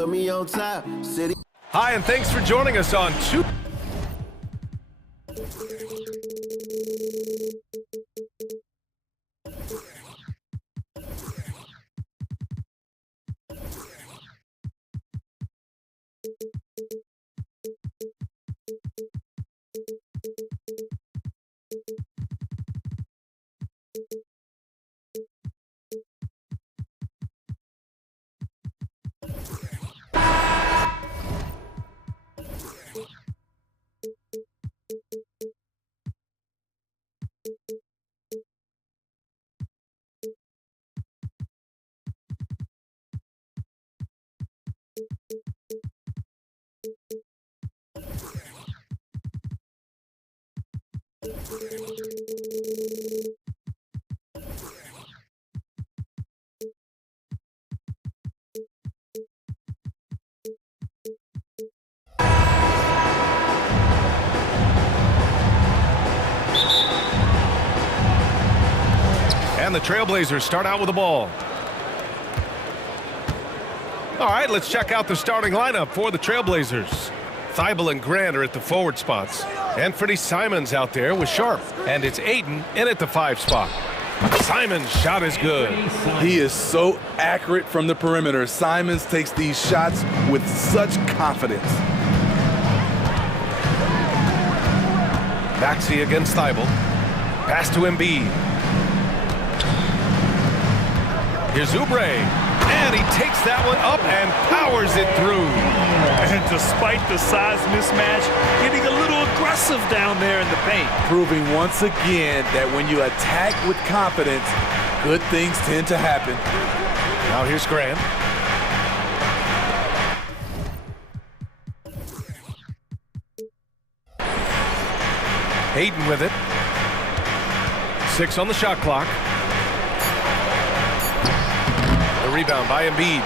Put me on top, city. Hi, and thanks for joining us on Two. And the Trailblazers start out with the ball. All right, let's check out the starting lineup for the Trailblazers. Thibault and Grant are at the forward spots. Anthony Simons out there with Sharp. And it's Ayton in at the 5 spot. Simons' shot is good. He is so accurate from the perimeter. Simons takes these shots with such confidence. Maxey against Thibault. Pass to Embiid. Here's Oubre, and he takes that one up and powers it through. And despite the size mismatch, getting a little aggressive down there in the paint. Proving once again that when you attack with confidence, good things tend to happen. Now here's Grant. Hayden with it. 6 on the shot clock. The rebound by Embiid.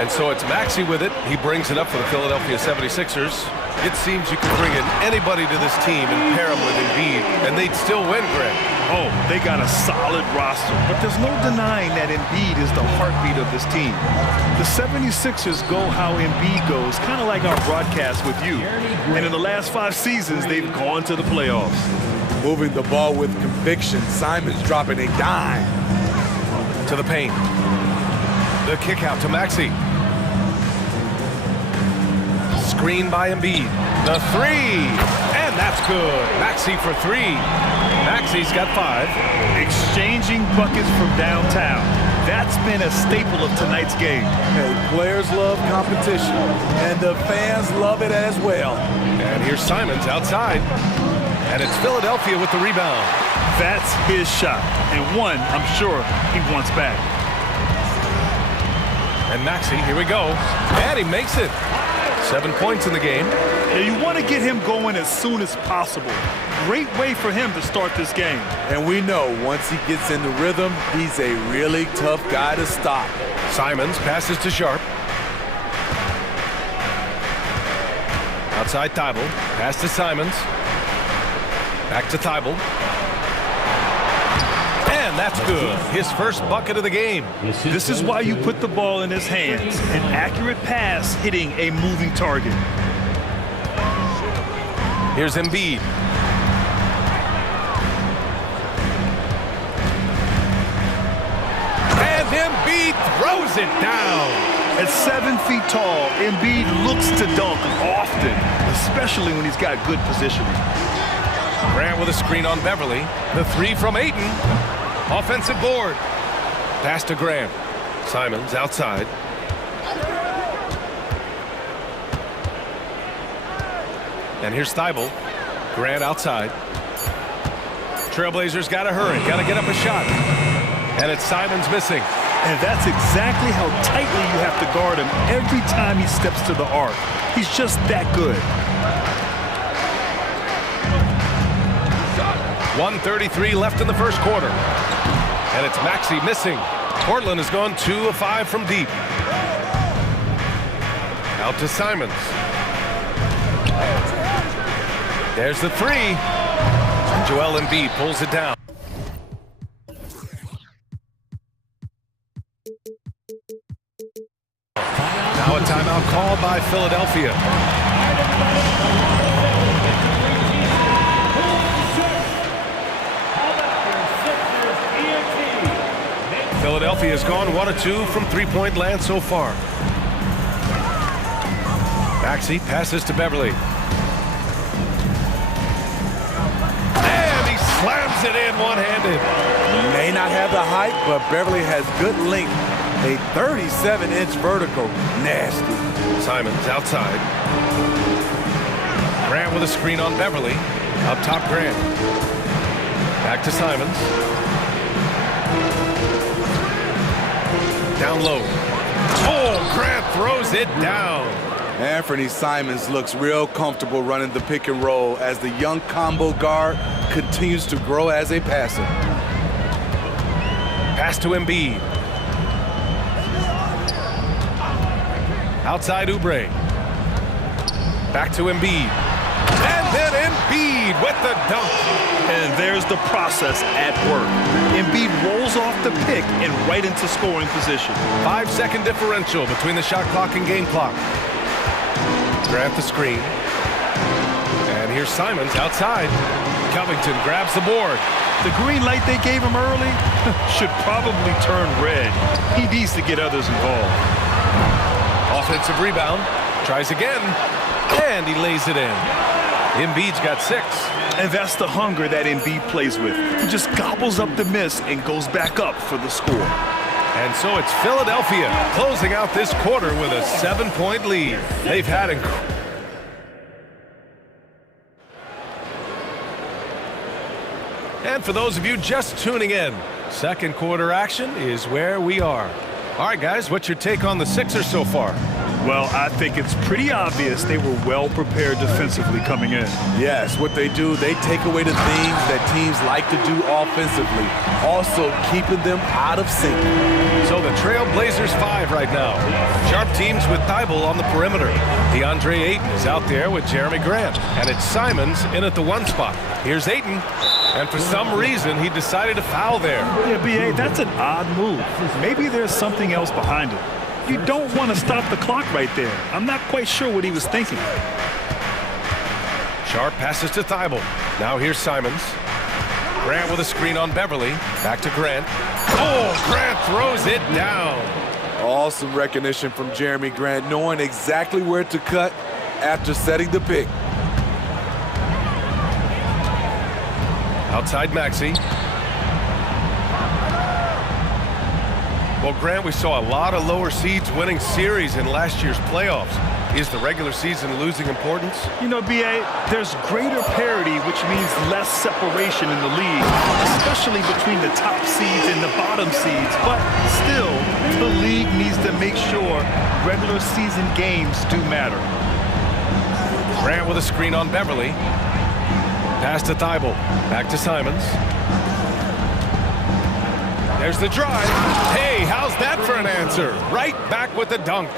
And so it's Maxey with it. He brings it up for the Philadelphia 76ers. It seems you can bring in anybody to this team and pair them with Embiid, and they'd still win, Greg. Oh, they got a solid roster, but there's no denying that Embiid is the heartbeat of this team. The 76ers go how Embiid goes, kind of like our broadcast with you. And in the last 5 seasons, they've gone to the playoffs. Moving the ball with conviction. Simons dropping a dime. To the paint. The kick out to Maxey. Screen by Embiid. The 3. And that's good. Maxey for 3. Maxey's got 5. Exchanging buckets from downtown. That's been a staple of tonight's game. Hey, players love competition, and the fans love it as well. And here's Simons outside. And it's Philadelphia with the rebound. That's his shot, and one I'm sure he wants back. And Maxey, here we go. And he makes it. 7 points in the game. Now you want to get him going as soon as possible. Great way for him to start this game. And we know once he gets in the rhythm, he's a really tough guy to stop. Simons passes to Sharp. Outside Thibault. Pass to Simons. Back to Thibault. And that's good. His first bucket of the game. This is why you put the ball in his hands. An accurate pass hitting a moving target. Here's Embiid. And Embiid throws it down. At 7 feet tall, Embiid looks to dunk often, especially when he's got good positioning. Grant with a screen on Beverly. The 3 from Ayton. Offensive board. Pass to Grant. Simons outside. And here's Thibault. Grant outside. Trailblazers got to hurry. Got to get up a shot. And it's Simons missing. And that's exactly how tightly you have to guard him every time he steps to the arc. He's just that good. 1:33 left in the first quarter. And it's Maxey missing. Portland has gone 2 of 5 from deep. Out to Simons. There's the 3. And Joel Embiid pulls it down. by Philadelphia. Philadelphia has gone 1 of 2 from three-point land so far. Maxey passes to Beverly. And he slams it in one-handed. May not have the height, but Beverly has good length. A 37-inch vertical. Nasty. Simons outside. Grant with a screen on Beverly. Up top, Grant. Back to Simons. Down low. Oh, Grant throws it down. Anthony Simons looks real comfortable running the pick and roll as the young combo guard continues to grow as a passer. Pass to Embiid. Outside Oubre. Back to Embiid. And then Embiid with the dunk. And there's the process at work. Embiid rolls off the pick and right into scoring position. 5-second differential between the shot clock and game clock. Grant the screen. And here's Simons outside. Covington grabs the board. The green light they gave him early should probably turn red. He needs to get others involved. Offensive rebound. Tries again. And he lays it in. Embiid's got 6. And that's the hunger that Embiid plays with. He just gobbles up the miss and goes back up for the score. And so it's Philadelphia closing out this quarter with a 7-point lead. They've had And for those of you just tuning in, second quarter action is where we are. All right, guys, what's your take on the Sixers so far? Well, I think it's pretty obvious they were well prepared defensively coming in. Yes, what they do, they take away the things that teams like to do offensively, also keeping them out of sync. So the Trail Blazers 5 right now. Sharp teams with Thibault on the perimeter. DeAndre Ayton is out there with Jeremy Grant. And it's Simons in at the 1 spot. Here's Ayton. And for some reason, he decided to foul there. Yeah, B.A., that's an odd move. Maybe there's something else behind it. You don't want to stop the clock right there. I'm not quite sure what he was thinking. Sharp passes to Thibault. Now here's Simons. Grant with a screen on Beverly. Back to Grant. Oh, Grant throws it down. Awesome recognition from Jeremy Grant, knowing exactly where to cut after setting the pick. Outside Maxey. Well, Grant, we saw a lot of lower seeds winning series in last year's playoffs. Is the regular season losing importance? You know, B.A., there's greater parity, which means less separation in the league, especially between the top seeds and the bottom seeds. But still, the league needs to make sure regular season games do matter. Grant with a screen on Beverly. Pass to Thibault. Back to Simons. There's the drive. Hey, how's that for an answer? Right back with the dunk.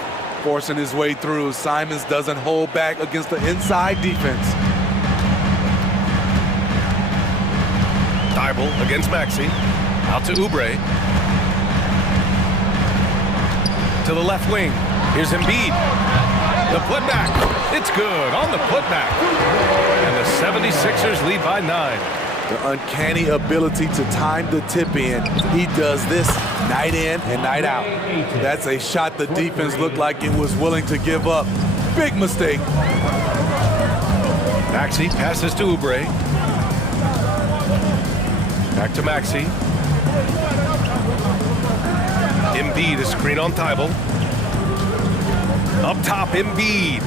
Forcing his way through, Simons doesn't hold back against the inside defense. Thibault against Maxey. Out to Oubre. To the left wing. Here's Embiid. The putback. It's good on the putback. And the 76ers lead by 9. The uncanny ability to time the tip in. He does this night in and night out. That's a shot the defense looked like it was willing to give up. Big mistake. Maxey passes to Oubre. Back to Maxey. Embiid, a screen on Thibault. Up top, Embiid.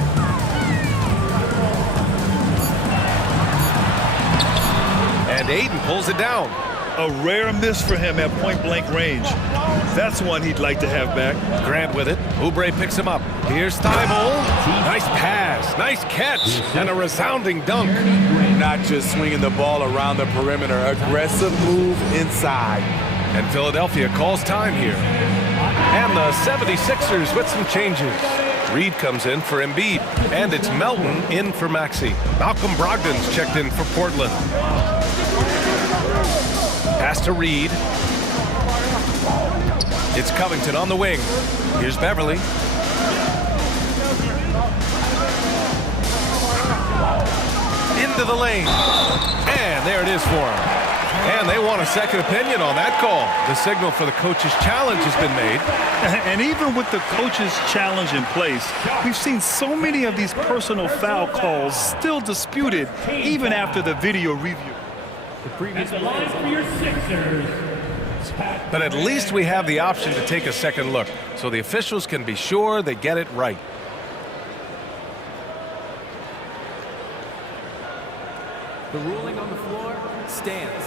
And Ayton pulls it down. A rare miss for him at point-blank range. That's one he'd like to have back. Grant with it. Oubre picks him up. Here's Thibault. Nice pass, nice catch, and a resounding dunk. Not just swinging the ball around the perimeter, aggressive move inside. And Philadelphia calls time here. And the 76ers with some changes. Reed comes in for Embiid, and it's Melton in for Maxey. Malcolm Brogdon's checked in for Portland. Pass to Reed. It's Covington on the wing. Here's Beverly. into the lane. And there it is for him. And they want a second opinion on that call. The signal for the coach's challenge has been made. And even with the coach's challenge in place, we've seen so many of these personal foul calls still disputed even after the video review. But at least we have the option to take a second look, so the officials can be sure they get it right. The ruling on the floor stands.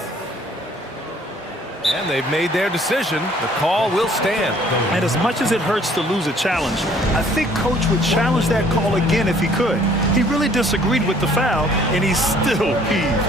And they've made their decision. The call will stand. And as much as it hurts to lose a challenge, I think Coach would challenge that call again if he could. He really disagreed with the foul, and he's still peeved.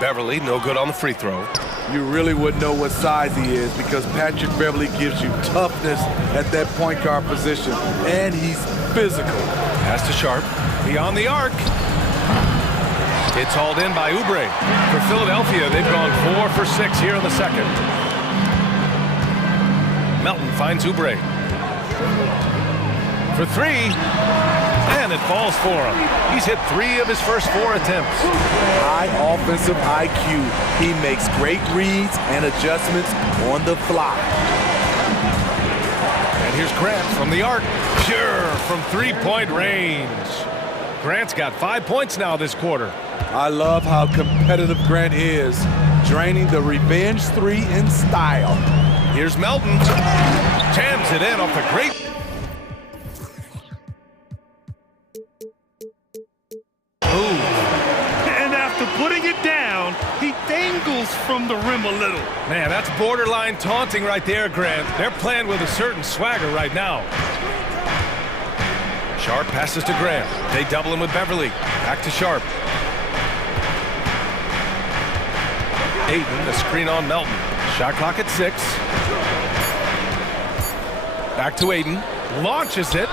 Beverly, no good on the free throw. You really wouldn't know what size he is because Patrick Beverly gives you toughness at that point guard position, and he's physical. Pass to Sharp, beyond the arc. It's hauled in by Oubre. For Philadelphia, they've gone 4 for 6 here in the second. Melton finds Oubre. For 3. And it falls for him. He's hit 3 of his first 4 attempts. High offensive IQ. He makes great reads and adjustments on the fly. And here's Grant from the arc. Pure from three-point range. Grant's got 5 points now this quarter. I love how competitive Grant is, draining the revenge 3 in style. Here's Melton. Jams it in off the great. And after putting it down, he dangles from the rim a little. Man, that's borderline taunting right there, Grant. They're playing with a certain swagger right now. Sharp passes to Grant. They double him with Beverly. Back to Sharp. Ayton, the screen on Melton. Shot clock at 6. Back to Ayton. Launches it.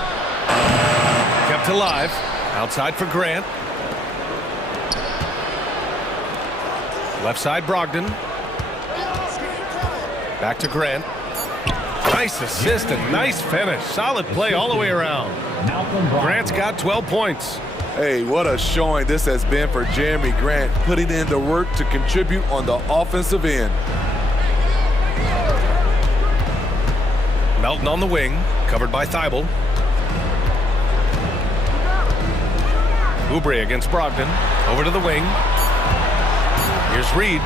Kept alive. Outside for Grant. Left side, Brogdon. Back to Grant. Nice assist and nice finish. Solid play all the way around. Grant's got 12 points. Hey, what a showing this has been for Jeremy Grant, putting in the work to contribute on the offensive end. Melton on the wing, covered by Thibault. Oubre against Brogdon. Over to the wing. Here's Reed.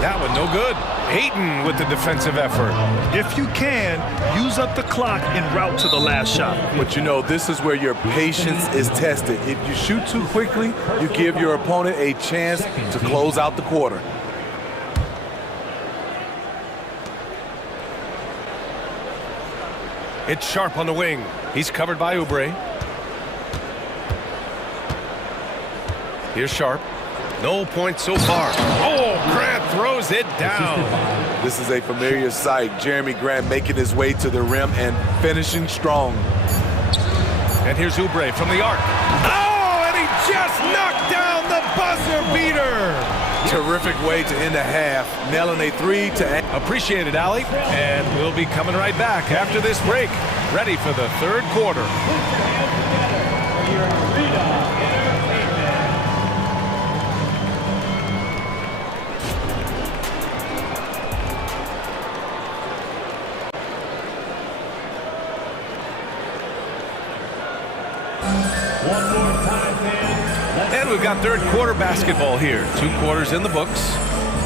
That one no good. Ayton with the defensive effort. If you can, use up the clock en route to the last shot. But you know, this is where your patience is tested. If you shoot too quickly, you give your opponent a chance to close out the quarter. It's Sharp on the wing. He's covered by Oubre. Here's Sharp. No points so far. Oh, Grant throws it down. This is a familiar sight. Jeremy Grant making his way to the rim and finishing strong. And here's Oubre from the arc. Oh, and he just knocked down the buzzer beater. Terrific way to end the half. Nailing a 3 to... Appreciate it, Allie. And we'll be coming right back after this break. Ready for the third quarter. And we've got third quarter basketball here. 2 quarters in the books.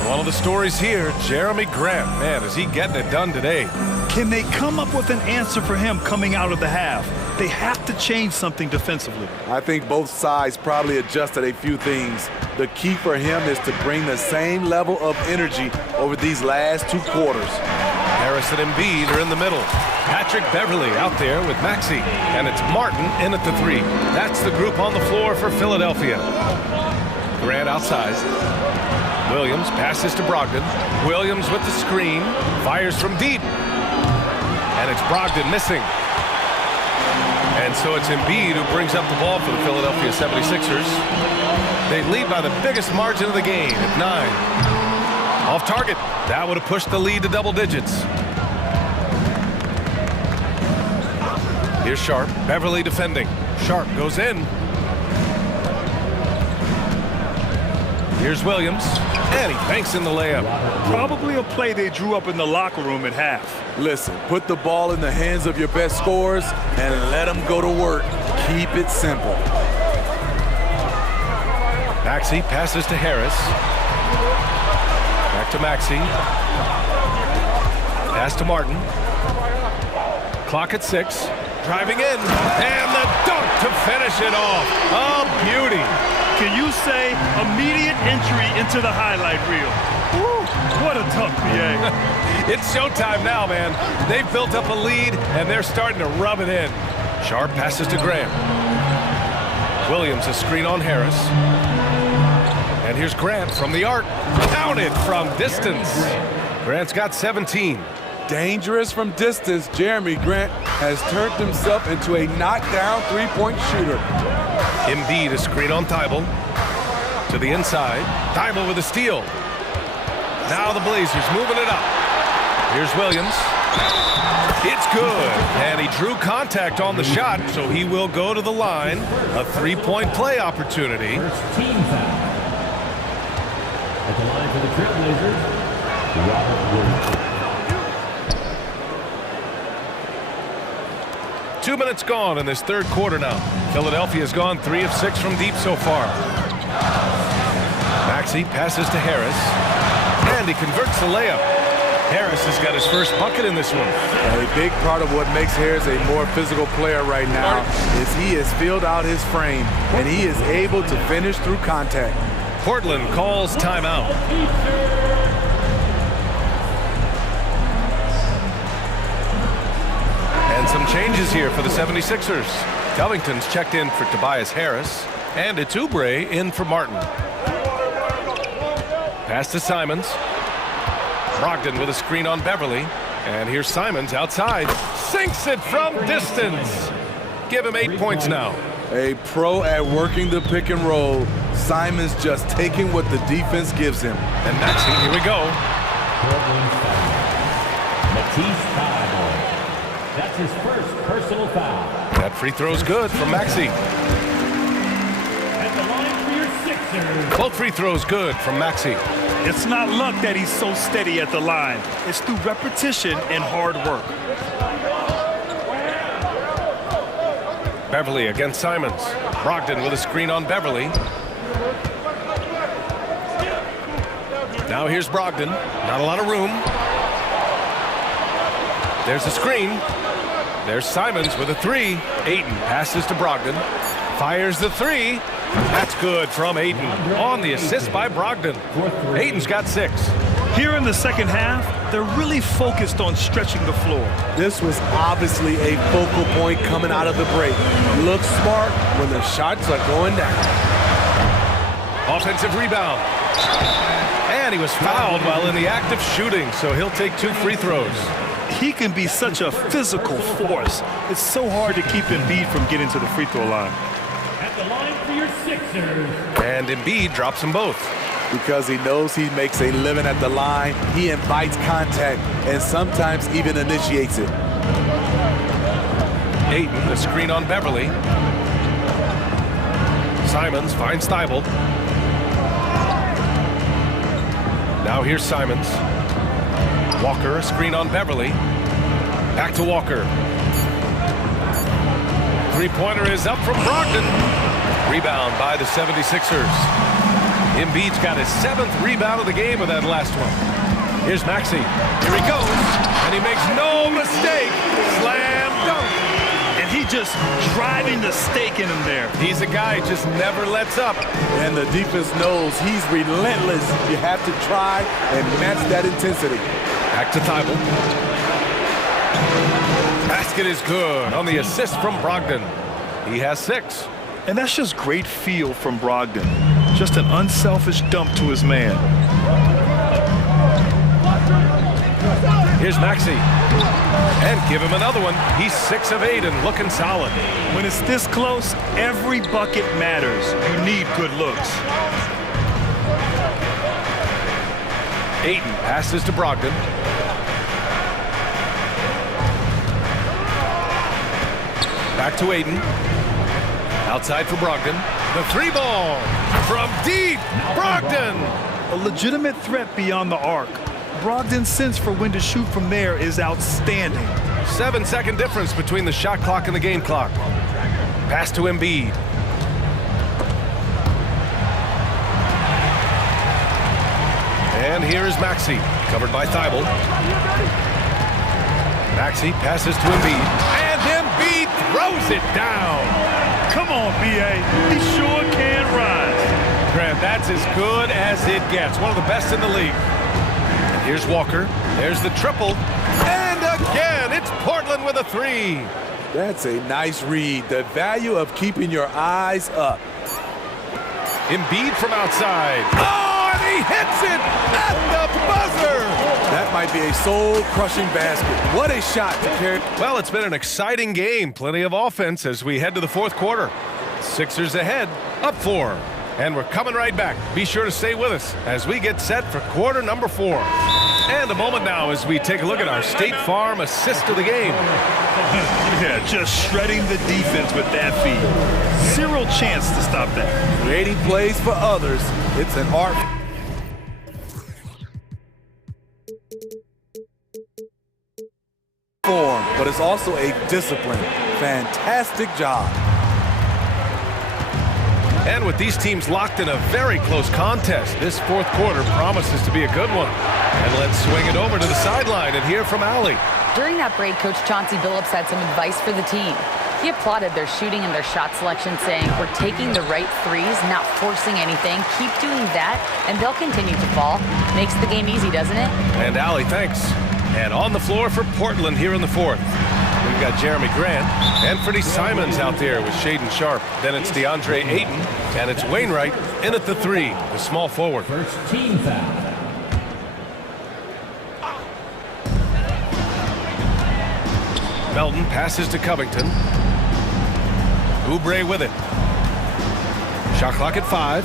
One of the stories here, Jeremy Grant. Man, is he getting it done today. Can they come up with an answer for him coming out of the half? They have to change something defensively. I think both sides probably adjusted a few things. The key for him is to bring the same level of energy over these last 2 quarters. Harris and Embiid are in the middle. Patrick Beverly out there with Maxey. And it's Martin in at the 3. That's the group on the floor for Philadelphia. Grant outside. Williams passes to Brogdon. Williams with the screen. Fires from deep. And it's Brogdon missing. And so it's Embiid who brings up the ball for the Philadelphia 76ers. They lead by the biggest margin of the game at 9. Off target. That would have pushed the lead to double digits. Here's Sharp. Beverly defending. Sharp goes in. Here's Williams. And he banks in the layup. Probably a play they drew up in the locker room at half. Listen, put the ball in the hands of your best scorers and let them go to work. Keep it simple. Maxey passes to Harris. Back to Maxey. Pass to Martin. Clock at 6. Driving in. And the dunk to finish it off. A beauty. Can you say immediate entry into the highlight reel? Woo, what a dunk, PA. It's showtime now, man. They've built up a lead, and they're starting to rub it in. Sharp passes to Graham. Williams a screen on Harris. And here's Grant from the arc. Counted from distance. Grant's got 17. Dangerous from distance, Jeremy Grant has turned himself into a knockdown three-point shooter. Embiid a screen on Thibault. To the inside. Thibault with a steal. Now the Blazers moving it up. Here's Williams. It's good. And he drew contact on the shot, so he will go to the line. A three-point play opportunity. Team foul. At the line for the Trailblazers, Robert Williams. 2 minutes gone in this third quarter now. Philadelphia's gone 3 of 6 from deep so far. Maxey passes to Harris. And he converts the layup. Harris has got his first bucket in this one. A big part of what makes Harris a more physical player right now is he has filled out his frame, and he is able to finish through contact. Portland calls timeout. And some changes here for the 76ers. Covington's checked in for Tobias Harris. And it's Oubre in for Martin. Pass to Simons. Brogdon with a screen on Beverly. And here's Simons outside. Sinks it from distance. Give him 8 points now. A pro at working the pick and roll. Simons just taking what the defense gives him. And Maxey, here we go. Matisse Thybulle. That's his first personal foul. That free throw's good from Maxey. At the line for your Sixers. Both free throws good from Maxey. It's not luck that he's so steady at the line. It's through repetition and hard work. Beverly against Simons. Brogdon with a screen on Beverly. Now here's Brogdon. Not a lot of room. There's a screen. There's Simons with a three. Ayton passes to Brogdon. Fires the three. That's good from Ayton. On the assist by Brogdon. Ayton's got 6. Here in the second half, they're really focused on stretching the floor. This was obviously a focal point coming out of the break. Look smart when the shots are going down. Offensive rebound. And he was fouled while in the act of shooting, so he'll take 2 free throws. He can be such a physical force. It's so hard to keep Embiid from getting to the free throw line. At the line for your Sixers. And Embiid drops them both. Because he knows he makes a living at the line, he invites contact and sometimes even initiates it. Ayton, the screen on Beverly. Simons finds Thibault. Now here's Simons. Walker, a screen on Beverly. Back to Walker. Three-pointer is up from Brogdon. Rebound by the 76ers. Embiid's got his 7th rebound of the game with that last one. Here's Maxey. Here he goes. And he makes no mistake. Slam dunk. And he just driving the stake in him there. He's a guy who just never lets up. And the defense knows he's relentless. You have to try and match that intensity. Back to Thibault. Basket is good on the assist from Brogdon. He has 6. And that's just great feel from Brogdon. Just an unselfish dump to his man. Here's Maxey. And give him another one. He's 6 of 8 and looking solid. When it's this close, every bucket matters. You need good looks. Ayton passes to Brogdon. Back to Ayton. Outside for Brogdon. The three ball from deep. Brogdon. A legitimate threat beyond the arc. Brogdon's sense for when to shoot from there is outstanding. 7-second difference between the shot clock and the game clock. Pass to Embiid. And here is Maxey, covered by Thibault. Maxey passes to Embiid. And Embiid throws it down. Come on, B.A. He sure can rise. Grant, that's as good as it gets. One of the best in the league. And here's Walker. There's the triple. And again, it's Portland with a three. That's a nice read. The value of keeping your eyes up. Embiid from outside. Oh, and he hits it at the buzzer. That might be a soul-crushing basket. What a shot to carry. Well, it's been an exciting game. Plenty of offense as we head to the fourth quarter. Sixers ahead, up 4. And we're coming right back. Be sure to stay with us as we get set for quarter number 4. And a moment now as we take a look at our State Farm assist of the game. Yeah, just shredding the defense with that feed. Zero chance to stop that. Creating plays for others. It's an art. Form, but it's also a discipline. Fantastic job. And with these teams locked in a very close contest, this fourth quarter promises to be a good one. And let's swing it over to the sideline and hear from Allie. During that break, Coach Chauncey Billups had some advice for the team. He applauded their shooting and their shot selection, saying, "We're taking the right threes, not forcing anything. Keep doing that, and they'll continue to fall." Makes the game easy, doesn't it? And Allie, thanks. And on the floor for Portland here in the fourth. We've got Jeremy Grant and Freddie Simons out there with Shaden Sharp. Then it's DeAndre Ayton, and it's Wainwright in at the 3, the small forward. First team foul. Melton passes to Covington. Oubre with it. Shot clock at 5.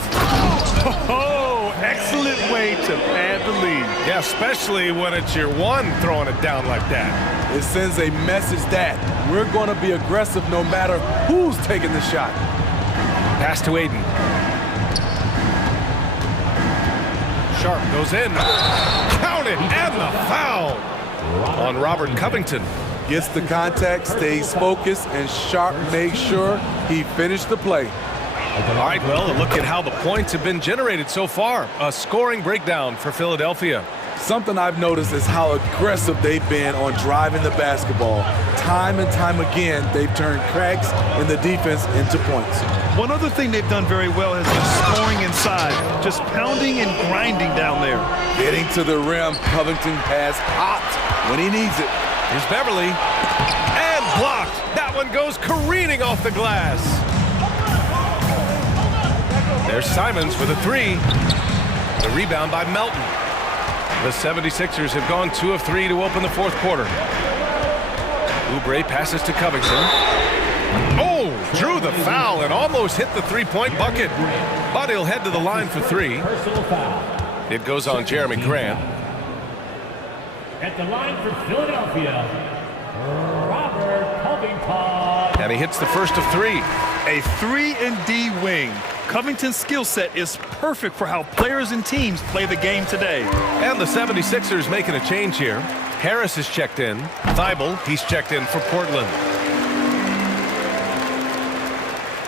Oh, excellent way to pad the lead. Yeah, especially when it's your one throwing it down like that. It sends a message that we're going to be aggressive no matter who's taking the shot. Pass to Ayton. Sharp goes in. Count it, and the foul on Robert Covington. Gets the contact, stays focused, and Sharp makes sure he finished the play. All right, well, a look at how the points have been generated so far. A scoring breakdown for Philadelphia. Something I've noticed is how aggressive they've been on driving the basketball. Time and time again, they've turned cracks in the defense into points. One other thing they've done very well has been scoring inside, just pounding and grinding down there. Getting to the rim, Covington has popped when he needs it. Here's Beverly. And blocked. That one goes careening off the glass. There's Simons with a 3. The rebound by Melton. The 76ers have gone 2 of 3 to open the fourth quarter. Oubre passes to Covington. Oh, drew the foul and almost hit the three-point bucket. But he'll head to the line for 3. Personal foul. It goes on Jeremy Grant. At the line for Philadelphia, Robert Covington. And he hits the first of 3. A 3-and-D wing. Covington's skill set is perfect for how players and teams play the game today. And the 76ers making a change here. Harris is checked in. Thibault, he's checked in for Portland.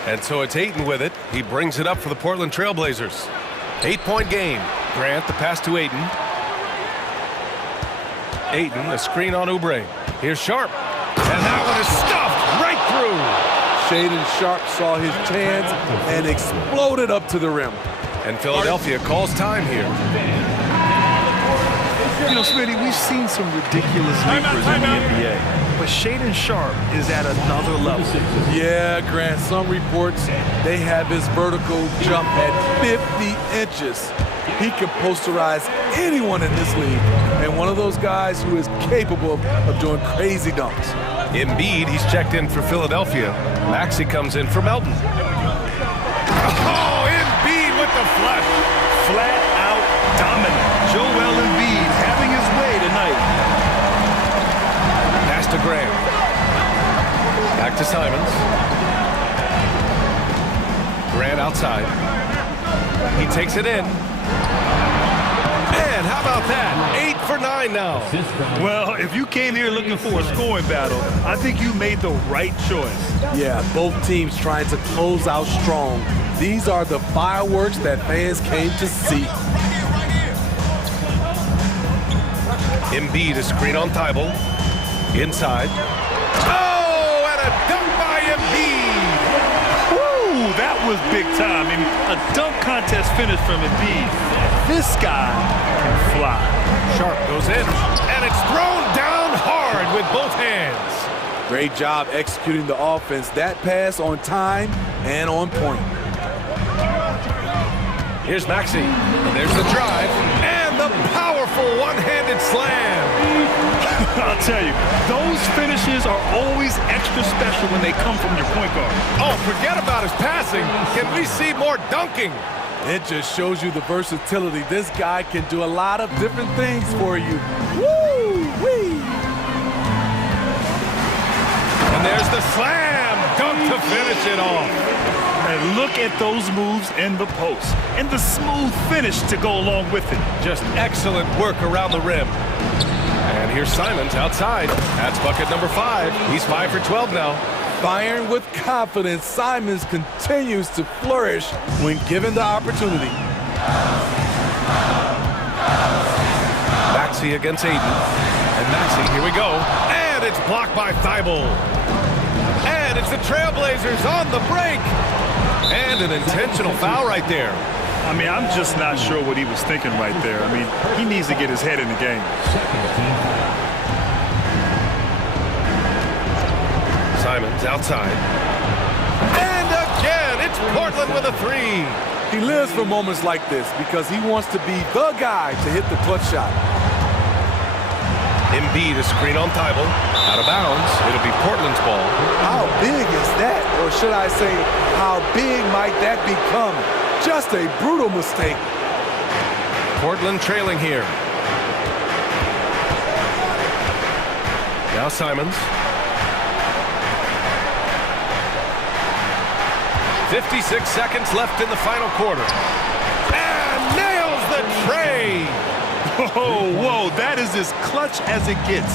And so it's Ayton with it. He brings it up for the Portland Trailblazers. 8-point game. Grant, the pass to Ayton. Ayton, a screen on Oubre. Here's Sharp. And that one is stuffed right through. Shaden Sharp saw his chance and exploded up to the rim. And Philadelphia calls time here. You know, Smitty, we've seen some ridiculous leapers in the NBA, but Shaden Sharp is at another level. Yeah, Grant, some reports they have his vertical jump at 50 inches. He can posterize anyone in this league, and one of those guys who is capable of doing crazy dunks. Embiid, he's checked in for Philadelphia. Maxey comes in for Melton. Oh, Embiid with the flush. Flat out dominant. Joel Embiid Grant. Back to Simons. Grant outside. He takes it in. And how about that? 8 for 9 now. Well, if you came here looking for a scoring battle, I think you made the right choice. Yeah, both teams trying to close out strong. These are the fireworks that fans came to see. Embiid, a screen on Thibault. Inside. Oh, and a dunk by Embiid. Woo, that was big time. I mean, a dunk contest finish from Embiid. This guy can fly. Sharp goes in, and it's thrown down hard with both hands. Great job executing the offense. That pass on time and on point. Here's Maxey. There's the drive, and the powerful one-handed slam. I'll tell you, those finishes are always extra special when they come from your point guard. Oh, forget about his passing. Can we see more dunking? It just shows you the versatility. This guy can do a lot of different things for you. Woo-wee! And there's the slam dunk to finish it off. And look at those moves in the post and the smooth finish to go along with it. Just excellent work around the rim. And here's Simons outside. That's bucket number 5. He's 5 for 12 now. Firing with confidence, Simons continues to flourish when given the opportunity. Maxey against Aiden. And Maxey, here we go. And it's blocked by Thibault. And it's the Trailblazers on the break. And an intentional foul right there. I mean, I'm just not sure what he was thinking right there. I mean, he needs to get his head in the game. Simons outside. And again, it's Portland with a 3. He lives for moments like this because he wants to be the guy to hit the clutch shot. Embiid, a screen on Thibault. Out of bounds. It'll be Portland's ball. How big is that? Or should I say, how big might that become? Just a brutal mistake. Portland trailing here. Now Simons. 56 seconds left in the final quarter. And nails the tray. Whoa, that is as clutch as it gets.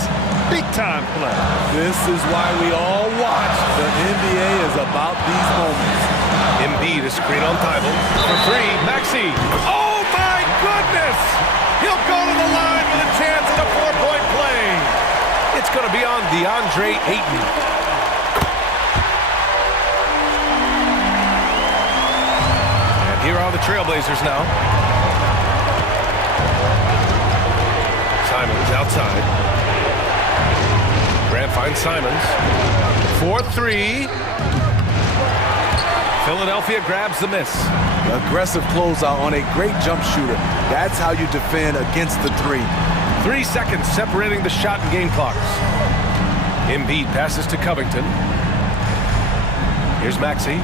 Big time play. This is why we all watch. The NBA is about these moments. Embiid, a screen on Thibault. For 3, Maxey. Oh my goodness! He'll go to the line with a chance at a 4-point play. It's going to be on DeAndre Ayton. Here are the Trailblazers now. Simons outside. Grant finds Simons. 4-3. Philadelphia grabs the miss. Aggressive closeout on a great jump shooter. That's how you defend against the 3. 3 seconds separating the shot and game clocks. Embiid passes to Covington. Here's Maxey.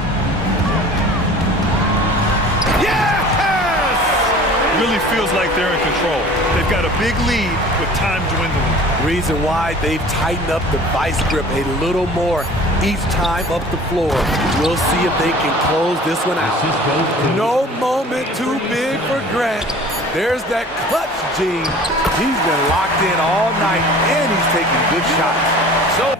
Really feels like they're in control. They've got a big lead with time dwindling. Reason why they've tightened up the vice grip a little more each time up the floor. We'll see if they can close this one out. No moment too big for Grant. There's that clutch gene. He's been locked in all night, and he's taking good shots. So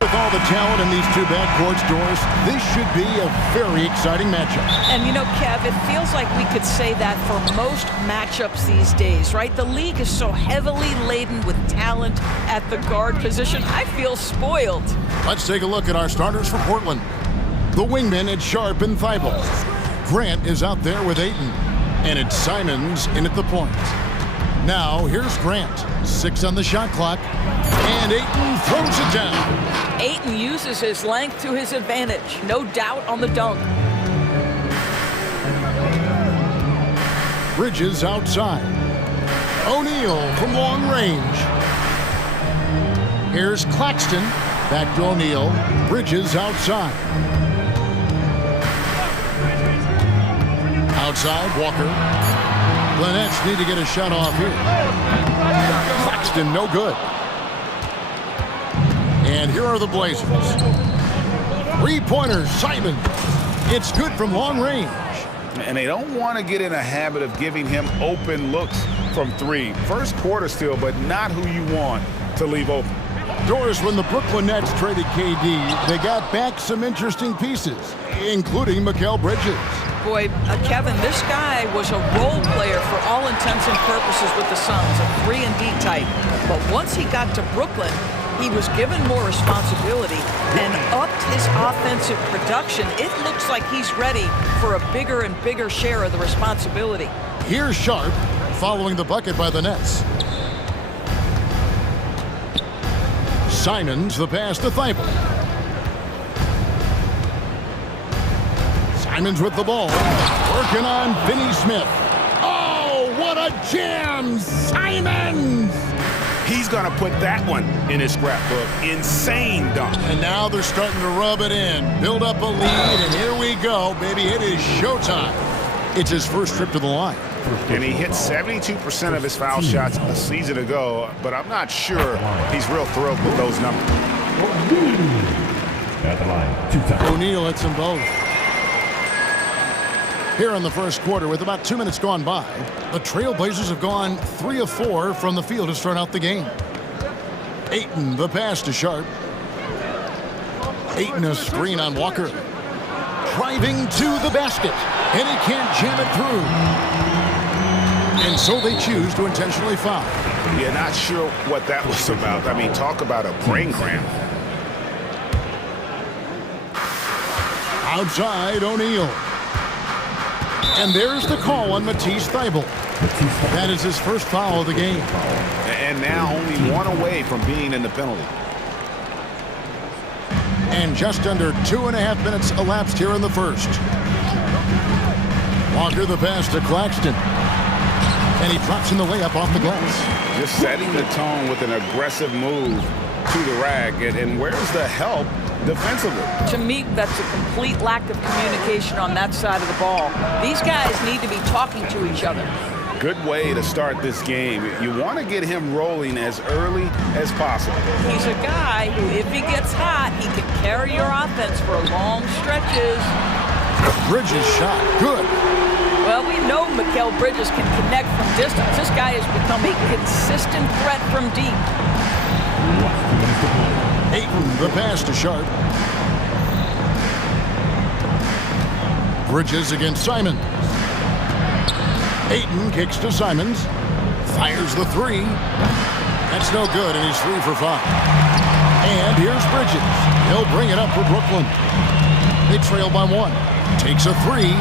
With all the talent in these two backcourts, Doris, this should be a very exciting matchup. And you know, Kev, it feels like we could say that for most matchups these days, right? The league is so heavily laden with talent at the guard position. I feel spoiled. Let's take a look at our starters for Portland. The wingmen, it's Sharp and Thibault. Grant is out there with Ayton. And it's Simons in at the point. Now, here's Grant. 6 on the shot clock. And Ayton throws it down. Ayton uses his length to his advantage. No doubt on the dunk. Bridges outside. O'Neal from long range. Here's Claxton. Back to O'Neal. Bridges outside. Outside, Walker. Lynette's need to get a shot off here. Claxton, no good. And here are the Blazers. 3-pointers, Simon. It's good from long range. And they don't want to get in a habit of giving him open looks from 3. First quarter still, but not who you want to leave open. Doris, when the Brooklyn Nets traded KD, they got back some interesting pieces, including Mikal Bridges. Boy, Kevin, this guy was a role player for all intents and purposes with the Suns, a 3-and-D type. But once he got to Brooklyn, he was given more responsibility and upped his offensive production. It looks like he's ready for a bigger and bigger share of the responsibility. Here's Sharp following the bucket by the Nets. Simons, the pass to Thibault. Simons with the ball, working on Finney-Smith. Oh, what a jam! Simons! He's going to put that one in his scrapbook. Insane dunk. And now they're starting to rub it in, build up a lead, and here we go, baby. It is showtime. It's his first trip to the line. And he hit 72% of his foul shots a season ago, but I'm not sure he's real thrilled with those numbers. At the line, 2 times. O'Neal hits them both. Here in the first quarter, with about 2 minutes gone by, the Trailblazers have gone 3 of 4 from the field to start out the game. Ayton, the pass to Sharp. Ayton, a screen on Walker. Driving to the basket, and he can't jam it through. And so they choose to intentionally foul. Yeah, not sure what that was about. I mean, talk about a brain cramp. Outside, O'Neal. And there's the call on Matisse Thybulle. That is his first foul of the game. And now only 1 away from being in the penalty. And just under 2.5 minutes elapsed here in the first. Walker the pass to Claxton. And he drops in the layup off the glass. Just setting the tone with an aggressive move to the rack. And where's the help defensively? To me, that's a complete lack of communication on that side of the ball. These guys need to be talking to each other. Good way to start this game. You want to get him rolling as early as possible. He's a guy who, if he gets hot, he can carry your offense for long stretches. Bridges shot, good. Well, we know Mikal Bridges can connect from distance. This guy has become a consistent threat from deep. Ayton, the pass to Sharp. Bridges against Simons. Ayton kicks to Simons. Fires the 3. That's no good, and he's 3 for 5. And here's Bridges. He'll bring it up for Brooklyn. They trail by 1. Takes a 3.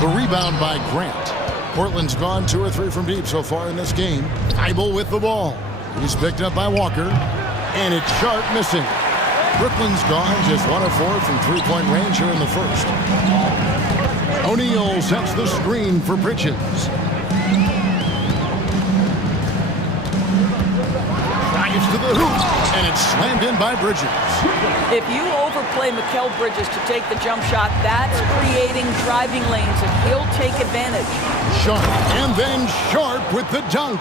The rebound by Grant. Portland's gone 2 or 3 from deep so far in this game. Thibault with the ball. He's picked up by Walker. And it's Sharp missing. Brooklyn's gone just 1 of 4 from 3-point range here in the first. O'Neal sets the screen for Bridges. Drives to the hoop. And it's slammed in by Bridges. If you overplay Mikal Bridges to take the jump shot, that's creating driving lanes, and he'll take advantage. Sharp, and then Sharp with the dunk.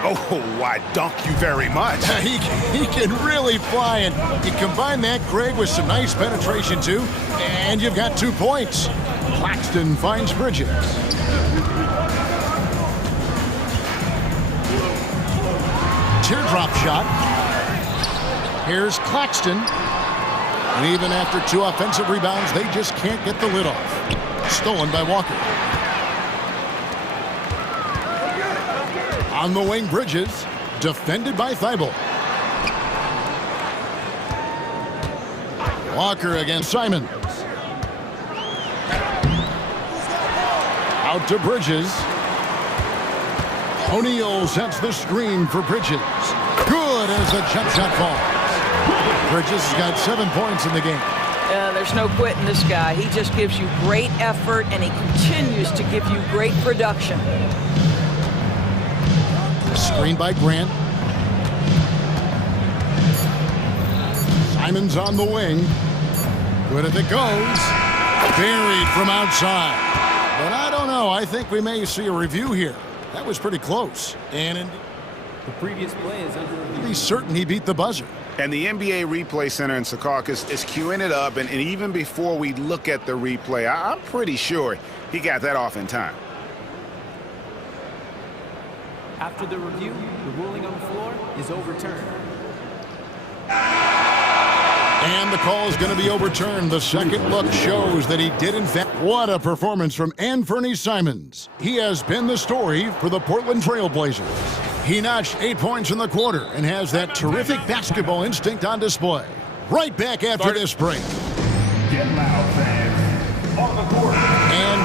Oh, I dunk you very much. He can really fly, and you combine that, Greg, with some nice penetration, too, and you've got 2 points. Claxton finds Bridges. Teardrop shot. Here's Claxton. And even after 2 offensive rebounds, they just can't get the lid off. Stolen by Walker. On the wing, Bridges. Defended by Thibault. Walker against Simons. Out to Bridges. O'Neal sets the screen for Bridges. Good as the jump shot falls. Bridges has got 7 points in the game. There's no quitting this guy. He just gives you great effort, and he continues to give you great production. Screen by Grant. Simons on the wing. Good if it goes. Buried from outside. But I don't know. I think we may see a review here. That was pretty close. And The previous play is under review. he's certain he beat the buzzer. And the NBA Replay Center in Secaucus is queuing it up, and even before we look at the replay, I'm pretty sure he got that off in time. After the review, the ruling on the floor is overturned. And the call is going to be overturned. The second look shows that he did in fact. What a performance from Anthony Simons. He has been the story for the Portland Trail Blazers. He notched 8 points in the quarter and has that terrific basketball instinct on display. Right back after this break. And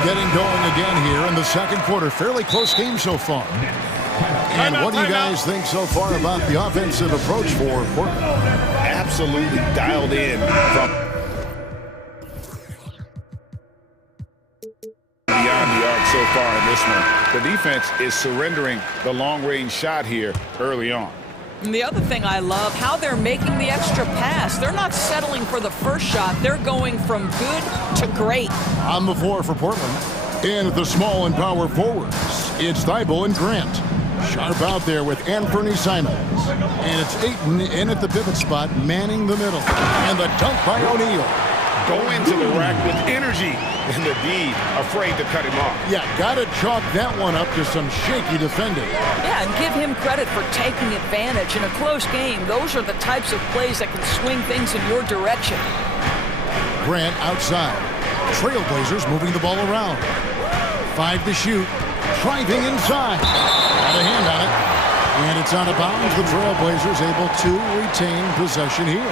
getting going again here in the second quarter. Fairly close game so far. And what do you guys think so far about the offensive approach for Portland? Absolutely dialed in from beyond the arc so far in this one. The defense is surrendering the long-range shot here early on. And the other thing I love, how they're making the extra pass. They're not settling for the first shot. They're going from good to great. On the floor for Portland. And at the small and power forwards, it's Thibault and Grant. Sharp out there with Anthony Simons. And it's Ayton in at the pivot spot, manning the middle. And the dunk by O'Neal. Go into the rack with energy. And the D afraid to cut him off. Yeah, gotta chalk that one up to some shaky defending. Yeah, and give him credit for taking advantage. In a close game, those are the types of plays that can swing things in your direction. Grant outside. Trailblazers moving the ball around. 5 to shoot. Driving inside. Got a hand on it. And it's out of bounds. The Trailblazers able to retain possession here.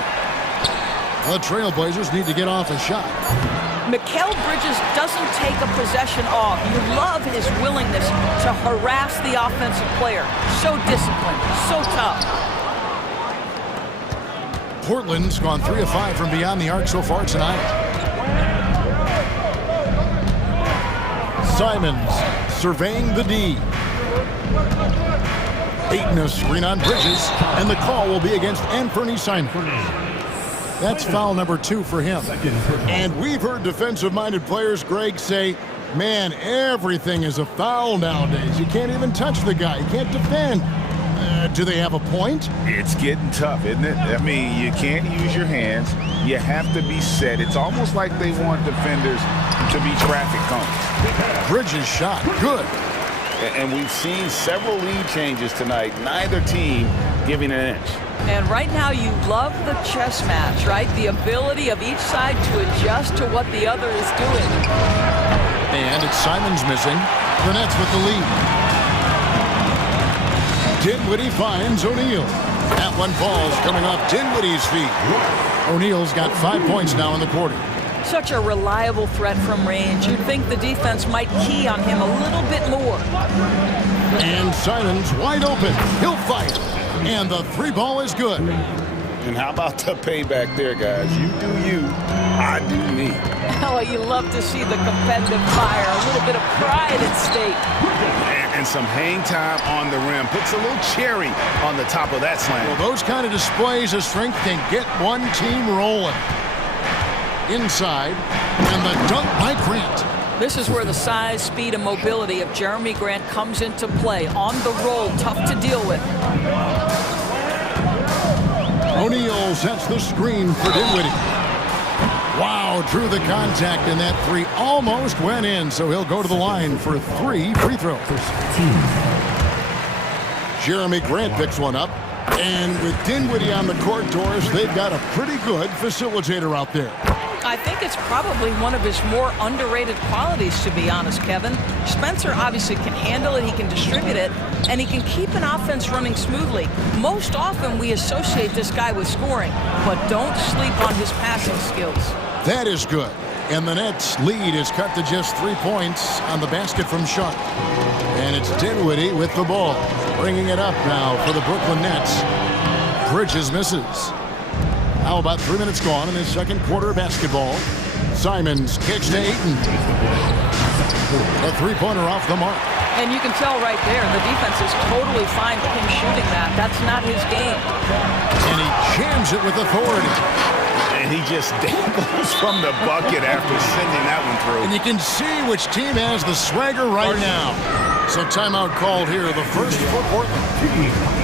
The Trailblazers need to get off a shot. Mikal Bridges doesn't take a possession off. You love his willingness to harass the offensive player. So disciplined, so tough. Portland's gone 3 of 5 from beyond the arc so far tonight. Simons surveying the D. Ayton a screen on Bridges, and the call will be against Anthony Simons. That's foul number 2 for him. And we've heard defensive-minded players, Greg, say, man, everything is a foul nowadays. You can't even touch the guy. You can't defend. Do they have a point? It's getting tough, isn't it? I mean, you can't use your hands. You have to be set. It's almost like they want defenders to be traffic cones. Bridges shot. Good. And we've seen several lead changes tonight. Neither team giving an inch. And right now you love the chess match, right? The ability of each side to adjust to what the other is doing. And it's Simons missing. The Nets with the lead. Dinwiddie finds O'Neal. That one falls coming off Dinwiddie's feet. O'Neal's got 5 points now in the quarter. Such a reliable threat from range. You'd think the defense might key on him a little bit more. And Simons wide open. He'll fire. And the 3-ball is good. And how about the payback there, guys? You do you, I do me. Oh, you love to see the competitive fire. A little bit of pride at stake. and some hang time on the rim. Puts a little cherry on the top of that slam. Well, those kind of displays of strength can get one team rolling. Inside, and the dunk by Grant. This is where the size, speed, and mobility of Jeremy Grant comes into play. On the roll, tough to deal with. O'Neal sets the screen for Dinwiddie. Wow, drew the contact, and that three almost went in, so he'll go to the line for 3 free throws. Jeremy Grant picks one up, and with Dinwiddie on the court, Doris, they've got a pretty good facilitator out there. I think it's probably one of his more underrated qualities, to be honest, Kevin. Spencer obviously can handle it, he can distribute it, and he can keep an offense running smoothly. Most often we associate this guy with scoring, but don't sleep on his passing skills. That is good. And the Nets' lead is cut to just 3 points on the basket from Sharp. And it's Dinwiddie with the ball, bringing it up now for the Brooklyn Nets. Bridges misses. How about 3 minutes gone in this second quarter of basketball? Simons kicks to Ayton. A three-pointer off the mark. And you can tell right there, the defense is totally fine with him shooting that. That's not his game. And he jams it with authority. And he just dangles from the bucket after sending that one through. And you can see which team has the swagger right now. So timeout called here, the first for Portland.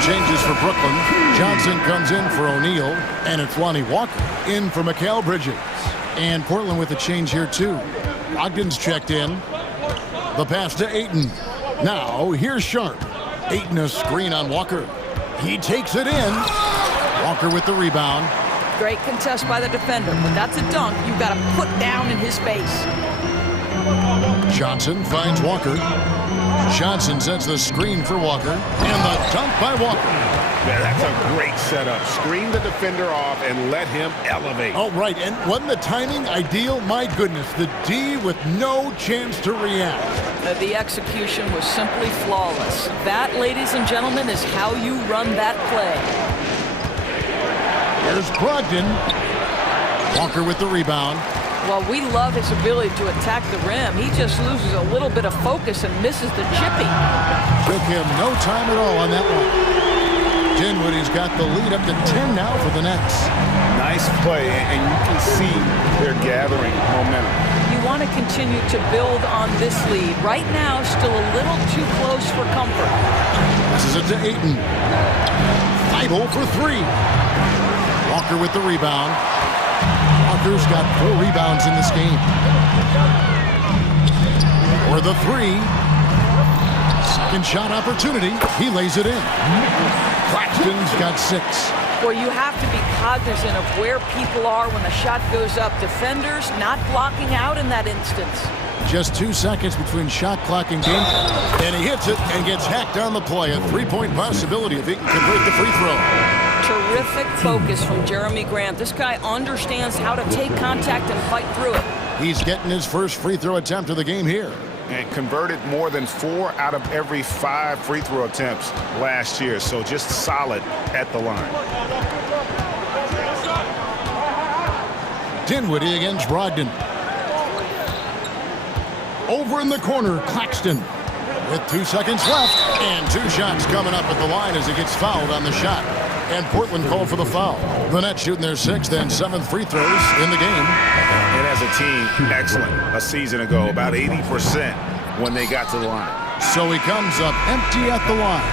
Changes for Brooklyn. Johnson comes in for O'Neal, and it's Lonnie Walker in for Mikal Bridges. And Portland with a change here too. Ogden's checked in. The pass to Ayton. Now here's Sharp. Ayton a screen on Walker. He takes it in. Walker with the rebound. Great contest by the defender, but that's a dunk you've got to put down in his face. Johnson finds Walker. Johnson sets the screen for Walker, and the dunk by Walker. Yeah, that's a great setup. Screen the defender off and let him elevate. Oh, right, and wasn't the timing ideal? My goodness, the D with no chance to react. The execution was simply flawless. That, ladies and gentlemen, is how you run that play. Here's Brogdon. Walker with the rebound. Well, we love his ability to attack the rim. He just loses a little bit of focus and misses the chippy. Took him no time at all on that one. Dinwiddie's got the lead up to 10 now for the Nets. Nice play, and you can see they're gathering momentum. You want to continue to build on this lead. Right now, still a little too close for comfort. This is it to Ayton. Thibault for 3. Walker with the rebound. Walker's got 4 rebounds in this game. For the 3. Second shot opportunity. He lays it in. Claxton's got 6. Well, you have to be cognizant of where people are when the shot goes up. Defenders not blocking out in that instance. Just 2 seconds between shot clock and game. And he hits it and gets hacked on the play. A 3-point possibility if he can convert the free throw. Terrific focus from Jeremy Grant. This guy understands how to take contact and fight through it. He's getting his first free throw attempt of the game here. And converted more than 4 out of every 5 free throw attempts last year. So just solid at the line. Dinwiddie against Brogdon. Over in the corner, Claxton. With 2 seconds left, and 2 shots coming up at the line as he gets fouled on the shot. And Portland called for the foul. The Nets shooting their 6th and 7th free throws in the game. And as a team, excellent. A season ago, about 80% when they got to the line. So he comes up empty at the line.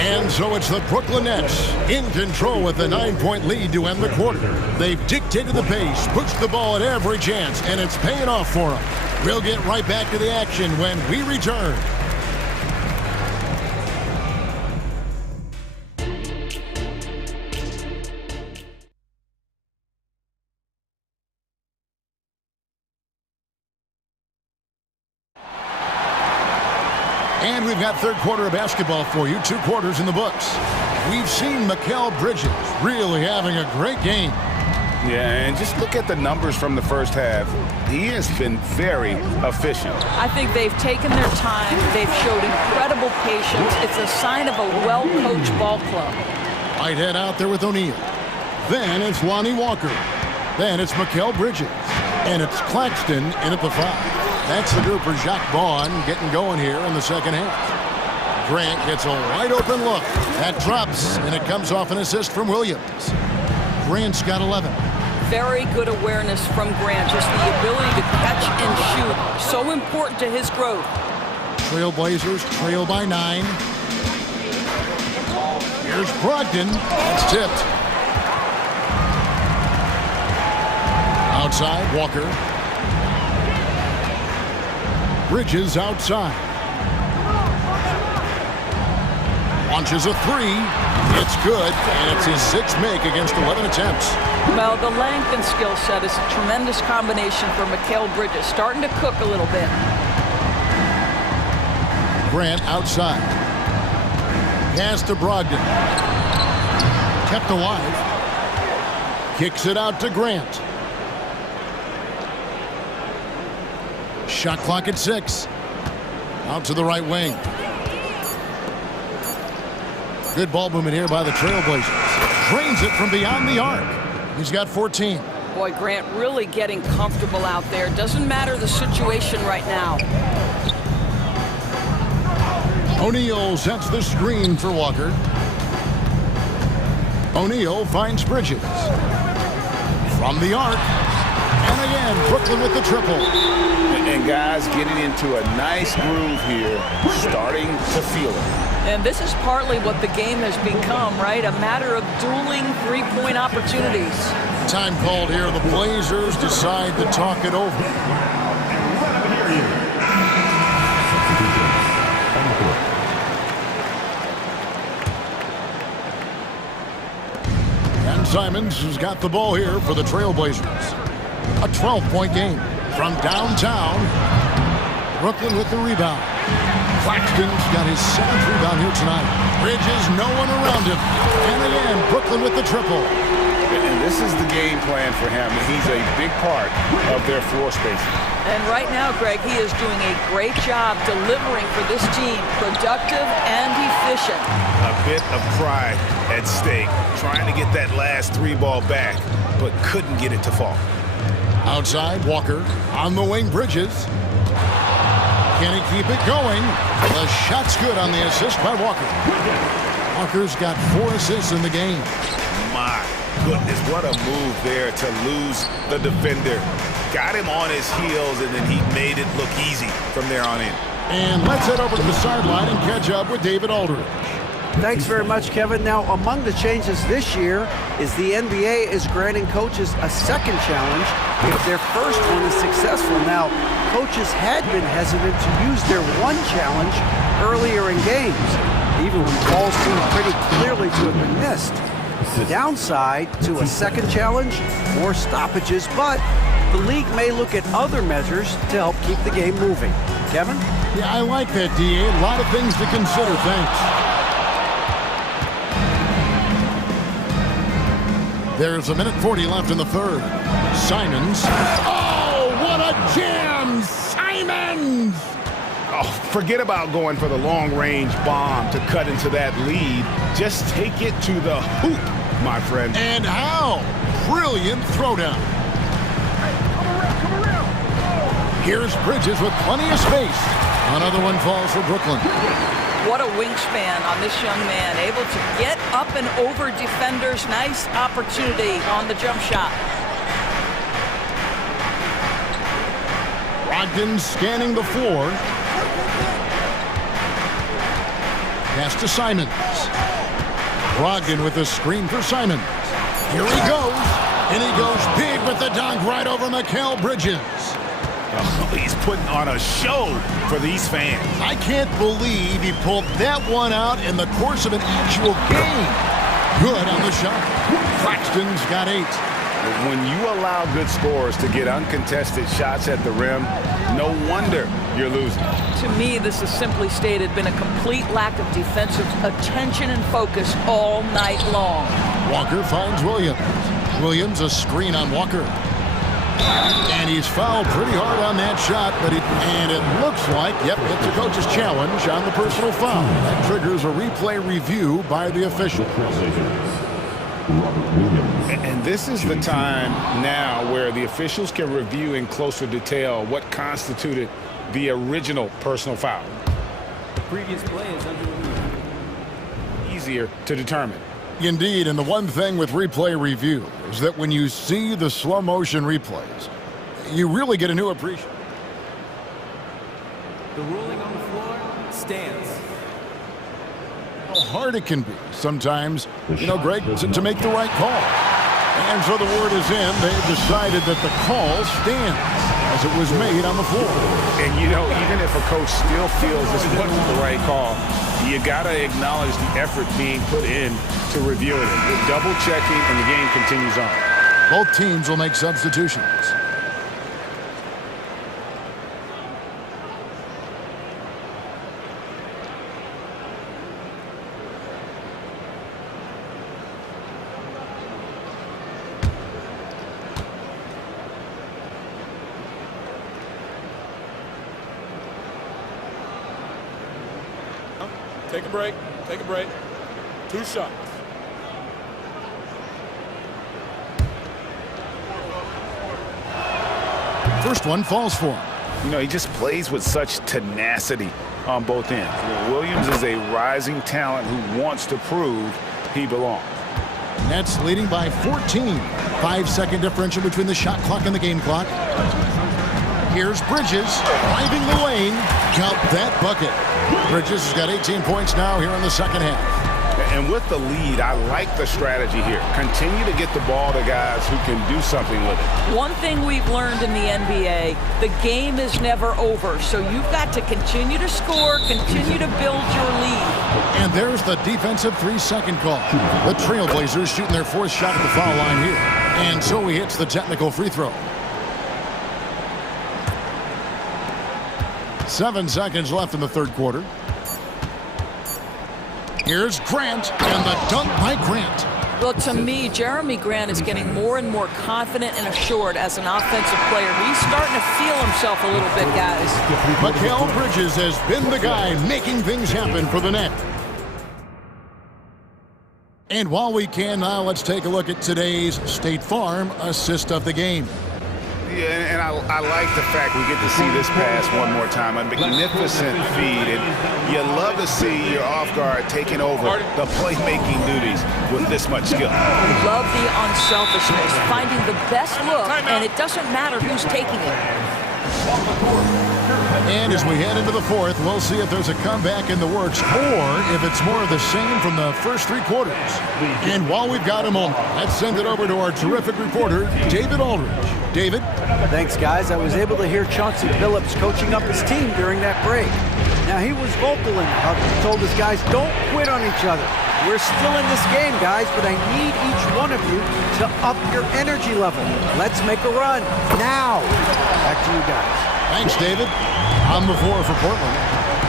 And so it's the Brooklyn Nets in control with a 9-point lead to end the quarter. They've dictated the pace, pushed the ball at every chance, and it's paying off for them. We'll get right back to the action when we return. And we've got third quarter of basketball for you. 2 quarters in the books. We've seen Mikal Bridges really having a great game. Yeah, and just look at the numbers from the first half. He has been very efficient. I think they've taken their time. They've showed incredible patience. It's a sign of a well-coached ball club. Whitehead out there with O'Neal. Then it's Lonnie Walker. Then it's Mikal Bridges. And it's Claxton in at the 5. That's the group for Jacques Vaughn getting going here in the second half. Grant gets a wide open look. That drops, and it comes off an assist from Williams. Grant's got 11. Very good awareness from Grant. Just the ability to catch and shoot. So important to his growth. Trailblazers trail by 9. Here's Brogdon. It's tipped. Outside, Walker. Bridges outside. Launches a 3. It's good, and it's his 6th make against 11 attempts. Well, the length and skill set is a tremendous combination for Mikal Bridges. Starting to cook a little bit. Grant outside. Pass to Brogdon. Kept alive. Kicks it out to Grant. Shot clock at 6. Out to the right wing. Good ball movement here by the Trailblazers. Drains it from beyond the arc. He's got 14. Boy, Grant really getting comfortable out there. Doesn't matter the situation right now. O'Neal sets the screen for Walker. O'Neal finds Bridges. From the arc. And again, Brooklyn with the triple. And guys getting into a nice groove here, starting to feel it. And this is partly what the game has become, right? A matter of dueling three-point opportunities. Time called here. The Blazers decide to talk it over. And Simons has got the ball here for the Trailblazers. A 12-point game. From downtown, Brooklyn with the rebound. Claxton's got his 7th rebound here tonight. Bridges, no one around him. And again, Brooklyn with the triple. And this is the game plan for him. He's a big part of their floor spacing. And right now, Greg, he is doing a great job delivering for this team. Productive and efficient. A bit of pride at stake. Trying to get that last 3-ball back, but couldn't get it to fall. Outside, Walker. On the wing, Bridges. Can he keep it going? The shot's good on the assist by Walker. Walker's got 4 assists in the game. My goodness, what a move there to lose the defender. Got him on his heels, and then he made it look easy from there on in. And let's head over to the sideline and catch up with David Aldridge. Thanks very much, Kevin. Now, among the changes this year is the NBA is granting coaches a second challenge if their first one is successful. Now, coaches had been hesitant to use their one challenge earlier in games, even when calls seemed pretty clearly to have been missed. The downside to a second challenge, more stoppages, but the league may look at other measures to help keep the game moving. Kevin? Yeah, I like that, D.A. A lot of things to consider. Thanks. There's 1:40 left in the third. Simons. Oh, what a jam! Simons! Oh, forget about going for the long-range bomb to cut into that lead. Just take it to the hoop, my friend. And how? Brilliant throwdown. Here's Bridges with plenty of space. Another one falls for Brooklyn. What a wingspan on this young man. Able to get up and over defenders. Nice opportunity on the jump shot. Brogdon scanning the floor. Pass to Simons. Brogdon with the screen for Simons. Here he goes. And he goes big with the dunk right over Mikal Bridges. Oh, he's putting on a show for these fans. I can't believe he pulled that one out in the course of an actual game. Good on the shot. Claxton's got 8. When you allow good scorers to get uncontested shots at the rim, no wonder you're losing. To me, this is simply stated been a complete lack of defensive attention and focus all night long. Walker finds Williams. Williams a screen on Walker. And he's fouled pretty hard on that shot, but and it looks like, yep, it's a coach's challenge on the personal foul. That triggers a replay review by the official. And this is the time now where the officials can review in closer detail what constituted the original personal foul. The previous play is under review. Easier to determine. Indeed, and the one thing with replay review is that when you see the slow motion replays, you really get a new appreciation. The ruling on the floor stands. How hard it can be sometimes, Greg, to make the right call. And so the word is in. They've decided that the call stands as it was made on the floor. And, even if a coach still feels this wasn't the right call, you got to acknowledge the effort being put in to reviewing it. They're double-checking, and the game continues on. Both teams will make substitutions. Take a break. Take a break. 2 shots. First one falls for him. He just plays with such tenacity on both ends. Williams is a rising talent who wants to prove he belongs. Nets leading by 14. 5-second differential between the shot clock and the game clock. Here's Bridges driving the lane. Count that bucket. Bridges has got 18 points now here in the second half. And with the lead, I like the strategy here. Continue to get the ball to guys who can do something with it. One thing we've learned in the NBA, the game is never over. So you've got to continue to score, continue to build your lead. And there's the defensive 3-second call. The Trailblazers shooting their 4th shot at the foul line here. And so he hits the technical free throw. 7 seconds left in the third quarter. Here's Grant, and the dunk by Grant. Well, to me, Jeremy Grant is getting more and more confident and assured as an offensive player. He's starting to feel himself a little bit, guys. Mikal Bridges has been the guy making things happen for the net. And while we can now, let's take a look at today's State Farm assist of the game. Yeah, and I like the fact we get to see this pass one more time. A magnificent feed, and you love to see your off guard taking over the playmaking duties with this much skill. Love the unselfishness, finding the best look, and it doesn't matter who's taking it. And as we head into the fourth, we'll see if there's a comeback in the works or if it's more of the same from the first 3 quarters. And while we've got a moment, let's send it over to our terrific reporter, David Aldridge. David? Thanks, guys. I was able to hear Chauncey Billups coaching up his team during that break. Now, he was vocal and told his guys, don't quit on each other. We're still in this game, guys, but I need each one of you to up your energy level. Let's make a run now. Back to you guys. Thanks, David. On the floor for Portland,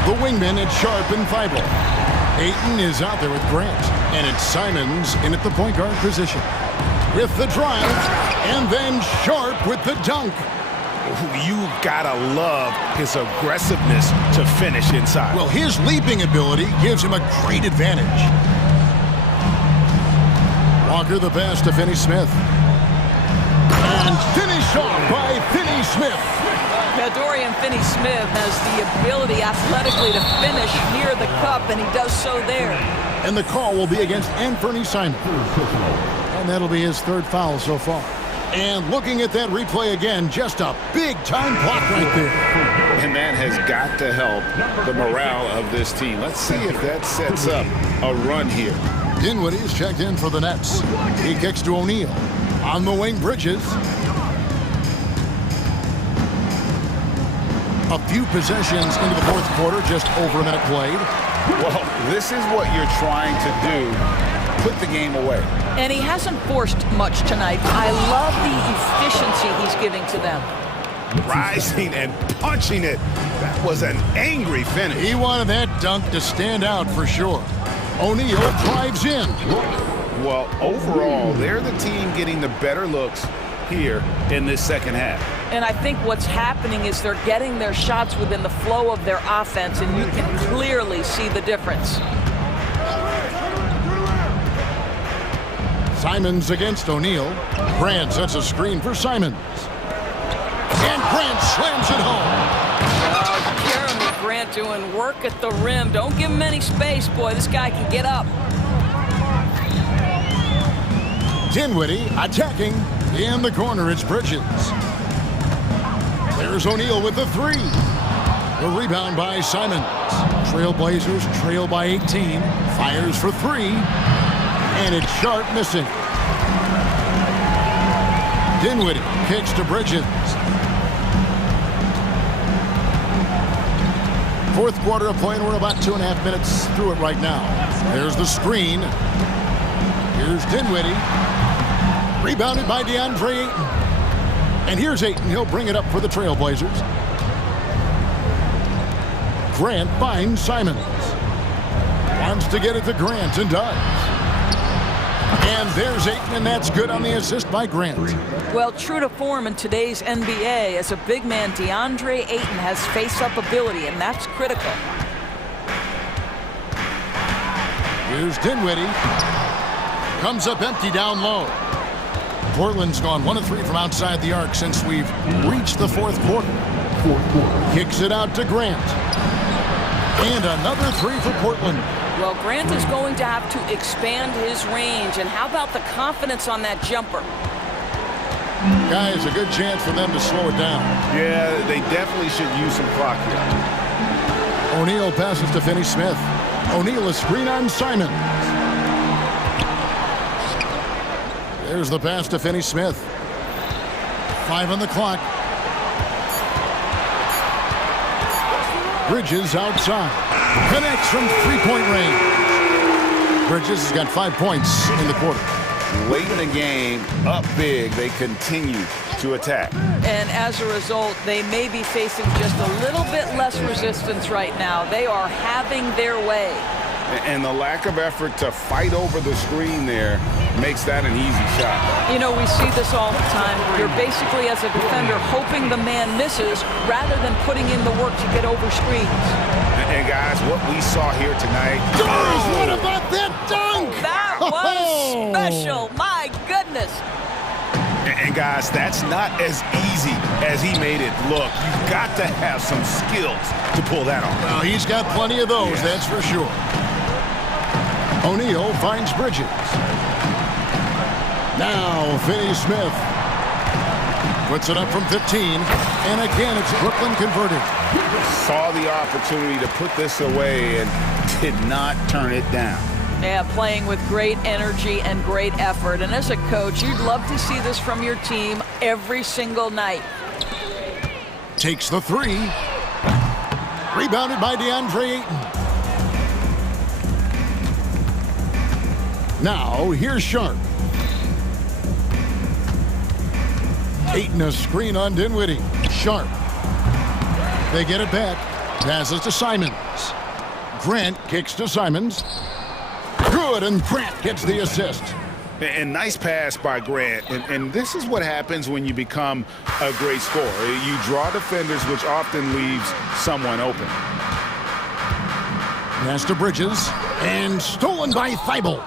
the wingmen at Sharp and Thibault. Ayton is out there with Grant, and it's Simons in at the point guard position. With the drive, and then Sharp with the dunk. You gotta love his aggressiveness to finish inside. Well, his leaping ability gives him a great advantage. Walker the pass to Finney Smith. And finish off by Finney Smith. Now, Dorian Finney-Smith has the ability athletically to finish near the cup, and he does so there. And the call will be against Anthony Simons. And that'll be his 3rd foul so far. And looking at that replay again, just a big-time block right there. And that has got to help the morale of this team. Let's see if that sets up a run here. Dinwiddie's checked in for the Nets. He kicks to O'Neal. On the wing, Bridges. A few possessions into the 4th quarter, just over a minute played. Well, this is what you're trying to do. Put the game away. And he hasn't forced much tonight. I love the efficiency he's giving to them. Rising and punching it. That was an angry finish. He wanted that dunk to stand out for sure. O'Neal drives in. Well, overall, they're the team getting the better looks here in this second half. And I think what's happening is they're getting their shots within the flow of their offense, and you can clearly see the difference. Simons against O'Neal. Grant sets a screen for Simons. And Grant slams it home. Jeremy Grant doing work at the rim. Don't give him any space, boy. This guy can get up. Dinwiddie attacking. In the corner, it's Bridges. There's O'Neal with the three. The rebound by Simons. Trailblazers trail by 18. Fires for three. And it's Sharp missing. Dinwiddie kicks to Bridges. Fourth quarter of play, and we're about 2.5 minutes through it right now. There's the screen. Here's Dinwiddie. Rebounded by DeAndre Ayton. And here's Ayton. He'll bring it up for the Trailblazers. Grant finds Simons. Wants to get it to Grant and does. And there's Ayton, and that's good on the assist by Grant. Well, true to form in today's NBA, as a big man, DeAndre Ayton has face-up ability, and that's critical. Here's Dinwiddie. Comes up empty down low. Portland's gone 1 of 3 from outside the arc since we've reached the fourth quarter. Kicks it out to Grant. And another three for Portland. Well, Grant is going to have to expand his range. And how about the confidence on that jumper? Guys, a good chance for them to slow it down. Yeah, they definitely should use some clock here. O'Neal passes to Finney-Smith. O'Neal a screen on Simons. There's the pass to Finney-Smith. 5 on the clock. Bridges outside. Connects from three-point range. Bridges has got 5 points in the quarter. Late in the game, up big, they continue to attack. And as a result, they may be facing just a little bit less resistance right now. They are having their way. And the lack of effort to fight over the screen there makes that an easy shot. You know, we see this all the time. You're basically, as a defender, hoping the man misses rather than putting in the work to get over screens. And guys, what we saw here tonight. Doris, what about that dunk? That was special. My goodness. And guys, that's not as easy as he made it look. You've got to have some skills to pull that off. Well, he's got plenty of those, that's for sure. O'Neal finds Bridges. Now Finney-Smith puts it up from 15, and again it's Brooklyn converted. Saw the opportunity to put this away and did not turn it down. Yeah, playing with great energy and great effort. And as a coach, you'd love to see this from your team every single night. Takes the three. Rebounded by DeAndre Ayton. Now, here's Sharp. Ayton a screen on Dinwiddie. Sharp. They get it back. Passes to Simons. Grant kicks to Simons. Good, and Grant gets the assist. And nice pass by Grant. And this is what happens when you become a great scorer. You draw defenders, which often leaves someone open. Pass to Bridges. And stolen by Thibault.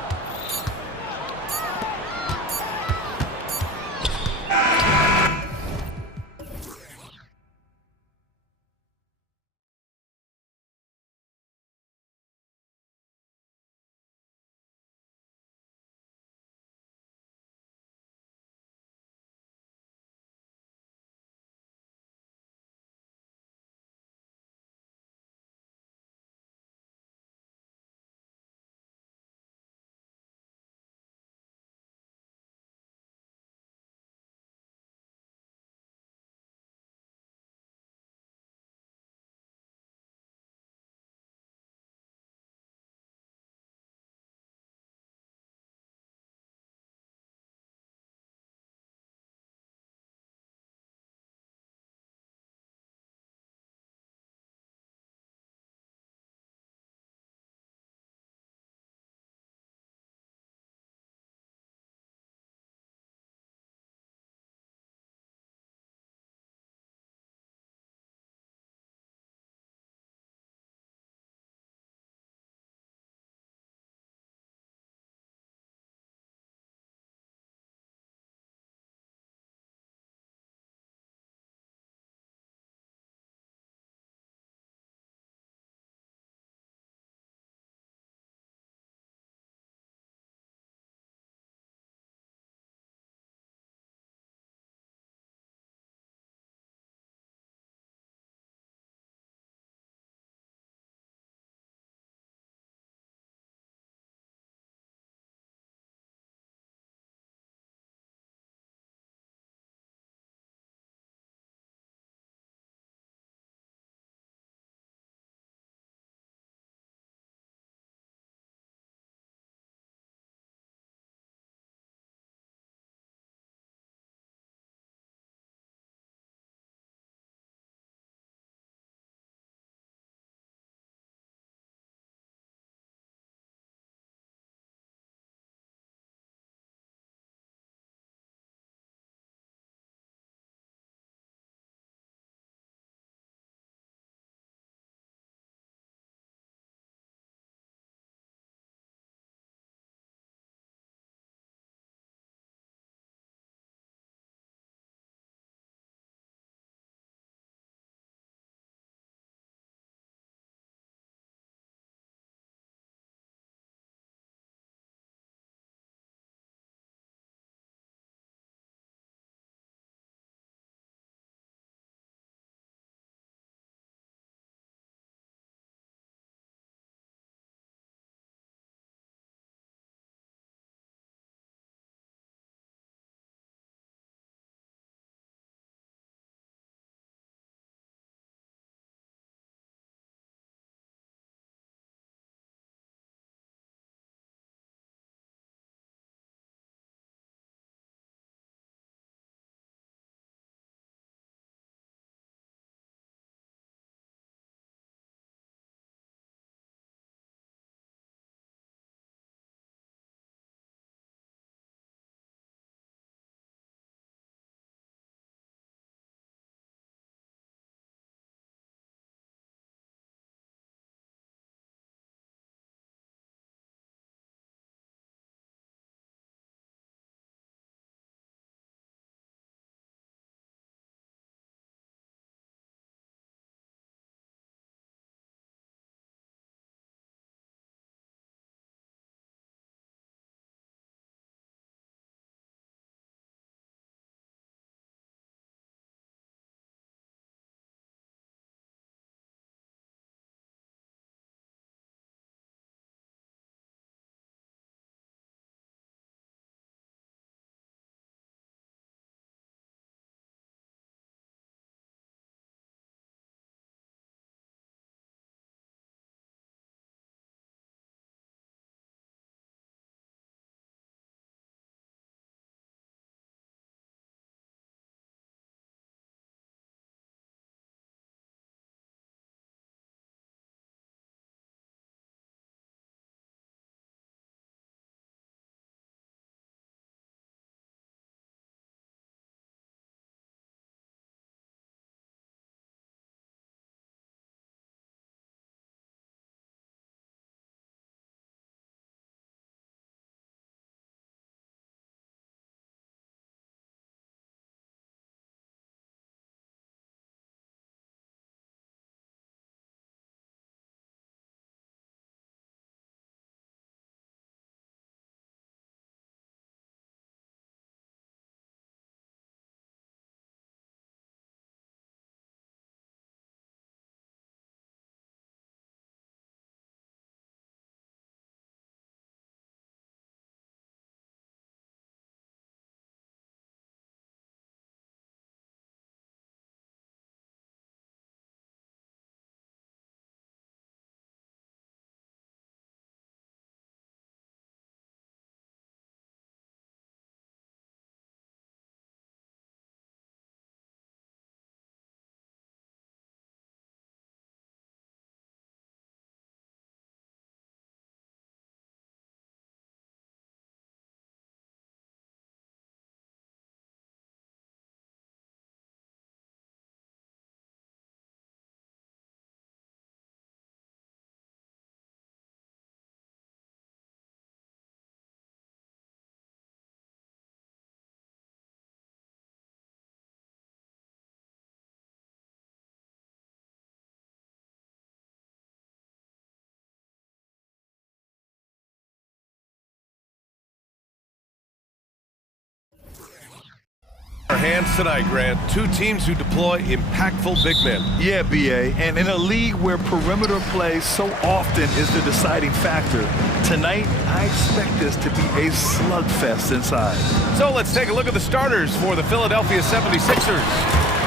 Our hands tonight, Grant. Two teams who deploy impactful big men. Yeah, BA, and in a league where perimeter play so often is the deciding factor, tonight I expect this to be a slugfest inside. So let's take a look at the starters for the Philadelphia 76ers.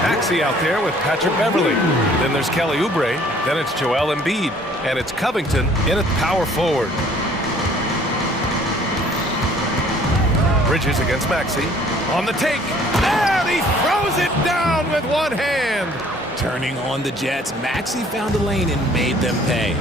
Maxey out there with Patrick Beverley. Then there's Kelly Oubre. Then it's Joel Embiid. And it's Covington in at power forward. Bridges against Maxey. On the take. And he throws it down with one hand. Turning on the Jets, Maxey found a lane and made them pay.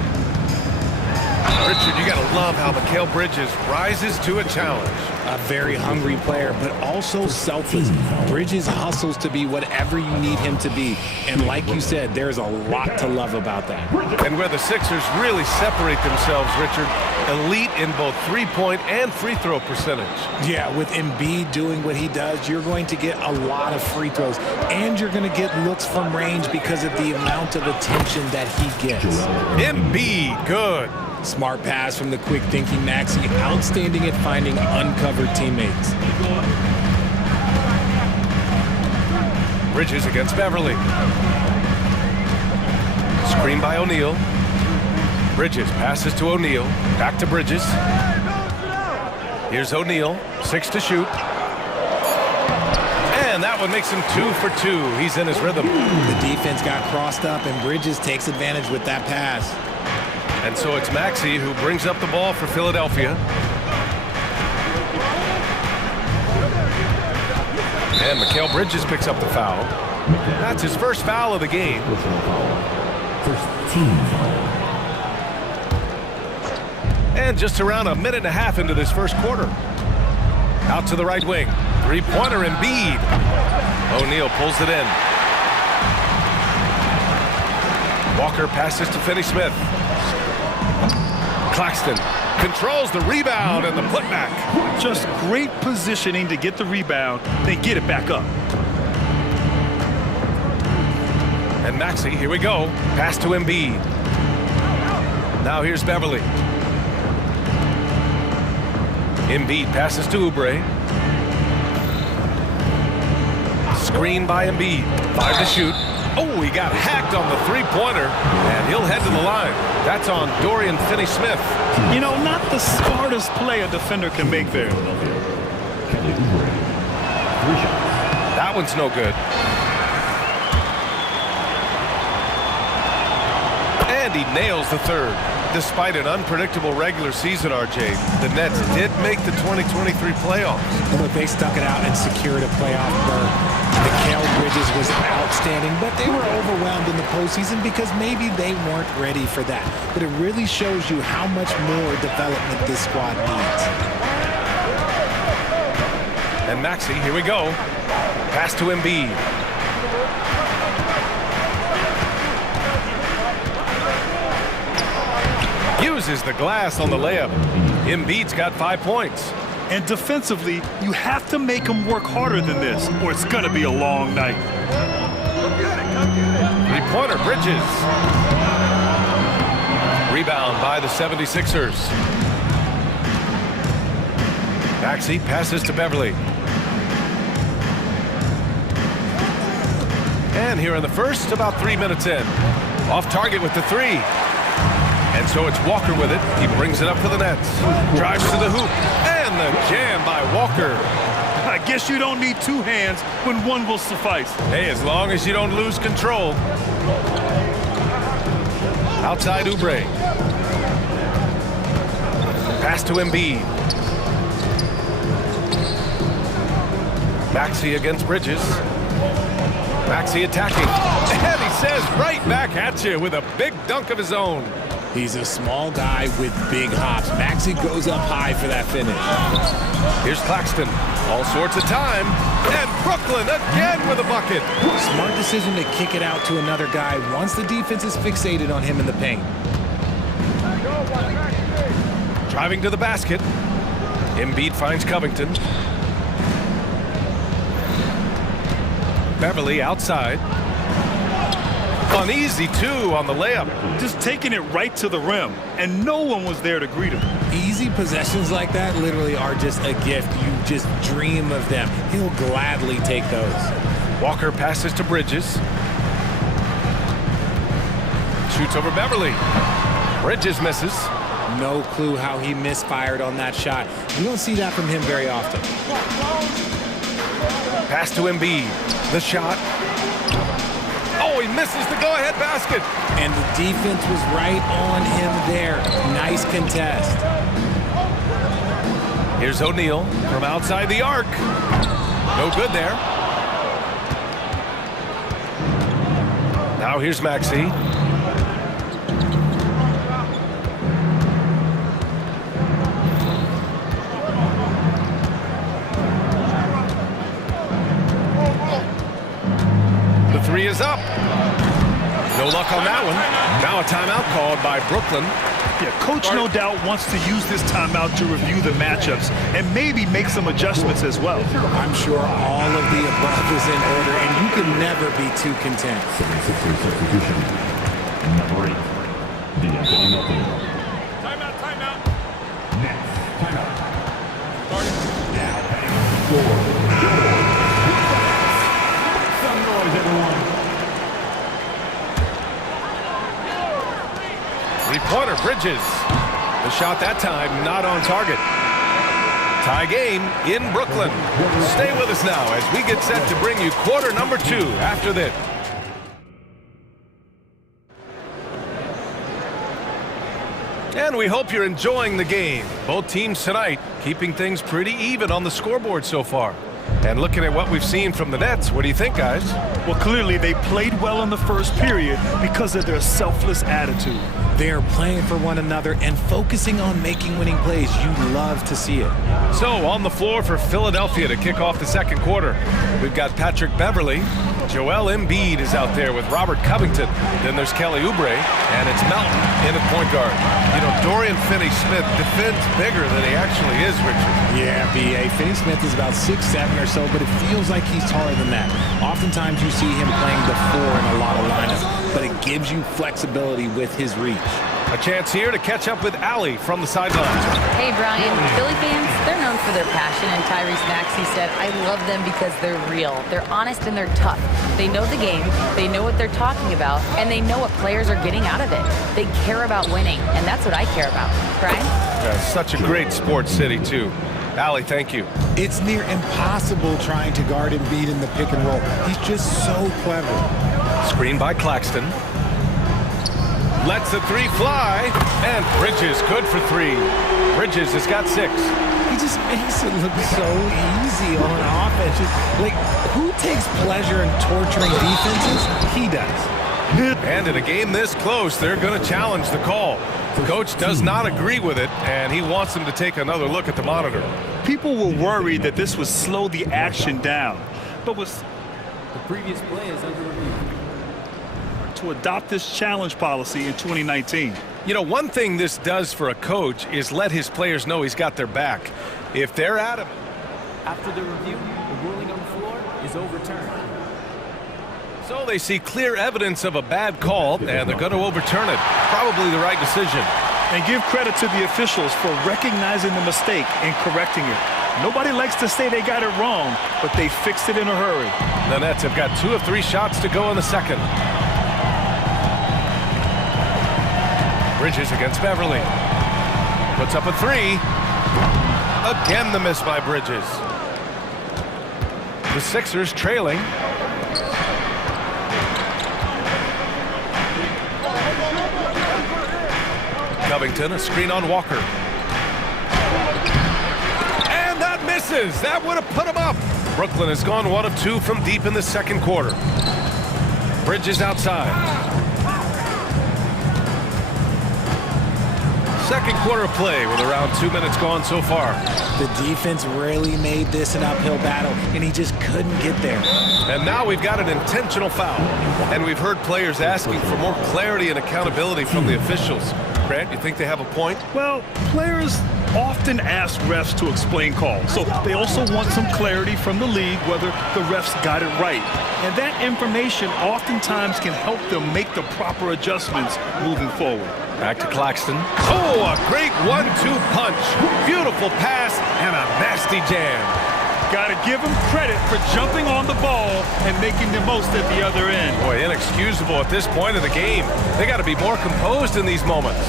Richard, you got to love how Mikal Bridges rises to a challenge. A very hungry player, but also selfless. Bridges hustles to be whatever you need him to be. And like you said, there's a lot to love about that. And where the Sixers really separate themselves, Richard, elite in both three-point and free throw percentage. Yeah, with Embiid doing what he does, you're going to get a lot of free throws. And you're going to get looks from range because of the amount of attention that he gets. Embiid, good. Smart pass from the quick-thinking Maxey, outstanding at finding uncovered teammates. Bridges against Beverley. Screen by O'Neal. Bridges passes to O'Neal. Back to Bridges. Here's O'Neal, 6 to shoot. And that one makes him 2 for 2. He's in his rhythm. The defense got crossed up, and Bridges takes advantage with that pass. And so it's Maxey who brings up the ball for Philadelphia. And Mikal Bridges picks up the foul. That's his first foul of the game. First team foul. And just around a minute and a half into this first quarter. Out to the right wing. Three-pointer Embiid. O'Neal pulls it in. Walker passes to Finney-Smith. Claxton controls the rebound and the putback. Just great positioning to get the rebound, then get it back up. And Maxey, here we go. Pass to Embiid. Now here's Beverley. Embiid passes to Oubre. Screen by Embiid. 5 to shoot. Oh, he got hacked on the three-pointer, and he'll head to the line. That's on Dorian Finney-Smith. You know, not the smartest play a defender can make there. That one's no good. And he nails the third. Despite an unpredictable regular season, RJ, the Nets did make the 2023 playoffs. But they stuck it out and secured a playoff berth. Mikal Bridges was outstanding, but they were overwhelmed in the postseason because maybe they weren't ready for that. But it really shows you how much more development this squad needs. And Maxey, here we go. Pass to Embiid. Uses the glass on the layup. Embiid's got 5 points. And defensively, you have to make them work harder than this, or it's going to be a long night. Three-pointer, Bridges. Rebound by the 76ers. Maxey passes to Beverley. And here in the first, about 3 minutes in. Off target with the three. And so it's Walker with it. He brings it up for the Nets. Drives to the hoop. And the jam by Walker. I guess you don't need two hands when one will suffice. Hey, as long as you don't lose control. Outside Oubre. Pass to Embiid. Maxey against Bridges. Maxey attacking. And he says right back at you with a big dunk of his own. He's a small guy with big hops. Maxey goes up high for that finish. Here's Claxton. All sorts of time. And Brooklyn again with a bucket. Smart decision to kick it out to another guy once the defense is fixated on him in the paint. Driving to the basket. Embiid finds Covington. Beverley outside. Uneasy, too, on the layup. Just taking it right to the rim, and no one was there to greet him. Easy possessions like that literally are just a gift. You just dream of them. He'll gladly take those. Walker passes to Bridges. Shoots over Beverly. Bridges misses. No clue how he misfired on that shot. You don't see that from him very often. Pass to Embiid. The shot. Oh, he misses the go-ahead basket. And the defense was right on him there. Nice contest. Here's O'Neal from outside the arc. No good there. Now here's Maxey. The three is up. No luck on that one. Now a timeout called by Brooklyn. Yeah, coach no doubt wants to use this timeout to review the matchups and maybe make some adjustments as well. I'm sure all of the above is in order, and you can never be too content. 76er substitution. Number 8. Timeout. Next, timeout. Now heading forward. Some noise, everyone. Three-pointer, Bridges. The shot that time not on target. Tie game in Brooklyn. Stay with us now as we get set to bring you quarter number 2 after this. And we hope you're enjoying the game. Both teams tonight keeping things pretty even on the scoreboard so far. And looking at what we've seen from the Nets, what do you think, guys? Well, clearly they played well in the first period because of their selfless attitude. They're playing for one another and focusing on making winning plays. You love to see it. So on the floor for Philadelphia to kick off the second quarter, we've got Patrick Beverly. Joel Embiid is out there with Robert Covington. Then there's Kelly Oubre, and it's Melton in at point guard. You know, Dorian Finney-Smith defends bigger than he actually is, Richard. Yeah, B.A. Finney-Smith is about 6'7" or so, but it feels like he's taller than that. Oftentimes you see him playing the 4 in a lot of lineups, but it gives you flexibility with his reach. A chance here to catch up with Allie from the sideline. Hey, Brian. Philly fans, they're known for their passion, and Tyrese Maxey said, I love them because they're real. They're honest and they're tough. They know the game, they know what they're talking about, and they know what players are getting out of it. They care about winning, and that's what I care about. Brian? Yeah, such a great sports city, too. Allie, thank you. It's near impossible trying to guard Embiid in the pick and roll. He's just so clever. Screen by Claxton. Lets the three fly, and Bridges good for 3. Bridges has got 6. He just makes it look so easy on offense. Like, who takes pleasure in torturing defenses? He does. And in a game this close, they're going to challenge the call. The coach does not agree with it, and he wants them to take another look at the monitor. People were worried that this would slow the action down, but was The previous play is under review. to adopt this challenge policy in 2019. You know, one thing this does for a coach is let his players know he's got their back. If they're adamant. After the review, the ruling on the floor is overturned. So they see clear evidence of a bad call, and they're going to overturn it. Probably the right decision. And give credit to the officials for recognizing the mistake and correcting it. Nobody likes to say they got it wrong, but they fixed it in a hurry. The Nets have got 2 of 3 shots to go in the second. Bridges against Beverly. Puts up a 3. Again the miss by Bridges. The Sixers trailing. Covington, a screen on Walker. And that misses. That would have put him up. Brooklyn has gone 1 of 2 from deep in the second quarter. Bridges outside. Second quarter play with around 2 minutes gone so far. The defense really made this an uphill battle, and he just couldn't get there. And now we've got an intentional foul. And we've heard players asking for more clarity and accountability from the officials. Grant, you think they have a point? Well, players often ask refs to explain calls, so they also want some clarity from the league whether the refs got it right. And that information oftentimes can help them make the proper adjustments moving forward. Back to Claxton. Oh, a great 1-2 punch. Beautiful pass and a nasty jam. Got to give him credit for jumping on the ball and making the most at the other end. Boy, inexcusable at this point of the game. They got to be more composed in these moments.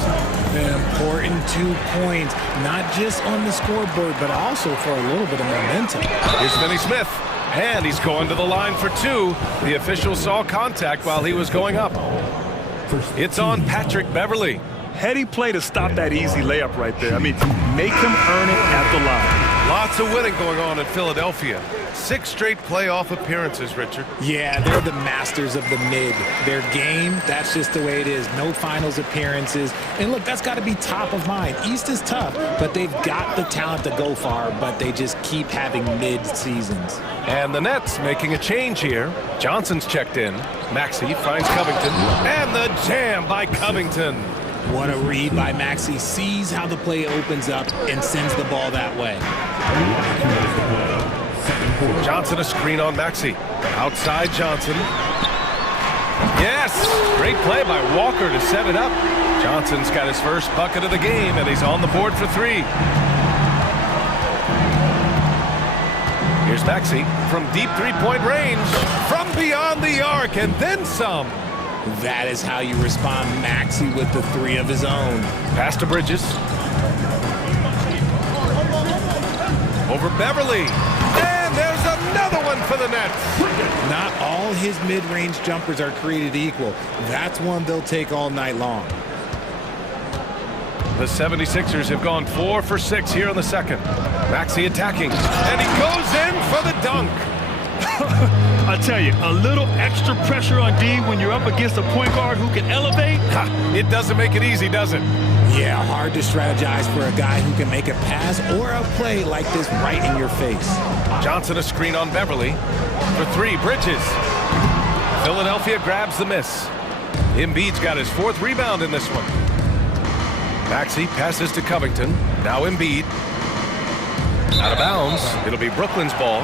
An important 2 points, not just on the scoreboard, but also for a little bit of momentum. Here's Finney Smith, and he's going to the line for 2. The official saw contact while he was going up. It's on Patrick Beverly. Heady play to stop that easy layup right there. I mean, make him earn it at the line. Lots of winning going on in Philadelphia. 6 straight playoff appearances, Richard. Yeah, they're the masters of the mid. Their game, that's just the way it is. No finals appearances. And look, that's got to be top of mind. East is tough, but they've got the talent to go far, but they just keep having mid seasons. And the Nets making a change here. Johnson's checked in. Maxey finds Covington. And the jam by Covington. What a read by Maxey. Sees how the play opens up and sends the ball that way. Johnson a screen on Maxey. Outside Johnson. Yes! Great play by Walker to set it up. Johnson's got his first bucket of the game, and he's on the board for 3. Here's Maxey from deep three-point range. From beyond the arc, and then some. That is how you respond. Maxey with the 3 of his own. Pass to Bridges. Over Beverly. And there's another one for the Nets. Not all his mid-range jumpers are created equal. That's one they'll take all night long. The 76ers have gone 4 for 6 here in the second. Maxey attacking. And he goes in for the dunk. I tell you, a little extra pressure on D when you're up against a point guard who can elevate. It doesn't make it easy, does it? Yeah, hard to strategize for a guy who can make a pass or a play like this right in your face. Johnson a screen on Beverly. For 3, Bridges. Philadelphia grabs the miss. Embiid's got his 4th rebound in this one. Maxey passes to Covington. Now Embiid. Out of bounds. It'll be Brooklyn's ball.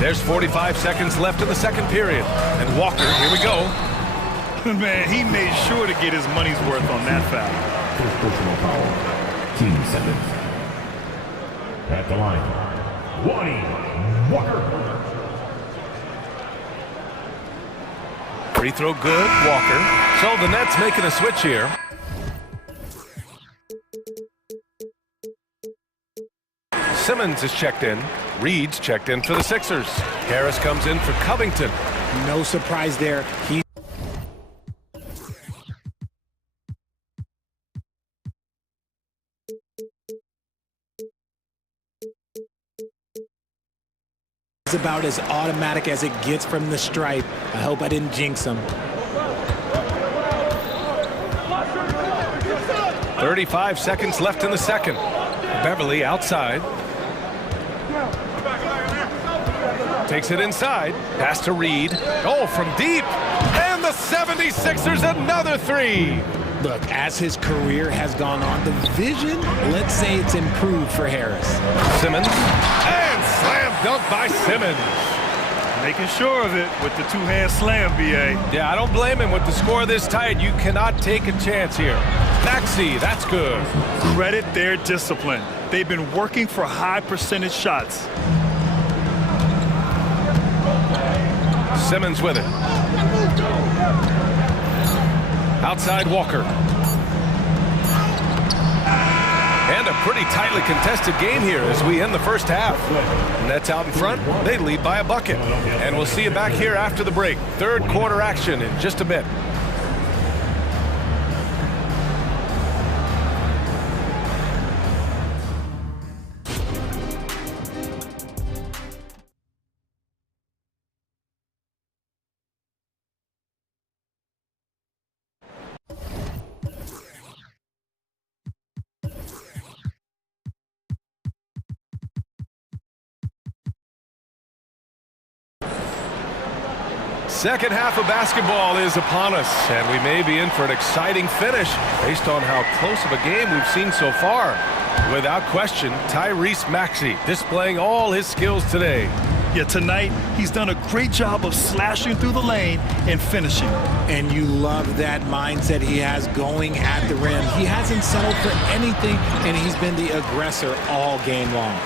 There's 45 seconds left in the second period. And Walker, here we go. Man, he made sure to get his money's worth on that foul. First personal foul. Team seconds. At the line, Lonnie Walker. Free throw good, Walker. So the Nets making a switch here. Simmons is checked in. Reed's checked in for the Sixers. Harris comes in for Covington. No surprise there. He's about as automatic as it gets from the stripe. I hope I didn't jinx him. 35 seconds left in the second. Beverly outside. Takes it inside. Pass to Reed. Oh, from deep. And the 76ers another 3. Look, as his career has gone on, the vision, let's say it's improved for Harris. Simmons. And slam dunk by Simmons. Making sure of it with the 2-hand slam, BA. Yeah, I don't blame him with the score this tight. You cannot take a chance here. Maxey, that's good. Credit their discipline. They've been working for high percentage shots. Simmons with it. Outside Walker. And a pretty tightly contested game here as we end the first half. Nets out in front. They lead by a bucket. And we'll see you back here after the break. Third quarter action in just a bit. Second half of basketball is upon us, and we may be in for an exciting finish based on how close of a game we've seen so far. Without question, Tyrese Maxey displaying all his skills today. Yeah, tonight, he's done a great job of slashing through the lane and finishing. And you love that mindset he has going at the rim. He hasn't settled for anything, and he's been the aggressor all game long.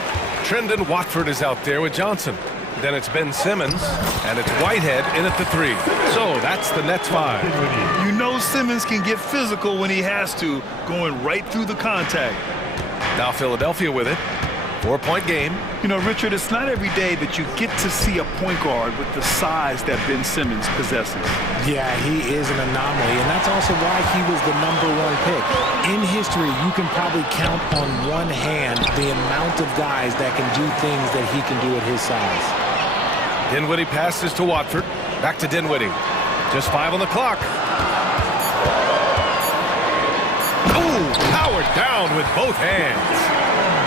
Trendon Watford is out there with Johnson. Then it's Ben Simmons, and it's Whitehead in at the 3. So that's the Nets 5. You know Simmons can get physical when he has to, going right through the contact. Now Philadelphia with it. 4-point game. You know, Richard, it's not every day that you get to see a point guard with the size that Ben Simmons possesses. Yeah, he is an anomaly, and that's also why he was the #1 pick. In history, you can probably count on one hand the amount of guys that can do things that he can do at his size. Dinwiddie passes to Watford. Back to Dinwiddie. Just 5 on the clock. Oh, powered down with both hands.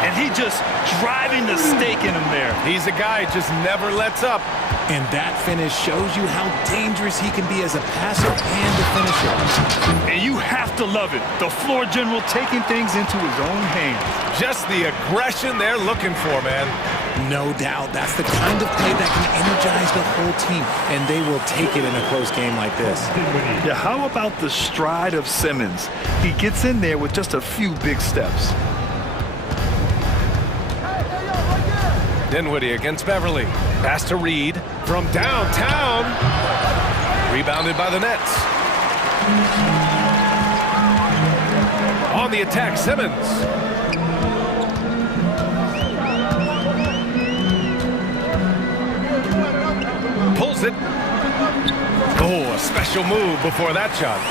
And he just driving the stake in him there. He's a guy just never lets up. And that finish shows you how dangerous he can be as a passer and a finisher. And you have to love it. The floor general taking things into his own hands. Just the aggression they're looking for, man. No doubt. That's the kind of play that can energize the whole team, and they will take it in a close game like this. Yeah, how about the stride of Simmons? He gets in there with just a few big steps. Dinwiddie against Beverly. Pass to Reed from downtown. Rebounded by the Nets. On the attack, Simmons. Pulls it. Oh, a special move before that shot.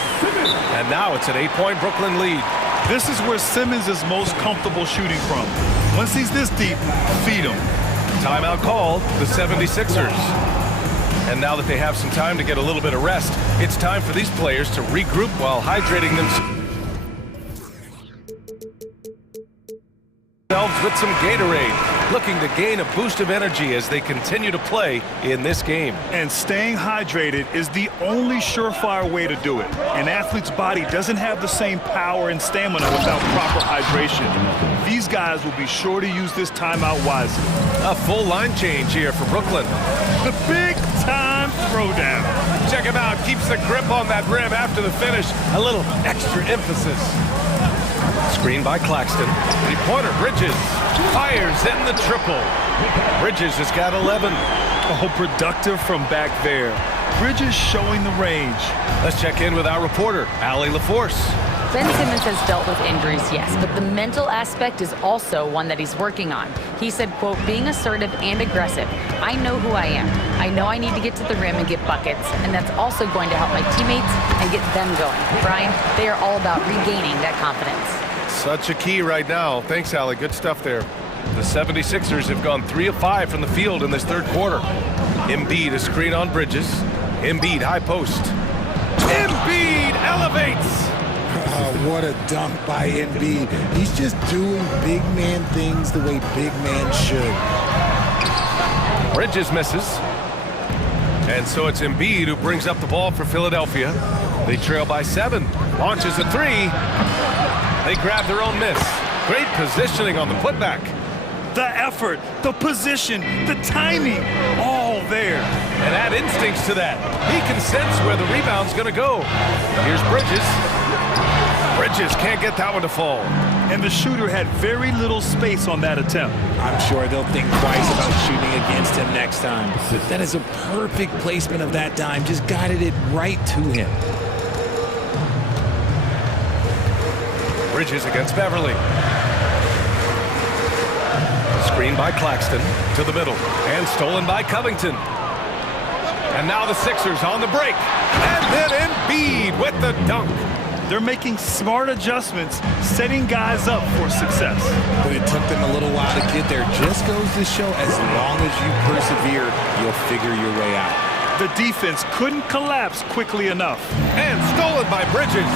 And now it's an 8-point Brooklyn lead. This is where Simmons is most comfortable shooting from. Once he's this deep, feed him. Timeout called, the 76ers. And now that they have some time to get a little bit of rest, it's time for these players to regroup while hydrating themselves with some Gatorade, looking to gain a boost of energy as they continue to play in this game. And staying hydrated is the only surefire way to do it. An athlete's body doesn't have the same power and stamina without proper hydration. These guys will be sure to use this timeout wisely. A full line change here for Brooklyn. The big-time throwdown. Check him out. Keeps the grip on that rim after the finish. A little extra emphasis. Screen by Claxton. Three-pointer, Bridges. Fires in the triple. Bridges has got 11. Oh, productive from back there. Bridges showing the range. Let's check in with our reporter, Allie LaForce. Ben Simmons has dealt with injuries, yes, but the mental aspect is also one that he's working on. He said, quote, being assertive and aggressive. I know who I am. I know I need to get to the rim and get buckets, and that's also going to help my teammates and get them going. Brian, they are all about regaining that confidence. Such a key right now. Thanks, Allie. Good stuff there. The 76ers have gone 3 of 5 from the field in this third quarter. Embiid, a screen on Bridges. Embiid, high post. Embiid elevates! What a dunk by Embiid. He's just doing big man things the way big man should. Bridges misses. And so it's Embiid who brings up the ball for Philadelphia. They trail by 7. Launches a 3. They grab their own miss. Great positioning on the putback. The effort, the position, the timing, all there. And add instincts to that. He can sense where the rebound's going to go. Here's Bridges. Bridges can't get that one to fall. And the shooter had very little space on that attempt. I'm sure they'll think twice about shooting against him next time. That is a perfect placement of that dime. Just guided it right to him. Bridges against Beverly. Screen by Claxton to the middle. And stolen by Covington. And now the Sixers on the break. And then Embiid with the dunk. They're making smart adjustments, setting guys up for success. But it took them a little while to get there. Just goes to show as long as you persevere, you'll figure your way out. The defense couldn't collapse quickly enough. And stolen by Bridges.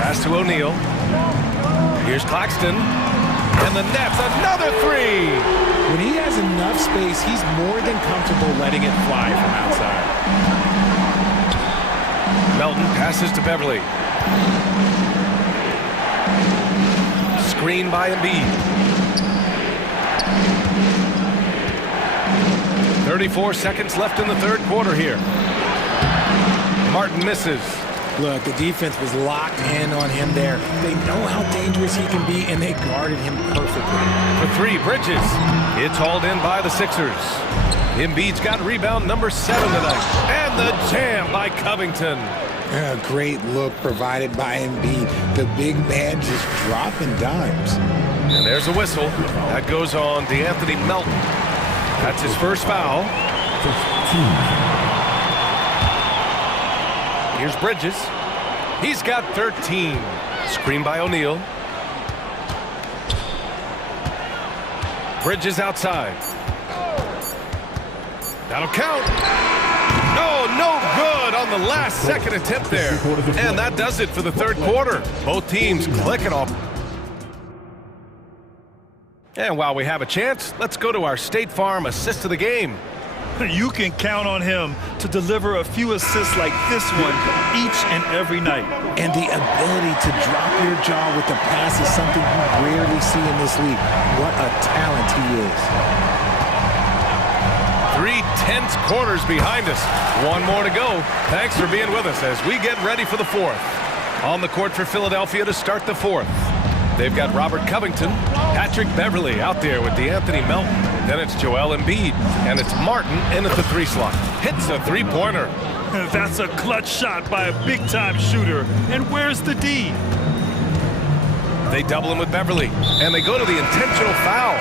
Pass to O'Neal. Here's Claxton. And the Nets, another 3. When he has enough space, he's more than comfortable letting it fly from outside. Melton passes to Beverly. screen by Embiid. 34 seconds left in the third quarter here. Martin misses. Look, the defense was locked in on him there. They know how dangerous he can be, and they guarded him perfectly. For three, Bridges. It's hauled in by the Sixers. Embiid's got rebound number 7 tonight. And the jam by Covington. A great look provided by Embiid. The big man just dropping dimes. And there's a whistle. That goes on DeAnthony Melton. That's his first foul. Here's Bridges. He's got 13. Screen by O'Neal. Bridges outside. That'll count. Oh, no good on the last second attempt there. And that does it for the third quarter. Both teams clicking off. And while we have a chance, let's go to our State Farm assist of the game. You can count on him to deliver a few assists like this one each and every night. And the ability to drop your jaw with the pass is something you rarely see in this league. What a talent he is. 3 tense quarters behind us. One more to go. Thanks for being with us as we get ready for the fourth. On the court for Philadelphia to start the fourth. They've got Robert Covington, Patrick Beverley out there with DeAnthony Melton. Then it's Joel Embiid, and it's Martin in at the 3 slot. Hits a three-pointer. That's a clutch shot by a big-time shooter. And where's the D? They double him with Beverley, and they go to the intentional foul.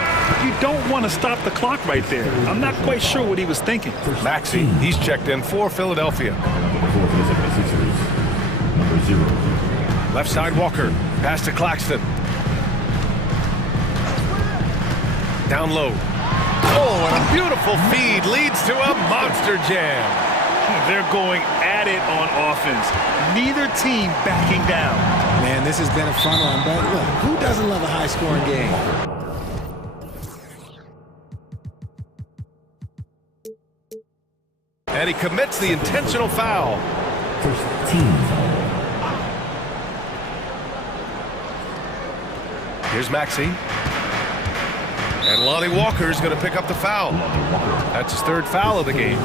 You don't want to stop the clock right there. I'm not quite sure what he was thinking. Maxey, he's checked in for Philadelphia. Left side Walker, pass to Claxton. Down low. Oh, and a beautiful feed leads to a monster jam. They're going at it on offense. Neither team backing down. Man, this has been a fun one, but look, who doesn't love a high-scoring game? And he commits the intentional foul. First team. Here's Maxey. And Lonnie Walker's going to pick up the foul. That's his third foul of the game.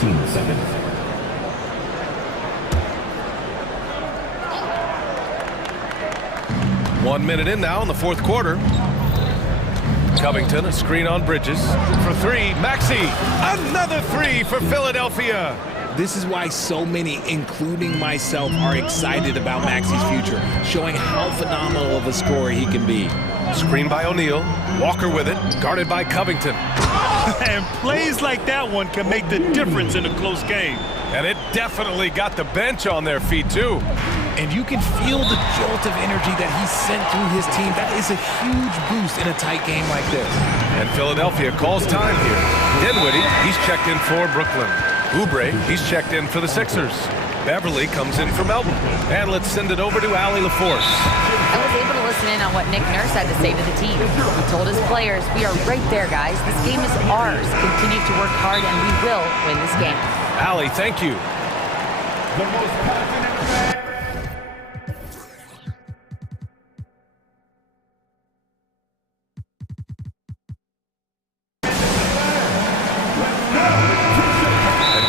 Team second. One minute in now in the fourth quarter. Covington, a screen on Bridges. For 3, Maxey. Another 3 for Philadelphia. This is why so many, including myself, are excited about Maxey's future, showing how phenomenal of a scorer he can be. Screen by O'Neal. Walker with it, guarded by Covington. And plays like that one can make the difference in a close game. And it definitely got the bench on their feet, too. And you can feel the jolt of energy that he sent through his team. That is a huge boost in a tight game like this. And Philadelphia calls time here. Dinwiddie, he's checked in for Brooklyn. Oubre, he's checked in for the Sixers. Beverley comes in for Melton. And let's send it over to Allie LaForce. I was able to listen in on what Nick Nurse had to say to the team. He told his players, we are right there, guys. This game is ours. Continue to work hard, and we will win this game. Allie, thank you. The most passionate fan.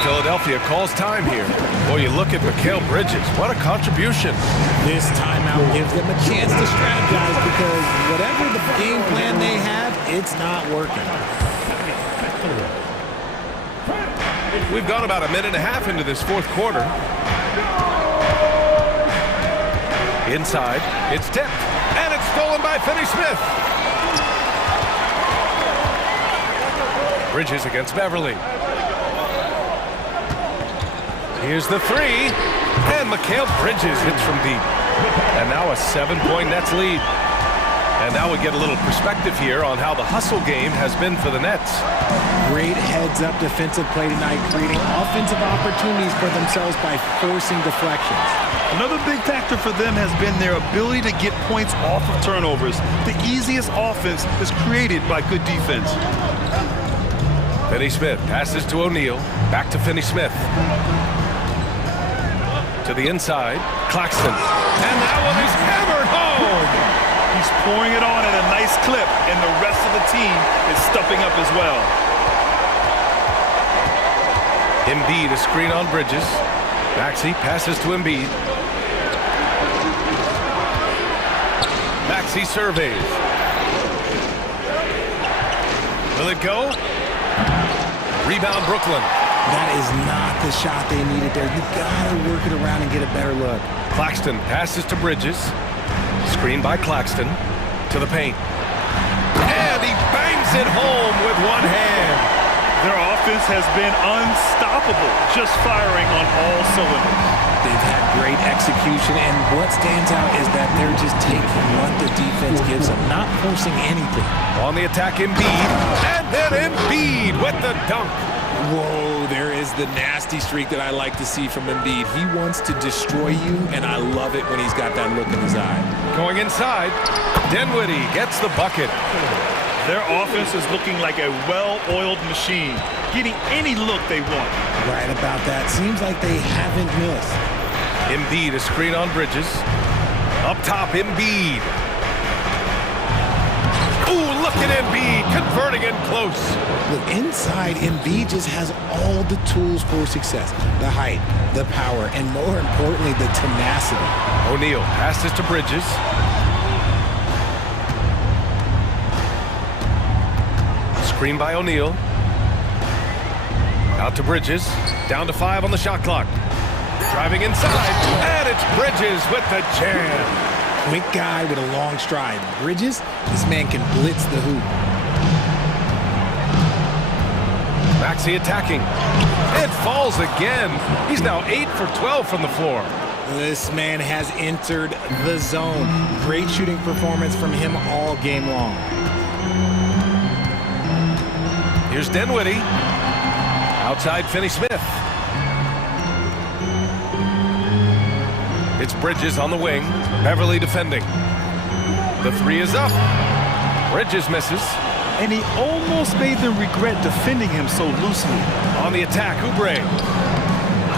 Philadelphia calls time here. Boy, you look at Mikal Bridges. What a contribution. This timeout gives them a chance to strategize because whatever the game plan they have, it's not working. We've gone about a minute and a half into this fourth quarter. Inside, it's tipped, and it's stolen by Finney-Smith. Bridges against Beverley. Here's the 3, and Mikal Bridges hits from deep. And now a 7-point Nets lead. And now we get a little perspective here on how the hustle game has been for the Nets. Great heads-up defensive play tonight, creating offensive opportunities for themselves by forcing deflections. Another big factor for them has been their ability to get points off of turnovers. The easiest offense is created by good defense. Finney-Smith passes to O'Neal. Back to Finney-Smith. To the inside, Claxton. And that one is hammered home. pouring it on at a nice clip, and the rest of the team is stepping up as well. Embiid, a screen on Bridges. Maxey passes to Embiid. Maxey surveys. Will it go? Rebound, Brooklyn. That is not the shot they needed there. You gotta work it around and get a better look. Claxton passes to Bridges. Screen by Claxton to the paint. And he bangs it home with one hand. Their offense has been unstoppable, just firing on all cylinders. They've had great execution, and what stands out is that they're just taking what the defense gives them, not forcing anything. On the attack, Embiid. And then Embiid with the dunk. Whoa, there is the nasty streak that I like to see from Embiid. He wants to destroy you, and I love it when he's got that look in his eye. Going inside, Dinwiddie gets the bucket. Their offense is looking like a well-oiled machine, getting any look they want. Right about that. Seems like they haven't missed. Embiid, a screen on Bridges. Up top, Embiid. Ooh, look at Embiid, converting in close. Look, inside, Embiid just has all the tools for success. The height, the power, and more importantly, the tenacity. O'Neal passes to Bridges. Screen by O'Neal. Out to Bridges. Down to 5 on the shot clock. Driving inside, and it's Bridges with the jam. Quick guy with a long stride. Bridges, this man can blitz the hoop. Maxey attacking. It falls again. He's now 8 for 12 from the floor. This man has entered the zone. Great shooting performance from him all game long. Here's Dinwiddie. Outside Finney-Smith. It's Bridges on the wing. Beverly defending. The three is up. Bridges misses. And he almost made them regret defending him so loosely. On the attack, Oubre.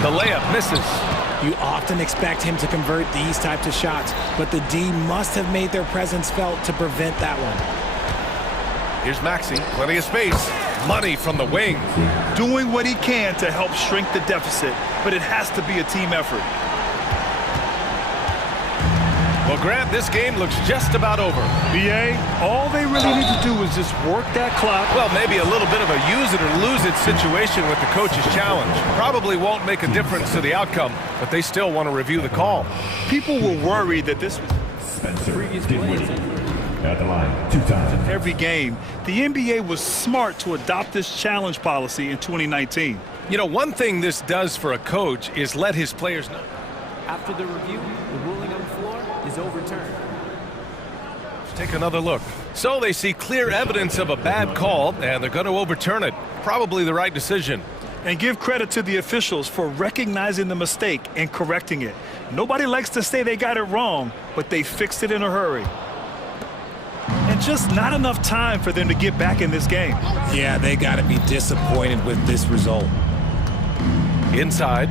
The layup misses. You often expect him to convert these types of shots, but the D must have made their presence felt to prevent that one. Here's Maxey. Plenty of space. Money from the wing. Doing what he can to help shrink the deficit, but it has to be a team effort. Well, Grant, this game looks just about over. BA, all they really need to do is just work that clock. Well, maybe a little bit of a use it or lose it situation with the coach's challenge. Probably won't make a difference to the outcome, but they still want to review the call. People were worried that this was at the line 2 times. every game. The NBA was smart to adopt this challenge policy in 2019. You know, one thing this does for a coach is let his players know. After the review, the ruling on the floor is overturned. Let's take another look. So they see clear evidence of a bad call, and they're going to overturn it. Probably the right decision. And give credit to the officials for recognizing the mistake and correcting it. Nobody likes to say they got it wrong, but they fixed it in a hurry. And just not enough time for them to get back in this game. Yeah, they got to be disappointed with this result. Inside.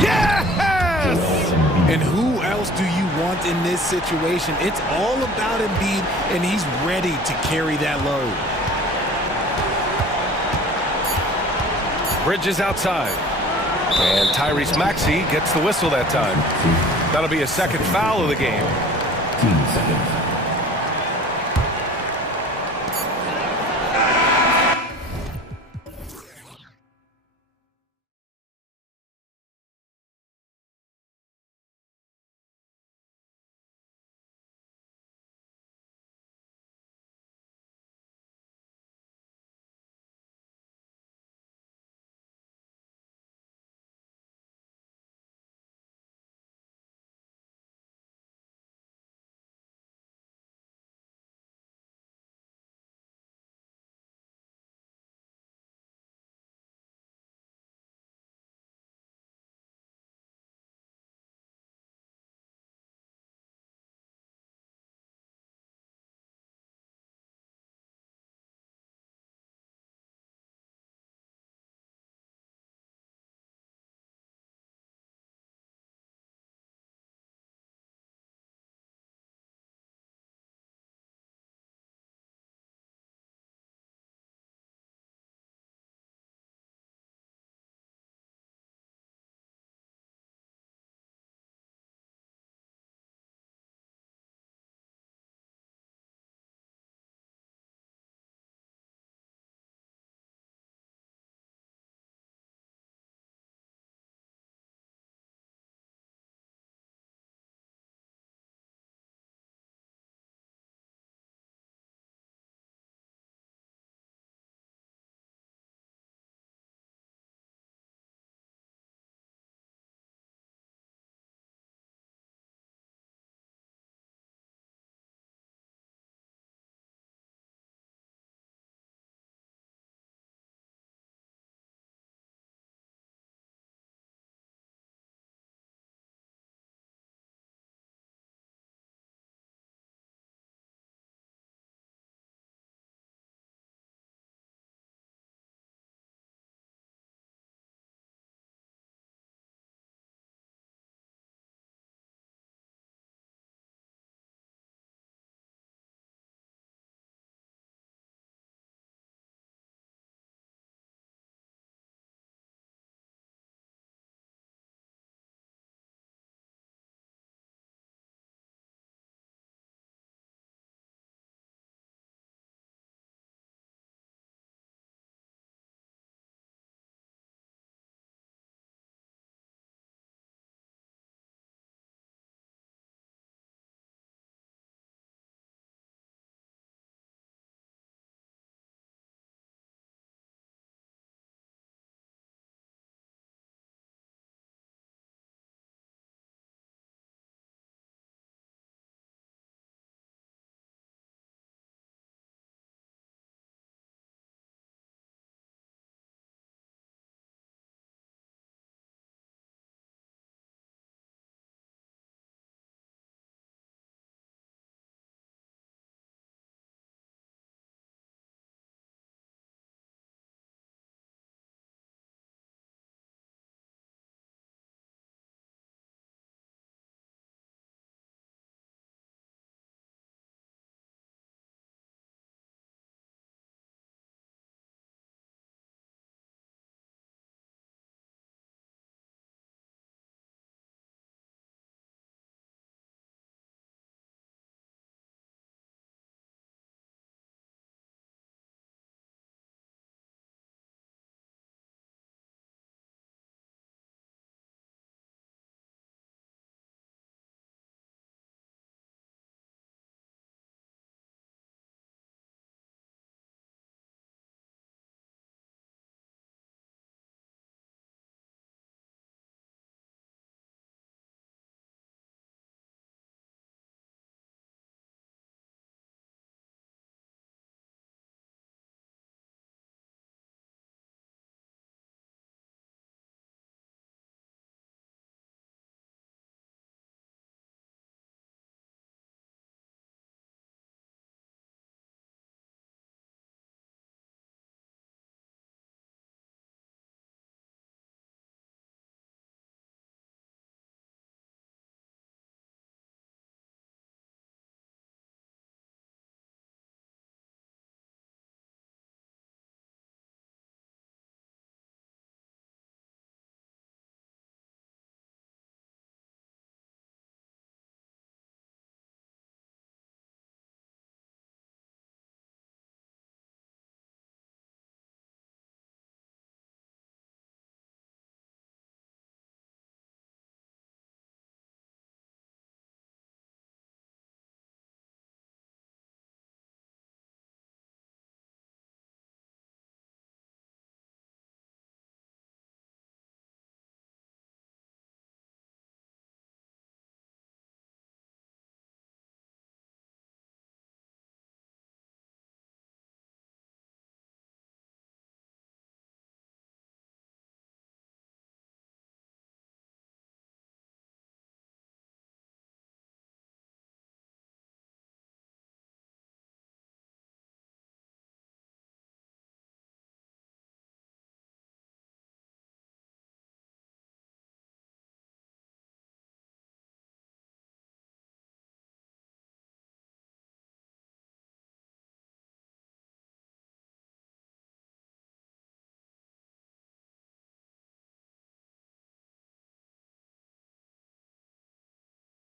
Yes! And who else do you want in this situation? It's all about Embiid, and he's ready to carry that load. Bridges outside. And Tyrese Maxey gets the whistle that time. That'll be a second foul of the game. 2 seconds.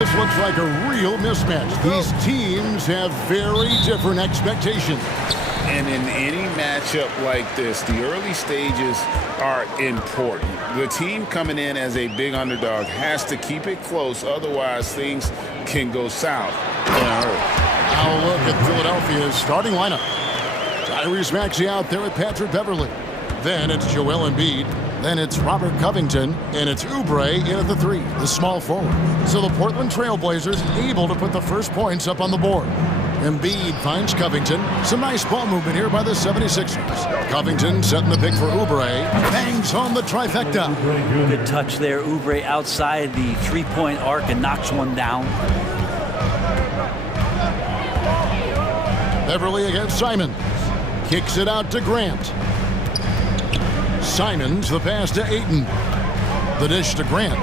This looks like a real mismatch. These teams have very different expectations. And in any matchup like this, the early stages are important. The team coming in as a big underdog has to keep it close, otherwise things can go south. Now a look at Philadelphia's starting lineup. Tyrese Maxey out there with Patrick Beverley. Then it's Joel Embiid. Then it's Robert Covington, and it's Oubre in at the 3, the small forward. So the Portland Trailblazers able to put the first points up on the board. Embiid finds Covington. Some nice ball movement here by the 76ers. Covington setting the pick for Oubre. Bangs on the trifecta. Good touch there. Oubre outside the three-point arc and knocks one down. Beverly against Simons. Kicks it out to Grant. Simons, the pass to Ayton. The dish to Grant.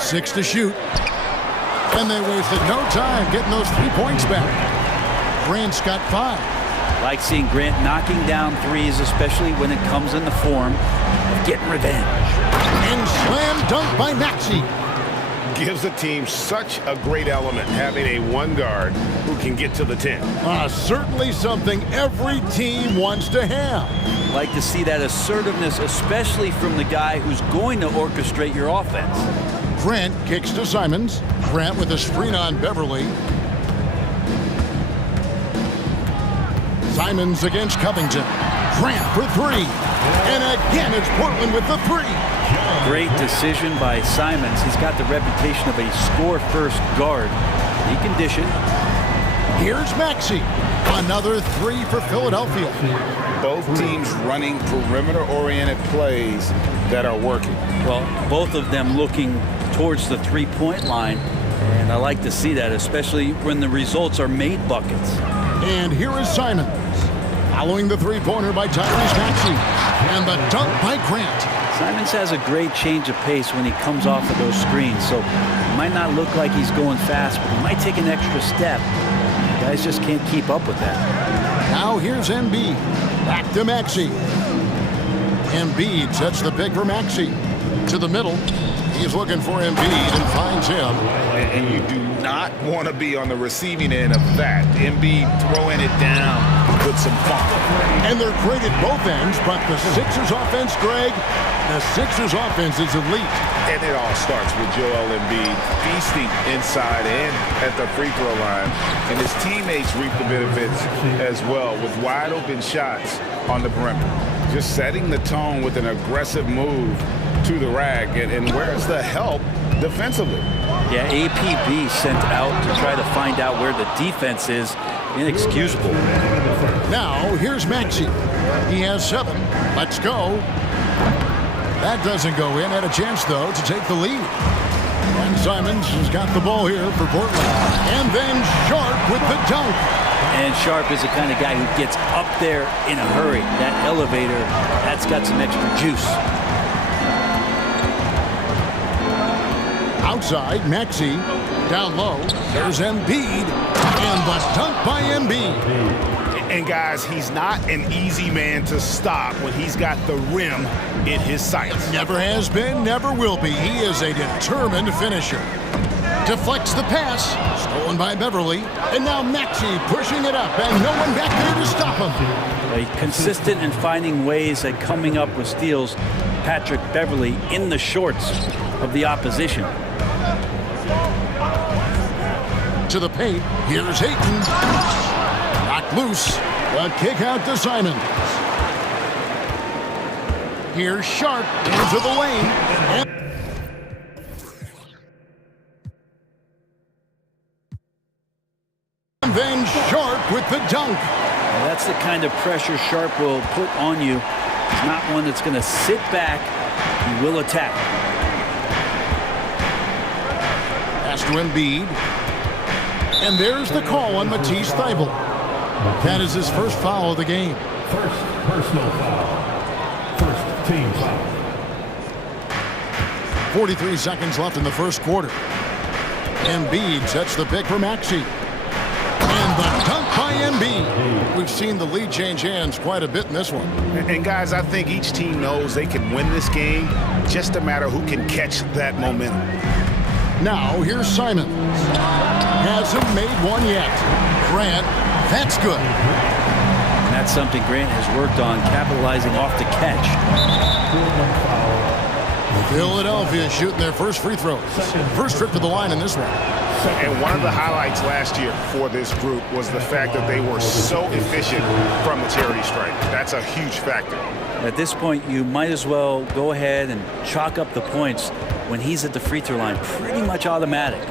6 to shoot. And they wasted no time getting those 3 points back. Grant's got 5. Like seeing Grant knocking down threes, especially when it comes in the form of getting revenge. And slam dunk by Maxey. Gives the team such a great element having a one guard who can get to the 10. Certainly something every team wants to have. Like to see that assertiveness, especially from the guy who's going to orchestrate your offense. Grant kicks to Simons. Grant with a screen on Beverly. Simons against Covington. Grant for 3. And again, it's Portland with the 3. Great decision by Simons. He's got the reputation of a score-first guard. He can dish it. Here's Maxey. Another 3 for Philadelphia. Both teams running perimeter-oriented plays that are working. Well, both of them looking towards the three-point line. And I like to see that, especially when the results are made buckets. And here is Simons. Following the three-pointer by Tyrese Maxey. And the dunk by Grant. Simons has a great change of pace when he comes off of those screens, so it might not look like he's going fast, but he might take an extra step. Guys just can't keep up with that. Now here's Embiid. Back to Maxey. Embiid sets the pick for Maxey. To the middle. He's looking for Embiid and finds him. And you do not want to be on the receiving end of that. Embiid throwing it down with some fun. And they're great at both ends, but the Sixers offense, Greg, the Sixers offense is elite. And it all starts with Joel Embiid feasting inside and at the free throw line. And his teammates reap the benefits as well with wide open shots on the perimeter. Just setting the tone with an aggressive move to the rack. And where's the help defensively? Yeah, APB sent out to try to find out where the defense is. Inexcusable. Now, here's Maxey. He has 7. Let's go. That doesn't go in. Had a chance, though, to take the lead. And Simons has got the ball here for Portland. And then Sharp with the dunk. And Sharp is the kind of guy who gets up there in a hurry. That elevator, that's got some extra juice. Outside, Maxey. Down low, there's Embiid. And the dunk by Embiid. And guys, he's not an easy man to stop when he's got the rim in his sights. Never has been, never will be. He is a determined finisher. Deflects the pass, stolen by Beverly. And now Maxey pushing it up, and no one back there to stop him. Consistent in finding ways at coming up with steals. Patrick Beverly in the shorts of the opposition. To the paint, here's Ayton. Knocked loose. A kick out to Simons. Here's Sharp into the lane. And then Sharp with the dunk. Well, that's the kind of pressure Sharp will put on you. He's not one that's going to sit back. He will attack. Pass to Embiid. And there's the call on Matisse Thybulle. That is his first foul of the game. First personal foul. First team foul. 43 seconds left in the first quarter. Embiid sets the pick for Maxey. And the dunk by Embiid. We've seen the lead change hands quite a bit in this one. And guys, I think each team knows they can win this game, just a matter who can catch that momentum. Now here's Simons. Hasn't made one yet. Grant, that's good. And that's something Grant has worked on, capitalizing off the catch. Philadelphia shooting their first free throws. First trip to the line in this one. And one of the highlights last year for this group was the fact that they were so efficient from the charity stripe. That's a huge factor. At this point, you might as well go ahead and chalk up the points when he's at the free throw line. Pretty much automatic.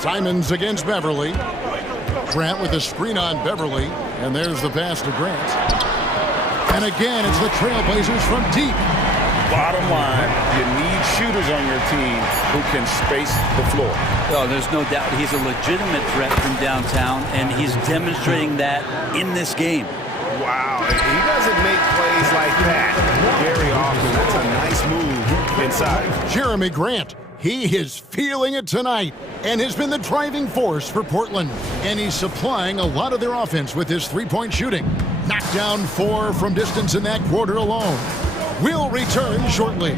Simons against Beverly. Grant with a screen on Beverly. And there's the pass to Grant. And again, it's the Trailblazers from deep. Bottom line, you need shooters on your team who can space the floor. Oh, there's no doubt he's a legitimate threat from downtown, and he's demonstrating that in this game. Wow, he doesn't make plays like that very often. That's a nice move inside. Jeremy Grant, he is feeling it tonight and has been the driving force for Portland. And he's supplying a lot of their offense with his three-point shooting. Knocked down 4 from distance in that quarter alone. Will return shortly.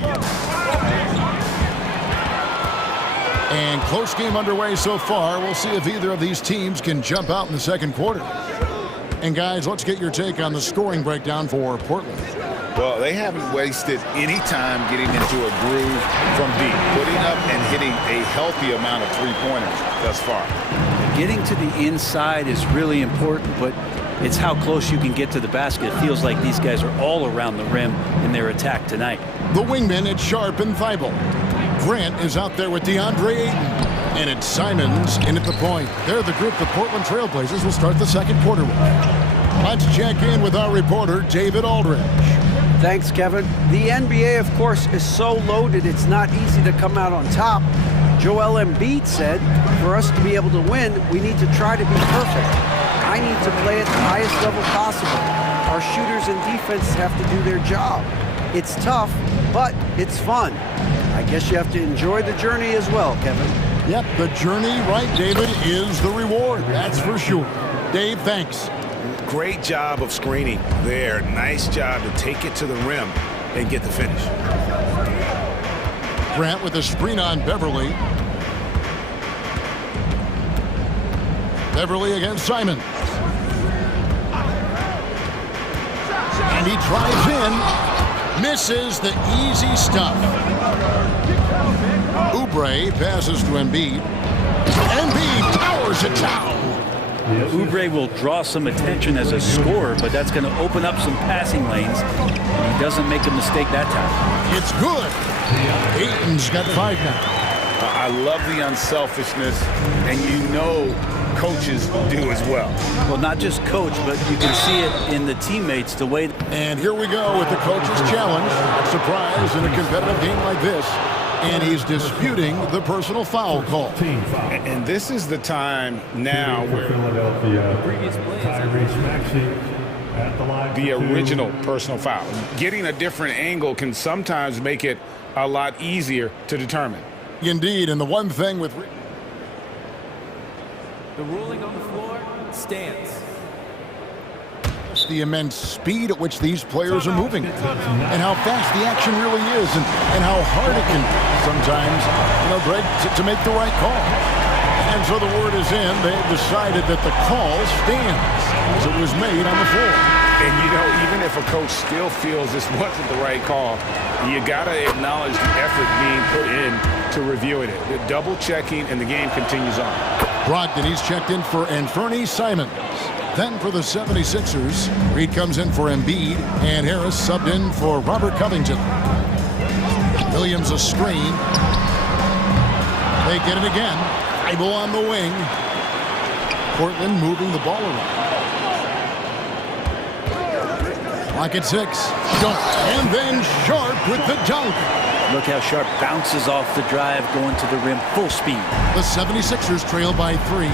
And close game underway so far. We'll see if either of these teams can jump out in the second quarter. And guys, let's get your take on the scoring breakdown for Portland. Well, they haven't wasted any time getting into a groove from deep, putting up and hitting a healthy amount of three-pointers thus far. Getting to the inside is really important, but it's how close you can get to the basket. It feels like these guys are all around the rim in their attack tonight. The wingmen, it's Sharp and Thibault. Grant is out there with DeAndre Ayton. And it's Simons in at the point. They're the group the Portland Trailblazers will start the second quarter with. Let's check in with our reporter, David Aldridge. Thanks, Kevin. The NBA, of course, is so loaded it's not easy to come out on top. Joel Embiid said, for us to be able to win, we need to try to be perfect. I need to play at the highest level possible. Our shooters and defense have to do their job. It's tough, but it's fun. I guess you have to enjoy the journey as well, Kevin. Yep, the journey, right, David, is the reward. That's for sure. Dave, thanks. Great job of screening there. Nice job to take it to the rim and get the finish. Grant with a screen on Beverly. Beverly against Simons. And he drives in. Misses the easy stuff. Oubre passes to Embiid. Embiid powers it down. Oubre will draw some attention as a scorer, but that's going to open up some passing lanes. And he doesn't make a mistake that time. It's good. Ayton's got 5 now. I love the unselfishness, and you know coaches do as well. Well, not just coach, but you can see it in the teammates, the way. And here we go with the coach's challenge. Surprise in a competitive game like this. And he's disputing the personal foul call. And this is the time now where the original personal foul. Getting a different angle can sometimes make it a lot easier to determine. Indeed, and the one thing with the ruling on the floor stands. The immense speed at which these players are moving and how fast the action really is and how hard it can sometimes, Greg, to make the right call. And so the word is in. They've decided that the call stands as it was made on the floor. And, even if a coach still feels this wasn't the right call, you got to acknowledge the effort being put in to reviewing it. The double checking, and the game continues on. Brogdon, he's checked in for Anthony Simons. Then for the 76ers, Reed comes in for Embiid, and Harris subbed in for Robert Covington. Williams a screen. They get it again. Thibault on the wing. Portland moving the ball around. Clock at 6. Dunk. And then Sharp with the dunk. Look how Sharp bounces off the drive, going to the rim full speed. The 76ers trail by 3.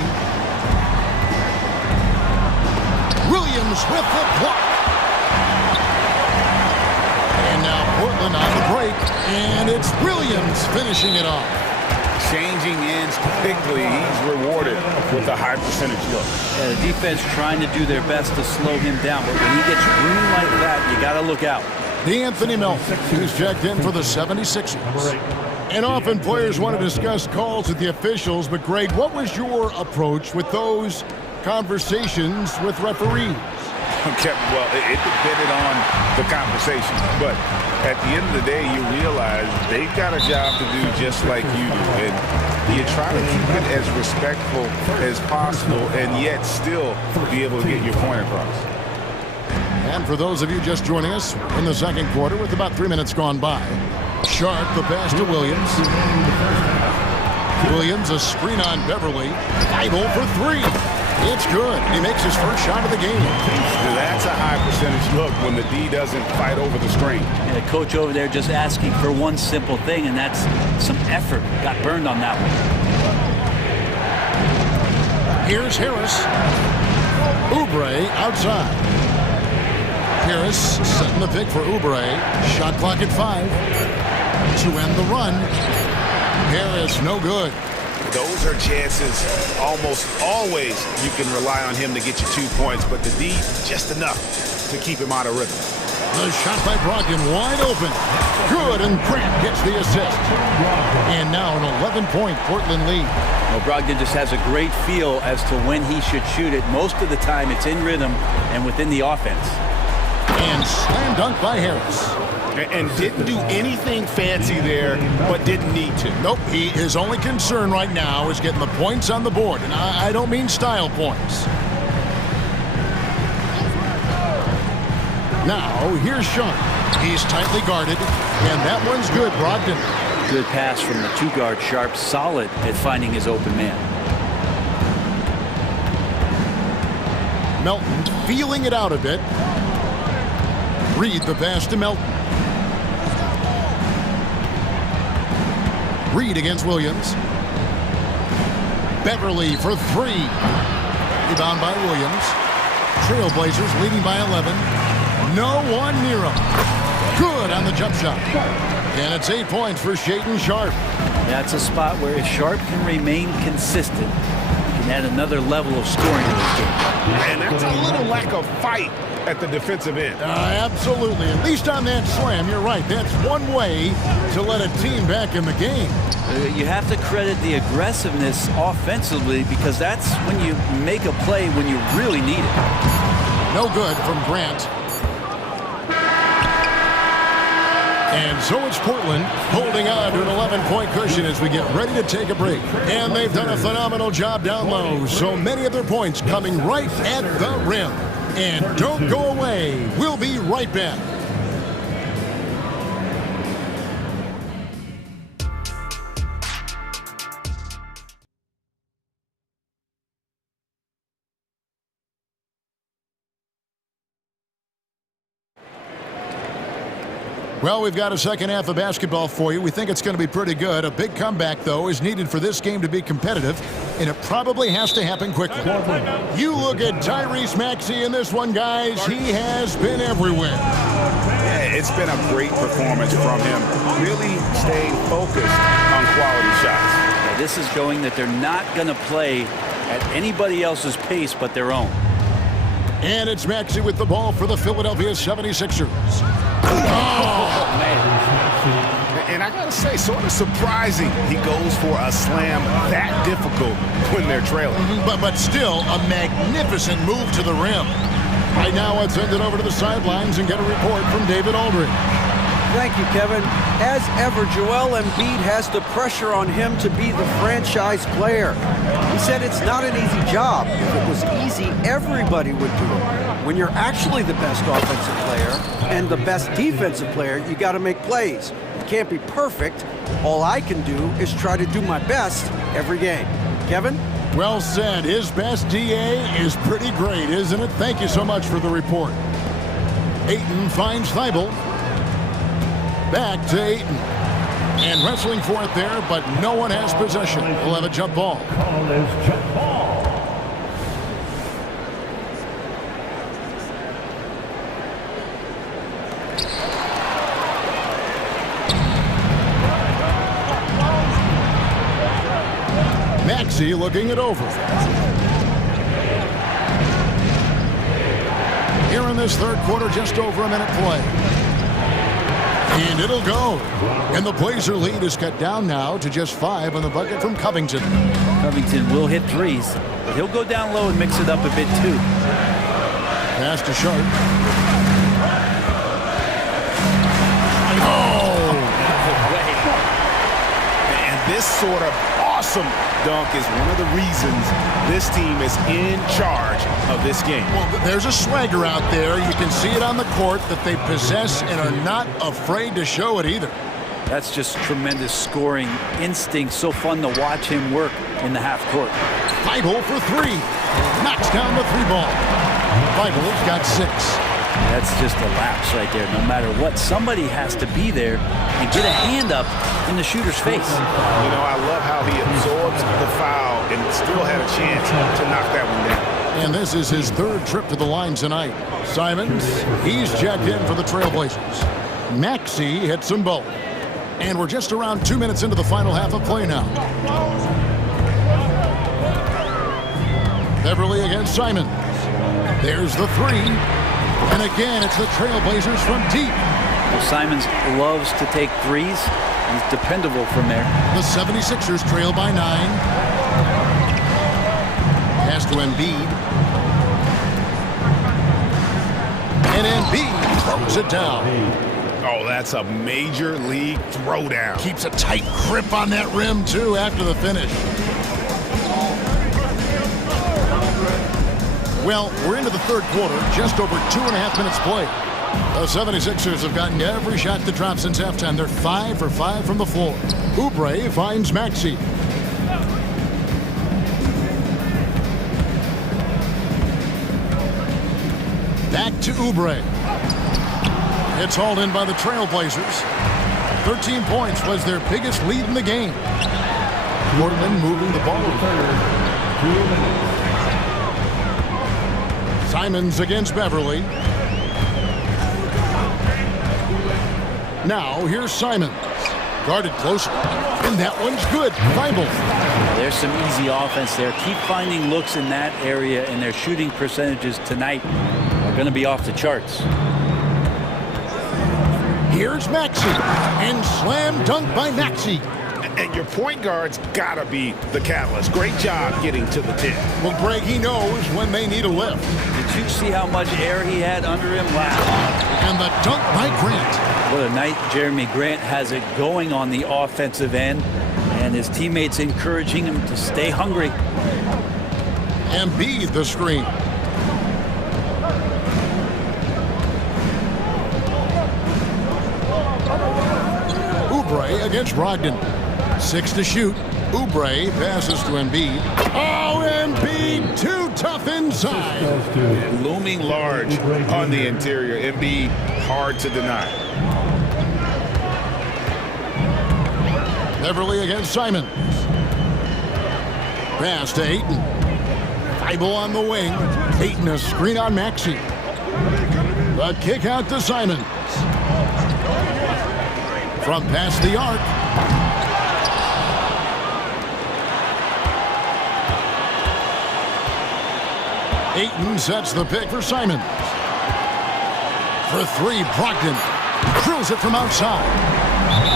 Williams with the block. And now Portland on the break, and it's Williams finishing it off. Changing ends quickly, he's rewarded with a high percentage look. The defense trying to do their best to slow him down, but when he gets room like that, you got to look out. D'Anthony Melton, who's checked in for the 76ers. And often players want to discuss calls with the officials, but Greg, what was your approach with those conversations with referees? Okay, well, it depended on the conversation, but at the end of the day, you realize they've got a job to do just like you do, and you try to keep it as respectful as possible and yet still be able to get your point across. And for those of you just joining us in the second quarter with about 3 minutes gone by, Sharp the pass to Williams. Williams a screen on Beverly. Idle for three. It's good. He makes his first shot of the game. That's a high percentage look when the D doesn't fight over the screen. And the coach over there just asking for one simple thing, and that's some effort. Got burned on that one. Here's Harris. Oubre outside. Harris setting the pick for Oubre. Shot clock at 5. To end the run. Harris no good. Those are chances almost always you can rely on him to get you 2 points, but the D just enough to keep him out of rhythm. The shot by Brogdon wide open. Good, and Grant gets the assist. And now an 11-point Portland lead. Well, Brogdon just has a great feel as to when he should shoot it. Most of the time it's in rhythm and within the offense. And slam dunk by Harris. And didn't do anything fancy there, but didn't need to. Nope, his only concern right now is getting the points on the board. And I don't mean style points. Now, here's Sean. He's tightly guarded, and that one's good, Brogdon. Good pass from the two-guard Sharp, solid at finding his open man. Melton feeling it out a bit. Reed the pass to Melton. Reed against Williams. Beverly for three. Rebound by Williams. Trailblazers leading by 11. No one near him. Good on the jump shot. And it's 8 points for Shaedon Sharp. That's a spot where if Sharp can remain consistent, he can add another level of scoring to this game. And that's a little lack of fight at the defensive end. Absolutely. At least on that slam, you're right. That's one way to let a team back in the game. You have to credit the aggressiveness offensively because that's when you make a play when you really need it. No good from Grant. And so it's Portland holding on to an 11-point cushion as we get ready to take a break. And they've done a phenomenal job down low. So many of their points coming right at the rim. And don't go away. We'll be right back. Well, we've got a second half of basketball for you. We think it's going to be pretty good. A big comeback, though, is needed for this game to be competitive, and it probably has to happen quickly. You look at Tyrese Maxey in this one, guys. He has been everywhere. Yeah, it's been a great performance from him. Really staying focused on quality shots. Yeah, this is showing that they're not going to play at anybody else's pace but their own. And it's Maxey with the ball for the Philadelphia 76ers. Oh, man. And I gotta say, sort of surprising he goes for a slam that difficult when they're trailing. But still a magnificent move to the rim. Right now, let's send it over to the sidelines and get a report from David Aldridge. Thank you, Kevin. As ever, Joel Embiid has the pressure on him to be the franchise player. He said it's not an easy job. If it was easy, everybody would do it. When you're actually the best offensive player and the best defensive player, you got to make plays. You can't be perfect. All I can do is try to do my best every game. Kevin? Well said. His best DA is pretty great, isn't it? Thank you so much for the report. Ayton finds Thibault. Back to Ayton. And wrestling for it there, but no one has possession. We'll have a jump ball. Maxey looking it over. Here in this third quarter, just over a minute play. And it'll go. And the Blazer lead is cut down now to just 5 on the bucket from Covington. Covington will hit threes, but he'll go down low and mix it up a bit too. Pass to Sharp. Oh! And this sort of awesome dunk is one of the reasons this team is in charge of this game. Well, there's a swagger out there. You can see it on the court that they possess and are not afraid to show it either. That's just tremendous scoring instinct. So fun to watch him work in the half court. Feibel for 3. Knocks down the 3 ball. Feibel's got 6. That's just a lapse right there. No matter what, somebody has to be there and get a hand up in the shooter's face. You know, I love how he absorbs the foul and still had a chance to knock that one down. And this is his 3rd trip to the line tonight. Simons, he's checked in for the Trailblazers. Maxey hits them both. And we're just around 2 minutes into the final half of play now. Beverly against Simons. There's the 3. And again, it's the Trailblazers from deep. Well, Simons loves to take threes. He's dependable from there. The 76ers trail by 9. Pass to Embiid. And Embiid throws it down. Oh, that's a major league throwdown. Keeps a tight grip on that rim, too, after the finish. Well, we're into the 3rd quarter, just over 2.5 minutes played. The 76ers have gotten every shot to drop since halftime. They're 5 for 5 from the floor. Oubre finds Maxey. Back to Oubre. It's hauled in by the Trailblazers. 13 points was their biggest lead in the game. Portland moving the ball. Simons against Beverly. Now here's Simons. Guarded closer. And that one's good. Feibel. There's some easy offense there. Keep finding looks in that area, and their shooting percentages tonight are going to be off the charts. Here's Maxey. And slam dunk by Maxey. And your point guard's got to be the catalyst. Great job getting to the 10. Well, Greg, he knows when they need a lift. Did you see how much air he had under him? Wow. And the dunk by Grant. What a night Jeremy Grant has it going on the offensive end. And his teammates encouraging him to stay hungry. Embiid the screen. Oubre against Brogdon. 6 to shoot. Oubre passes to Embiid. Oh, Embiid too tough inside. Looming large on the interior. Embiid hard to deny. Beverly against Simons. Pass to Ayton. Feibel on the wing. Ayton a screen on Maxey. The kick out to Simons. From past the arc. Ayton sets the pick for Simons. For 3, Brogdon drills it from outside.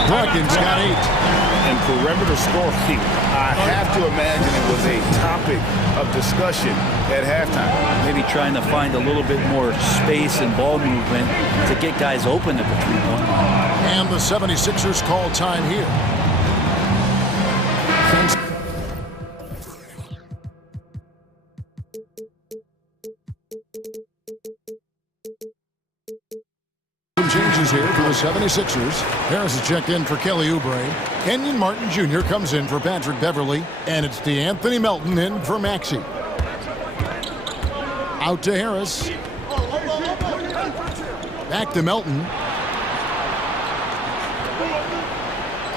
Brogdon's got 8. And perimeter scoring, I have to imagine it was a topic of discussion at halftime. Maybe trying to find a little bit more space and ball movement to get guys open at the 3-point line. And the 76ers call time here. Some changes here for the 76ers. Harris has checked in for Kelly Oubre. Kenyon Martin Jr. comes in for Patrick Beverly. And it's DeAnthony Melton in for Maxey. Out to Harris. Back to Melton.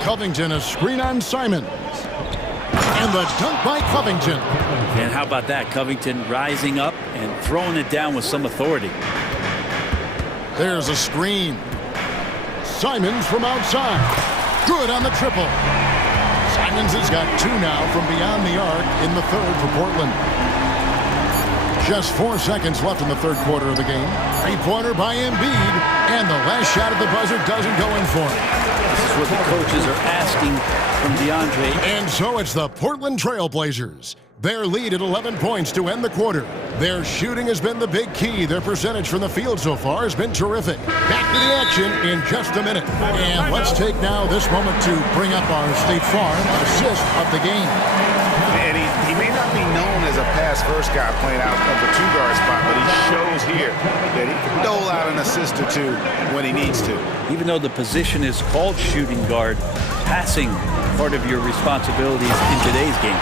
Covington a screen on Simons. And the dunk by Covington. And how about that? Covington rising up and throwing it down with some authority. There's a screen. Simons from outside. Good on the triple. Simons has got 2 now from beyond the arc in the 3rd for Portland. Just 4 seconds left in the third quarter of the game. Three-pointer by Embiid, and the last shot at the buzzer doesn't go in for him. This is what the coaches are asking from DeAndre. And so it's the Portland Trail Blazers. Their lead at 11 points to end the quarter. Their shooting has been the big key. Their percentage from the field so far has been terrific. Back to the action in just a minute. And let's take now this moment to bring up our State Farm assist of the game. And he may not be known as a pass-first guy playing out of the two-guard spot, but he shows here that he can dole out an assist or two when he needs to. Even though the position is called shooting guard, passing part of your responsibilities in today's game.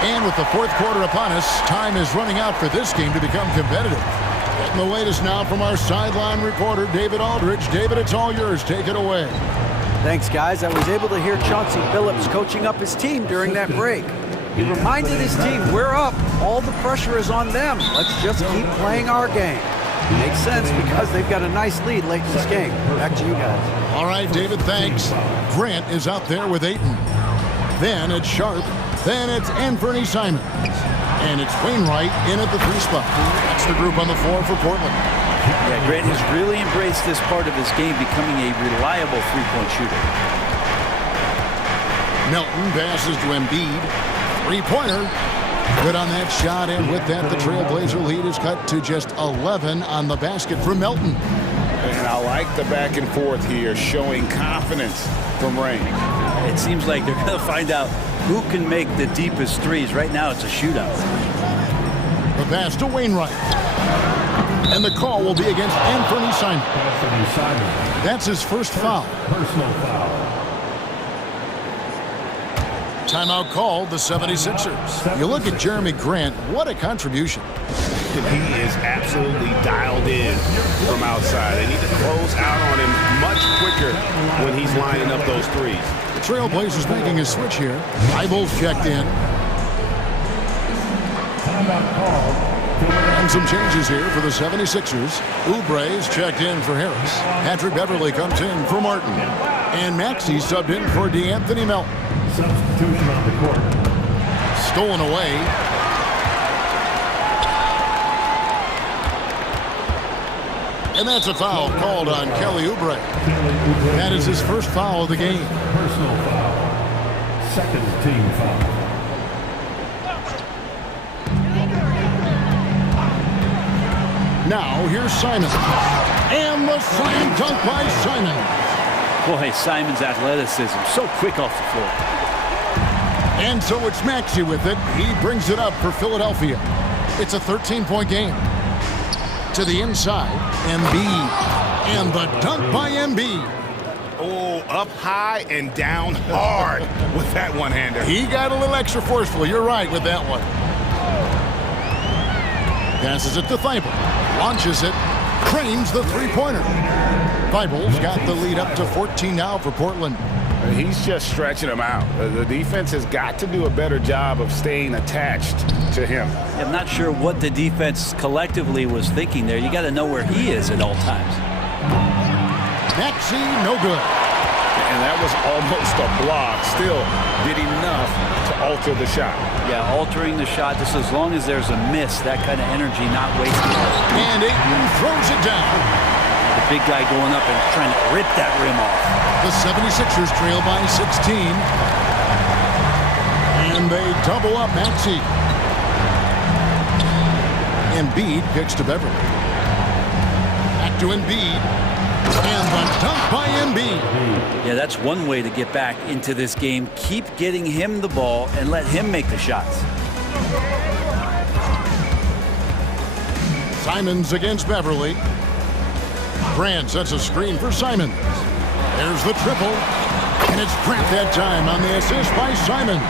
And with the fourth quarter upon us, time is running out for this game to become competitive. Getting the latest now from our sideline reporter, David Aldridge. David, it's all yours. Take it away. Thanks, guys. I was able to hear Chauncey Billups coaching up his team during that break. He reminded his team, we're up. All the pressure is on them. Let's just keep playing our game. Makes sense because they've got a nice lead late in this game. Back to you guys. All right, David, thanks. Grant is out there with Ayton. Then it's Sharp. Then it's Anthony Simons. And it's Wainwright in at the 3 spot. That's the group on the floor for Portland. Yeah, Grant has really embraced this part of his game, becoming a reliable three-point shooter. Melton passes to Embiid. Three-pointer. Good on that shot, and with that, the Trailblazer lead is cut to just 11 on the basket from Melton. And I like the back and forth here, showing confidence from Rain. It seems like they're going to find out who can make the deepest threes. Right now, it's a shootout. The pass to Wainwright. And the call will be against Anthony Simons. That's his first foul. Personal foul. Timeout called the 76ers. You look at Jeremy Grant, what a contribution. He is absolutely dialed in from outside. They need to close out on him much quicker when he's lining up those threes. The Trailblazers making a switch here. Eyeballs checked in. Timeout called. And some changes here for the 76ers. Oubre's checked in for Harris. Patrick Beverly comes in for Martin. And Maxey subbed in for DeAnthony Melton. Substitution on the court. Stolen away. And that's a foul called on Kelly Oubre. That is his first foul of the game. Personal foul. Second team foul. Now here's Simons. And the slam dunk by Simons. Boy, Simons' athleticism, so quick off the floor. And so it's Maxey with it. He brings it up for Philadelphia. It's a 13-point game. To the inside, Embiid. And the dunk by Embiid. Oh, up high and down hard with that one-hander. He got a little extra forceful. You're right with that one. Passes it to Thibault. Launches it. Cranes the three-pointer. Thibault's got the lead up to 14 now for Portland. He's just stretching him out. The defense has got to do a better job of staying attached to him. I'm not sure what the defense collectively was thinking there. You got to know where he is at all times. Maxey, no good. And that was almost a block. Still did enough to alter the shot. Yeah, altering the shot, just as long as there's a miss, that kind of energy not wasted. And Ayton throws it down. The big guy going up and trying to rip that rim off. The 76ers trail by 16. And they double up Maxey. Embiid kicks to Beverly. Back to Embiid. And the dunk by Embiid. Yeah, that's one way to get back into this game. Keep getting him the ball and let him make the shots. Simons against Beverly. Grant sets a screen for Simons. There's the triple. And it's Grant that time on the assist by Simons.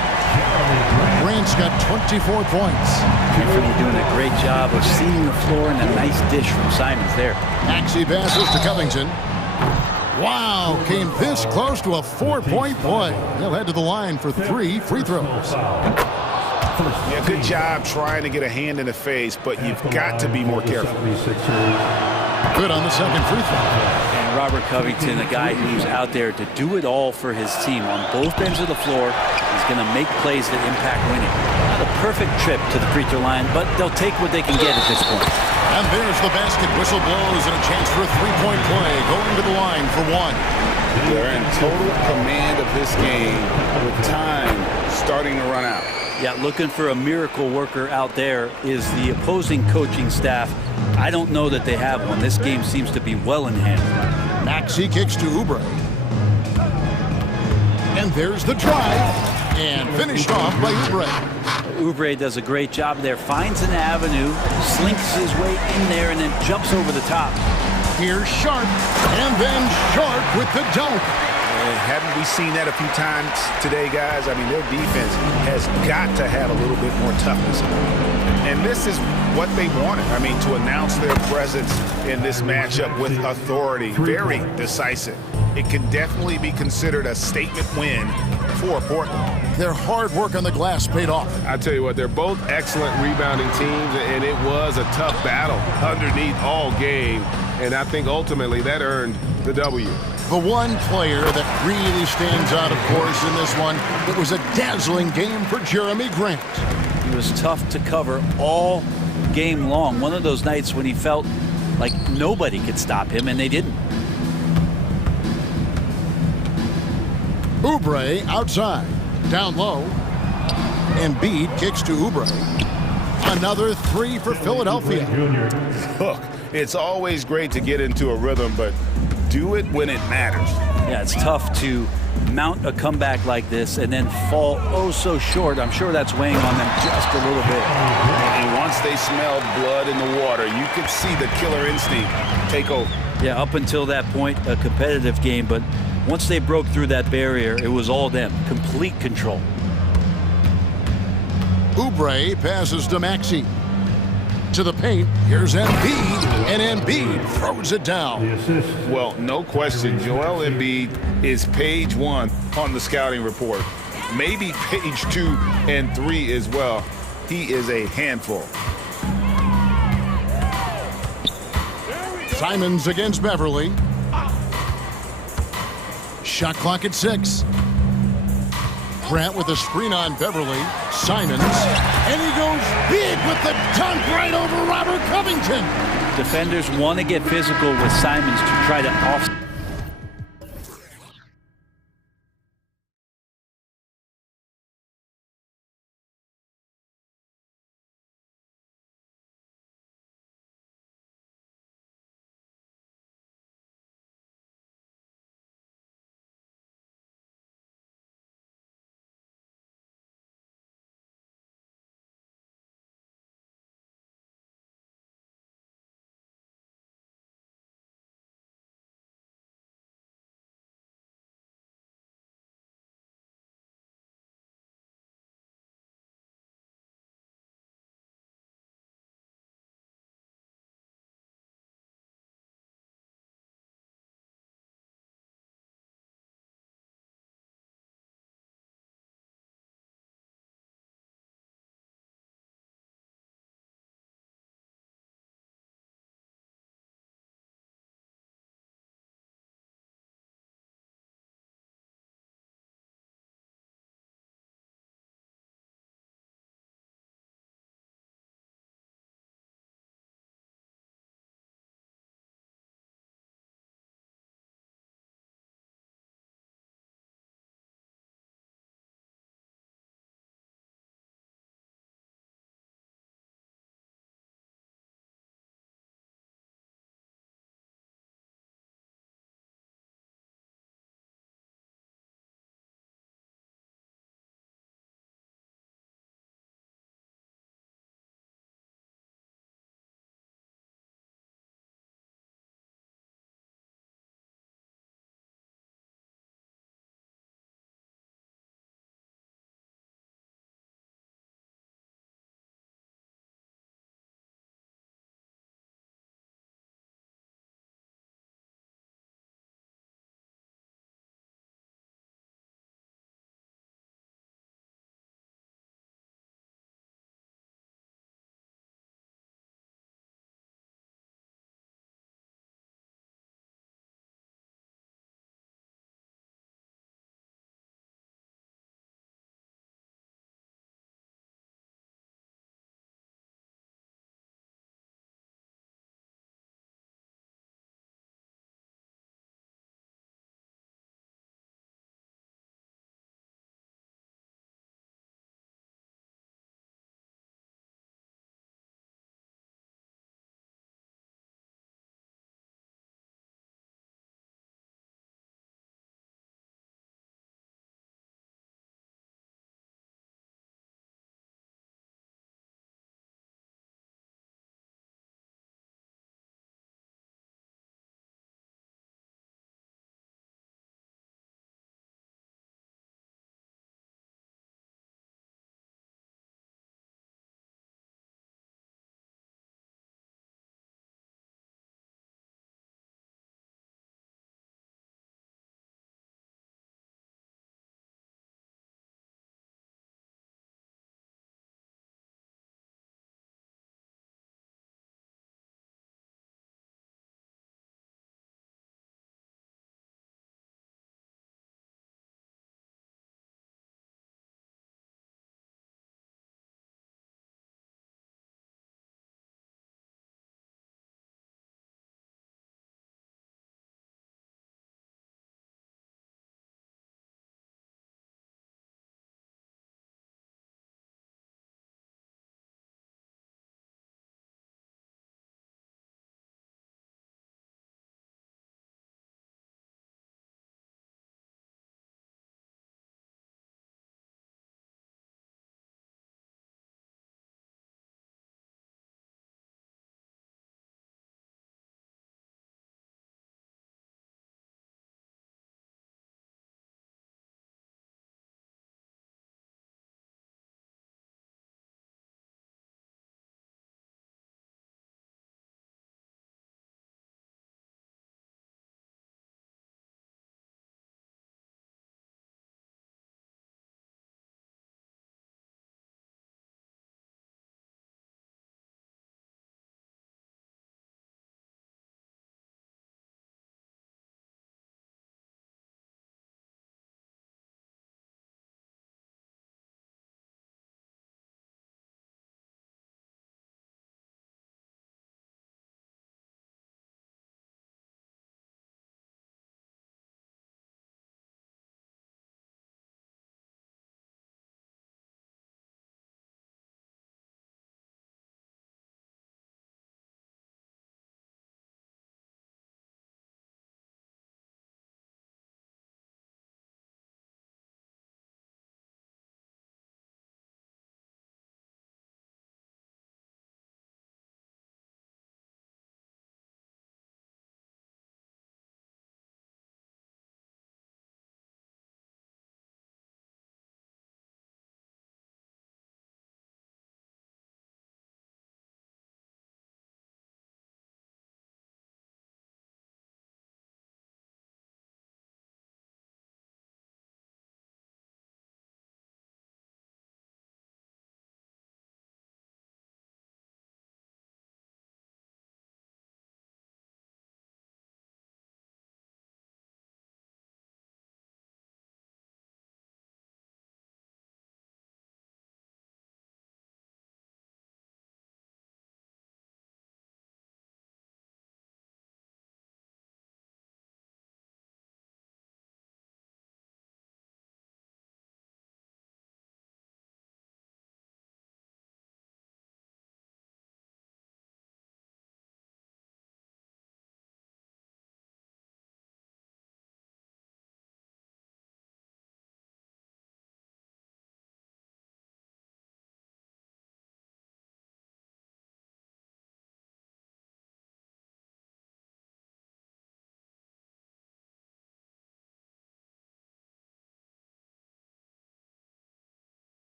Grant's got 24 points. Anthony doing a great job of seeing the floor and a nice dish from Simons there. Maxey passes to Covington. Wow, came this close to a 4-point play. He'll head to the line for 3 free throws. Yeah, good job trying to get a hand in the face, but you've got to be more careful. Good on the second free throw. And Robert Covington, a guy who's out there to do it all for his team on both ends of the floor. He's going to make plays that impact winning. Not a perfect trip to the free throw line, but they'll take what they can get at this point. And there's the basket. Whistle blows and a chance for a three-point play. Going to the line for one. They're in total command of this game with time starting to run out. Yeah, looking for a miracle worker out there is the opposing coaching staff. I don't know that they have one. This game seems to be well in hand. Maxey kicks to Oubre. And there's the drive. And finished off by Oubre. Oubre does a great job there. Finds an avenue, slinks his way in there, and then jumps over the top. Here's Sharp. And then Sharp with the dunk. Haven't we seen that a few times today, guys? I mean, their defense has got to have a little bit more toughness. And this is what they wanted. I mean, to announce their presence in this matchup with authority, very decisive. It can definitely be considered a statement win for Portland. Their hard work on the glass paid off. I tell you what, they're both excellent rebounding teams, and it was a tough battle underneath all game. And I think ultimately that earned the W. The one player that really stands out, of course, in this one, it was a dazzling game for Jeremy Grant. He was tough to cover all game long. One of those nights when he felt like nobody could stop him, and they didn't. Oubre outside, down low. Embiid kicks to Oubre. Another three for Philadelphia. Look, it's always great to get into a rhythm, but do it when it matters. Yeah, it's tough to mount a comeback like this and then fall oh so short. I'm sure that's weighing on them just a little bit. And once they smelled blood in the water, you could see the killer instinct take over. Yeah, up until that point, a competitive game, but once they broke through that barrier, it was all them. Complete control. Oubre passes to Maxey. To the paint, here's Embiid, and Embiid throws it down. Well, no question, Joel Embiid is page 1 on the scouting report. Maybe page 2 and 3 as well. He is a handful. Simons against Beverly. Shot clock at 6. Grant with a screen on Beverly. Simons. And he goes big with the dunk right over Robert Covington. Defenders want to get physical with Simons to try to offset.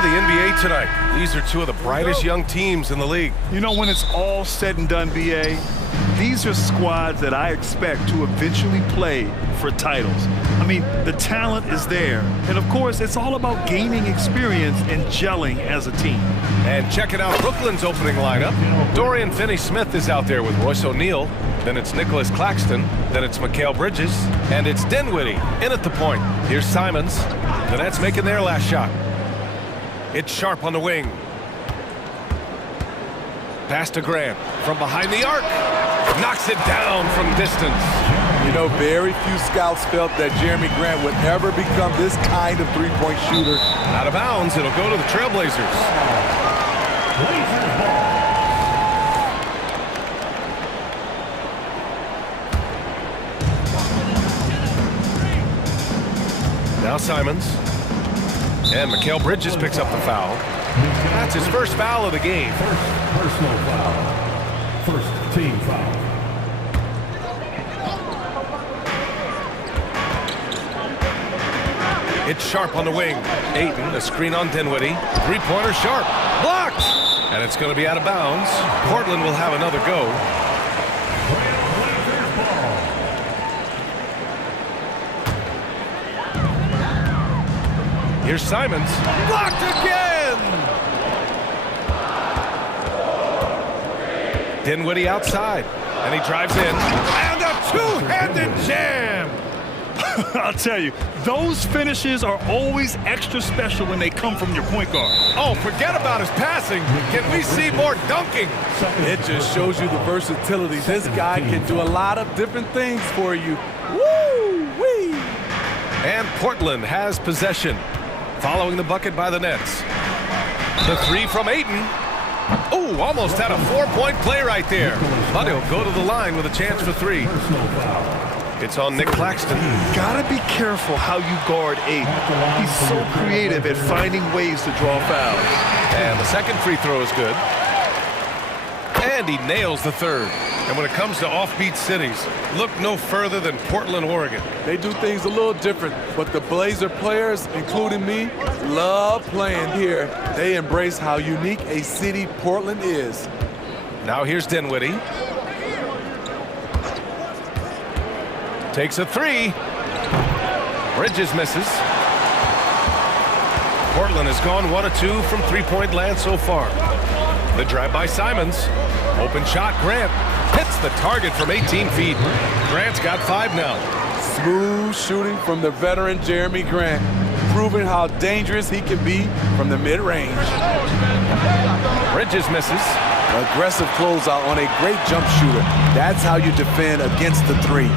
future of the NBA tonight. These are two of the brightest young teams in the league. You know, when it's all said and done, BA, these are squads that I expect to eventually play for titles. I mean, the talent is there. And of course, it's all about gaining experience and gelling as a team. And checking out Brooklyn's opening lineup. Dorian Finney-Smith is out there with Royce O'Neal. Then it's Nicholas Claxton. Then it's Mikal Bridges. And it's Dinwiddie in at the point. Here's Simons. The Nets making their last shot. It's Sharp on the wing. Pass to Grant from behind the arc. Knocks it down from distance. You know, very few scouts felt that Jeremy Grant would ever become this kind of three-point shooter. Out of bounds, it'll go to the Trailblazers. Now Simons. And Mikal Bridges picks up the foul. That's his first foul of the game. Personal foul. First team foul. It's Sharp on the wing. Ayton, a screen on Dinwiddie. Three-pointer Sharp. Blocked! And it's going to be out of bounds. Portland will have another go. Here's Simons. Blocked again! Dinwiddie outside. And he drives in. And a two-handed jam! I'll tell you, those finishes are always extra special when they come from your point guard. Oh, forget about his passing. Can we see more dunking? It just shows you the versatility. This guy can do a lot of different things for you. Woo-wee! And Portland has possession. Following the bucket by the Nets. The three from Ayton. Oh, almost had a four-point play right there. But he'll go to the line with a chance for three. It's on Nick Claxton. Gotta be careful how you guard Ayton. He's so creative at finding ways to draw fouls. And the second free throw is good. And he nails the third. And when it comes to offbeat cities, look no further than Portland, Oregon. They do things a little different, but the Blazer players, including me, love playing here. They embrace how unique a city Portland is. Now here's Dinwiddie. Takes a three. Bridges misses. Portland has gone 1 of 2 from three-point land so far. The drive by Simons. Open shot, Grant. Hits the target from 18 feet. Grant's got 5 now. Smooth shooting from the veteran Jeremy Grant, proving how dangerous he can be from the mid-range. Bridges misses. Aggressive closeout on a great jump shooter. That's how you defend against the three.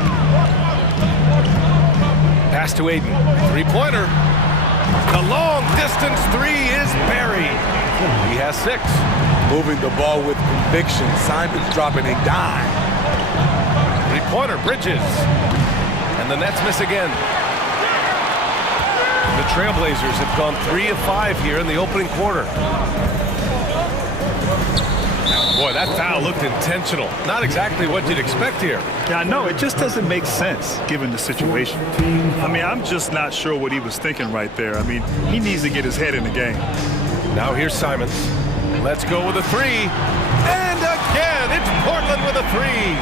Pass to Ayton. Three-pointer. The long-distance three is buried. He has 6. Moving the ball with conviction. Simons dropping a dime. Three-pointer, Bridges. And the Nets miss again. The Trailblazers have gone 3 of 5 here in the opening quarter. Boy, that foul looked intentional. Not exactly what you'd expect here. Yeah, no, it just doesn't make sense given the situation. I mean, I'm just not sure what he was thinking right there. I mean, he needs to get his head in the game. Now here's Simons. Let's go with a three. And again, it's Portland with a three.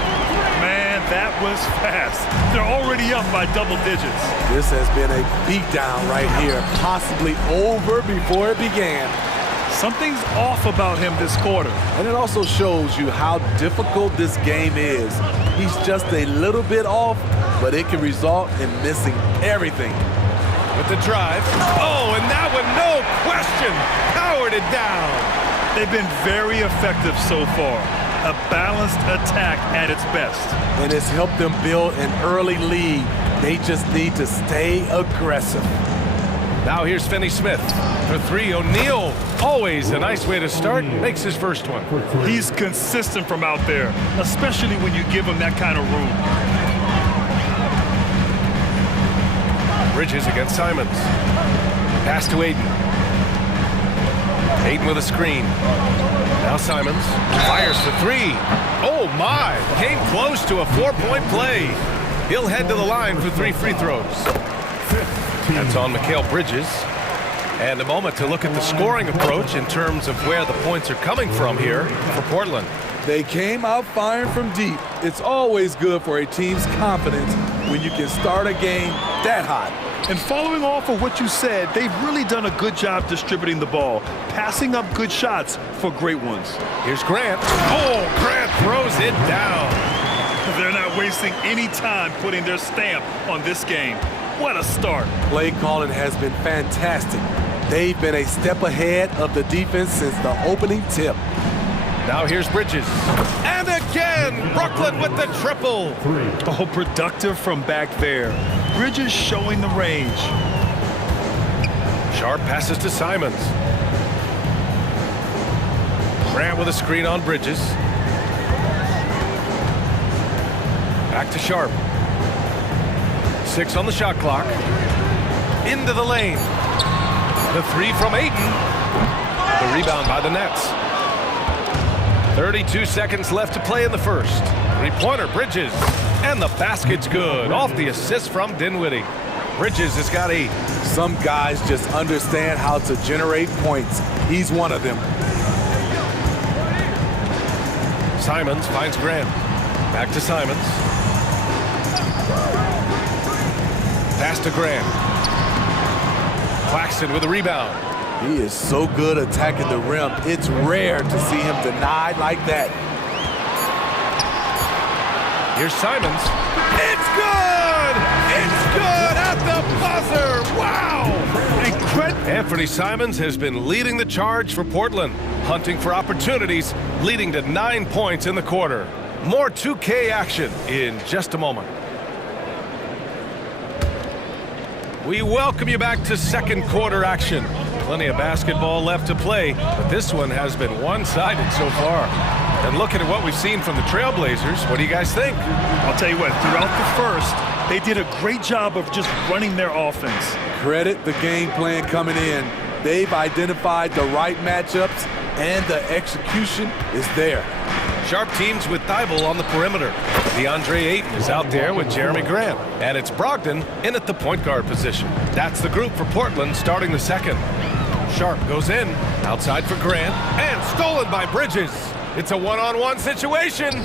Man, that was fast. They're already up by double digits. This has been a beatdown right here, possibly over before it began. Something's off about him this quarter. And it also shows you how difficult this game is. He's just a little bit off, but it can result in missing everything. With the drive. Oh, and that one, no question, powered it down. They've been very effective so far. A balanced attack at its best. And it's helped them build an early lead. They just need to stay aggressive. Now here's Finney-Smith. For three, O'Neal. Always a nice way to start. Makes his first one. He's consistent from out there, especially when you give him that kind of room. Bridges against Simons. Pass to Ayton. Ayton with a screen. Now Simons fires for three. Oh my! Came close to a 4-point play. He'll head to the line for 3 free throws. That's on Mikal Bridges. And a moment to look at the scoring approach in terms of where the points are coming from here for Portland. They came out firing from deep. It's always good for a team's confidence when you can start a game that hot. And following off of what you said, they've really done a good job distributing the ball, passing up good shots for great ones. Here's Grant. Oh, Grant throws it down. They're not wasting any time putting their stamp on this game. What a start. Play calling has been fantastic. They've been a step ahead of the defense since the opening tip. Now here's Bridges. And again, Brooklyn with the triple. Oh, productive from back there. Bridges showing the range. Sharp passes to Simons. Grant with a screen on Bridges. Back to Sharp. 6 on the shot clock. Into the lane. The three from Ayton. The rebound by the Nets. 32 seconds left to play in the first. Three-pointer, Bridges. And the basket's good. Off the assist from Dinwiddie. Bridges has got 8. Some guys just understand how to generate points. He's one of them. Simons finds Grant. Back to Simons. Pass to Grant. Claxton with a rebound. He is so good attacking the rim. It's rare to see him denied like that. Here's Simons. It's good! It's good at the buzzer! Wow! Incredible! Anthony Simons has been leading the charge for Portland, hunting for opportunities, leading to 9 points in the quarter. More 2K action in just a moment. We welcome you back to second quarter action. Plenty of basketball left to play, but this one has been one-sided so far. And looking at what we've seen from the Trailblazers, what do you guys think? I'll tell you what, throughout the first, they did a great job of just running their offense. Credit the game plan coming in. They've identified the right matchups, and the execution is there. Sharp teams with Thibault on the perimeter. DeAndre Ayton is out there with Jeremy Grant. And it's Brogdon in at the point guard position. That's the group for Portland starting the second. Sharp goes in, outside for Grant, and stolen by Bridges. It's a one-on-one situation.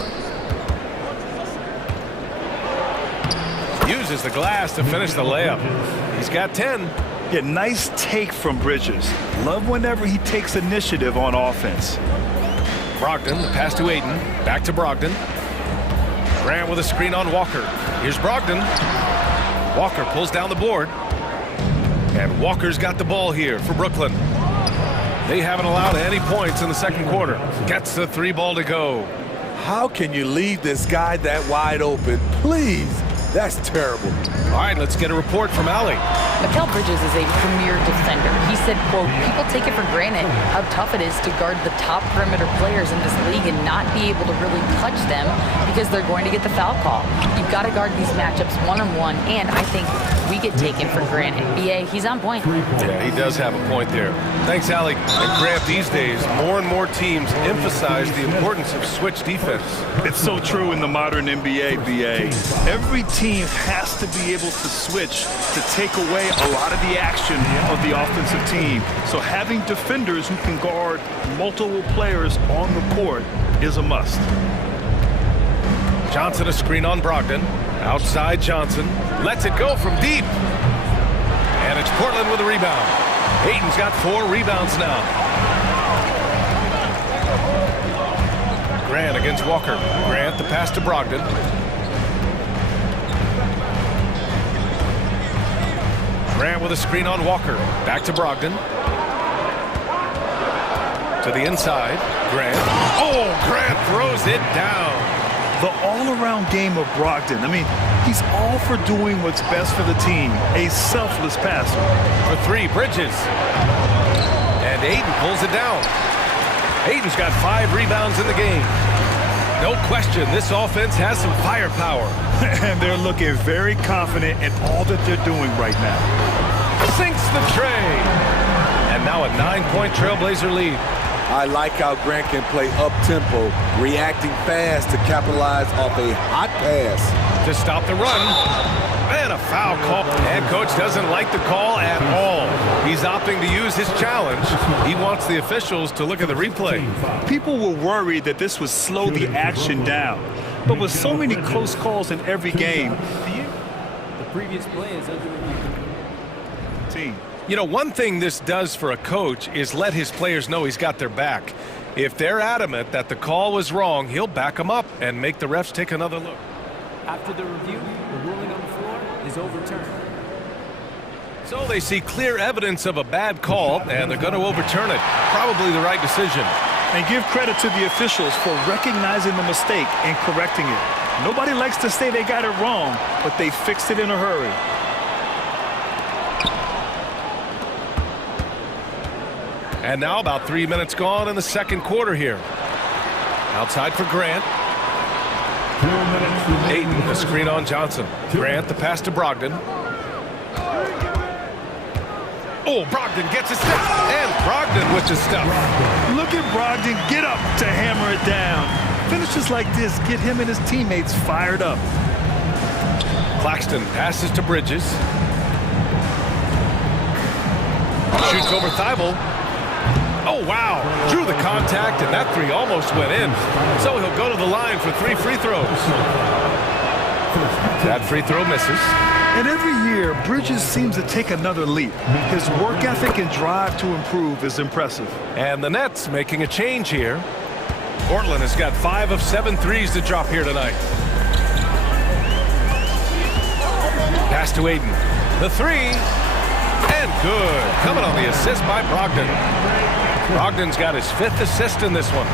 Uses the glass to finish the layup. He's got 10. Yeah, nice take from Bridges. Love whenever he takes initiative on offense. Brogdon, the pass to Ayton. Back to Brogdon. Grant with a screen on Walker. Here's Brogdon. Walker pulls down the board. And Walker's got the ball here for Brooklyn. They haven't allowed any points in the second quarter. Gets the 3 ball to go. How can you leave this guy that wide open? Please. That's terrible. All right, let's get a report from Allie. Mikal Bridges is a premier defender. He said, quote, people take it for granted how tough it is to guard the top perimeter players in this league and not be able to really touch them because they're going to get the foul call. You've got to guard these matchups one-on-one, and I think we get taken for granted. BA, he's on point. Yeah, he does have a point there. Thanks, Allie. And Grant, these days, more and more teams emphasize the importance of switch defense. It's so true in the modern NBA, BA. Every team has to be able to switch to take away a lot of the action of the offensive team. So having defenders who can guard multiple players on the court is a must. Johnson a screen on Brogdon. Outside Johnson. Lets it go from deep. And it's Portland with a rebound. Ayton's got 4 rebounds now. Grant against Walker. Grant the pass to Brogdon. Grant with a screen on Walker. Back to Brogdon. To the inside. Grant. Oh, Grant throws it down. The all-around game of Brogdon. I mean, he's all for doing what's best for the team. A selfless passer. For 3, Bridges. And Ayton pulls it down. Ayton's got 5 rebounds in the game. No question, this offense has some firepower. And they're looking very confident in all that they're doing right now. Sinks the tray. And now a 9-point Trailblazer lead. I like how Grant can play up-tempo, reacting fast to capitalize off a hot pass. To stop the run. And a foul call. And coach doesn't like the call at all. He's opting to use his challenge. He wants the officials to look at the replay. People were worried that this would slow the action down. But with so many close calls in every game, The previous play is under review. team. You know, one thing this does for a coach is let his players know he's got their back. If they're adamant that the call was wrong, he'll back them up and make the refs take another look. After the review, the ruling on the floor is overturned. So they see clear evidence of a bad call, and they're going to overturn it. Probably the right decision. And give credit to the officials for recognizing the mistake and correcting it. Nobody likes to say they got it wrong, but they fixed it in a hurry. And now about 3 minutes gone in the second quarter here. Outside for Grant. Ayton, the screen on Johnson. Grant, the pass to Brogdon. Oh, Brogdon gets his step. And Brogdon with the stuff. Look at Brogdon get up to hammer it down. Finishes like this get him and his teammates fired up. Claxton passes to Bridges. Shoots over Thibault. Oh, wow. Drew the contact, and that three almost went in. So he'll go to the line for 3 free throws. That free throw misses. And every year, Bridges seems to take another leap. His work ethic and drive to improve is impressive. And the Nets making a change here. Portland has got 5 of 7 threes to drop here tonight. Pass to Ayton. The three. And good. Coming on the assist by Brogdon. Brogdon's got his 5th assist in this one.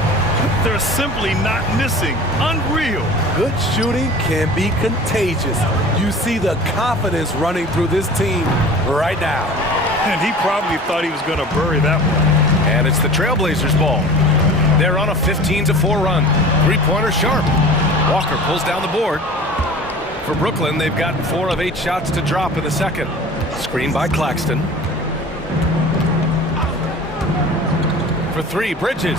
They're simply not missing. Unreal. Good shooting can be contagious. You see the confidence running through this team right now. And he probably thought he was going to bury that one. And it's the Trailblazers' ball. They're on a 15-4 run. Three-pointer sharp. Walker pulls down the board. For Brooklyn, they've gotten 4 of 8 shots to drop in the second. Screen by Claxton. For 3, Bridges.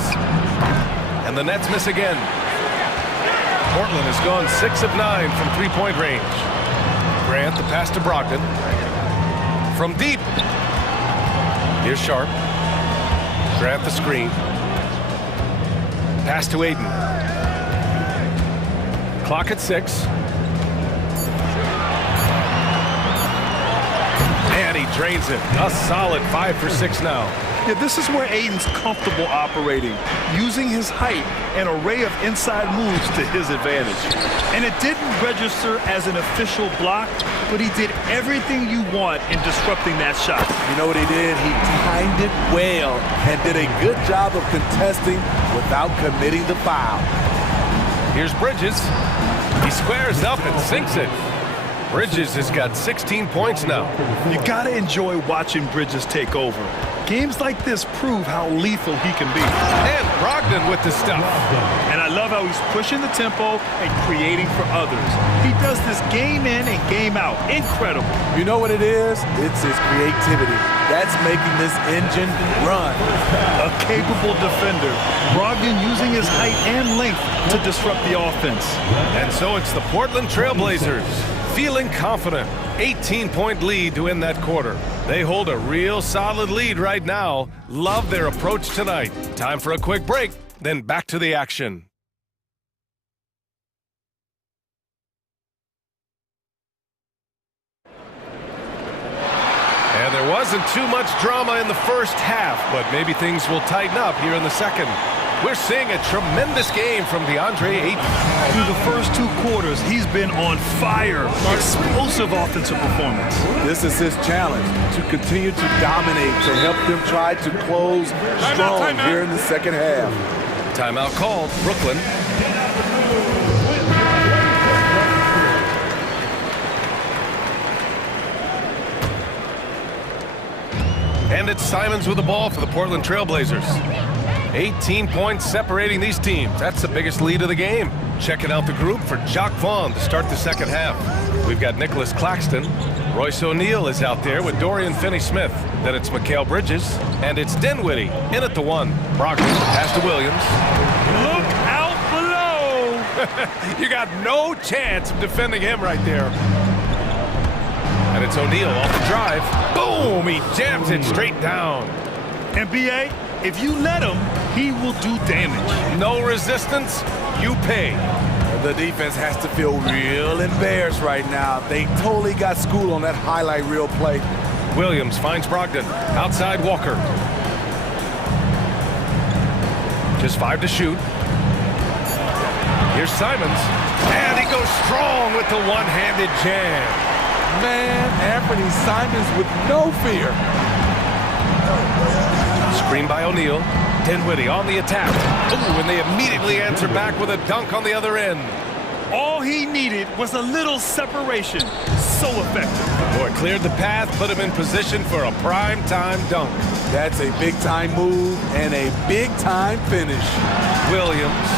And the Nets miss again. Portland has gone 6 of 9 from three-point range. Grant, the pass to Brogdon. From deep. Here's Sharp. Grant, the screen. Pass to Ayton. Clock at 6. And he drains it. A solid 5 for 6 now. Yeah, this is where Ayton's comfortable operating, using his height and array of inside moves to his advantage. And it didn't register as an official block, but he did everything you want in disrupting that shot. You know what he did? He timed it well and did a good job of contesting without committing the foul. Here's Bridges. He squares up and sinks it. Bridges has got 16 points now. You gotta enjoy watching Bridges take over. Games like this prove how lethal he can be. And Brogdon with the stuff. And I love how he's pushing the tempo and creating for others. He does this game in and game out. Incredible. You know what it is? It's his creativity. That's making this engine run. A capable defender. Brogdon using his height and length to disrupt the offense. And so it's the Portland Trailblazers feeling confident. 18-point lead to end that quarter. They hold a real solid lead right now. Love their approach tonight. Time for a quick break, then back to the action. And there wasn't too much drama in the first half, but maybe things will tighten up here in the second. We're seeing a tremendous game from DeAndre Ayton. Through the first 2 quarters, he's been on fire. Explosive offensive performance. This is his challenge, to continue to dominate, to help them try to close strong here in the second half. Timeout called, Brooklyn. And it's Simons with the ball for the Portland Trailblazers. 18 points separating these teams. That's the biggest lead of the game. Checking out the group for Jock Vaughn to start the second half. We've got Nicholas Claxton. Royce O'Neal is out there with Dorian Finney-Smith. Then it's Mikal Bridges. And it's Dinwiddie in at the 1. Brogdon, pass to Williams. Look out below! You got no chance of defending him right there. And it's O'Neal off the drive. Boom! He jams it straight down. NBA, if you let him, he will do damage. No resistance, you pay. The defense has to feel real embarrassed right now. They totally got schooled on that highlight reel play. Williams finds Brogdon. Outside Walker. Just 5 to shoot. Here's Simons. And he goes strong with the one-handed jam. Man, Anthony Simons with no fear. Screen by O'Neal. Dinwiddie on the attack. Ooh, and they immediately answer back with a dunk on the other end. All he needed was a little separation. So effective. Boy, cleared the path, put him in position for a prime-time dunk. That's a big-time move and a big-time finish. Williams.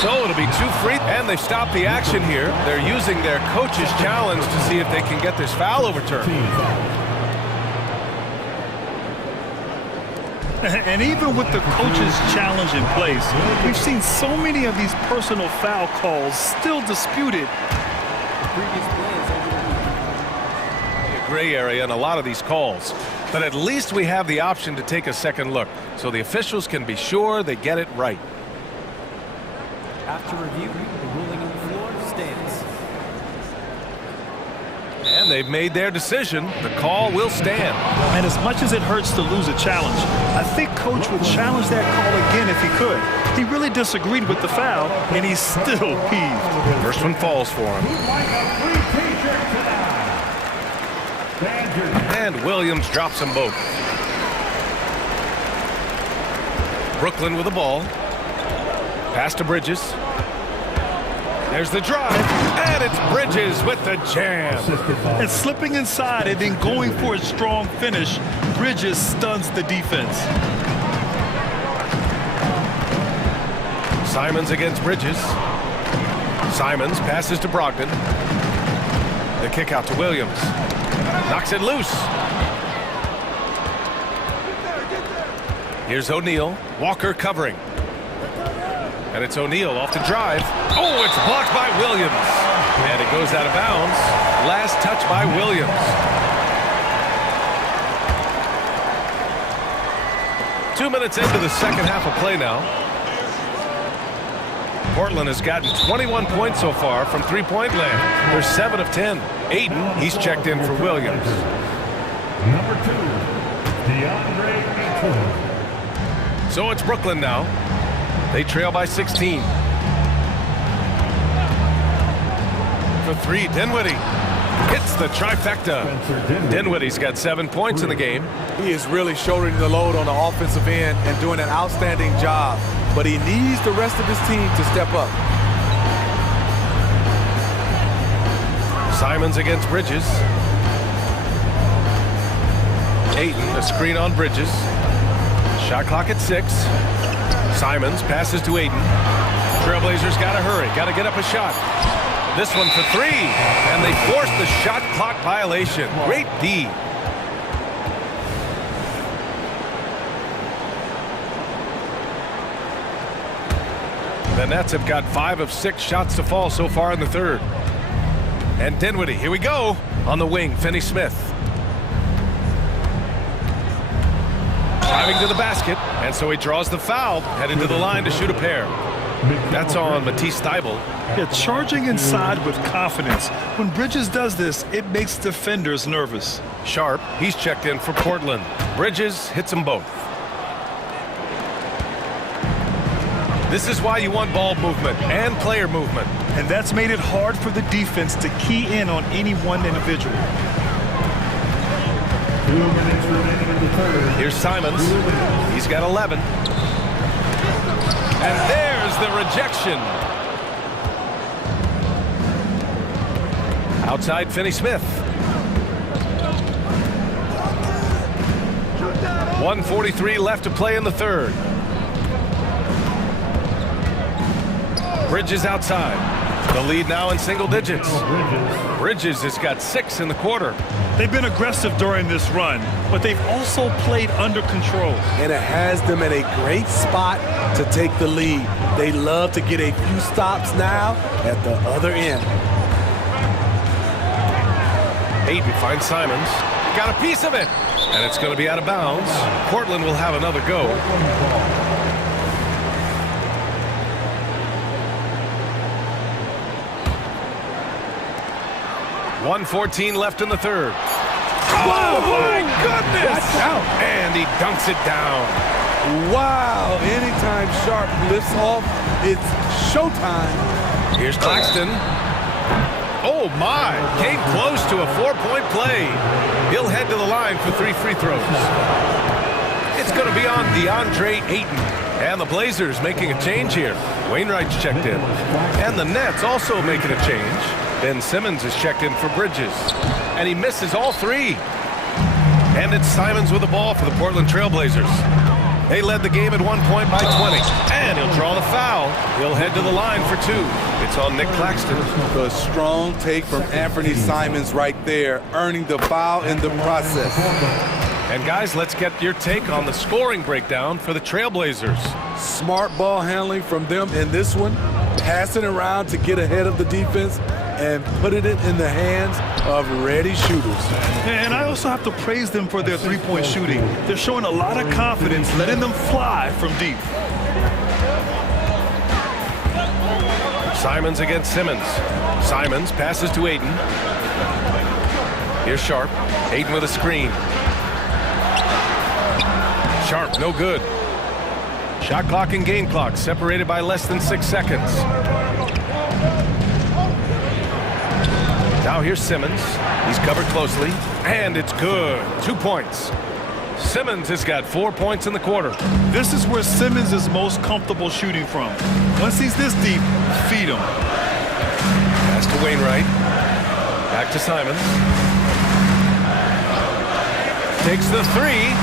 So it'll be 2 free, and they've stopped the action here. They're using their coach's challenge to see if they can get this foul overturned. And even with the coach's challenge in place, we've seen so many of these personal foul calls still disputed. A gray area in a lot of these calls, but at least we have the option to take a second look, so the officials can be sure they get it right. After review, the ruling on the floor stands. And they've made their decision. The call will stand. And as much as it hurts to lose a challenge, I think Coach would challenge that call again if he could. He really disagreed with the foul, and he's still peeved. First one falls for him. And Williams drops them both. Brooklyn with the ball. Pass to Bridges. There's the drive, and it's Bridges with the jam. And slipping inside and then going for a strong finish, Bridges stuns the defense. Simons against Bridges. Simons passes to Brogdon. The kick out to Williams. Knocks it loose. Here's O'Neal. Walker covering. And it's O'Neal off the drive. Oh, it's blocked by Williams. And it goes out of bounds. Last touch by Williams. Two minutes into the second half of play now. Portland has gotten 21 points so far from three-point land. They're 7 of 10. Aiden, he's checked in for Williams. Number 2, DeAndre Ayton. So it's Brooklyn now. They trail by 16. For 3, Dinwiddie hits the trifecta. Dinwiddie's got 7 points in the game. He is really shouldering the load on the offensive end and doing an outstanding job. But he needs the rest of his team to step up. Simons against Bridges. Ayton, a screen on Bridges. Shot clock at 6. Simons passes to Aiden. Trailblazers got to hurry, got to get up a shot. This one for 3, and they force the shot clock violation. Great D. The Nets have got 5 of 6 shots to fall so far in the third. And Dinwiddie, here we go, on the wing, Finney-Smith. Driving to the basket, and so he draws the foul, headed to the line to shoot a pair. That's on Matisse Thybulle. Yeah, charging inside with confidence. When Bridges does this, it makes defenders nervous. Sharp, he's checked in for Portland. Bridges hits them both. This is why you want ball movement and player movement. And that's made it hard for the defense to key in on any one individual. 2 minutes remaining in the third. Here's Simons. He's got 11. And there's the rejection. Outside Finney-Smith. 1:43 left to play in the third. Bridges outside. The lead now in single digits. Bridges has got 6 in the quarter. They've been aggressive during this run, but they've also played under control. And it has them at a great spot to take the lead. They love to get a few stops now at the other end. Ayton finds Simons. Got a piece of it. And it's going to be out of bounds. Portland will have another go. .114 left in the third. Oh, my goodness! And he dunks it down. Wow, anytime Sharp lifts off, it's showtime. Here's Claxton. Oh, my. Came close to a 4-point play. He'll head to the line for 3 free throws. It's going to be on DeAndre Ayton. And the Blazers making a change here. Wainwright's checked in. And the Nets also making a change. Ben Simmons is checked in for Bridges. And he misses all 3. And it's Simons with the ball for the Portland Trailblazers. They led the game at 1 point by 20. And he'll draw the foul. He'll head to the line for 2. It's on Nick Claxton. A strong take from Anthony Simons right there, earning the foul in the process. And guys, let's get your take on the scoring breakdown for the Trailblazers. Smart ball handling from them in this one, passing around to get ahead of the defense and putting it in the hands of ready shooters. And I also have to praise them for their three-point shooting. They're showing a lot of confidence, letting them fly from deep. Simons against Simmons. Simons passes to Ayton. Here's Sharp. Ayton with a screen. Sharp, no good. Shot clock and game clock separated by less than 6 seconds. Now here's Simmons. He's covered closely, and it's good. 2 points. Simmons has got 4 points in the quarter. This is where Simmons is most comfortable shooting from. Once he's this deep, feed him. Pass to Wainwright. Back to Simons. Takes the 3.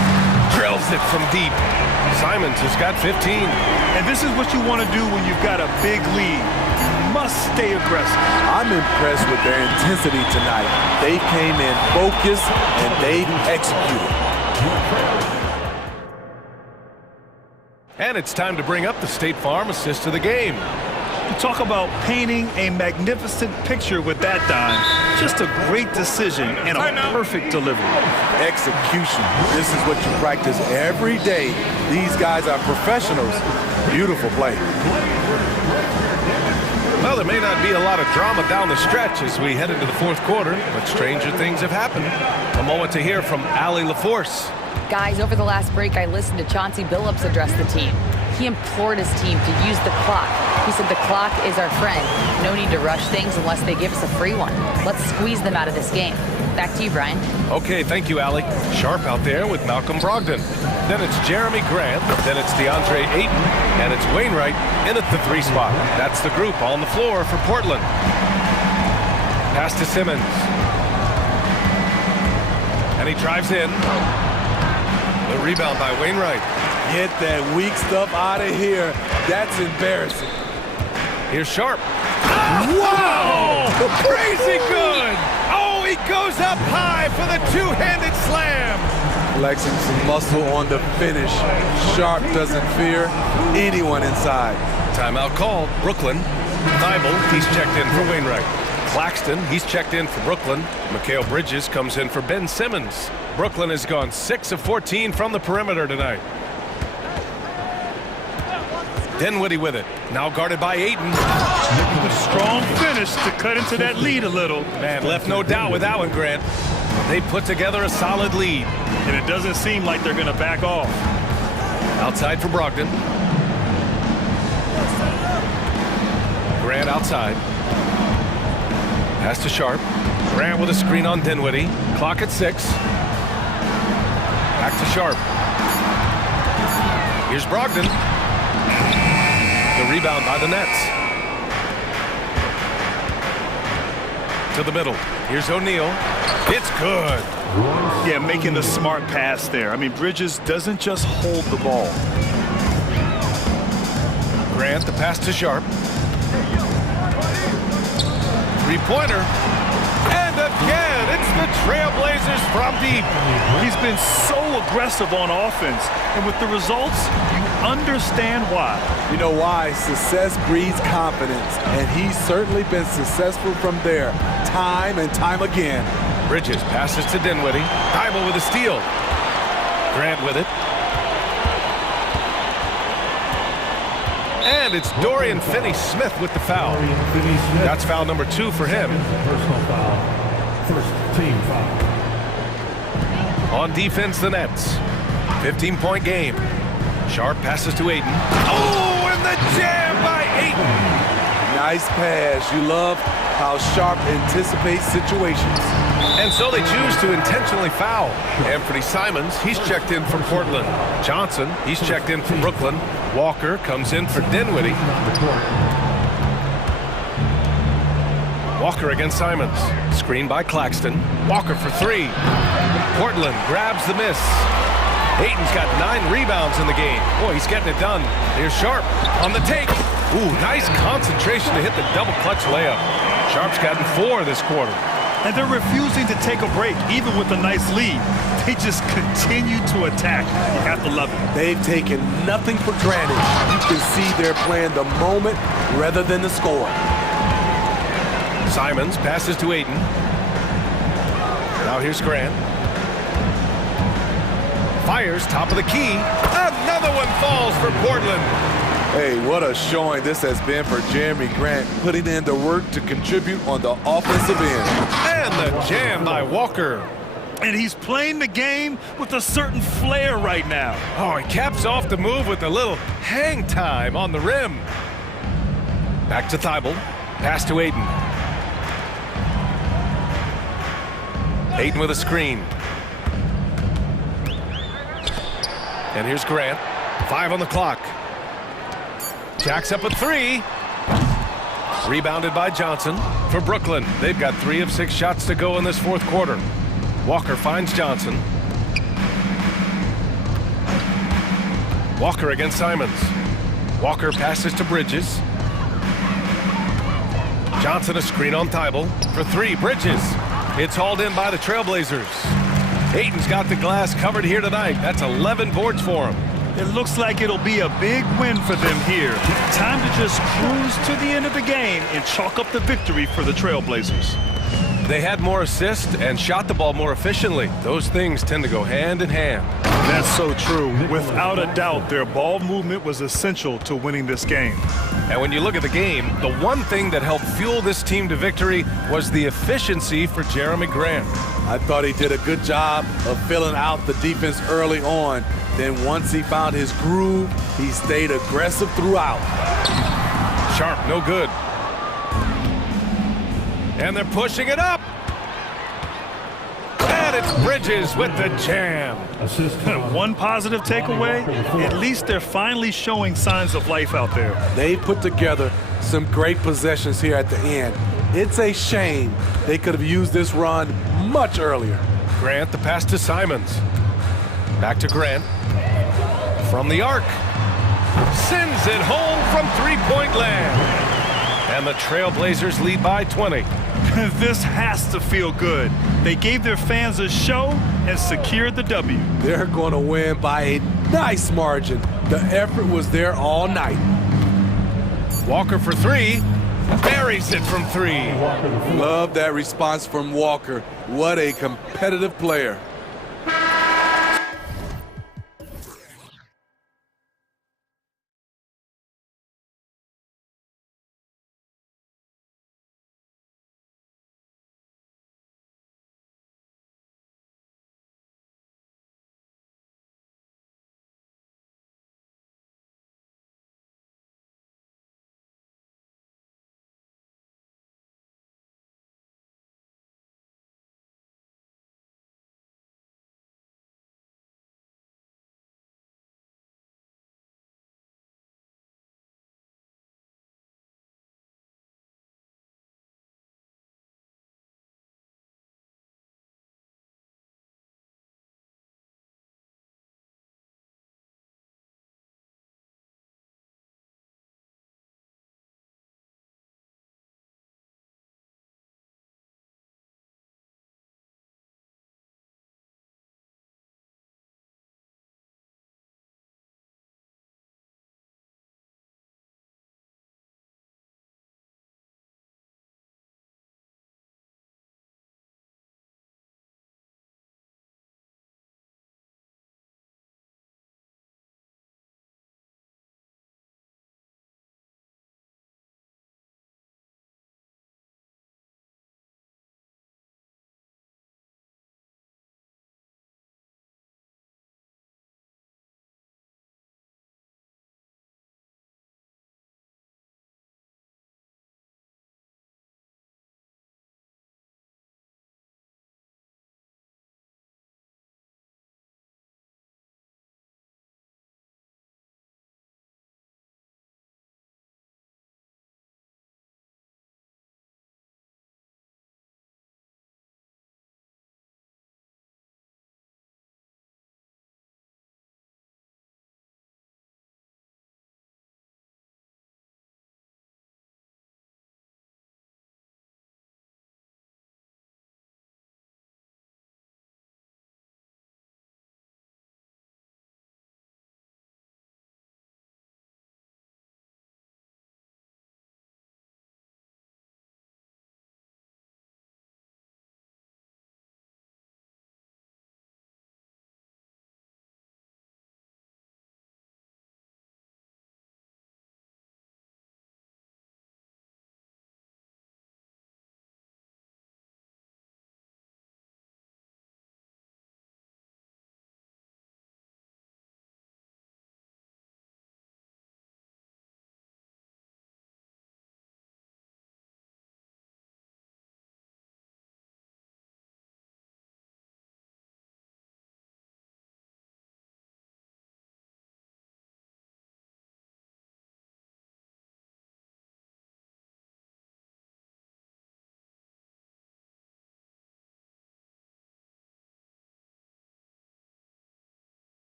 Drills it from deep. Simons has got 15. And this is what you want to do when you've got a big lead. You must stay aggressive. I'm impressed with their intensity tonight. They came in focused and they executed. And it's time to bring up the State Farm assist of the game. You talk about painting a magnificent picture with that dime. Just a great decision and a perfect delivery. Execution. This is what you practice every day. These guys are professionals. Beautiful play. Well, there may not be a lot of drama down the stretch as we head into the fourth quarter, but stranger things have happened. A moment to hear from Allie LaForce. Guys, over the last break, I listened to Chauncey Billups address the team. He implored his team to use the clock. He said the clock is our friend. No need to rush things unless they give us a free one. Let's squeeze them out of this game. Back to you, Brian. Okay, thank you, Allie. Sharp out there with Malcolm Brogdon. Then it's Jeremy Grant. Then it's DeAndre Ayton. And it's Wainwright in at the 3 spot. That's the group on the floor for Portland. Pass to Simmons. And he drives in. The rebound by Wainwright. Get that weak stuff out of here. That's embarrassing. Here's Sharp. Wow! Crazy good! Oh, he goes up high for the two-handed slam. Flexing some muscle on the finish. Sharp doesn't fear anyone inside. Timeout called. Brooklyn. Thibault, he's checked in for Wainwright. Claxton, he's checked in for Brooklyn. Mikal Bridges comes in for Ben Simmons. Brooklyn has gone 6 of 14 from the perimeter tonight. Dinwiddie with it. Now guarded by Ayton. A strong finish to cut into that lead a little. Man, left no doubt with that one, Grant. They put together a solid lead. And it doesn't seem like they're going to back off. Outside for Brogdon. Grant outside. Pass to Sharp. Grant with a screen on Dinwiddie. Clock at 6. Back to Sharp. Here's Brogdon. The rebound by the Nets. To the middle. Here's O'Neal. It's good. Yeah, making the smart pass there. I mean, Bridges doesn't just hold the ball. Grant, the pass to Sharp. Three-pointer. And again, it's the Trailblazers from deep. He's been so aggressive on offense. And with the results, you understand why. You know why? Success breeds confidence. And he's certainly been successful from there, time and time again. Bridges passes to Dinwiddie. Thibault with a steal. Grant with it. And it's Dorian Finney-Smith with the foul. That's foul number 2 for him. Personal foul. First team foul. On defense, the Nets. 15-point game. Sharp passes to Ayton. Oh, and the jam by Ayton. Nice pass. You love how Sharp anticipates situations. And so they choose to intentionally foul. Anthony Simons, he's checked in from Portland. Johnson, he's checked in from Brooklyn. Walker comes in for Dinwiddie. Walker against Simons. Screen by Claxton. Walker for 3. Portland grabs the miss. Ayton's got 9 rebounds in the game. Boy, he's getting it done. Here's Sharp on the take. Ooh, nice concentration to hit the double clutch layup. Sharp's gotten 4 this quarter. And they're refusing to take a break, even with a nice lead. They just continue to attack. You have to love it. They've taken nothing for granted. You can see they're playing the moment rather than the score. Simons passes to Ayton. Now here's Grant. Fires top of the key. Another one falls for Portland. Hey, what a showing this has been for Jeremy Grant, putting in the work to contribute on the offensive end. And the jam by Walker. And he's playing the game with a certain flair right now. Oh, he caps off the move with a little hang time on the rim. Back to Thibault. Pass to Ayton. Ayton with a screen. And here's Grant. 5 on the clock. Jacks up a 3. Rebounded by Johnson for Brooklyn. They've got 3 of 6 shots to go in this 4th quarter. Walker finds Johnson. Walker against Simons. Walker passes to Bridges. Johnson a screen on Thibault for 3. Bridges. It's hauled in by the Trailblazers. Ayton's got the glass covered here tonight. That's 11 boards for him. It looks like it'll be a big win for them here. Time to just cruise to the end of the game and chalk up the victory for the Trailblazers. They had more assists and shot the ball more efficiently. Those things tend to go hand in hand. That's so true. Without a doubt, their ball movement was essential to winning this game. And when you look at the game, the one thing that helped fuel this team to victory was the efficiency for Jeremy Grant. I thought he did a good job of filling out the defense early on. Then once he found his groove, he stayed aggressive throughout. Sharp, no good. And they're pushing it up. And it's Bridges with the jam. One positive takeaway, at least they're finally showing signs of life out there. They put together some great possessions here at the end. It's a shame they could have used this run much earlier. Grant, the pass to Simons. Back to Grant. From the arc. Sends it home from 3-point land. And the Trailblazers lead by 20. This has to feel good. They gave their fans a show and secured the W. They're going to win by a nice margin. The effort was there all night. Walker for 3. Buries it from 3. Love that response from Walker. What a competitive player.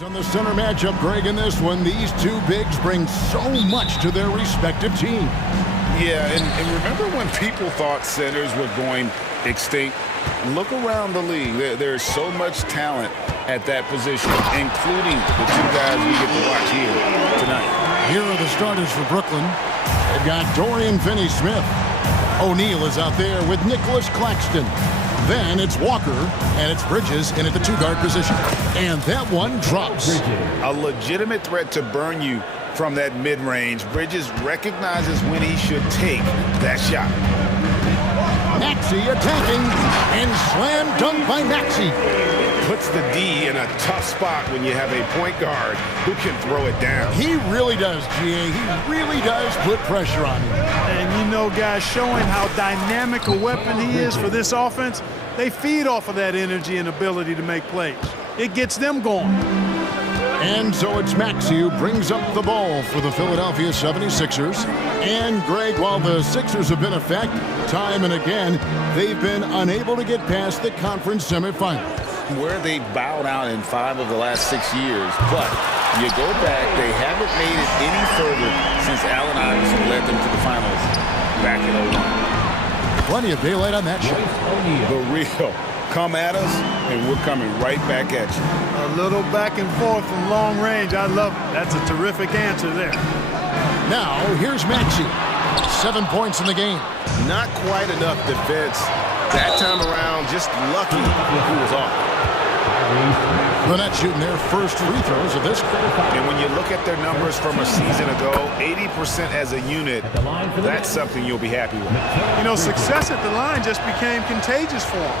On the center matchup, Greg, in this one, these two bigs bring so much to their respective team. Yeah, and remember when people thought centers were going extinct? Look around the league. There's so much talent at that position, including the two guys we get to watch here tonight. Here are the starters for Brooklyn. They've got Dorian Finney-Smith. O'Neal is out there with Nicholas Claxton. Then it's Walker, and it's Bridges in at the two-guard position. And that one drops. A legitimate threat to burn you from that mid-range. Bridges recognizes when he should take that shot. Maxey attacking, and slam dunk by Maxey. Puts the D in a tough spot when you have a point guard who can throw it down. He really does, GA. He really does put pressure on him. And you know, guys, showing how dynamic a weapon he is for this offense, they feed off of that energy and ability to make plays. It gets them going. And so it's Maxey who brings up the ball for the Philadelphia 76ers. And, Greg, while the Sixers have been a fact time and again, they've been unable to get past the conference semifinals. Where they bowed out in 5 of the last 6 years. But you go back, they haven't made it any further since Allen Iverson led them to the finals back in 01. Plenty of daylight on that shot. The real. Come at us, and we're coming right back at you. A little back and forth from long range. I love it. That's a terrific answer there. Now, here's Maxey. 7 points in the game. Not quite enough defense. That time around, just lucky who was off. The Nets shooting their first free throws of this quarter. And when you look at their numbers from a season ago, 80% as a unit, that's something you'll be happy with. You know, success at the line just became contagious for them.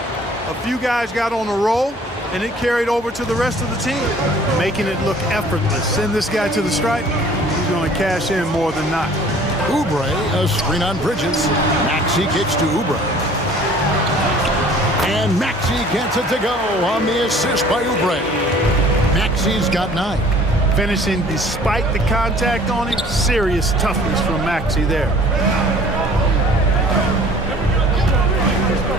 A few guys got on a roll, and it carried over to the rest of the team, making it look effortless. Send this guy to the stripe, he's going to cash in more than not. Oubre, a screen on Bridges. Maxey kicks to Oubre. And Maxey gets it to go on the assist by Oubre. Maxey's got 9. Finishing despite the contact on him. Serious toughness from Maxey there.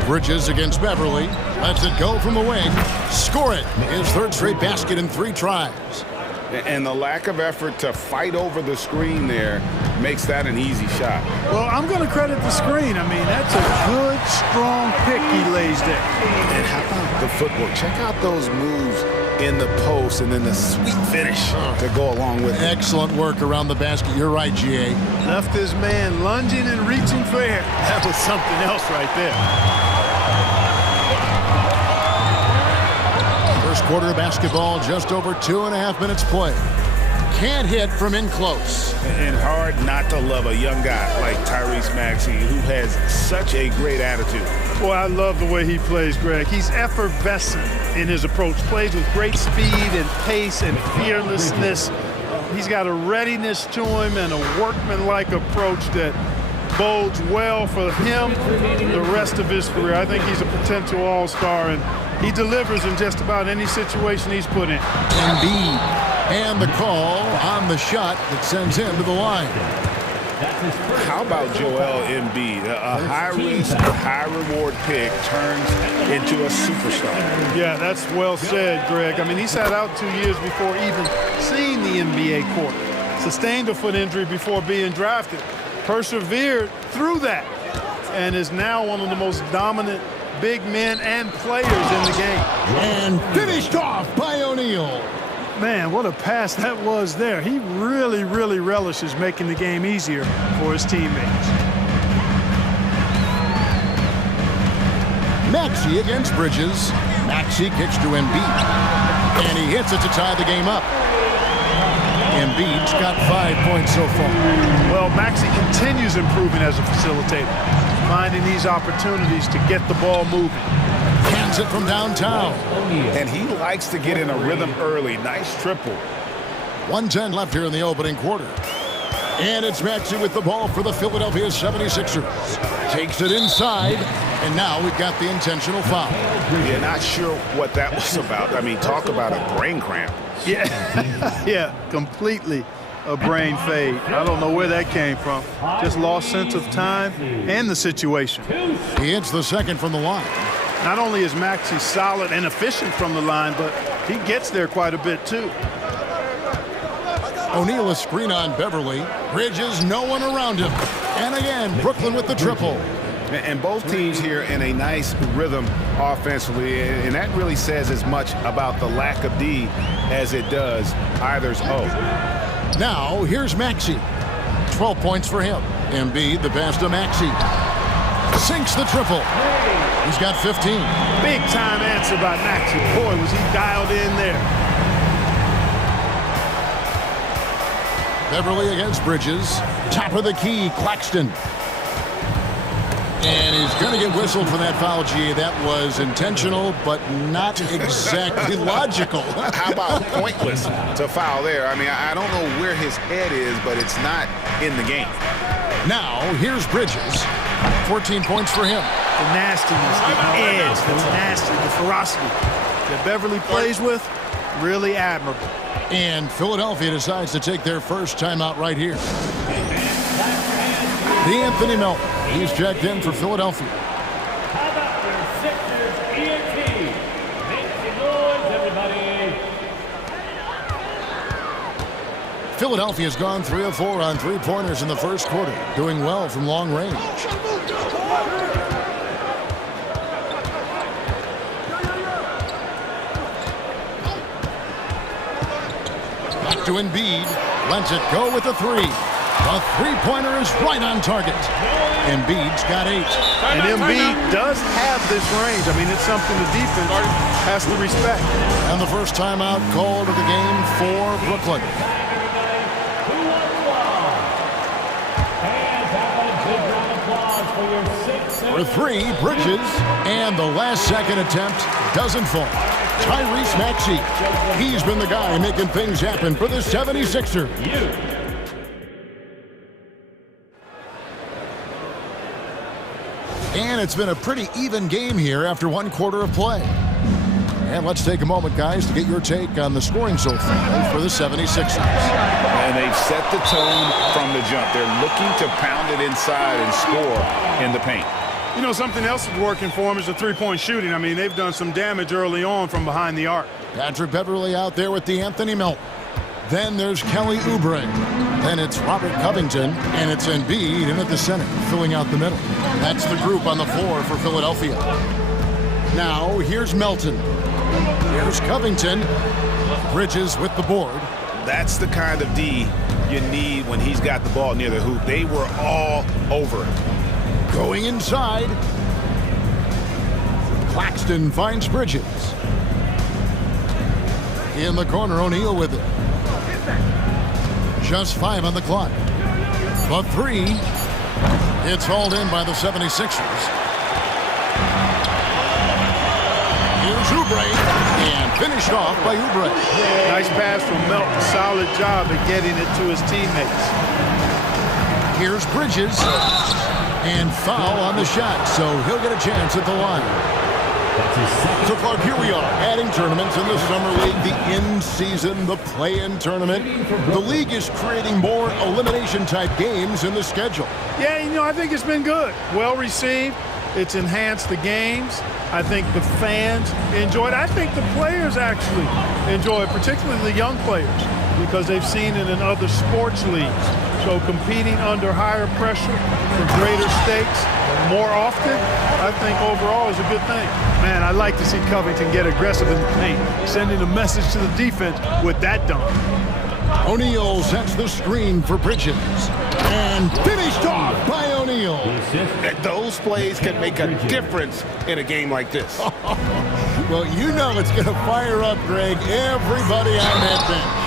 Bridges against Beverly. Lets it go from the wing. Score it. His third straight basket in 3 tries. And the lack of effort to fight over the screen there makes that an easy shot. Well, I'm going to credit the screen. I mean, that's a good, strong pick he lays there. And how about the footwork? Check out those moves in the post and then the sweet finish to go along with it. Excellent work around the basket. You're right, GA. Left his man lunging and reaching for air. That was something else right there. First quarter of basketball, just over 2.5 minutes play. Can't hit from in close. And hard not to love a young guy like Tyrese Maxey, who has such a great attitude. Boy, I love the way he plays, Greg. He's effervescent in his approach. Plays with great speed and pace and fearlessness. He's got a readiness to him and a workmanlike approach that bodes well for him the rest of his career. I think he's a potential all-star, and he delivers in just about any situation he's put in. Embiid, and the call on the shot that sends him to the line. How about Joel Embiid? A high-risk, high-reward pick turns into a superstar. Yeah, that's well said, Greg. I mean, he sat out 2 years before even seeing the NBA court. Sustained a foot injury before being drafted. Persevered through that and is now one of the most dominant big men and players in the game. And finished off by O'Neal. Man, what a pass that was there. He really, really relishes making the game easier for his teammates. Maxey against Bridges. Maxey kicks to Embiid. And he hits it to tie the game up. Embiid's got 5 points so far. Well, Maxey continues improving as a facilitator, finding these opportunities to get the ball moving. Hands it from downtown. And he likes to get in a rhythm early. Nice triple. 1:10 left here in the opening quarter. And it's Maxey with the ball for the Philadelphia 76ers. Takes it inside, and now we've got the intentional foul. Yeah, not sure what that was about. I mean, talk about a brain cramp. Yeah, yeah, completely a brain fade. I don't know where that came from. Just lost sense of time and the situation. He hits the second from the line. Not only is Maxey solid and efficient from the line, but he gets there quite a bit too. O'Neal a screen on Beverly. Bridges, no one around him. And again, Brooklyn with the triple. And both teams here in a nice rhythm offensively, and that really says as much about the lack of D as it does either's O. Now, here's Maxey. 12 points for him. Embiid, the pass to Maxey. Sinks the triple. He's got 15. Big time answer by Maxey. Boy, was he dialed in there. Beverly against Bridges. Top of the key, Claxton. And he's going to get whistled for that foul, G. That was intentional, but not exactly logical. How about pointless to foul there? I mean, I don't know where his head is, but it's not in the game. Now, here's Bridges. 14 points for him. The nastiness, the edge, the tenacity, the ferocity that Beverly plays with, really admirable. And Philadelphia decides to take their first timeout right here. Anthony Melton. He's checked in for Philadelphia. How about your Sixers ENT? Make some noise, everybody. Philadelphia's gone 3 of 4 on three-pointers in the first quarter, doing well from long range. Back to Embiid. Lets it go with the three. The three-pointer is right on target. Embiid's got 8. And Embiid does have this range. I mean, it's something the defense has to respect. And the first timeout called of the game for Brooklyn. For 3, Bridges. And the last-second attempt doesn't fall. Tyrese Maxey. He's been the guy making things happen for the 76ers. And it's been a pretty even game here after one quarter of play. And let's take a moment, guys, to get your take on the scoring so far for the 76ers. And they've set the tone from the jump. They're looking to pound it inside and score in the paint. You know, something else that's working for them is the three-point shooting. I mean, they've done some damage early on from behind the arc. Patrick Beverly out there with the Anthony Melton. Then there's Kelly Oubre. Then it's Robert Covington, and it's Embiid in at the center, filling out the middle. That's the group on the floor for Philadelphia. Now, here's Melton. Here's Covington. Bridges with the board. That's the kind of D you need when he's got the ball near the hoop. They were all over it. Going inside. Claxton finds Bridges. In the corner, O'Neal with it. Just 5 on the clock. The 3. It's hauled in by the 76ers. Here's Oubre. And finished off by Oubre. Nice pass from Melton. Solid job at getting it to his teammates. Here's Bridges. And foul on the shot, so he'll get a chance at the line. So, Clark, here we are, adding tournaments in the Summer League, the in-season, the play-in tournament. The league is creating more elimination-type games in the schedule. Yeah, you know, I think it's been good. Well-received. It's enhanced the games. I think the fans enjoy it. I think the players actually enjoy it, particularly the young players, because they've seen it in other sports leagues. So competing under higher pressure for greater stakes more often, I think overall is a good thing. Man, I'd like to see Covington get aggressive in the paint, sending a message to the defense with that dunk. O'Neal sets the screen for Bridges. And finished off by O'Neal. Those plays can make a difference in a game like this. Well, you know it's going to fire up, Greg, everybody on that bench.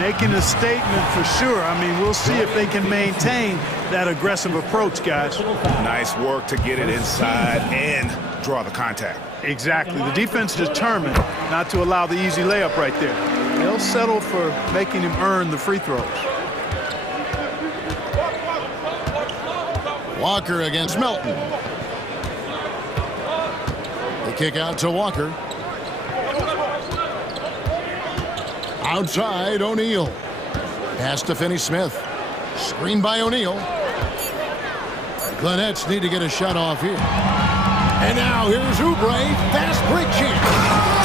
Making a statement for sure. I mean, we'll see if they can maintain that aggressive approach, guys. Nice work to get it inside and draw the contact. Exactly. The defense determined not to allow the easy layup right there. They'll settle for making him earn the free throws. Walker against Melton. The kick out to Walker. Outside, O'Neal. Pass to Finney-Smith. Screen by O'Neal. The Nets need to get a shot off here. And now here's Oubre, fast break chance.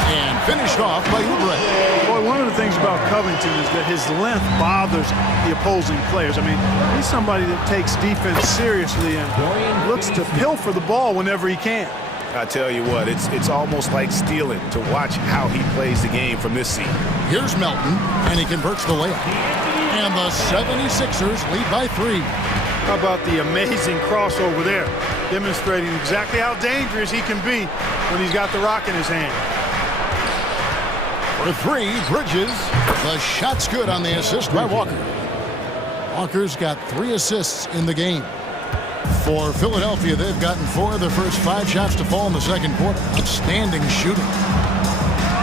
And finished off by Oubre. Boy, one of the things about Covington is that his length bothers the opposing players. I mean, he's somebody that takes defense seriously and looks to pilfer the ball whenever he can. I tell you what, it's almost like stealing to watch how he plays the game from this seat. Here's Melton, and he converts the layup. And the 76ers lead by 3. How about the amazing crossover there, demonstrating exactly how dangerous he can be when he's got the rock in his hand. For 3, Bridges. The shot's good on the assist by Walker. Walker's got 3 assists in the game. For Philadelphia, they've gotten 4 of their first 5 shots to fall in the second quarter. Outstanding shooting.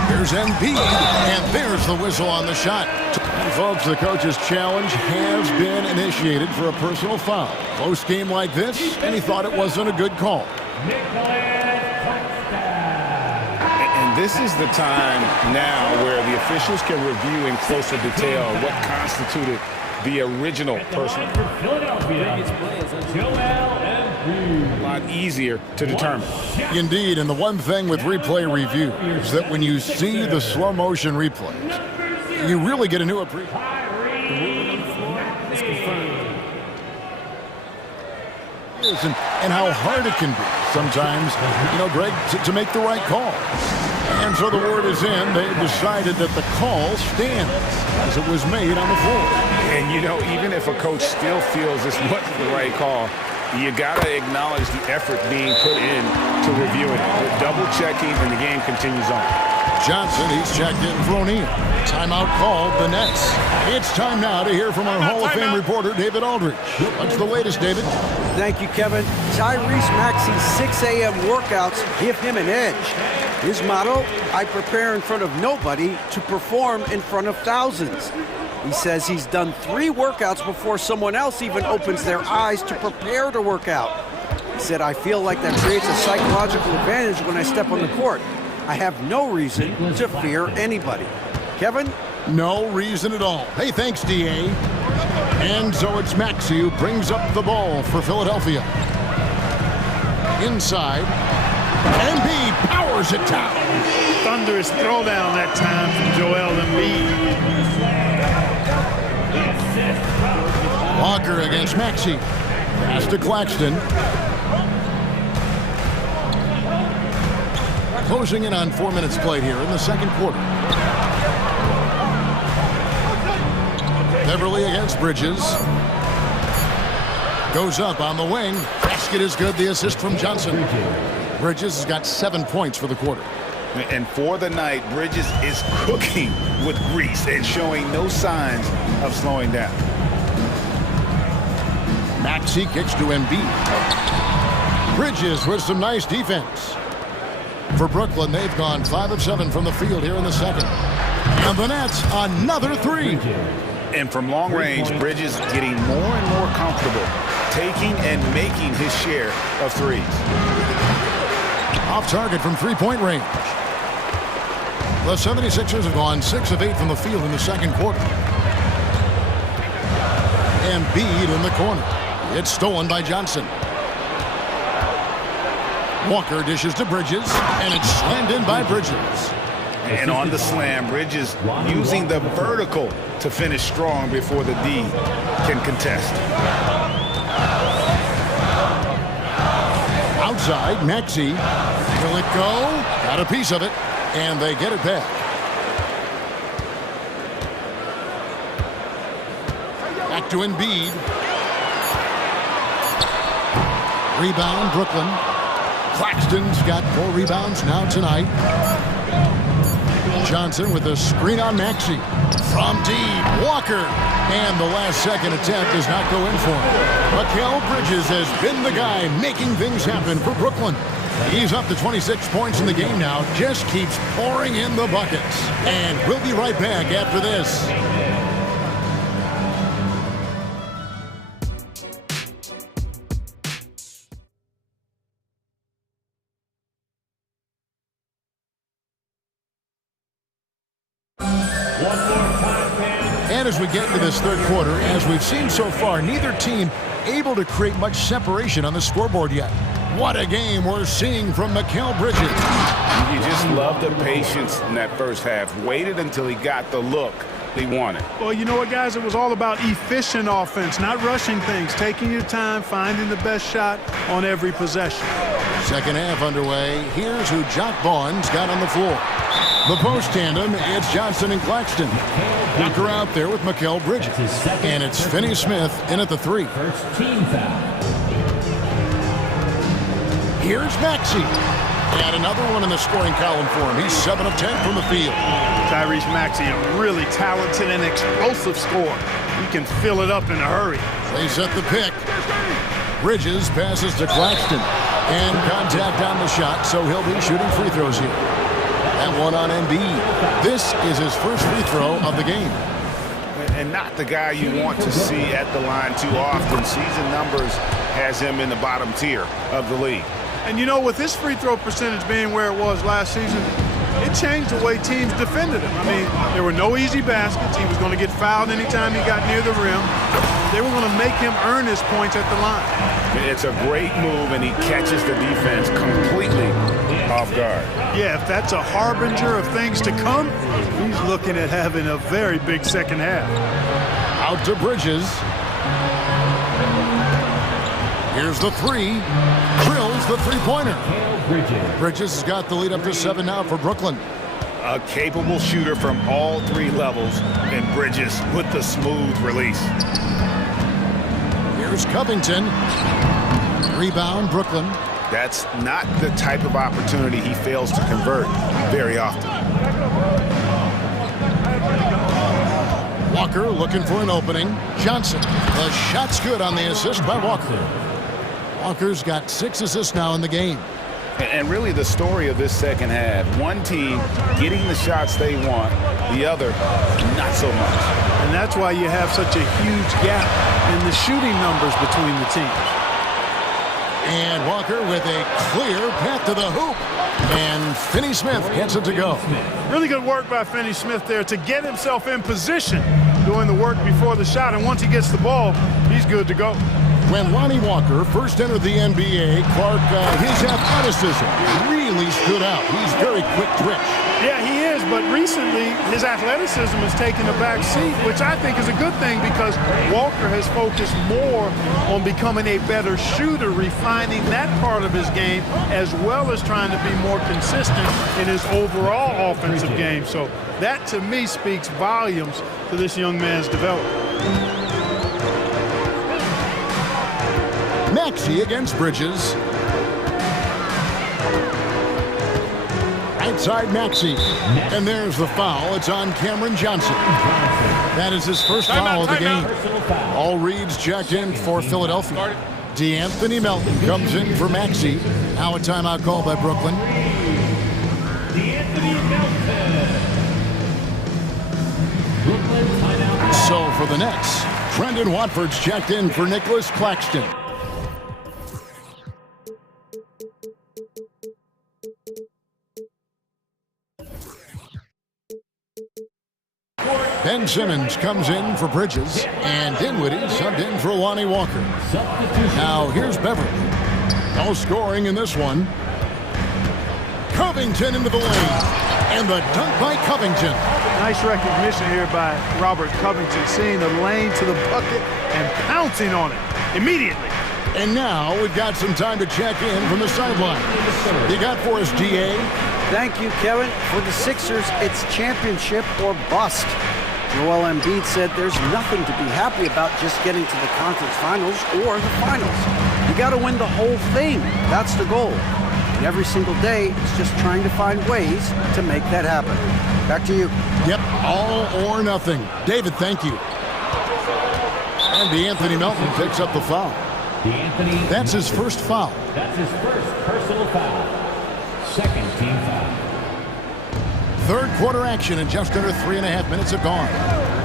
Here's Embiid, and there's the whistle on the shot. And folks, the coach's challenge has been initiated for a personal foul. Close game like this, and he thought it wasn't a good call. And this is the time now where the officials can review in closer detail what constituted the original personal. A lot easier to determine. Indeed, and the one thing with replay review is that when you see the slow motion replays, you really get a new appreciation. And how hard it can be sometimes, Greg, to make the right call. And so the word is in. They've decided that the call stands as it was made on the floor. And, even if a coach still feels this wasn't the right call, you got to acknowledge the effort being put in to reviewing it. With double checking, and the game continues on. Johnson, he's checked in for O'Neal. Timeout called the Nets. It's time now to hear from our Hall of Fame reporter, David Aldridge. What's the latest, David? Thank you, Kevin. Tyrese Maxey's 6 a.m. workouts give him an edge. His motto, I prepare in front of nobody to perform in front of thousands. He says he's done 3 workouts before someone else even opens their eyes to prepare to work out. He said, I feel like that creates a psychological advantage when I step on the court. I have no reason to fear anybody. Kevin? No reason at all. Hey, thanks, D.A. And so it's Maxey who brings up the ball for Philadelphia. Inside. Embiid powers it down. Thunderous throwdown that time from Joel Embiid. Walker against Maxey. Pass to Claxton. Closing in on 4 minutes played here in the second quarter. Beverly against Bridges. Goes up on the wing. Basket is good. The assist from Johnson. Bridges has got 7 points for the quarter. And for the night, Bridges is cooking with grease and showing no signs of slowing down. Maxey kicks to Embiid. Bridges with some nice defense. For Brooklyn, they've gone 5 of 7 from the field here in the second. And the Nets, another 3. And from long range, Bridges getting more and more comfortable taking and making his share of threes. Off target from three-point range. The 76ers have gone 6 of 8 from the field in the second quarter. Embiid in the corner. It's stolen by Johnson. Walker dishes to Bridges, and it's slammed in by Bridges. And on the slam, Bridges using the vertical to finish strong before the D can contest. Outside, Maxey. Will it go? Got a piece of it, and they get it back. Back to Embiid. Rebound, Brooklyn. Claxton's got 4 rebounds now tonight. Johnson with a screen on Maxey. From deep, Walker. And the last-second attempt does not go in for him. Mikal Bridges has been the guy making things happen for Brooklyn. He's up to 26 points in the game now. Just keeps pouring in the buckets. And we'll be right back after this. And as we get into this third quarter, as we've seen so far, neither team able to create much separation on the scoreboard yet. What a game we're seeing from Mikal Bridges. You just love the patience in that first half. Waited until he got the look he wanted. Well, you know what, guys? It was all about efficient offense, not rushing things, taking your time, finding the best shot on every possession. Second half underway. Here's who Jock Vaughn's got on the floor. The post tandem, it's Johnson and Claxton. Walker out there with Mikal Bridges. And it's Finney Smith in at the 3. First team foul. Here's Maxey. And another one in the scoring column for him. He's 7 of 10 from the field. Tyrese Maxey, a really talented and explosive scorer. He can fill it up in a hurry. They set the pick. Bridges passes to Claxton. And contact on the shot, so he'll be shooting free throws here. That one on Embiid. This is his first free throw of the game. And not the guy you want to see at the line too often. Season numbers has him in the bottom tier of the league. And you know, with his free throw percentage being where it was last season, it changed the way teams defended him. I mean, there were no easy baskets. He was going to get fouled anytime he got near the rim. They were going to make him earn his points at the line. It's a great move, and he catches the defense completely off guard. Yeah, if that's a harbinger of things to come, he's looking at having a very big second half. Out to Bridges. Here's the 3. Drills the three-pointer. Bridges has got the lead up to 7 now for Brooklyn. A capable shooter from all 3 levels, and Bridges with the smooth release. Here's Covington. Rebound, Brooklyn. That's not the type of opportunity he fails to convert very often. Walker looking for an opening. Johnson. The shot's good on the assist by Walker. Walker's got 6 assists now in the game. And really the story of this second half, one team getting the shots they want, the other not so much. And that's why you have such a huge gap in the shooting numbers between the teams. And Walker with a clear path to the hoop. And Finney Smith gets it to go. Really good work by Finney Smith there to get himself in position, doing the work before the shot. And once he gets the ball, he's good to go. When Lonnie Walker first entered the NBA, Clark, his athleticism really stood out. He's very quick twitch. Yeah, he is, but recently his athleticism has taken a back seat, which I think is a good thing because Walker has focused more on becoming a better shooter, refining that part of his game, as well as trying to be more consistent in his overall offensive game. So that, to me, speaks volumes to this young man's development. Maxey against Bridges. Right side Maxey. And there's the foul. It's on Cameron Johnson. That is his first foul of the game. All reads checked in for Philadelphia. DeAnthony Melton comes in for Maxey. Now a timeout call by Brooklyn. So for the Nets, Brendan Watford's checked in for Nicholas Claxton. Ben Simmons comes in for Bridges, and Dinwiddie subbed in for Lonnie Walker. Now here's Beverly. No scoring in this one. Covington into the lane, and the dunk by Covington. Nice recognition here by Robert Covington, seeing the lane to the bucket and pouncing on it immediately. And now we've got some time to check in from the sideline. You got for us, GA? Thank you, Kevin. For the Sixers, it's championship or bust. Joel Embiid said there's nothing to be happy about just getting to the conference finals or the finals. You got to win the whole thing. That's the goal. And every single day, it's just trying to find ways to make that happen. Back to you. Yep, all or nothing. David, thank you. And DeAnthony Melton picks up the foul. That's his first foul. That's his first personal foul. Second team foul. Third quarter action in just under 3.5 minutes have gone.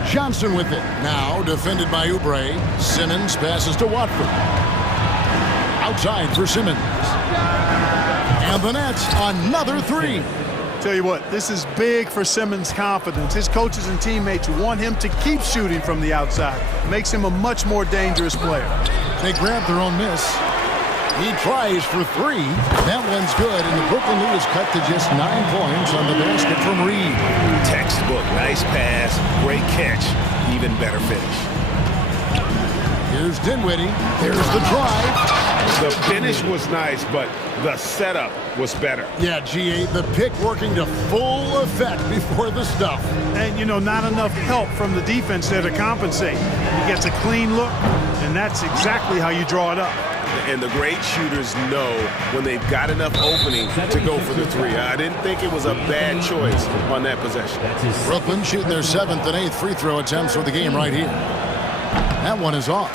Johnson with it. Now defended by Oubre. Simmons passes to Watford. Outside for Simmons. And the Nets, another 3. Tell you what, this is big for Simmons' confidence. His coaches and teammates want him to keep shooting from the outside. Makes him a much more dangerous player. They grab their own miss. He tries for three. That one's good, and the Brooklyn lead is cut to just 9 points on the basket from Reed. Textbook, nice pass, great catch, even better finish. Here's Dinwiddie. There's the drive. The finish was nice, but the setup was better. Yeah, GA, the pick working to full effect before the stuff. And, you know, not enough help from the defense there to compensate. He gets a clean look, and that's exactly how you draw it up. And the great shooters know when they've got enough opening to go for the three. I didn't think it was a bad choice on that possession. Brooklyn shooting their 7th and 8th free throw attempts for the game right here. That one is off.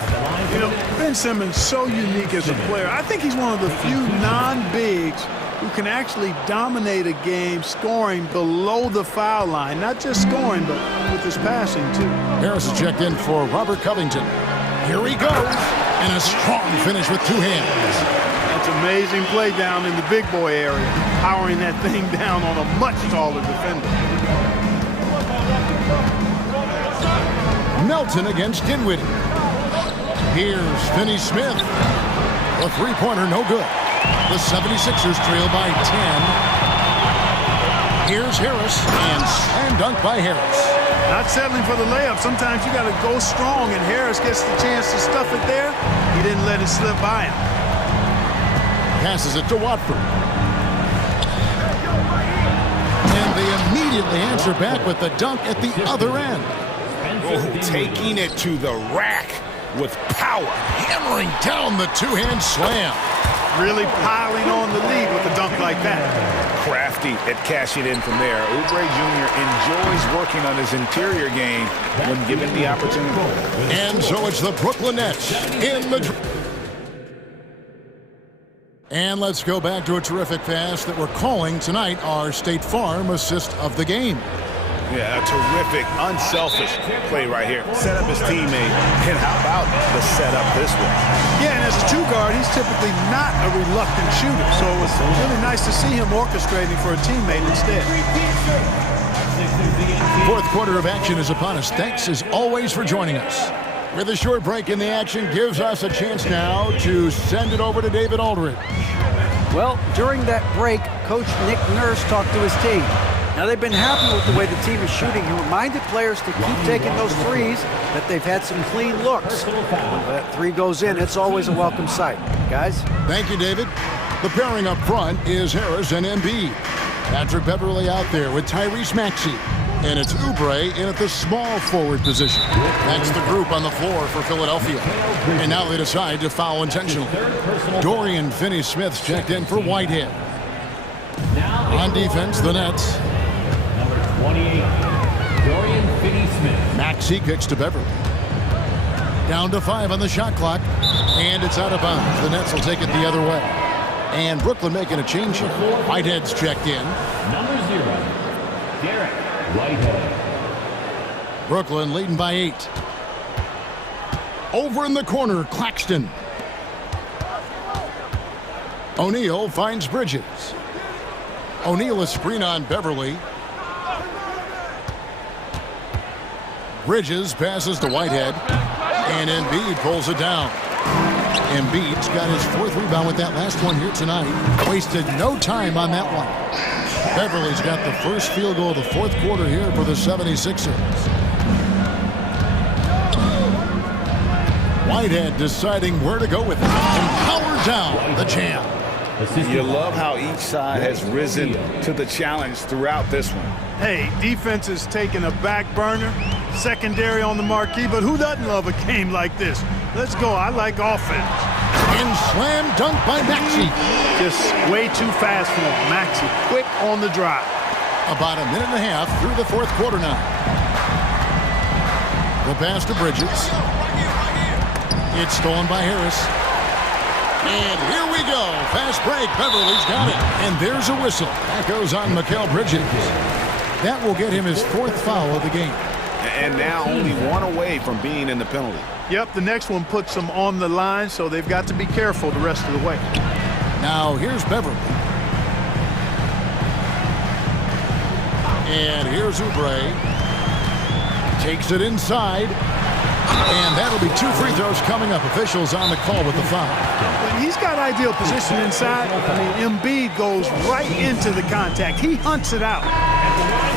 You know, Ben Simmons, so unique as a player. I think he's one of the few non-bigs who can actually dominate a game scoring below the foul line. Not just scoring, but with his passing, too. Harris is checked in for Robert Covington. Here he goes. And a strong finish with 2 hands. That's amazing play down in the big boy area, powering that thing down on a much taller defender. Melton against Dinwiddie. Here's Finney Smith. A three-pointer, no good. The 76ers trail by 10. Here's Harris, and slam dunk by Harris. Not settling for the layup. Sometimes you got to go strong, and Harris gets the chance to stuff it there. He didn't let it slip by him. Passes it to Watford. And they immediately answer back with the dunk at the other end. Oh, taking it to the rack with power. Hammering down the two-hand slam. Really piling on the lead with a dunk like that. Crafty at cashing in from there. Oubre Jr. enjoys working on his interior game when given the opportunity. And so it's the Brooklyn Nets in the... And let's go back to a terrific pass that we're calling tonight our State Farm assist of the game. Yeah, a terrific, unselfish play right here. Set up his teammate, and how about the setup this way? Yeah, and as a two-guard, he's typically not a reluctant shooter, so it was really nice to see him orchestrating for a teammate instead. Fourth quarter of action is upon us. Thanks, as always, for joining us. With a short break in the action, gives us a chance now to send it over to David Aldridge. Well, during that break, Coach Nick Nurse talked to his team. Now, they've been happy with the way the team is shooting. He reminded players to keep taking those threes, that they've had some clean looks. When that three goes in, it's always a welcome sight. Guys? Thank you, David. The pairing up front is Harris and Embiid. Patrick Beverley out there with Tyrese Maxey. And it's Oubre in at the small forward position. That's the group on the floor for Philadelphia. And now they decide to foul intentionally. Dorian Finney-Smith's checked in for Whitehead. On defense, the Nets. Number 28, Dorian Finney-Smith. Maxey kicks to Beverley. Down to 5 on the shot clock. And it's out of bounds. The Nets will take it the other way. And Brooklyn making a change here. Whitehead's checked in. Number 0, Derek Whitehead. Brooklyn leading by 8. Over in the corner, Claxton. O'Neal finds Bridges. O'Neal a screen on Beverley. Bridges passes to Whitehead. And Embiid pulls it down. Embiid's got his 4th rebound with that last one here tonight. Wasted no time on that one. Beverley's got the first field goal of the 4th quarter here for the 76ers. Whitehead deciding where to go with it. And power down the jam. You love how each side has risen to the challenge throughout this one. Hey, defense is taking a back burner, secondary on the marquee, but who doesn't love a game like this? Let's go. I like offense. And slam dunk by Maxey. Just way too fast for him. Maxey, quick on the drive. About a minute and a half through the 4th quarter now. The pass to Bridges. It's stolen by Harris. And here we go. Fast break. Beverley's got it. And there's a whistle. That goes on Mikal Bridges. That will get him his 4th foul of the game. And now only one away from being in the penalty. Yep, the next one puts them on the line, so they've got to be careful the rest of the way. Now here's Beverley. And here's Oubre. Takes it inside. And that'll be 2 free throws coming up. Officials on the call with the foul. He's got ideal position inside. I mean, Embiid goes right into the contact. He hunts it out.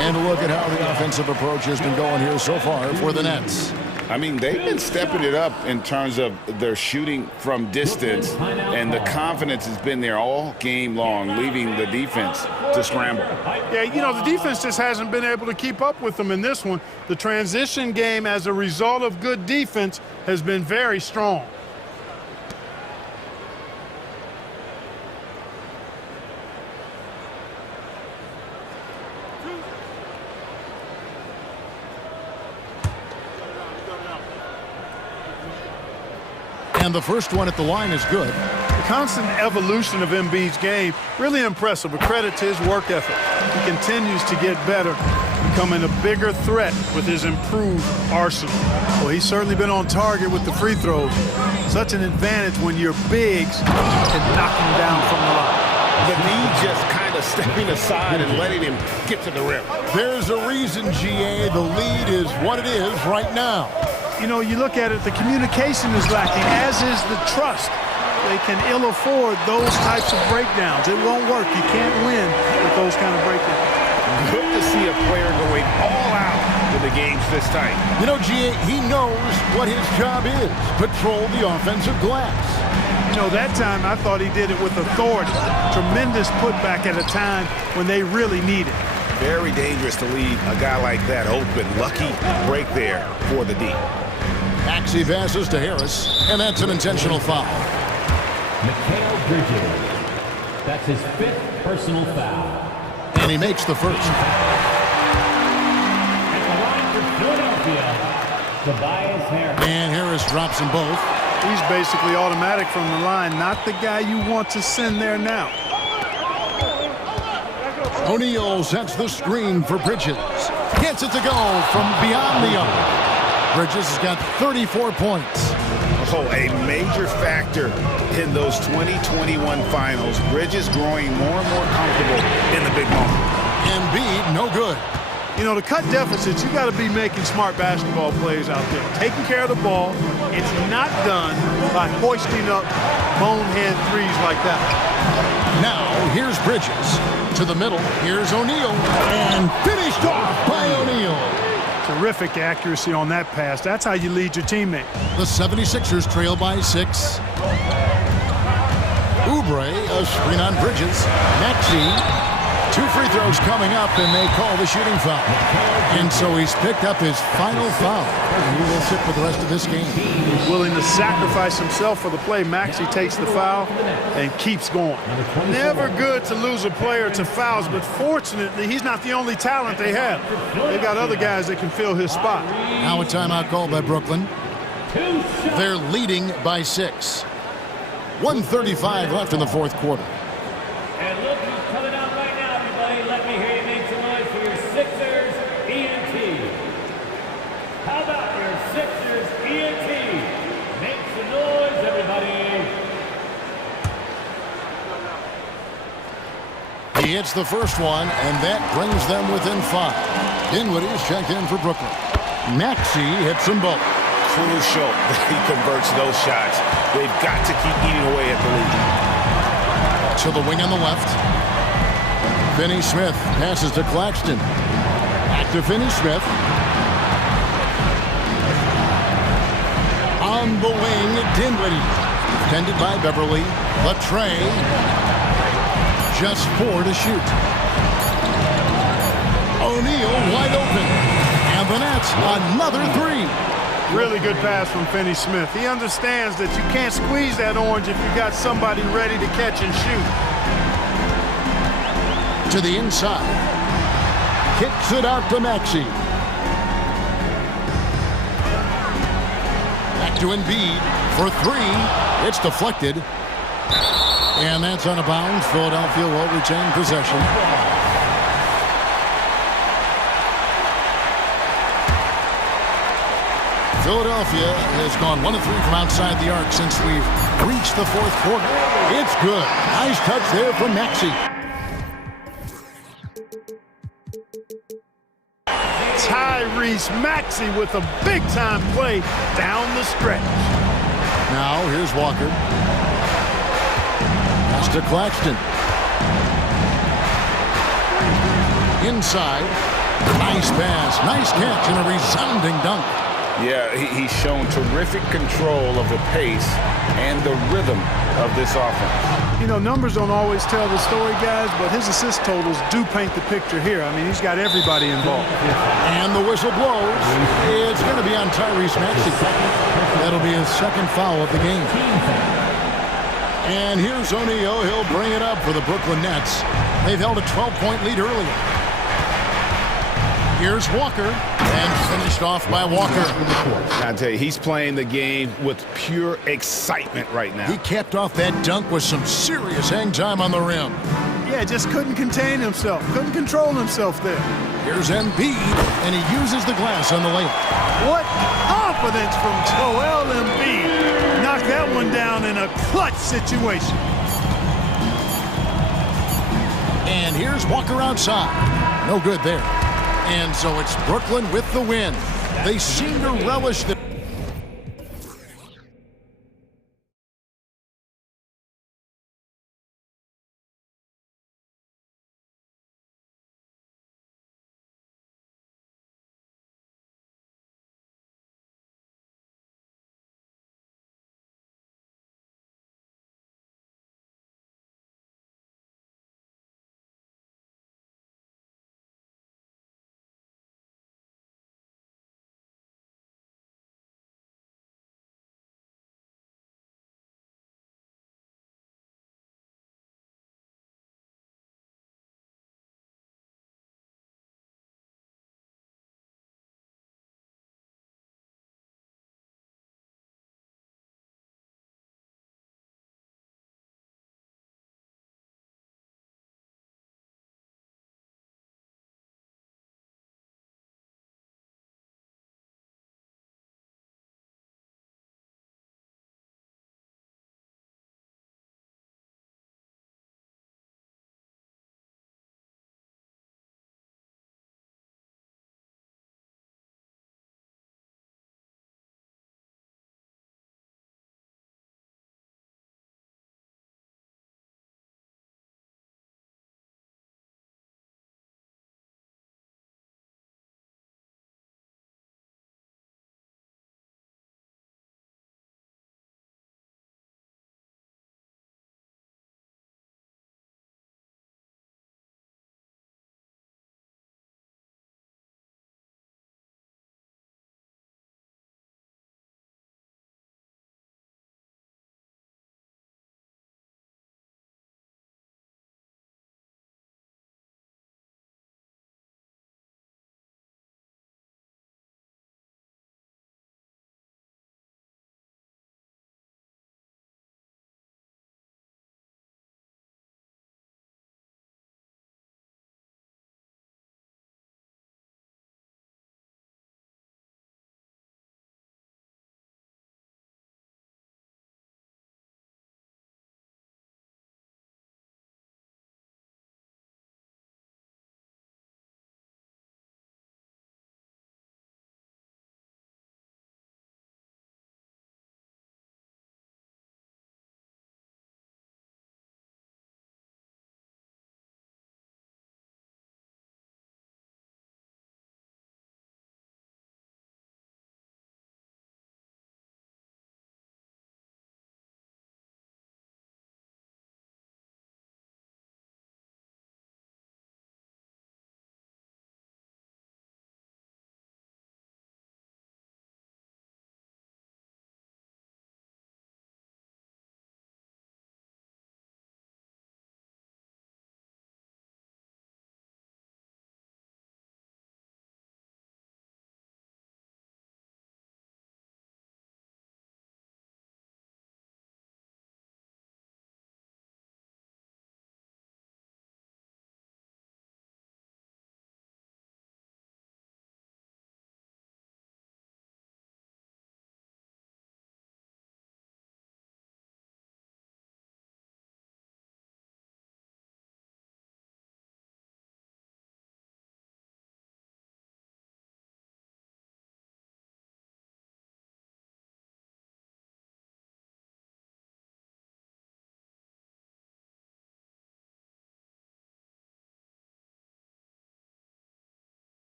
And look at how the offensive approach has been going here so far for the Nets. I mean, they've been stepping it up in terms of their shooting from distance, and the confidence has been there all game long, leaving the defense to scramble. Yeah, you know, the defense just hasn't been able to keep up with them in this one. The transition game, as a result of good defense, has been very strong. And the first one at the line is good. The constant evolution of Embiid's game, really impressive. A credit to his work ethic. He continues to get better, becoming a bigger threat with his improved arsenal. Well, he's certainly been on target with the free throws. Such an advantage when you're bigs and knocking down from the line. The knee just kind of stepping aside and letting him get to the rim. There's a reason, GA, the lead is what it is right now. You know, you look at it, the communication is lacking, as is the trust. They can ill afford those types of breakdowns. It won't work. You can't win with those kind of breakdowns. Good to see a player going all out when the game's this tight. You know, GA, he knows what his job is. Patrol the offensive glass. You know, that time I thought he did it with authority. Tremendous putback at a time when they really need it. Very dangerous to leave a guy like that open. Lucky break there for the D. Maxey passes to Harris, and that's an intentional foul. Mikal Bridges. That's his 5th personal foul. And he makes the first. At the line for Philadelphia, Tobias Harris. And Harris drops them both. He's basically automatic from the line, not the guy you want to send there now. O'Neal sets the screen for Bridges. Gets it to go from beyond the arc. Bridges has got 34 points. Oh, a major factor in those 2021 finals. Bridges growing more and more comfortable in the big moment. Embiid, no good. You know, to cut deficits, you got to be making smart basketball plays out there. Taking care of the ball. It's not done by hoisting up bonehead threes like that. Now, here's Bridges. To the middle, here's O'Neal. And finished off by O'Neal. Terrific accuracy on that pass. That's how you lead your teammate. The 76ers trail by 6. Oubre, a screen on Bridges. Maxey. 2 free throws coming up, and they call the shooting foul. And so he's picked up his final foul. And he will sit for the rest of this game. He's willing to sacrifice himself for the play. Maxey takes the foul and keeps going. Never good to lose a player to fouls, but fortunately, he's not the only talent they have. They got other guys that can fill his spot. Now a timeout called by Brooklyn. They're leading by 6. 1:35 left in the fourth quarter. And look who's coming out right now, everybody. Let me hear you make some noise for your Sixers ENT. How about your Sixers ENT? Make some noise, everybody. He hits the first one, and that brings them within 5. Dinwiddie's checked in for Brooklyn. Maxey hits them both. Crucial that he converts those shots. They've got to keep eating away at the lead. To the wing on the left. Finney Smith passes to Claxton. Back to Finney Smith. On the wing, Dinwiddie. Defended by Beverly. Latre. Just 4 to shoot. O'Neal wide open. And the Nets, another 3. Really good pass from Finney Smith. He understands that you can't squeeze that orange if you got somebody ready to catch and shoot. To the inside. Kicks it out to Maxey. Back to Embiid for 3. It's deflected. And that's out of bounds. Philadelphia will retain possession. Philadelphia has gone 1 of 3 from outside the arc since we've reached the fourth quarter. It's good. Nice touch there from Maxey. Tyrese unleash Maxey with a big-time play down the stretch. Now, here's Walker. Pass to Claxton. Inside. Nice pass. Nice catch and a resounding dunk. Yeah, he's shown terrific control of the pace and the rhythm of this offense. You know, numbers don't always tell the story, guys, but his assist totals do paint the picture here. I mean, he's got everybody involved. And the whistle blows. It's going to be on Tyrese Maxey. That'll be his second foul of the game. And here's O'Neal. He'll bring it up for the Brooklyn Nets. They've held a 12-point lead earlier. Here's Walker, and finished off by Walker. I tell you, he's playing the game with pure excitement right now. He capped off that dunk with some serious hang time on the rim. Yeah, just couldn't contain himself, couldn't control himself there. Here's Embiid, and he uses the glass on the layup. What confidence from Joel Embiid. Knocked that one down in a clutch situation. And here's Walker outside. No good there. And so it's Brooklyn with the win. They seem to relish the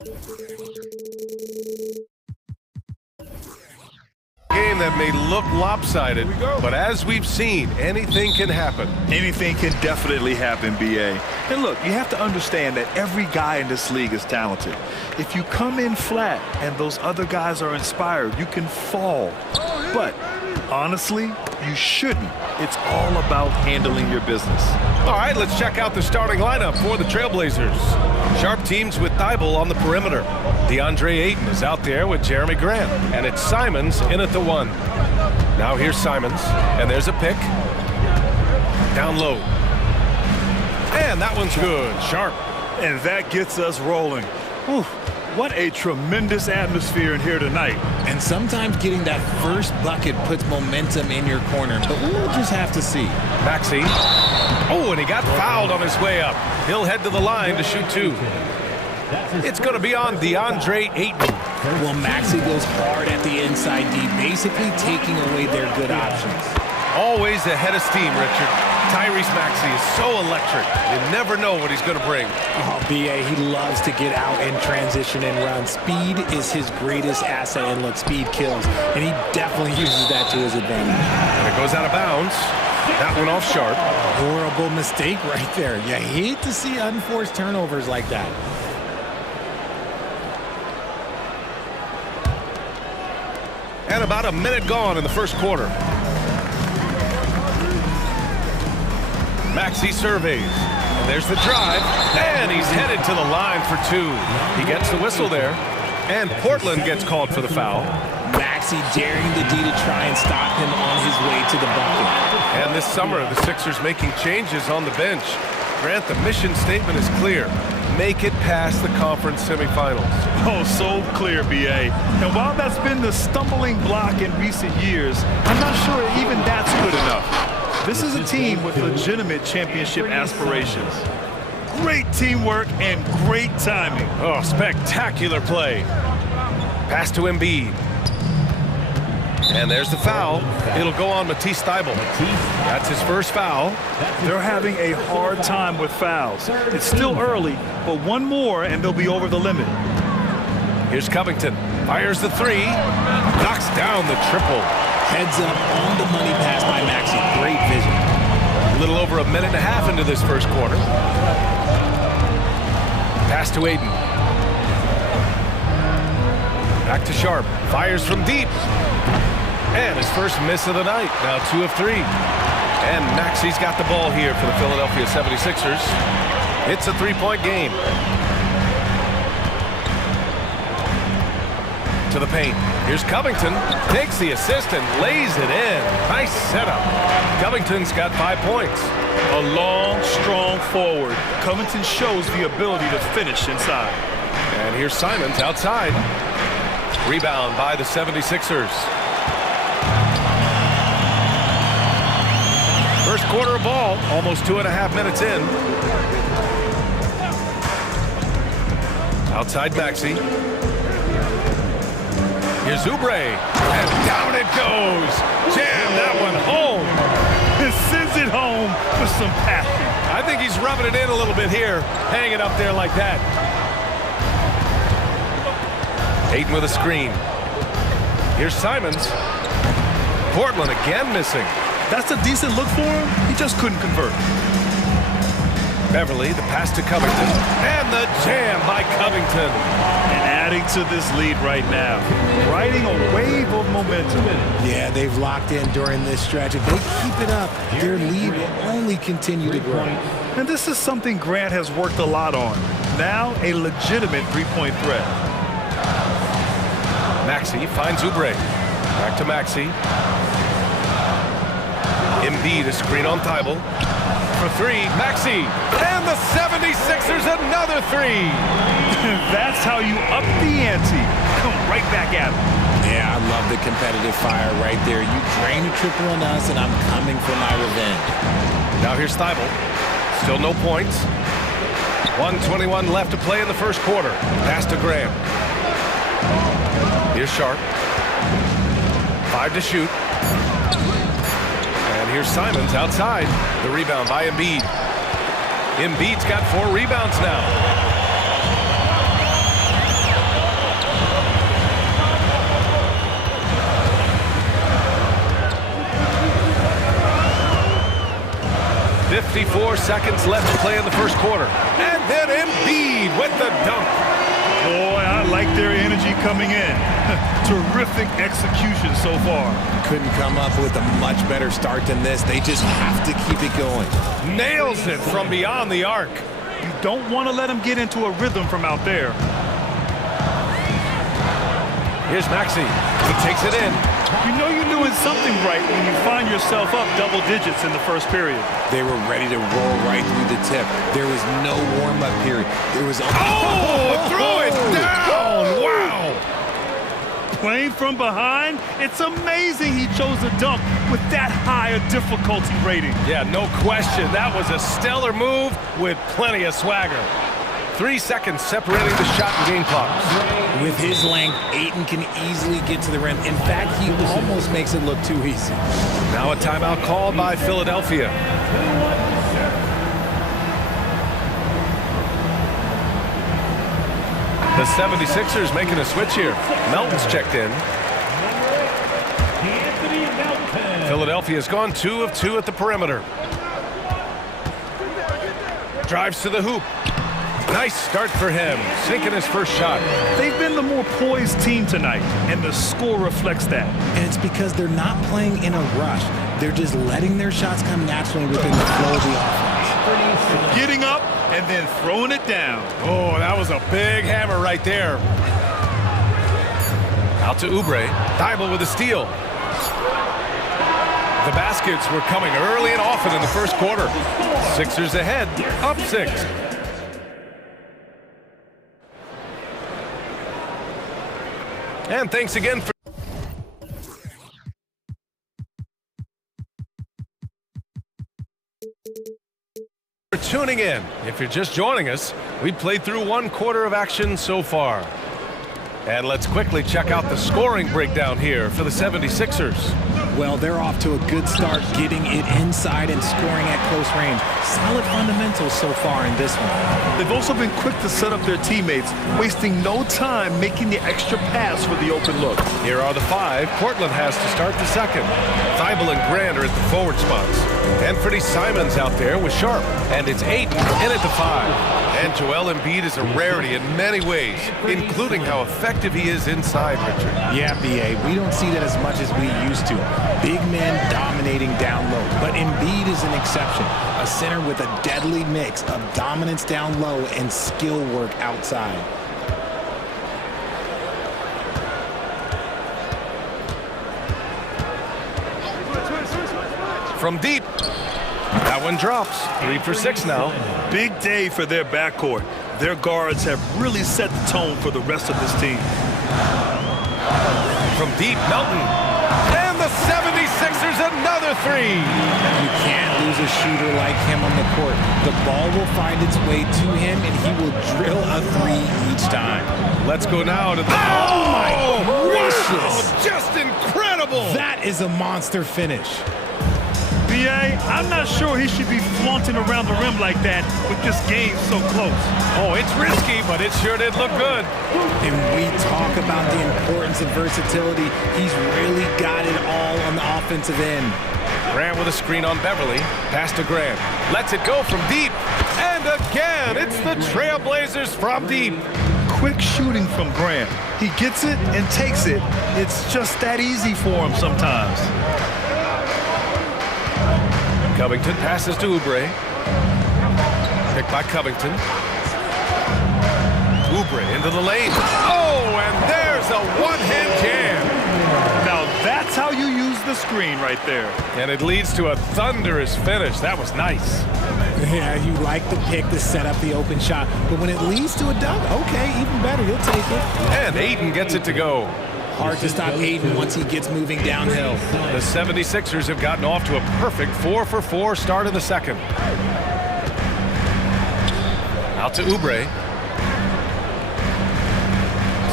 Game that may look lopsided, but as we've seen, anything can happen. Anything can definitely happen, BA. And look, you have to understand that every guy in this league is talented. If you come in flat and those other guys are inspired, you can fall. But honestly, you shouldn't. It's all about handling your business. All right, let's check out the starting lineup for the Trailblazers. Sharp teams with Thibault on the perimeter. DeAndre Ayton is out there with Jeremy Grant, and it's Simons in at the 1. Now here's Simons, and there's a pick. Down low. And that one's good, Sharp. And that gets us rolling. Whew. What a tremendous atmosphere in here tonight. And sometimes getting that first bucket puts momentum in your corner, but we'll just have to see. Maxey. Oh, and he got fouled on his way up. He'll head to the line to shoot 2. It's going to be on DeAndre Ayton. Well, Maxey goes hard at the inside D, basically taking away their good options. Always ahead of steam, Richard. Tyrese Maxey is so electric. You never know what he's going to bring. Oh, B.A., he loves to get out and transition and run. Speed is his greatest asset, and look, speed kills. And he definitely uses that to his advantage. And it goes out of bounds. That one off Sharp. Horrible mistake right there. You hate to see unforced turnovers like that. And about a minute gone in the first quarter. Maxey surveys, and there's the drive, and he's headed to the line for 2. He gets the whistle there, and Portland gets called for the foul. Maxey daring the D to try and stop him on his way to the bucket. And this summer, the Sixers making changes on the bench. Grant, the mission statement is clear. Make it past the conference semifinals. Oh, so clear, BA. And while that's been the stumbling block in recent years, I'm not sure even that's good enough. This is a team with legitimate championship aspirations. Great teamwork and great timing. Oh, spectacular play. Pass to Embiid. And there's the foul. It'll go on Matisse Thybulle. That's his first foul. They're having a hard time with fouls. It's still early, but one more and they'll be over the limit. Here's Covington. Fires the 3. Knocks down the triple. Heads up on the money pass by Maxey. Great vision. A little over a minute and a half into this first quarter. Pass to Ayton. Back to Sharp. Fires from deep. And his first miss of the night. Now 2 of 3. And Maxey's got the ball here for the Philadelphia 76ers. It's a 3-point game. To the paint. Here's Covington. Takes the assist and lays it in. Nice setup. Covington's got 5 points. A long, strong forward. Covington shows the ability to finish inside. And here's Simons outside. Rebound by the 76ers. First quarter of ball, almost 2.5 minutes in. Outside Maxey. Here's Oubre, and down it goes. Jam that one home. It sends it home with some passion. I think he's rubbing it in a little bit here, hanging it up there like that. Ayton with a screen. Here's Simons. Portland again missing. That's a decent look for him. He just couldn't convert. Beverly, the pass to Covington, and the jam by Covington. And adding to this lead right now, riding a wave of momentum. Yeah, they've locked in during this stretch. If they keep it up, their lead will only continue to grow. And this is something Grant has worked a lot on. Now, a legitimate three-point threat. Maxey finds Oubre. Back to Maxey. Embiid, a screen on Thybulle. For 3, Maxey. And the 76ers another 3. That's how you up the ante. Come right back at him. Yeah, I love the competitive fire right there. You drain a triple on us, and I'm coming for my revenge. Now here's Thybulle. Still no points. 1:21 left to play in the first quarter. Pass to Graham. Here's Sharp. 5 to shoot. And here's Simons outside. The rebound by Embiid. Embiid's got 4 rebounds now. seconds left to play in the first quarter. And then Embiid with the dunk. Boy, I like their energy coming in. Terrific execution so far. Couldn't come up with a much better start than this. They just have to keep it going. Nails it from beyond the arc. You don't want to let him get into a rhythm from out there. Here's Maxey. He takes it in. You know you're doing something right when you find yourself up double digits in the first period. They were ready to roll right through the tip. There was no warm-up period. There was throw it down! Wow! Playing from behind, it's amazing he chose a dunk with that high a difficulty rating. Yeah, no question. That was a stellar move with plenty of swagger. 3 seconds separating the shot and game clocks. With his length, Ayton can easily get to the rim. In fact, he almost makes it look too easy. Now a timeout called by Philadelphia. The 76ers making a switch here. Melton's checked in. Philadelphia's gone 2 of 2 at the perimeter. Drives to the hoop. Nice start for him, sinking his first shot. They've been the more poised team tonight, and the score reflects that. And it's because they're not playing in a rush. They're just letting their shots come naturally within the flow of the offense. Getting up and then throwing it down. Oh, that was a big hammer right there. Out to Oubre. Thibault with a steal. The baskets were coming early and often in the first quarter. Sixers ahead, up 6. And thanks again for tuning in. If you're just joining us, we played through 1 quarter of action so far. And let's quickly check out the scoring breakdown here for the 76ers. Well, they're off to a good start, getting it inside and scoring at close range. Solid fundamentals so far in this one. They've also been quick to set up their teammates, wasting no time making the extra pass for the open look. Here are the 5. Portland has to start the second. Thibault and Grant are at the forward spots. Anthony Simons out there with Sharp. And it's Ayton in at the 5. And Joel Embiid is a rarity in many ways, including how effective he is inside, Richard. Yeah, B.A., we don't see that as much as we used to. Big men dominating down low, but Embiid is an exception. A center with a deadly mix of dominance down low and skill work outside. From deep. That one drops. 3 for 6 now. Big day for their backcourt. Their guards have really set the tone for the rest of this team. From deep, Melton. And the 76ers another 3. You can't lose a shooter like him on the court. The ball will find its way to him, and he will drill a 3 each time. Let's go now to the... Oh my gracious! Wow, just incredible! That is a monster finish. B.A., I'm not sure he should be flaunting around the rim like that with this game so close. Oh, it's risky, but it sure did look good. And we talk about the importance of versatility. He's really got it all on the offensive end. Grant with a screen on Beverly. Pass to Grant. Lets it go from deep. And again, it's the Trailblazers from deep. Quick shooting from Grant. He gets it and takes it. It's just that easy for him sometimes. Covington passes to Oubre. Picked by Covington. Oubre into the lane. Oh, and there's a one-hand jam. Now that's how you use the screen right there. And it leads to a thunderous finish. That was nice. Yeah, you like the pick to set up the open shot. But when it leads to a dunk, okay, even better, he'll take it. And Ayton gets it to go. Hard to stop Ayton once he gets moving downhill. The 76ers have gotten off to a perfect 4 for 4 start of the second. Out to Oubre.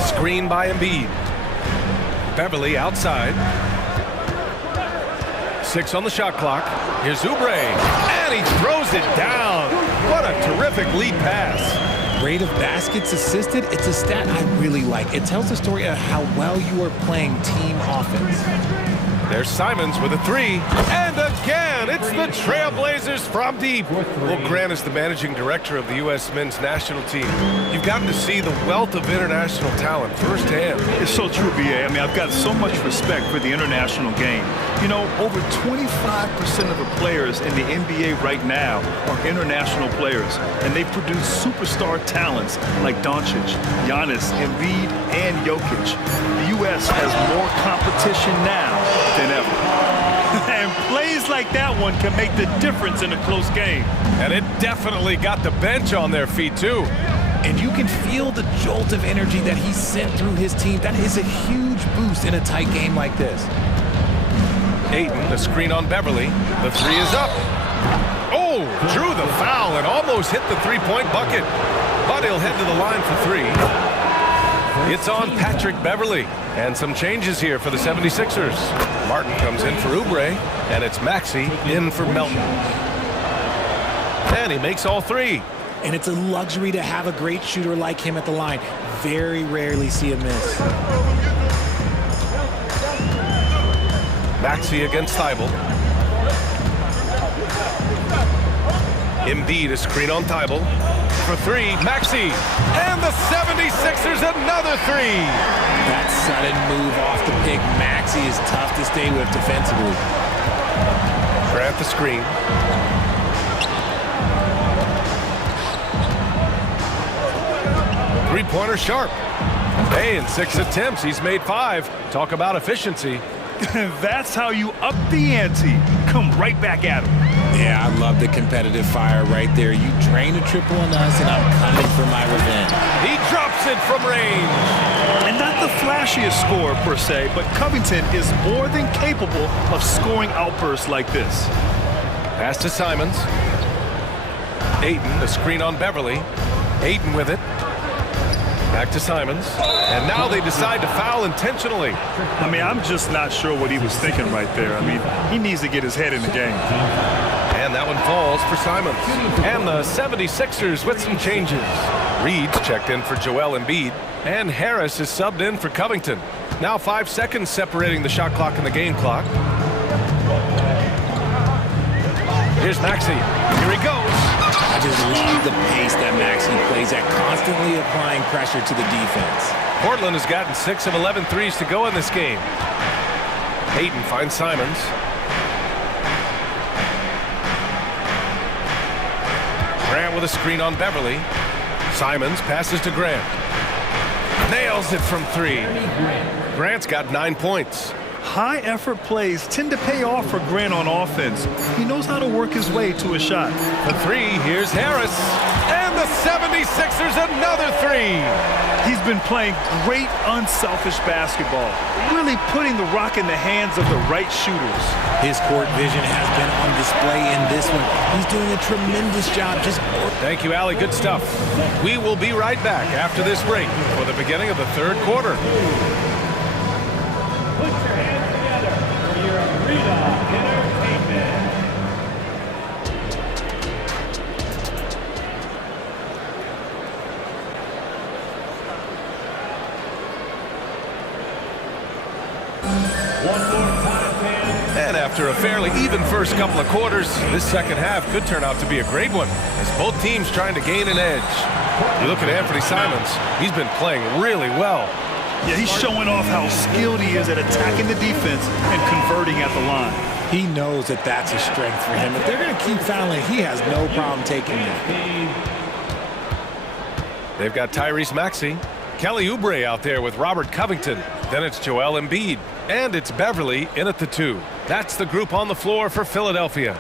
Screen by Embiid. Beverly outside. 6 on the shot clock. Here's Oubre. And he throws it down. What a terrific lead pass. Rate of baskets assisted, it's a stat I really like. It tells the story of how well you are playing team offense. There's Simons with a 3. And again, And it's the Trailblazers from deep. Well, Grant is the managing director of the U.S. men's national team. You've gotten to see the wealth of international talent firsthand. It's so true, B.A. I mean, I've got so much respect for the international game. You know, over 25% of the players in the NBA right now are international players, and they produce superstar talents like Doncic, Giannis, Embiid, and Jokic. The U.S. has more competition now than ever. And plays like that one can make the difference in a close game. And it definitely got the bench on their feet, too. And you can feel the jolt of energy that he sent through his team. That is a huge boost in a tight game like this. Ayton, the screen on Beverly. The three is up. Oh, drew the foul and almost hit the three-point bucket. But he'll head to the line for three. It's on Patrick Beverly. And some changes here for the 76ers. Martin comes in for Oubre, and it's Maxey in for Melton. And he makes all three. And it's a luxury to have a great shooter like him at the line. Very rarely see a miss. Maxey against Thibault. Embiid, a screen on Thibault. For three, Maxey. And the 76ers another three. That sudden move off the pick, Maxey, is tough to stay with defensively. Grant the screen. Three-pointer Sharp. Hey, in 6 attempts, he's made 5. Talk about efficiency. That's how you up the ante. Come right back at him. Yeah, I love the competitive fire right there. You drain a triple on us, and I'm coming for my revenge. He drops it from range. And not the flashiest scorer, per se, but Covington is more than capable of scoring outbursts like this. Pass to Simons. Ayton, the screen on Beverly. Ayton with it. Back to Simons. And now they decide to foul intentionally. I mean, I'm just not sure what he was thinking right there. I mean, he needs to get his head in the game. And that one falls for Simons. And the 76ers with some changes. Reed's checked in for Joel Embiid. And Harris is subbed in for Covington. Now 5 seconds separating the shot clock and the game clock. Here's Maxey. Here he goes. I just love the pace that Maxey plays at, constantly applying pressure to the defense. Portland has gotten 6 of 11 threes to go in this game. Ayton finds Simons. Grant with a screen on Beverly. Simons passes to Grant. Nails it from 3. Grant's got 9 points. High-effort plays tend to pay off for Grant on offense. He knows how to work his way to a shot. For 3, here's Harris. And the 76ers another 3. He's been playing great unselfish basketball, really putting the rock in the hands of the right shooters. His court vision has been on display in this one. He's doing a tremendous job. Thank you, Allie. Good stuff. We will be right back after this break for the beginning of the third quarter. Put your hands together for your arena entertainment. One more time, fans. And after a fairly even first couple of quarters, this second half could turn out to be a great one, as both teams trying to gain an edge. You look at Anthony Simons, he's been playing really well. Yeah, he's showing off how skilled he is at attacking the defense and converting at the line. He knows that that's a strength for him. If they're going to keep fouling, he has no problem taking it. They've got Tyrese Maxey, Kelly Oubre out there with Robert Covington. Then it's Joel Embiid, and it's Beverly in at the 2. That's the group on the floor for Philadelphia.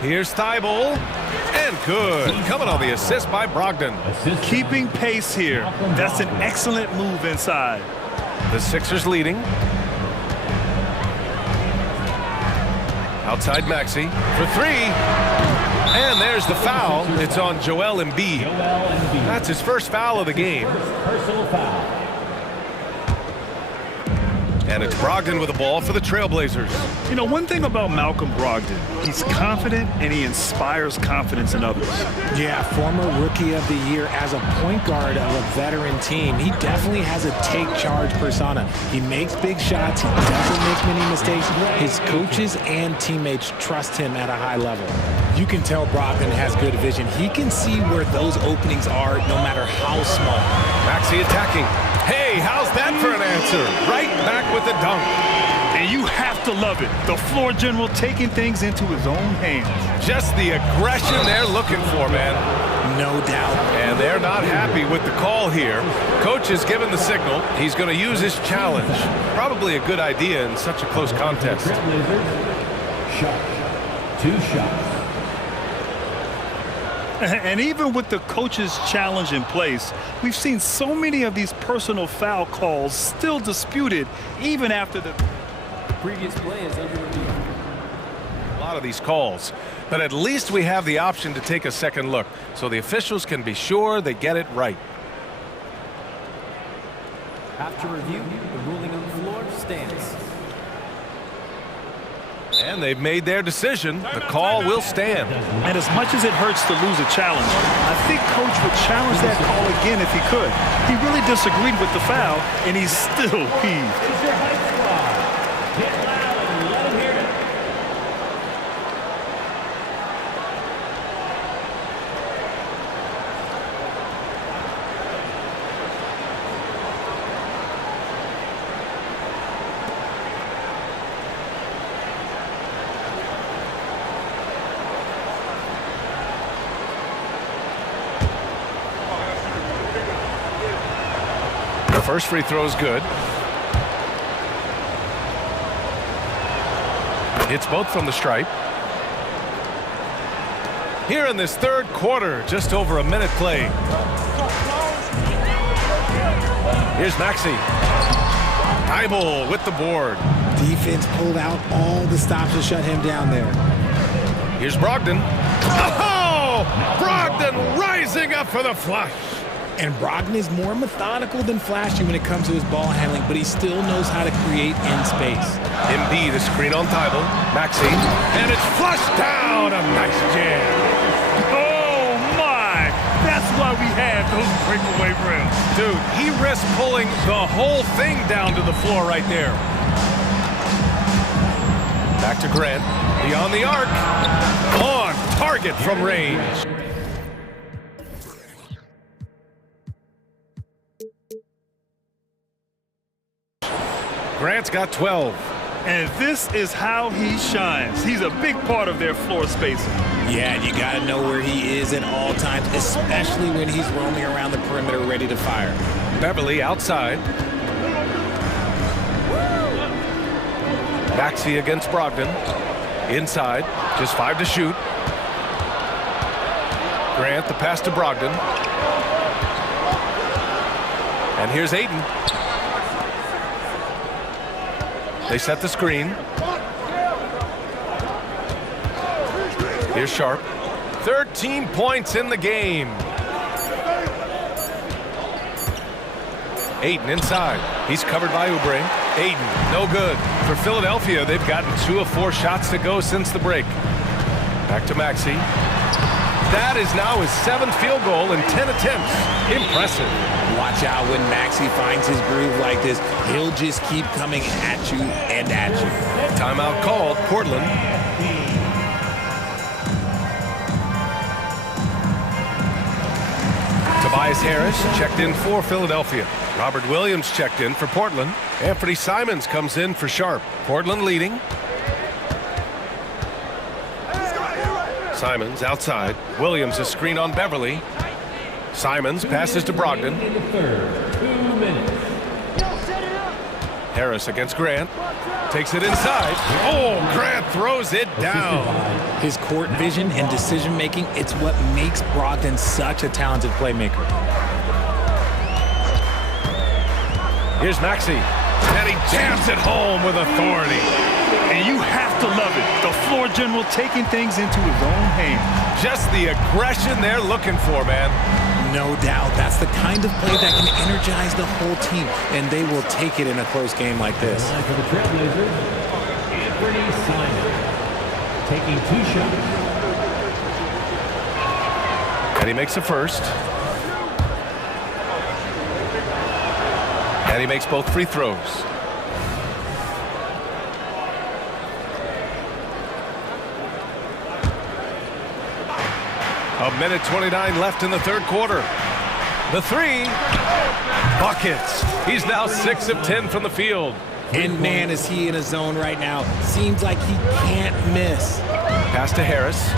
Here's Thibault, and good. Coming on the assist by Brogdon. Keeping pace here. That's an excellent move inside. The Sixers leading. Outside Maxey for 3. And there's the foul. It's on Joel Embiid. That's his first foul of the game. Personal foul. And it's Brogdon with the ball for the Trailblazers. You know, one thing about Malcolm Brogdon, he's confident and he inspires confidence in others. Yeah, former Rookie of the Year as a point guard of a veteran team. He definitely has a take-charge persona. He makes big shots. He doesn't make many mistakes. His coaches and teammates trust him at a high level. You can tell Brogdon has good vision. He can see where those openings are no matter how small. Maxey attacking. Hey, how's that for an answer? Right back with the dunk. And you have to love it. The floor general taking things into his own hands. Just the aggression they're looking for, man. No doubt. And they're not happy with the call here. Coach has given the signal. He's going to use his challenge. Probably a good idea in such a close contest. Shot. 2 shots. And even with the coach's challenge in place, we've seen so many of these personal foul calls still disputed even after the Previous play is under review. A lot of these calls, but at least we have the option to take a second look so the officials can be sure they get it right. After review, the ruling on the floor stands. And they've made their decision. The call will stand. And as much as it hurts to lose a challenge, I think Coach would challenge that call again if he could. He really disagreed with the foul, and he's still peeved. It's your high squad. Get loud and let them hear it. The first free throw is good. Hits both from the stripe. Here in this third quarter, just over a minute played. Here's Maxey. Thibault with the board. Defense pulled out all the stops to shut him down there. Here's Brogdon. Oh! Brogdon rising up for the flush. And Brogdon is more methodical than flashy when it comes to his ball handling, but he still knows how to create in space. Embiid, a screen on Thibault. Maxey. And it's flushed down. A nice jam. Oh, my! That's why we have those breakaway rims. Dude, he risked pulling the whole thing down to the floor right there. Back to Grant. Beyond the arc. On target from range. Grant's got 12. And this is how he shines. He's a big part of their floor spacing. Yeah, and you got to know where he is at all times, especially when he's roaming around the perimeter ready to fire. Beverly outside. Maxey against Brogdon. Inside, just 5 to shoot. Grant, the pass to Brogdon. And here's Aiden. They set the screen. Here's Sharp. 13 points in the game. Aiden inside. He's covered by Oubre. Aiden, no good. For Philadelphia, they've gotten 2 of 4 shots to go since the break. Back to Maxey. That is now his 7th field goal in 10 attempts. Impressive. Watch out when Maxey finds his groove like this. He'll just keep coming at you and at you. Timeout called, Portland. Tobias Harris checked in for Philadelphia. Robert Williams checked in for Portland. Anthony Simons comes in for Sharp. Portland leading. Simons outside. Williams a screen on Beverly. Simons passes to Brogdon. In the third, 2 minutes. Harris against Grant. Takes it inside. Oh, Grant throws it down. His court vision and decision-making, it's what makes Brogdon such a talented playmaker. Here's Maxey. And he jams it home with authority. And you have to love it. The floor general taking things into his own hands. Just the aggression they're looking for, man. No doubt. That's the kind of play that can energize the whole team, and they will take it in a close game like this. For the Trailblazers, Anthony Simon taking 2 shots. And he makes the first. And he makes both free throws. A minute 29 left in the third quarter. The three. Buckets. He's now 6 of 10 from the field. And man, is he in a zone right now. Seems like he can't miss. Pass to Harris.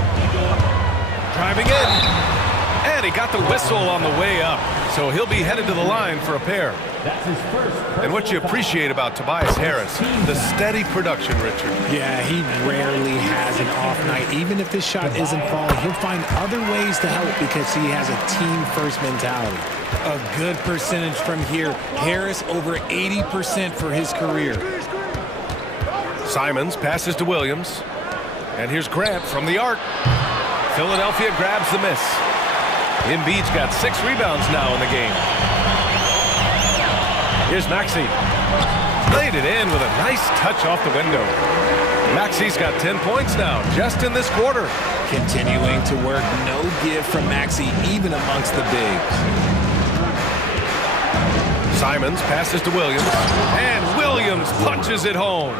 Driving in. And he got the whistle on the way up. So he'll be headed to the line for a pair. That's his first. And what you appreciate about Tobias Harris, the steady production, Richard. Yeah, he rarely has an off night. Even if this shot isn't falling, he'll find other ways to help because he has a team-first mentality. A good percentage from here. Harris over 80% for his career. Simons passes to Williams. And here's Grant from the arc. Philadelphia grabs the miss. Embiid's got 6 rebounds now in the game. Here's Maxey. Laid it in with a nice touch off the window. Maxey's got 10 points now, just in this quarter. Continuing to work, no give from Maxey, even amongst the bigs. Simons passes to Williams, and Williams punches it home.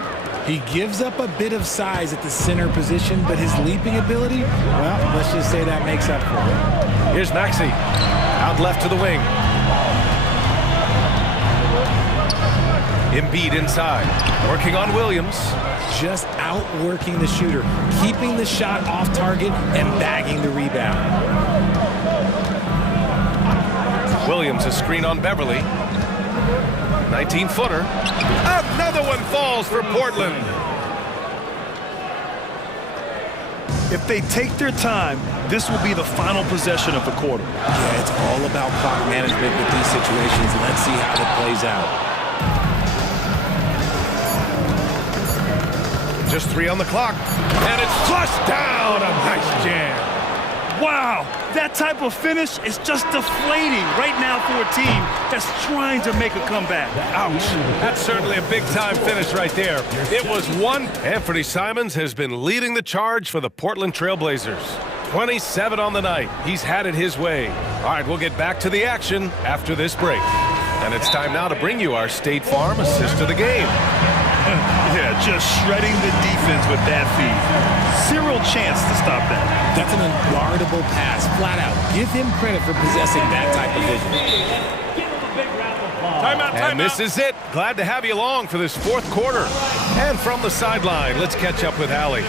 He gives up a bit of size at the center position, but his leaping ability, well, let's just say that makes up for it. Here's Maxey, out left to the wing. Embiid inside, working on Williams. Just outworking the shooter, keeping the shot off target and bagging the rebound. Williams a screen on Beverly. 19-footer. Another one falls for Portland. If they take their time, this will be the final possession of the quarter. Yeah, it's all about clock management with these situations. Let's see how it plays out. Just 3 on the clock. And it's flushed down. A nice jam. Wow, that type of finish is just deflating right now for a team that's trying to make a comeback. Ouch. That's certainly a big-time finish right there. It was one. Anthony Simons has been leading the charge for the Portland Trailblazers. 27 on the night. He's had it his way. All right, we'll get back to the action after this break. And it's time now to bring you our State Farm assist of the game. Yeah, just shredding the defense with that feed. Zero chance to stop that. That's an unguardable pass, flat out. Give him credit for possessing that type of vision. Give him a big round of applause. And this is it. Glad to have you along for this fourth quarter. And from the sideline, let's catch up with Allie.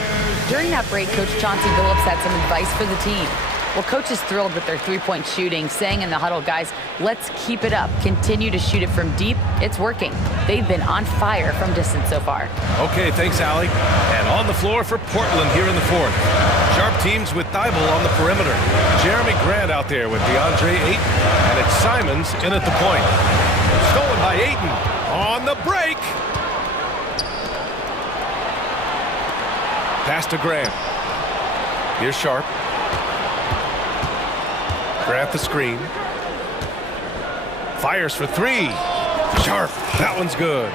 During that break, Coach Chauncey Billups had some advice for the team. Well, Coach is thrilled with their three-point shooting, saying in the huddle, guys, let's keep it up. Continue to shoot it from deep. It's working. They've been on fire from distance so far. Okay, thanks, Allie. And on the floor for Portland here in the fourth. Sharp teams with Thibault on the perimeter. Jeremy Grant out there with DeAndre Ayton. And it's Simons in at the point. Stolen by Ayton on the break. Pass to Grant. Here's Sharp. Grant the screen. Fires for 3. Sharp. That one's good.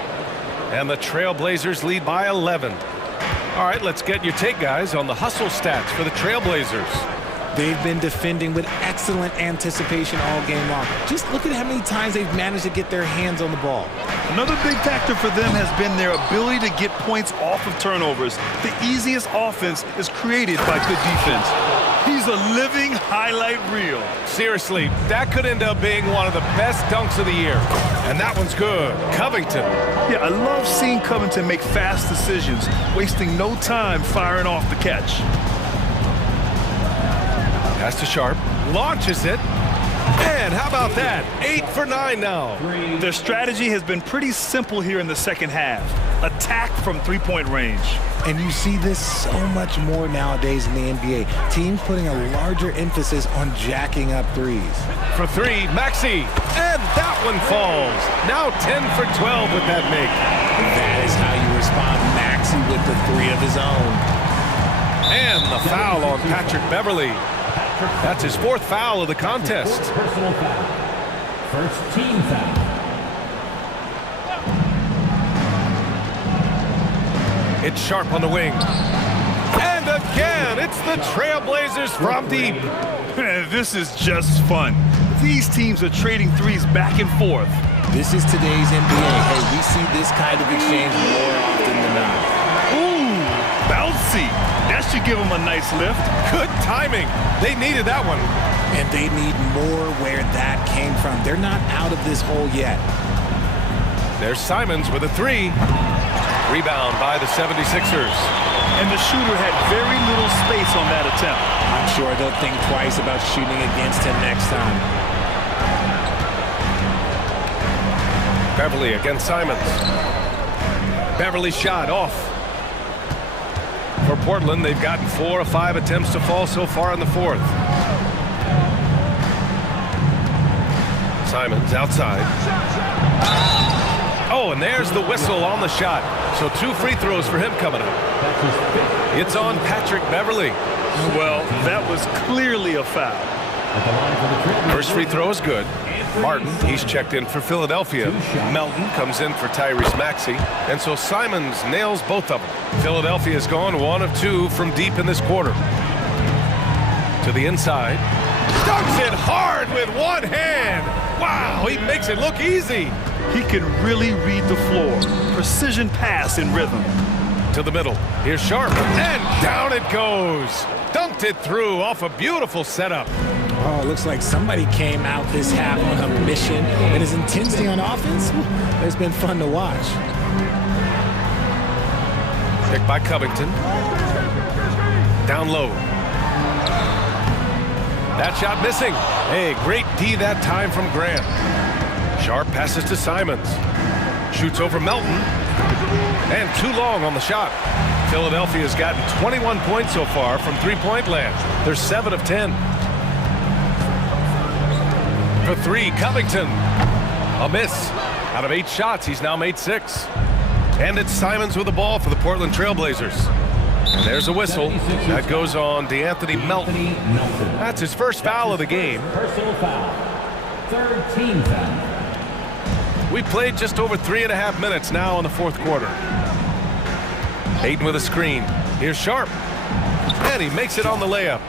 And the Trailblazers lead by 11. All right, let's get your take, guys, on the hustle stats for the Trailblazers. They've been defending with excellent anticipation all game long. Just look at how many times they've managed to get their hands on the ball. Another big factor for them has been their ability to get points off of turnovers. The easiest offense is created by good defense. He's a living highlight reel. Seriously, that could end up being one of the best dunks of the year. And that one's good. Covington. Yeah, I love seeing Covington make fast decisions, wasting no time firing off the catch. Pass to Sharp. Launches it. And how about that? 8 for 9 now. Their strategy has been pretty simple here in the second half. Attack from three-point range. And you see this so much more nowadays in the NBA. Teams putting a larger emphasis on jacking up threes. For 3, Maxey. And that one falls. Now 10 for 12 with that make. That is how you respond. Maxey with the 3 of his own. And the foul on Patrick Beverly. That's his fourth foul of the contest. Personal foul. First team foul. It's Sharp on the wing. And again, it's the Trailblazers from deep. This is just fun. These teams are trading threes back and forth. This is today's NBA. Hey, we see this kind of exchange more often than not. Ooh, bouncy. That should give them a nice lift. Good timing. They needed that one. And they need more where that came from. They're not out of this hole yet. There's Simons with a three. Rebound by the 76ers. And the shooter had very little space on that attempt. I'm sure they'll think twice about shooting against him next time. Beverly against Simons. Beverly shot off. For Portland, they've gotten 4 of 5 attempts to fall so far in the fourth. Simons outside. Oh, and there's the whistle on the shot. So 2 free throws for him coming up. It's on Patrick Beverly. Well, that was clearly a foul. First free throw is good. Martin, he's checked in for Philadelphia. Melton comes in for Tyrese Maxey. And so Simons nails both of them. Philadelphia's gone 1 of 2 from deep in this quarter. To the inside. Dunks it hard with one hand. Wow, he makes it look easy. He can really read the floor. Precision pass in rhythm. To the middle. Here's Sharp. And down it goes. Dunked it through off a beautiful setup. Oh, looks like somebody came out this half on a mission. And his intensity on offense has been fun to watch. Picked by Covington. Down low. That shot missing. Hey, great D that time from Grant. Sharp passes to Simons. Shoots over Melton. And too long on the shot. Philadelphia's gotten 21 points so far from three-point land. They're 7 of 10. For 3, Covington. A miss. Out of 8 shots, he's now made 6. And it's Simons with the ball for the Portland Trailblazers. And there's a whistle. That goes on DeAnthony Melton. That's his first foul of the game. Personal foul. Third team foul. We played just over 3.5 minutes now in the fourth quarter. Hayden with a screen. Here's Sharp. And he makes it on the layup.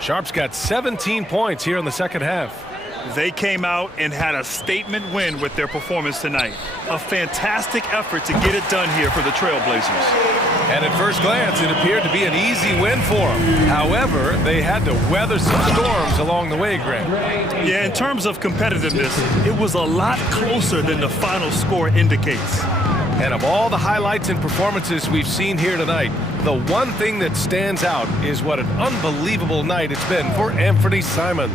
Sharp's got 17 points here in the second half. They came out and had a statement win with their performance tonight. A fantastic effort to get it done here for the Trailblazers. And at first glance, it appeared to be an easy win for them. However, they had to weather some storms along the way, Grant. Yeah, in terms of competitiveness, it was a lot closer than the final score indicates. And of all the highlights and performances we've seen here tonight, the one thing that stands out is what an unbelievable night it's been for Anthony Simons.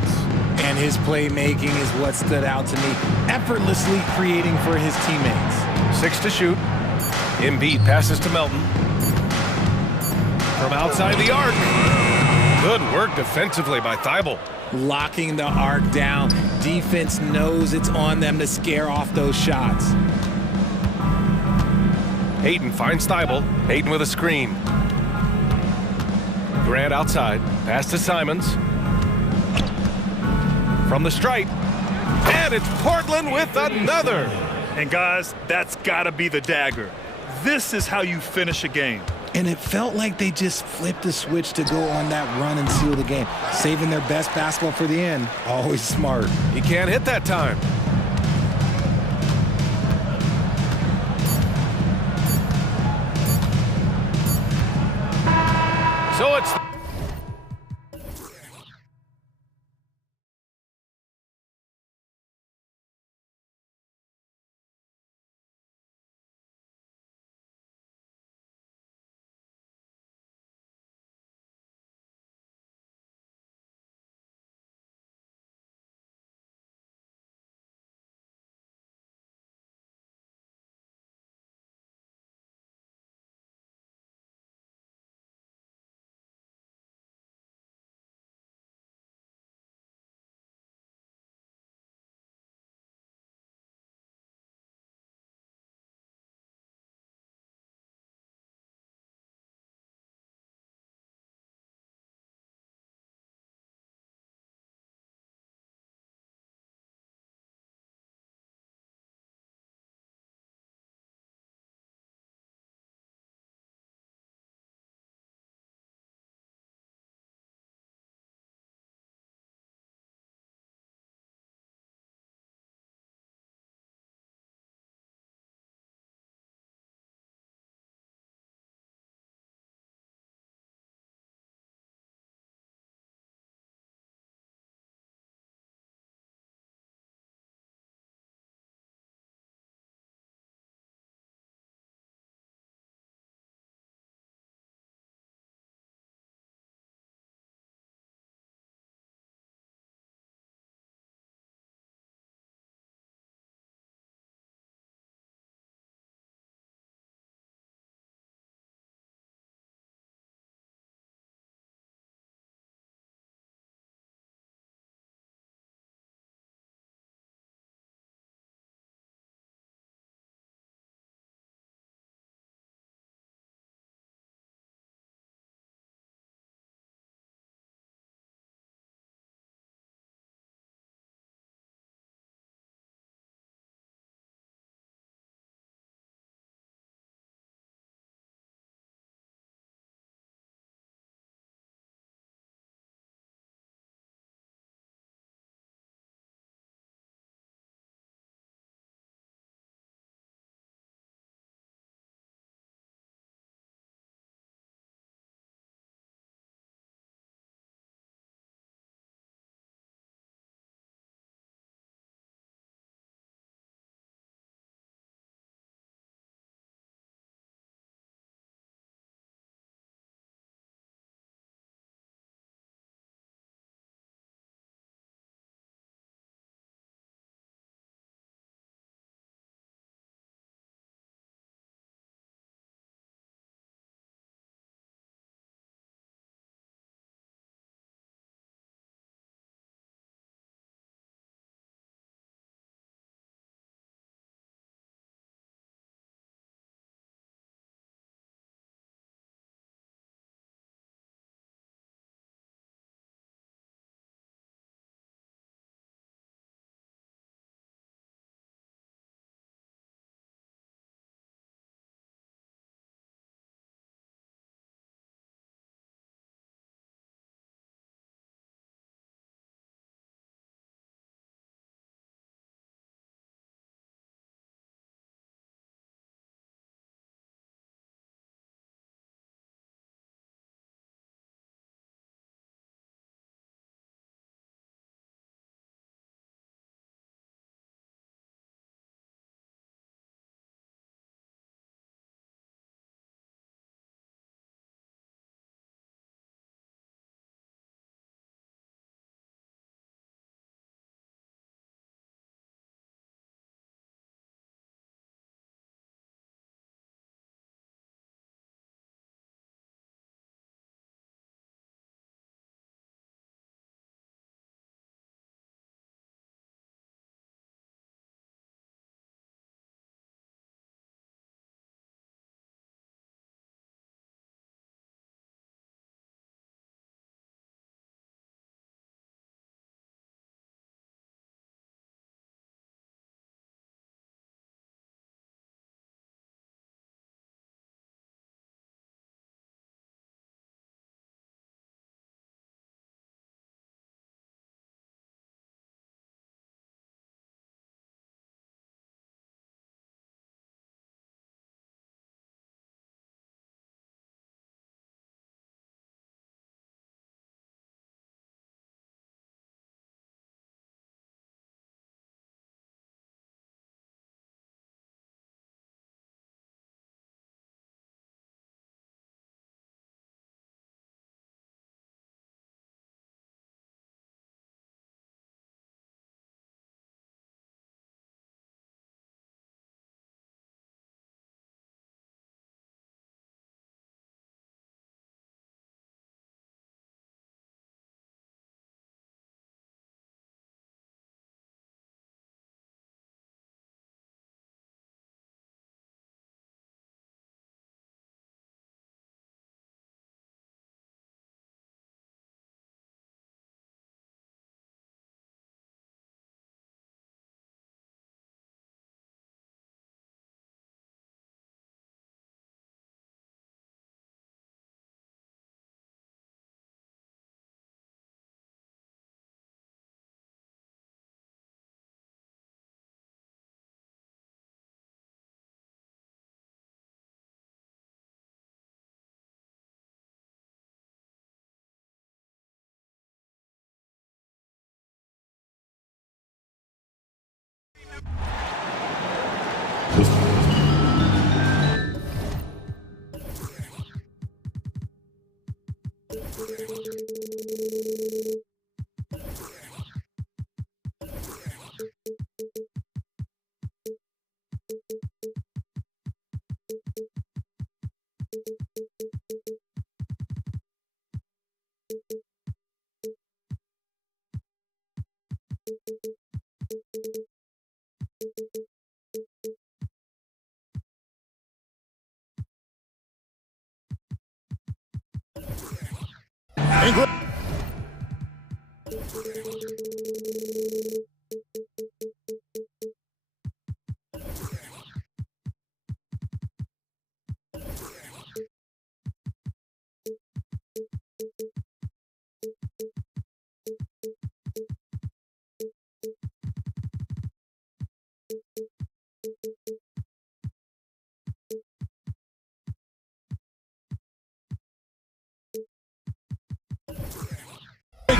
And his playmaking is what stood out to me, effortlessly creating for his teammates. 6 to shoot. Embiid passes to Melton. From outside the arc. Good work defensively by Thibault. Locking the arc down. Defense knows it's on them to scare off those shots. Hayden finds Thibault. Hayden with a screen. Grant outside. Pass to Simons. From the stripe. And it's Portland with another. And guys, that's got to be the dagger. This is how you finish a game. And it felt like they just flipped the switch to go on that run and seal the game. Saving their best basketball for the end. Always smart. He can't hit that time. So it's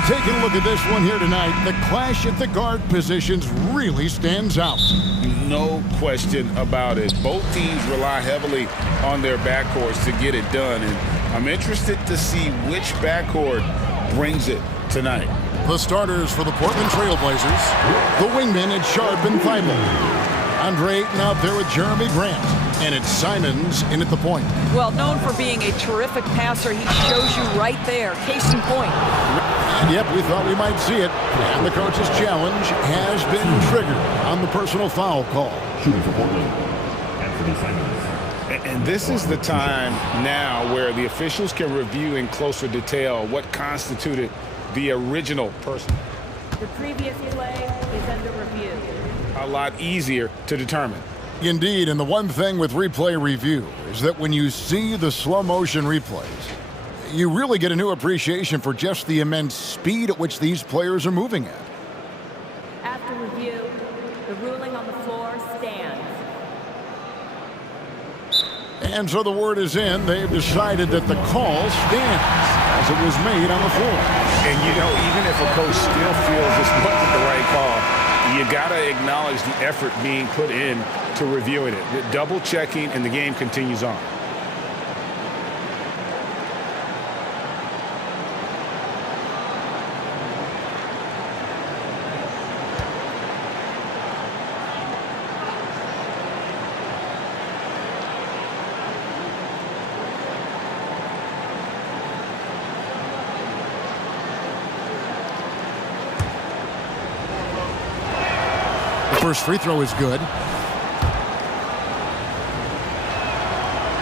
Taking a look at this one here tonight, the clash at the guard positions really stands out. No question about it. Both teams rely heavily on their backcourts to get it done, and I'm interested to see which backcourt brings it tonight. The starters for the Portland Trailblazers, the wingmen at Sharp and Thibault. Andre Ayton out there with Jeremy Grant, and it's Simons in at the point. Well, known for being a terrific passer, he shows you right there. Case in point. And yep, we thought we might see it. And the coach's challenge has been triggered on the personal foul call. Shooting for Portland. And this is the time now where the officials can review in closer detail what constituted the original person. The previous play is under review. A lot easier to determine. Indeed, and the one thing with replay review is that when you see the slow motion replays, you really get a new appreciation for just the immense speed at which these players are moving at. After review, the ruling on the floor stands. And so the word is in. They've decided that the call stands as it was made on the floor. And, you know, even if a coach still feels this wasn't the right call, you got to acknowledge the effort being put in to reviewing it. Double checking, and the game continues on. First free throw is good.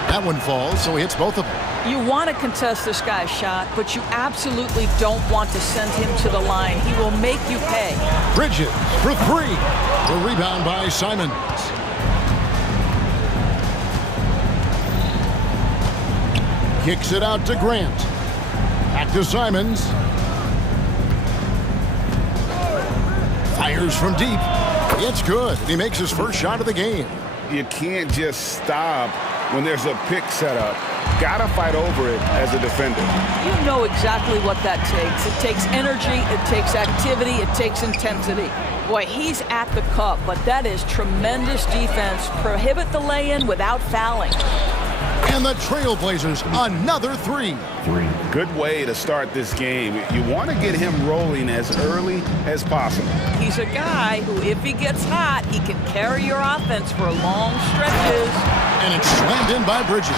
That one falls, so he hits both of them. You want to contest this guy's shot, but you absolutely don't want to send him to the line. He will make you pay. Bridges for three. The rebound by Simons. Kicks it out to Grant. Back to Simons. Fires from deep. It's good. He makes his first shot of the game. You can't just stop when there's a pick set up. Gotta fight over it as a defender. You know exactly what that takes. It takes energy, it takes activity, it takes intensity. Boy, he's at the cup, but that is tremendous defense. Prohibit the lay-in without fouling. And the Trailblazers, another three. Good way to start this game. You want to get him rolling as early as possible. He's a guy who, if he gets hot, he can carry your offense for long stretches. And it's slammed in by Bridges.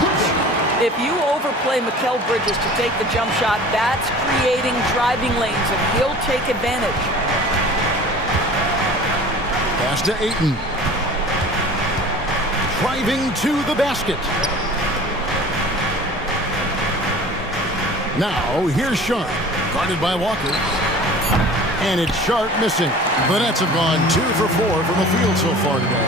If you overplay Mikal Bridges to take the jump shot, that's creating driving lanes, and he'll take advantage. Pass to Ayton. Driving to the basket. Now, here's Sharp, guarded by Walker. And it's Sharp missing. The Nets have gone 2 for 4 from the field so far today.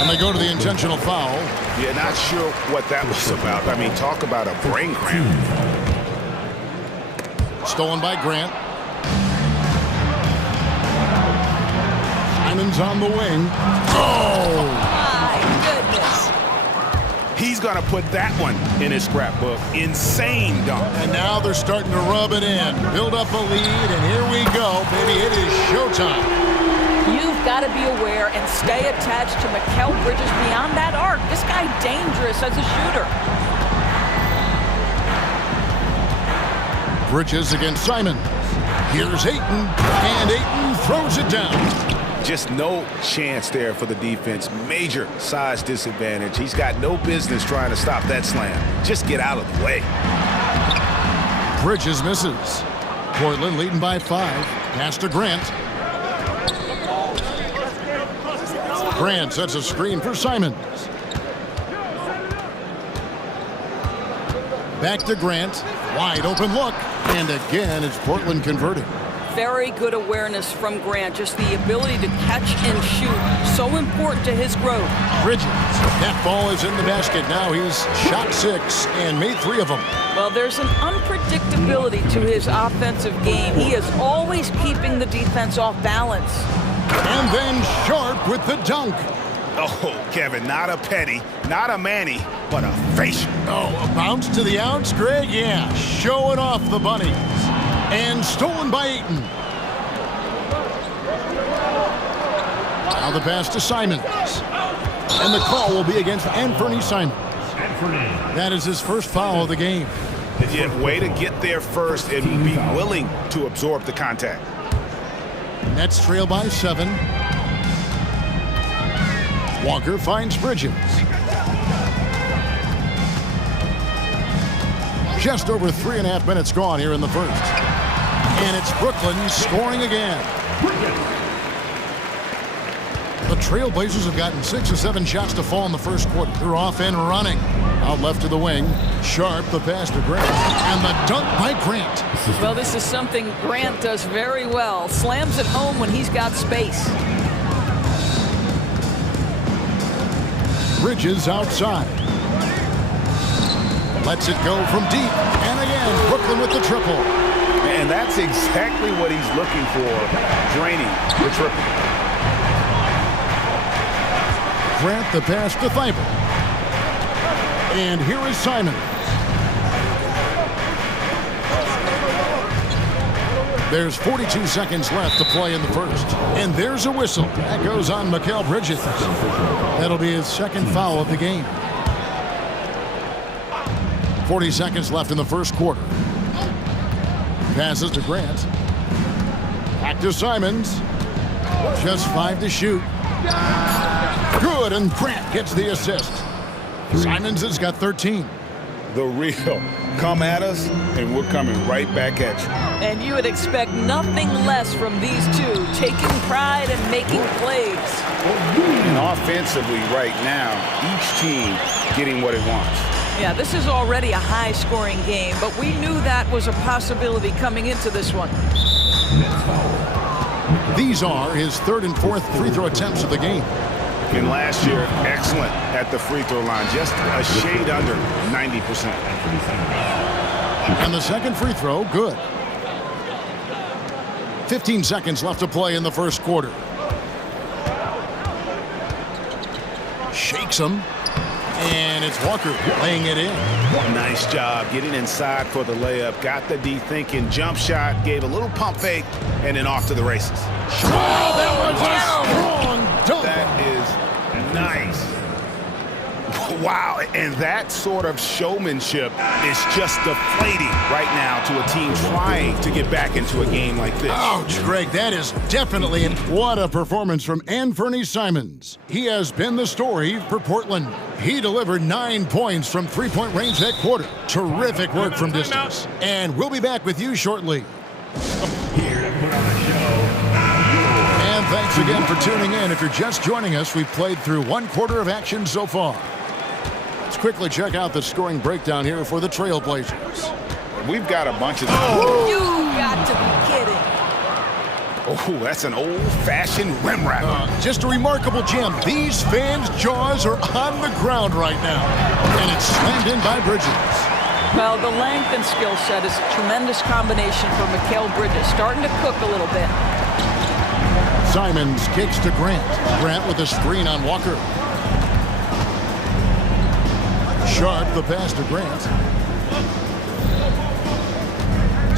And they go to the intentional foul. Yeah, not sure what that was about. I mean, talk about a brain cramp. Stolen by Grant. Simons on the wing. Oh! He's going to put that one in his scrapbook. Insane dunk. And now they're starting to rub it in. Build up a lead, and here we go, baby. It is time. You've got to be aware and stay attached to Mikal Bridges beyond that arc. This guy dangerous as a shooter. Bridges against Simon. Here's Ayton, and Ayton throws it down. Just no chance there for the defense. Major size disadvantage. He's got no business trying to stop that slam. Just get out of the way. Bridges misses. Portland leading by 5. Pass to Grant. Grant sets a screen for Simons. Back to Grant. Wide open look. And again, it's Portland converting. Very good awareness from Grant. Just the ability to catch and shoot. So important to his growth. Bridges. That ball is in the basket now. He's shot 6 and made 3 of them. Well, there's an unpredictability to his offensive game. He is always keeping the defense off balance. And then Sharp with the dunk. Oh, Kevin, not a petty, not a Manny, but a facial. Oh, a bounce to the ounce, Greg? Yeah, showing off the bunnies. And stolen by Ayton. Now the pass to Simons. And the call will be against Anthony Simons. That is his first foul of the game. Yeah, way to get there first and be willing to absorb the contact. Nets trail by 7. Walker finds Bridges. Just over 3.5 minutes gone here in the first. And it's Brooklyn scoring again. The Trailblazers have gotten 6 or 7 shots to fall in the first quarter. They're off and running. Out left to the wing. Sharp, the pass to Grant. And the dunk by Grant. Well, this is something Grant does very well. Slams it home when he's got space. Bridges outside. Lets it go from deep. And again, Brooklyn with the triple. And that's exactly what he's looking for, draining the triple. Grant the pass to Thibault. And here is Simons. There's 42 seconds left to play in the first. And there's a whistle. That goes on Mikal Bridges. That'll be his second foul of the game. 40 seconds left in the first quarter. Passes to Grant. Back to Simons. Just 5 to shoot. Good, and Grant gets the assist. Simons has got 13. The real. Come at us, and we're coming right back at you. And you would expect nothing less from these two, taking pride and making plays. And offensively right now, each team getting what it wants. Yeah, this is already a high-scoring game, but we knew that was a possibility coming into this one. These are his 3rd and 4th free throw attempts of the game. And last year, excellent at the free throw line, just a shade under 90%. And the second free throw, good. 15 seconds left to play in the first quarter. Shakes him. And it's Walker laying it in. Nice job getting inside for the layup. Got the D thinking, jump shot, gave a little pump fake, and then off to the races. Oh, that was a strong dunk. That is nice. Wow, and that sort of showmanship is just deflating right now to a team trying to get back into a game like this. Ouch, Greg, that is definitely what a performance from Anthony Simons. He has been the story for Portland. He delivered 9 points from three-point range that quarter. Terrific work from distance. And we'll be back with you shortly. And thanks again for tuning in. If you're just joining us, we've played through 1 quarter of action so far. Let's quickly check out the scoring breakdown here for the Trailblazers. We've got a bunch of... Oh, you got to be kidding. Oh, that's an old-fashioned rim wrap. Just a remarkable gem. These fans' jaws are on the ground right now. And it's slammed in by Bridges. Well, the length and skill set is a tremendous combination for Mikal Bridges. Starting to cook a little bit. Simons kicks to Grant. Grant with a screen on Walker. Sharp, the pass to Grant.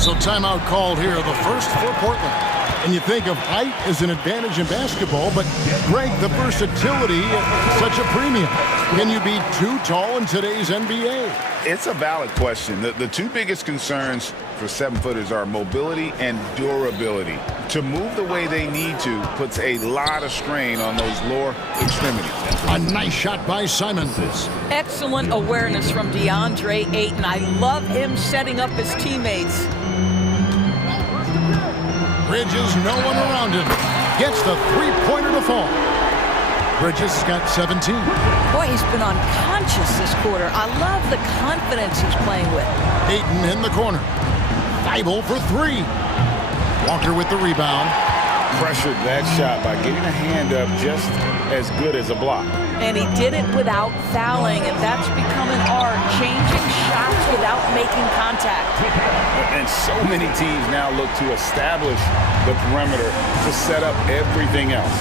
So timeout called here, the first for Portland. And you think of height as an advantage in basketball, but Greg, the versatility is such a premium. Can you be too tall in today's NBA? It's a valid question. The two biggest concerns for 7-footers are mobility and durability. To move the way they need to puts a lot of strain on those lower extremities. A nice shot by Simons. Excellent awareness from DeAndre Ayton. I love him setting up his teammates. Bridges, no one around him. Gets the three-pointer to fall. Bridges got 17. Boy, he's been unconscious this quarter. I love the confidence he's playing with. Ayton in the corner. Thibault for three. Walker with the rebound. Pressured that shot by getting a hand up just as good as a block. And he did it without fouling, and that's become an art, changing shots without making contact. And so many teams now look to establish the perimeter to set up everything else.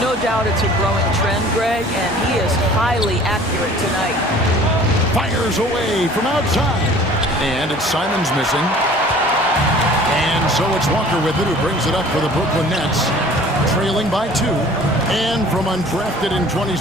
No doubt it's a growing trend, Greg, and he is highly accurate tonight. Fires away from outside. And it's Simons missing. And so it's Walker with it, who brings it up for the Brooklyn Nets, trailing by 2. And from undrafted in 2016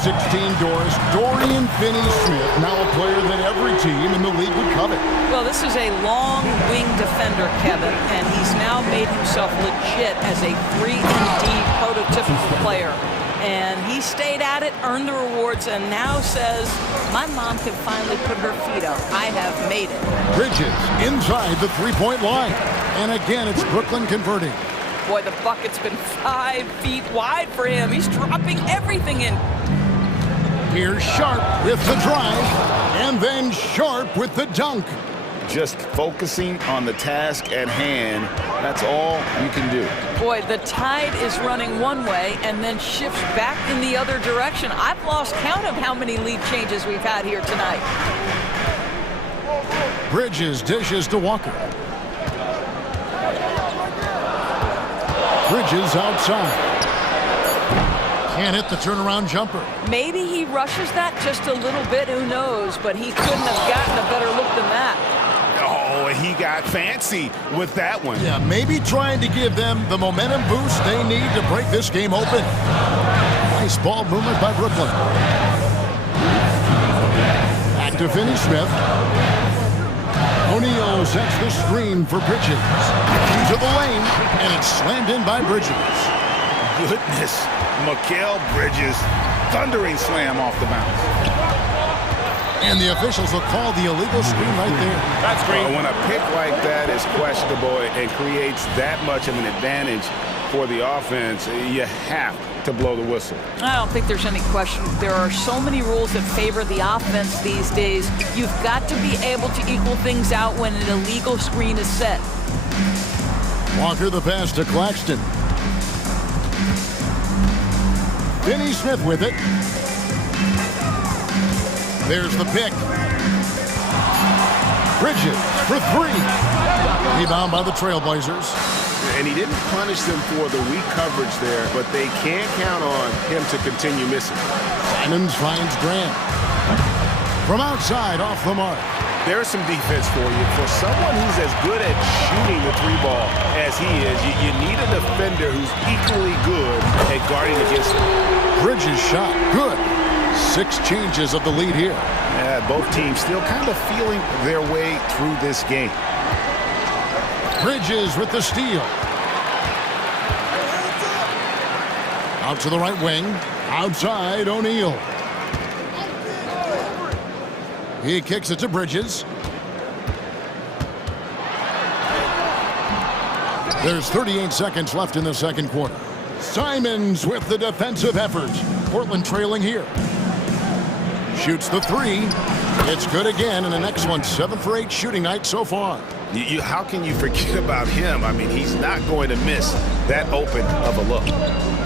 Doris, Dorian Finney-Smith, now a player that every team in the league would covet. Well, this is a long wing defender, Kevin, and he's now made himself legit as a 3-and-D prototypical player. And he stayed at it, earned the rewards, and now says, my mom can finally put her feet up. I have made it. Bridges inside the three-point line. And again, it's Brooklyn converting. Boy, the bucket's been 5 feet wide for him. He's dropping everything in. Here's Sharp with the drive, and then Sharp with the dunk. Just focusing on the task at hand, that's all you can do. Boy, the tide is running one way and then shifts back in the other direction. I've lost count of how many lead changes we've had here tonight. Bridges dishes to Walker. Bridges outside. Can't hit the turnaround jumper. Maybe he rushes that just a little bit, who knows, but he couldn't have gotten a better look than that. Oh, he got fancy with that one. Yeah, maybe trying to give them the momentum boost they need to break this game open. Nice ball movement by Brooklyn. Back to Finney-Smith. O'Neal sets the screen for Bridges. Into the lane, and it's slammed in by Bridges. Goodness, Mikal Bridges, thundering slam off the bounce. And the officials will call the illegal screen right there. That's great. When a pick like that is questionable and creates that much of an advantage for the offense, you have to blow the whistle. I don't think there's any question. There are so many rules that favor the offense these days. You've got to be able to equal things out when an illegal screen is set. Walker the pass to Claxton. Finney-Smith with it. There's the pick. Bridges for three. Rebound by the Trailblazers. And he didn't punish them for the weak coverage there, but they can't count on him to continue missing. Simons finds Grant. From outside, off the mark. There's some defense for you. For someone who's as good at shooting the three ball as he is, you need a defender who's equally good at guarding against him. Bridges shot, good. 6 changes of the lead here. Yeah, both teams still kind of feeling their way through this game. Bridges with the steal. Out to the right wing. Outside, O'Neal. He kicks it to Bridges. There's 38 seconds left in the second quarter. Simons with the defensive effort. Portland trailing here. Shoots the three. It's good again, and the next one, 7 for 8 shooting night so far. How can you forget about him? I mean, he's not going to miss that open of a look.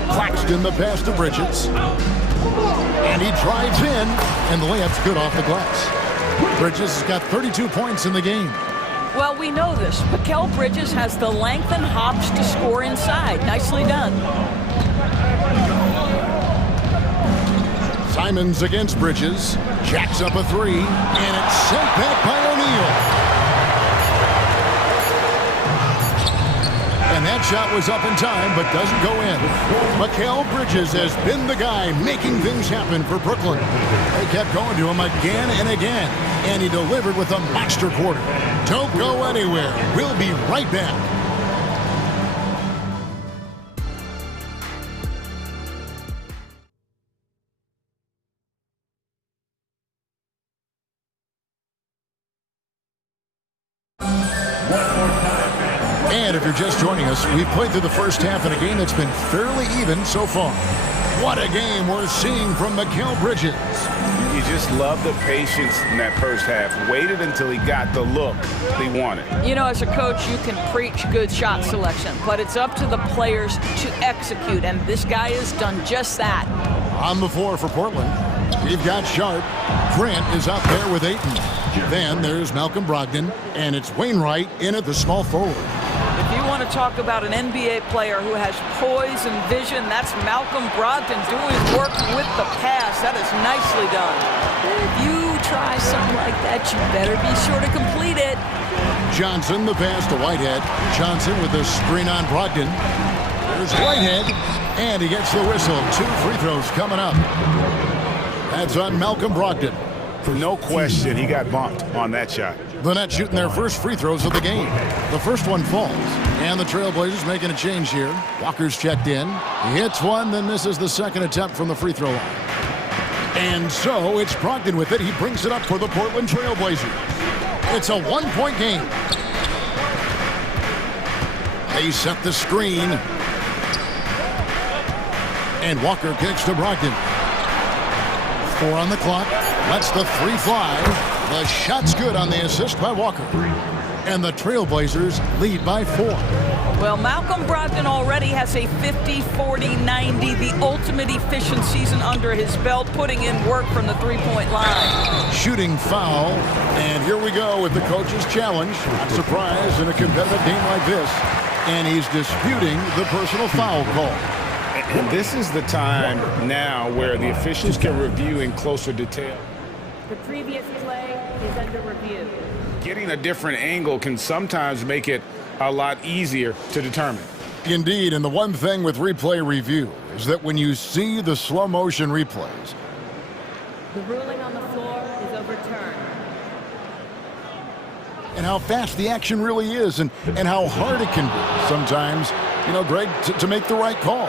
Claxton the pass to Bridges. And he drives in, and the layup's good off the glass. Bridges has got 32 points in the game. Well, we know this. Mikal Bridges has the length and hops to score inside. Nicely done. Simons against Bridges. Jacks up a three, and it's sent back by O'Neal. And And that shot was up in time, but doesn't go in. Mikal Bridges has been the guy making things happen for Brooklyn. They kept going to him again and again, and he delivered with a monster quarter. Don't go anywhere. We'll be right back. And if you're just joining us, we've played through the first half in a game that's been fairly even so far. What a game we're seeing from Mikal Bridges. You just love the patience in that first half. Waited until he got the look he wanted. You know, as a coach, you can preach good shot selection, but it's up to the players to execute, and this guy has done just that. On the floor for Portland, we've got Sharp. Grant is out there with Ayton. Then there's Malcolm Brogdon, and it's Wainwright in at the small forward. If you want to talk about an NBA player who has poise and vision, that's Malcolm Brogdon doing work with the pass. That is nicely done. If you try something like that, you better be sure to complete it. Johnson, the pass to Whitehead. Johnson with the screen on Brogdon. There's Whitehead, and he gets the whistle. 2 free throws coming up. That's on Malcolm Brogdon. No question, he got bumped on that shot. The Nets shooting their first free throws of the game. The first one falls, and the Trailblazers making a change here. Walker's checked in. He hits one, then misses the second attempt from the free throw line. And so it's Brogdon with it. He brings it up for the Portland Trailblazers. It's a 1-point game. They set the screen. And Walker kicks to Brogdon. 4 on the clock. Lets the 3 fly. The shot's good on the assist by Walker. And the Trailblazers lead by 4. Well, Malcolm Brogdon already has a 50, 40, 90, the ultimate efficient season under his belt, putting in work from the 3-point line. Shooting foul. And here we go with the coach's challenge. Not surprised in a competitive game like this. And he's disputing the personal foul call. And this is the time now where the officials can review in closer detail. The previous play is under review. Getting a different angle can sometimes make it a lot easier to determine. Indeed, and the one thing with replay review is that when you see the slow motion replays, the ruling on the floor is overturned. And how fast the action really is and how hard it can be sometimes, you know, Greg, to make the right call.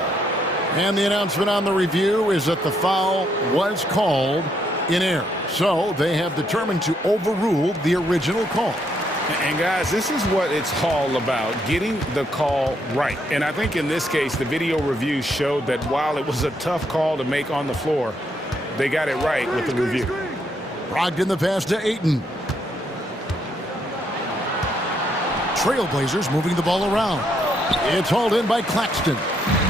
And the announcement on the review is that the foul was called in error. So they have determined to overrule the original call. And guys, this is what it's all about, getting the call right. And I think in this case, the video review showed that while it was a tough call to make on the floor, they got it right with the review. Brogdon the pass to Ayton. Trailblazers moving the ball around. It's hauled in by Claxton.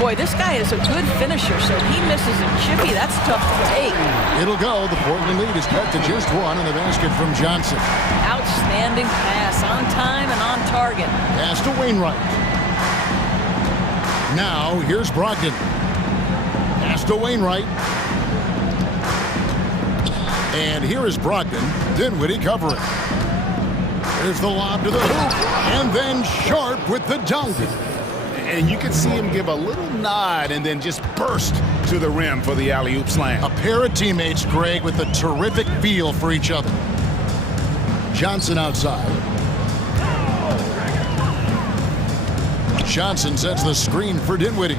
Boy, this guy is a good finisher, so he misses a chippy. That's tough to take. It'll go. The Portland lead is cut to just 1 on the basket from Johnson. Outstanding pass, on time and on target. Pass to Wainwright. Now, here's Brogdon. Pass to Wainwright. And here is Brogdon. Dinwiddie covering. There's the lob to the hoop. And then Sharp with the dunk. And you can see him give a little nod and then just burst to the rim for the alley-oop slam. A pair of teammates, Greg, with a terrific feel for each other. Johnson outside. Johnson sets the screen for Dinwiddie.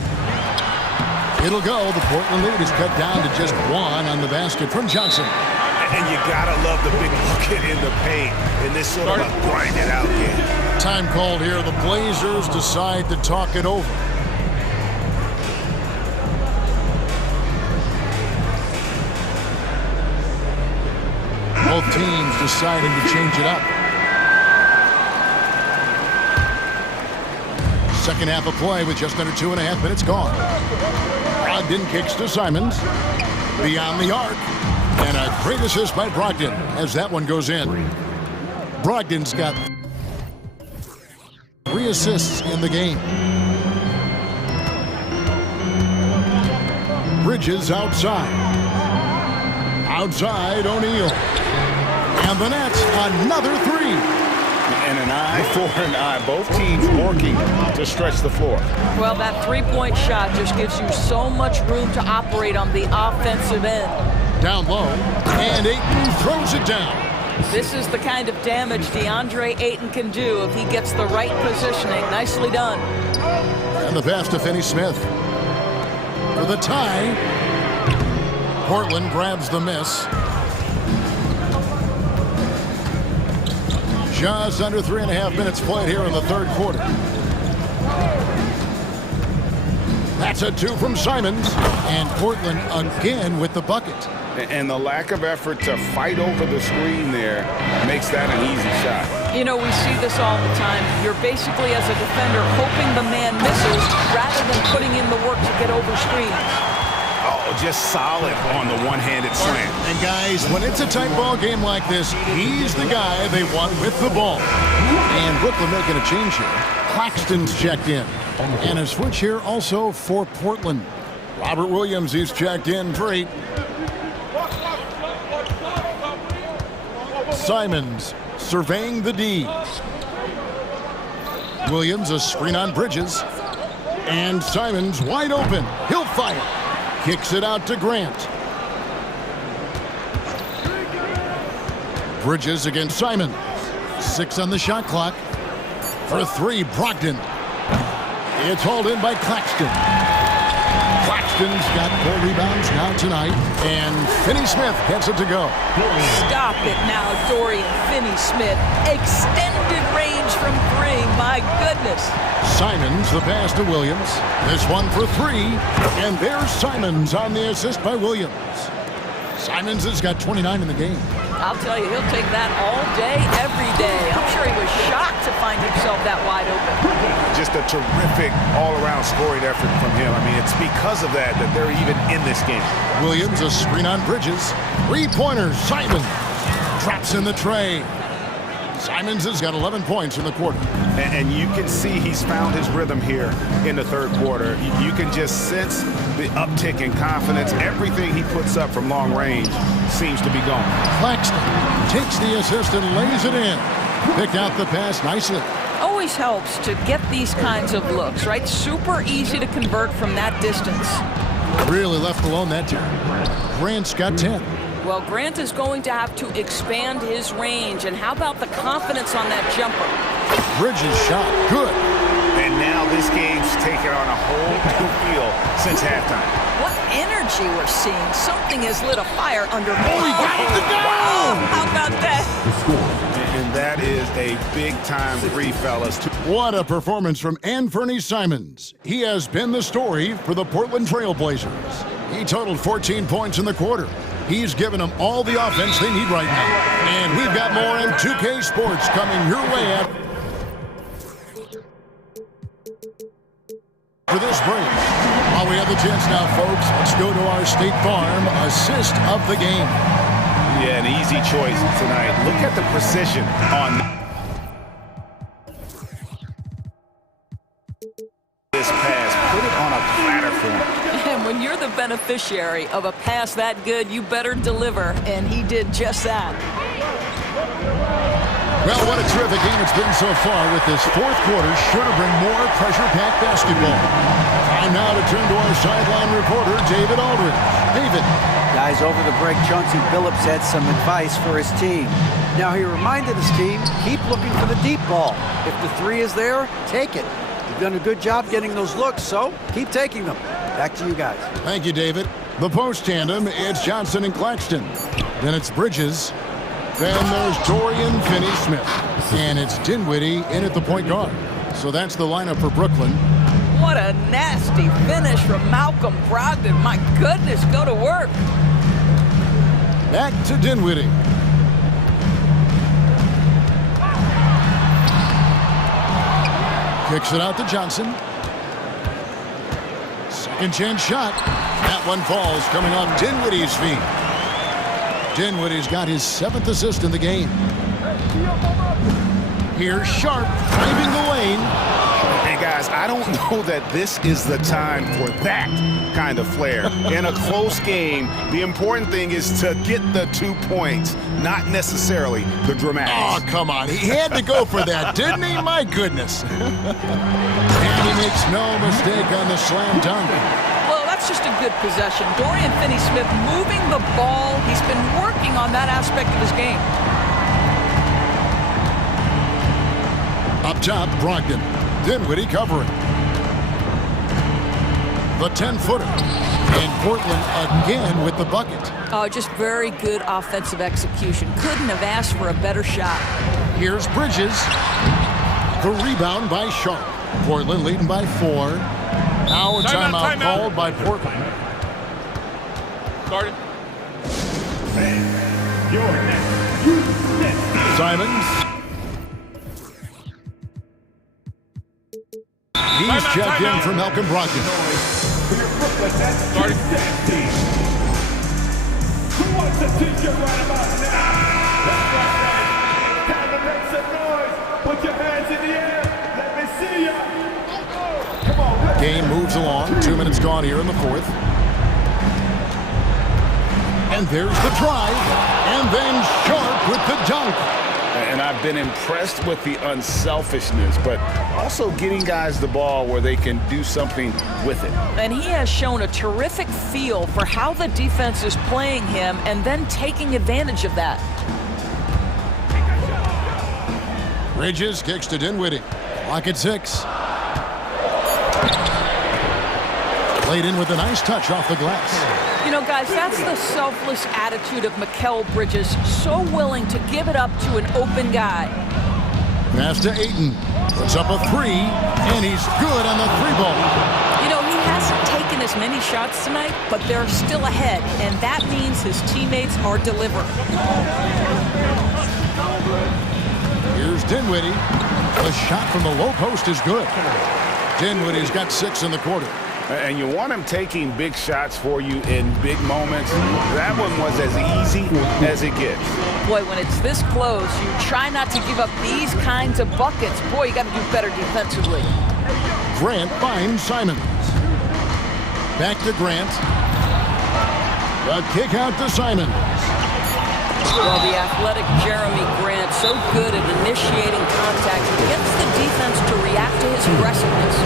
It'll go. The Portland lead is cut down to just 1 on the basket from Johnson. And you gotta love the big bucket in the paint in this sort of a grinded out game. Time called here. The Blazers decide to talk it over. Both teams deciding to change it up. Second half of play with just under 2.5 minutes gone. Brogdon kicks to Simons. Beyond the arc. And a great assist by Brogdon as that one goes in. Brogdon's got 3 assists in the game. Bridges outside. Outside O'Neal. And the Nets, another 3. And an eye for an eye. Both teams working to stretch the floor. Well, that three-point shot just gives you so much room to operate on the offensive end. Down low, and Ayton throws it down. This is the kind of damage DeAndre Ayton can do if he gets the right positioning. Nicely done. And the pass to Finney Smith. For the tie, Portland grabs the miss. Just under 3.5 minutes played here in the third quarter. That's a two from Simons. And Portland again with the bucket. And the lack of effort to fight over the screen there makes that an easy shot. You know, we see this all the time. You're basically, as a defender, hoping the man misses rather than putting in the work to get over screens. Oh, just solid on the one-handed slam. And guys, when it's a tight ball game like this, he's the guy they want with the ball. And Brooklyn making a change here. Claxton's checked in. And a switch here also for Portland. Robert Williams, he's checked in for 8. Simons surveying the D. Williams a screen on Bridges. And Simons wide open. He'll fire. Kicks it out to Grant. Bridges against Simon. 6 on the shot clock. For 3, Brogdon. It's hauled in by Claxton. Claxton's got 4 rebounds now tonight. And Finney Smith gets it to go. Stop it now, Dorian Finney-Smith. Extended range from 3. My goodness. Simons, the pass to Williams. This one for 3. And there's Simons on the assist by Williams. Simons has got 29 in the game. I'll tell you, he'll take that all day, every day. I'm sure he was shocked to find himself that wide open. Just a terrific all-around scoring effort from him. I mean, it's because of that they're even in this game. Williams a screen on Bridges. 3-pointers. Simons drops in the tray. Simons has got 11 points in the quarter. And you can see he's found his rhythm here in the third quarter. You can just sense the uptick in confidence. Everything he puts up from long range seems to be gone. Claxton takes the assist and lays it in. Picked out the pass nicely. Always helps to get these kinds of looks, right? Super easy to convert from that distance. Really left alone that time. Grant's got 10. Well, Grant is going to have to expand his range. And how about the confidence on that jumper? Bridges shot. Good. And now this game's taken on a whole new feel since halftime. What energy we're seeing. Something has lit a fire under me. Oh, he got it to go! Oh, how about that? And that is a big-time 3, fellas. What a performance from Anthony Simons. He has been the story for the Portland Trail Blazers. He totaled 14 points in the quarter. He's given them all the offense they need right now. And we've got more in 2K Sports coming your way after this break. While we have the chance now, folks, let's go to our State Farm assist of the game. Yeah, an easy choice tonight. Look at the precision on this pass. Put it on a platter for him. And when you're the beneficiary of a pass that good, you better deliver. And he did just that. Well, what a terrific game it's been so far with this fourth quarter. Sure to bring more pressure-packed basketball. Time now to turn to our sideline reporter, David Aldridge. David. Guys, over the break, Chauncey Billups had some advice for his team. Now, he reminded his team, keep looking for the deep ball. If the 3 is there, take it. You've done a good job getting those looks, so keep taking them. Back to you guys. Thank you, David. The post tandem, it's Johnson and Claxton. Then it's Bridges. Then there's Dorian Finney-Smith. And it's Dinwiddie in at the point guard. So that's the lineup for Brooklyn. What a nasty finish from Malcolm Brogdon. My goodness, go to work. Back to Dinwiddie. Kicks it out to Johnson. Second chance shot. That one falls, coming off Dinwiddie's feet. Dinwiddie's got his 7th assist in the game. Here's Sharp driving the lane. Hey guys, Guys, I don't know that this is the time for that kind of flair. In a close game, the important thing is to get the 2 points, not necessarily the dramatics. Oh, come on. He had to go for that, didn't he? My goodness. And he makes no mistake on the slam dunk. Well, that's just a good possession. Dorian Finney-Smith moving the ball. He's been working on that aspect of his game. Up top, Brogdon. Dinwiddie covering. The 10-footer. And Portland again with the bucket. Oh, just very good offensive execution. Couldn't have asked for a better shot. Here's Bridges. The rebound by Sharp. Portland leading by 4. Now a timeout called by Portland. Started. Simons. He's checked in from Malcolm Brogdon. Started. Who wants a t-shirt right about now? That's right. Time to make some noise. Put your hands in the air. Let me see ya. Come on. Game moves along. 2 minutes gone here in the fourth. And there's the drive. And then Sharp with the dunk. And I've been impressed with the unselfishness, but also getting guys the ball where they can do something with it. And he has shown a terrific feel for how the defense is playing him and then taking advantage of that. Bridges kicks to Dinwiddie. Clock at 6. Played in with a nice touch off the glass. You know, guys, that's the selfless attitude of Mikal Bridges. So willing to give it up to an open guy. Pass to Ayton. Puts up a 3, and he's good on the 3-ball. You know, he hasn't taken as many shots tonight, but they're still ahead, and that means his teammates are delivering. Here's Dinwiddie. The shot from the low post is good. Dinwiddie's got 6 in the quarter. And you want him taking big shots for you in big moments. That one was as easy as it gets. Boy, when it's this close, you try not to give up these kinds of buckets. Boy, you got to do better defensively. Grant finds Simons. Back to Grant. A kick out to Simons. Well, the athletic Jeremy Grant, so good at initiating contact, gets the defense to react to his aggressiveness.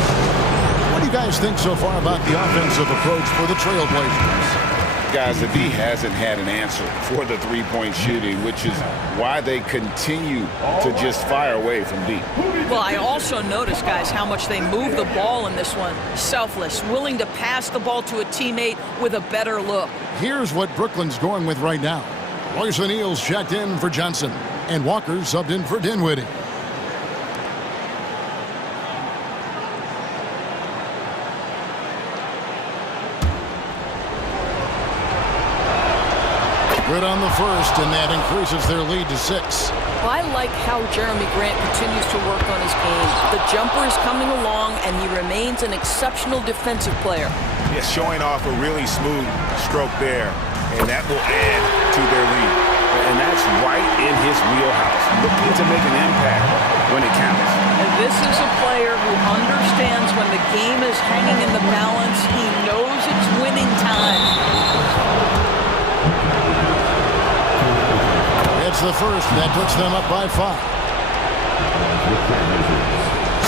What do you guys think so far about the offensive approach for the Trailblazers? Guys, the D hasn't had an answer for the three-point shooting, which is why they continue to just fire away from deep. Well, I also noticed, guys, how much they move the ball in this one. Selfless, willing to pass the ball to a teammate with a better look. Here's what Brooklyn's going with right now. Royce O'Neal's checked in for Johnson, and Walker subbed in for Dinwiddie. Good on the first, and that increases their lead to 6. Well, I like how Jeremy Grant continues to work on his game. The jumper is coming along, and he remains an exceptional defensive player. Yes, showing off a really smooth stroke there, and that will add to their lead. And that's right in his wheelhouse, looking to make an impact when it counts. And this is a player who understands when the game is hanging in the balance. He knows it's winning time. It's the first, and that puts them up by 5.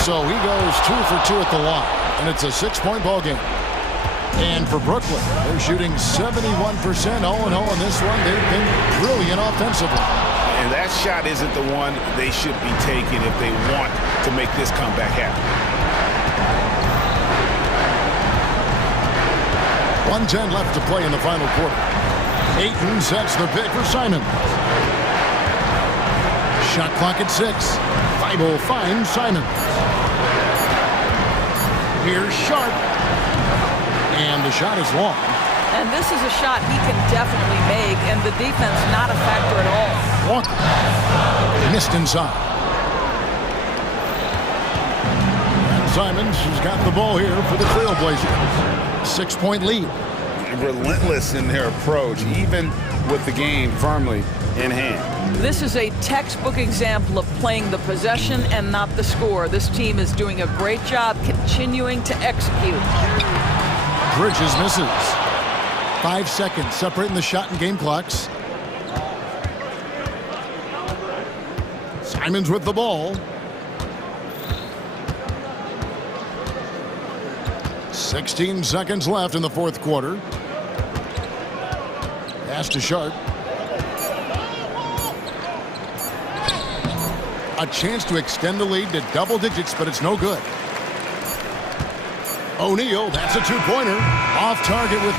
So he goes 2 for 2 at the line, and it's a 6-point ball game. And for Brooklyn, they're shooting 71%, 0-0 in this one. They've been brilliant offensively. And that shot isn't the one they should be taking if they want to make this comeback happen. 1:10 left to play in the final quarter. Ayton sets the pick for Simons. Shot clock at 6. Thibault finds Simons. Here's Sharp. And the shot is long. And this is a shot he can definitely make, and the defense not a factor at all. Walker missed inside. And Simons has got the ball here for the Trailblazers. 6-point lead. relentless in their approach, even with the game firmly in hand. This is a textbook example of playing the possession and not the score. This team is doing a great job continuing to execute. Bridges misses. 5 seconds separating the shot and game clocks. Simons with the ball. 16 seconds left in the fourth quarter. Pass to Sharp. A chance to extend the lead to double digits, but it's no good. O'Neal, that's a two-pointer. Off target with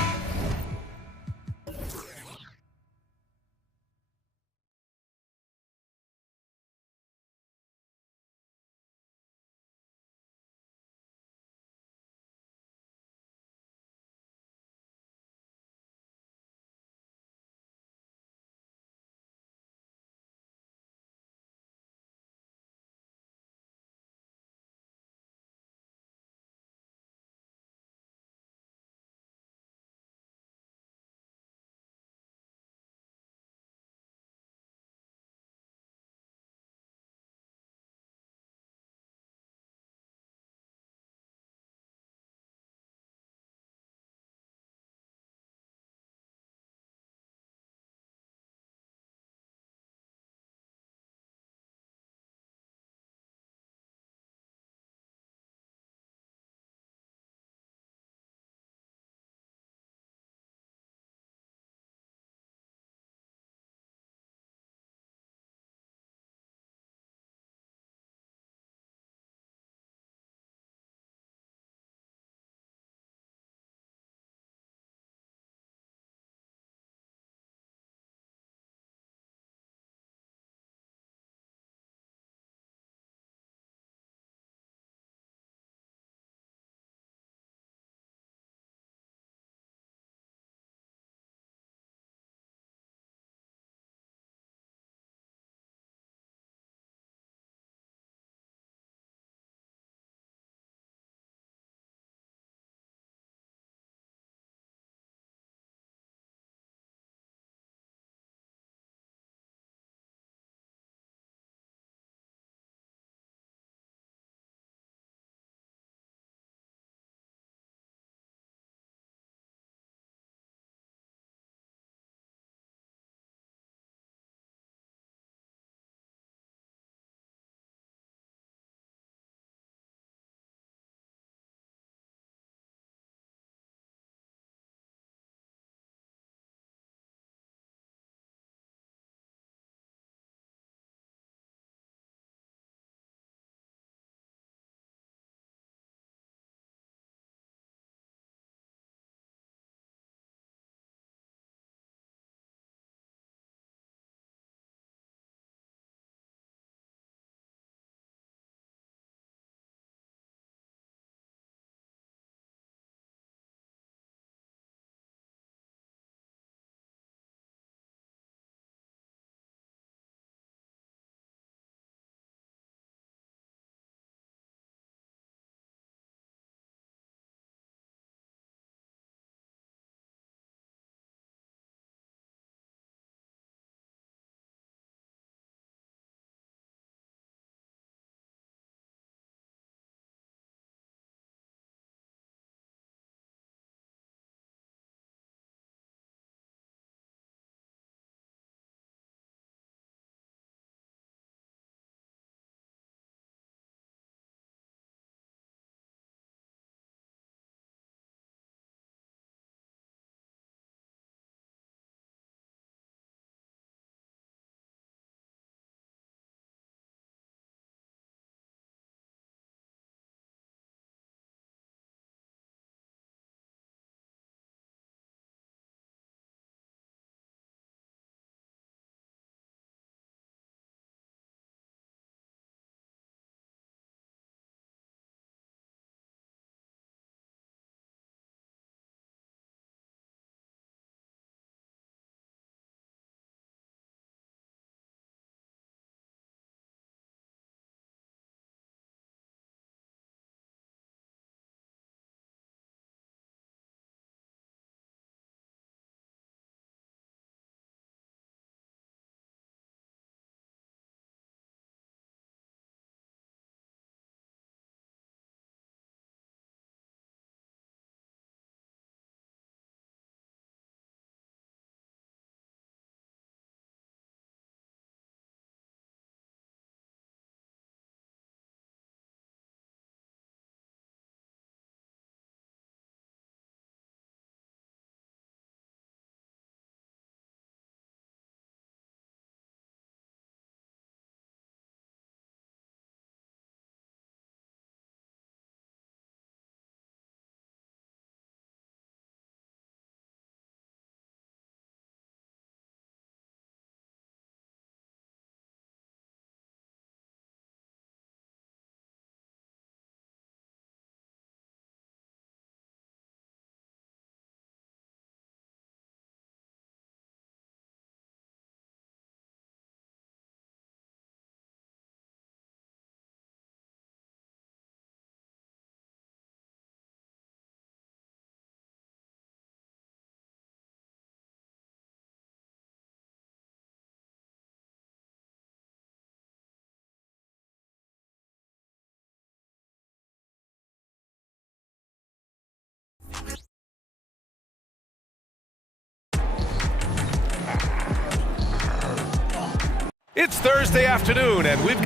It's Thursday afternoon, and we've...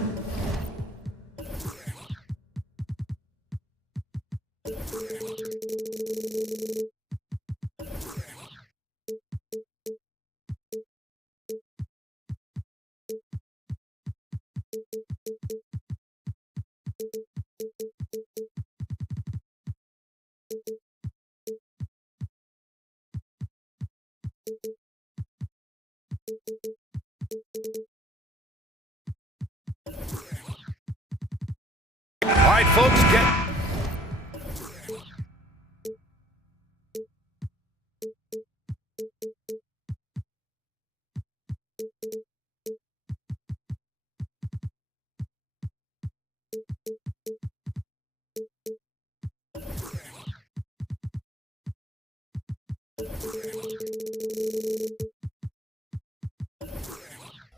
All right, folks,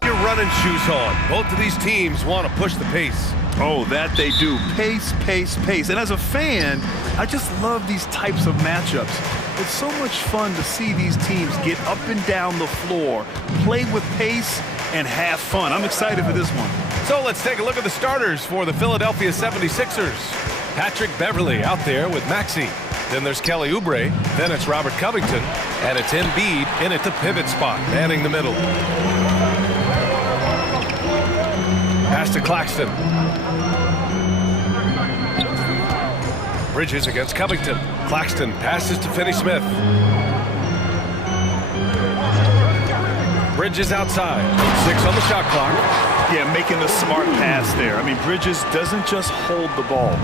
your running shoes on. Both of these teams want to push the pace. Oh, that they do. Pace, pace, pace. And as a fan, I just love these types of matchups. It's so much fun to see these teams get up and down the floor, play with pace, and have fun. I'm excited for this one. So let's take a look at the starters for the Philadelphia 76ers. Patrick Beverley out there with Maxey. Then there's Kelly Oubre. Then it's Robert Covington. And it's Embiid in at the pivot spot, manning the middle. Pass to Claxton. Bridges against Covington. Claxton passes to Finney-Smith. Bridges outside. 6 on the shot clock. Yeah, making the smart pass there. I mean, Bridges doesn't just hold the ball.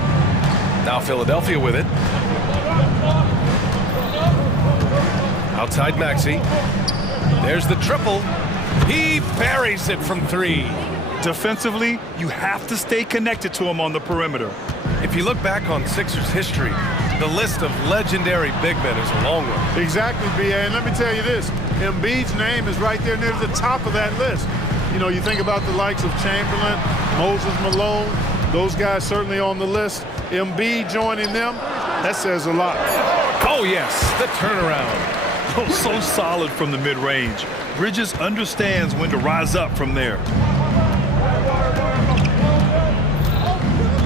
Now Philadelphia with it. Outside Maxey. There's the triple. He buries it from 3. Defensively, you have to stay connected to him on the perimeter. If you look back on Sixers history, the list of legendary big men is a long one. Exactly, B.A. And let me tell you this, Embiid's name is right there near the top of that list. You know, you think about the likes of Chamberlain, Moses Malone, those guys certainly on the list. Embiid joining them, that says a lot. Oh, yes, the turnaround. Oh, so solid from the mid-range. Bridges understands when to rise up from there.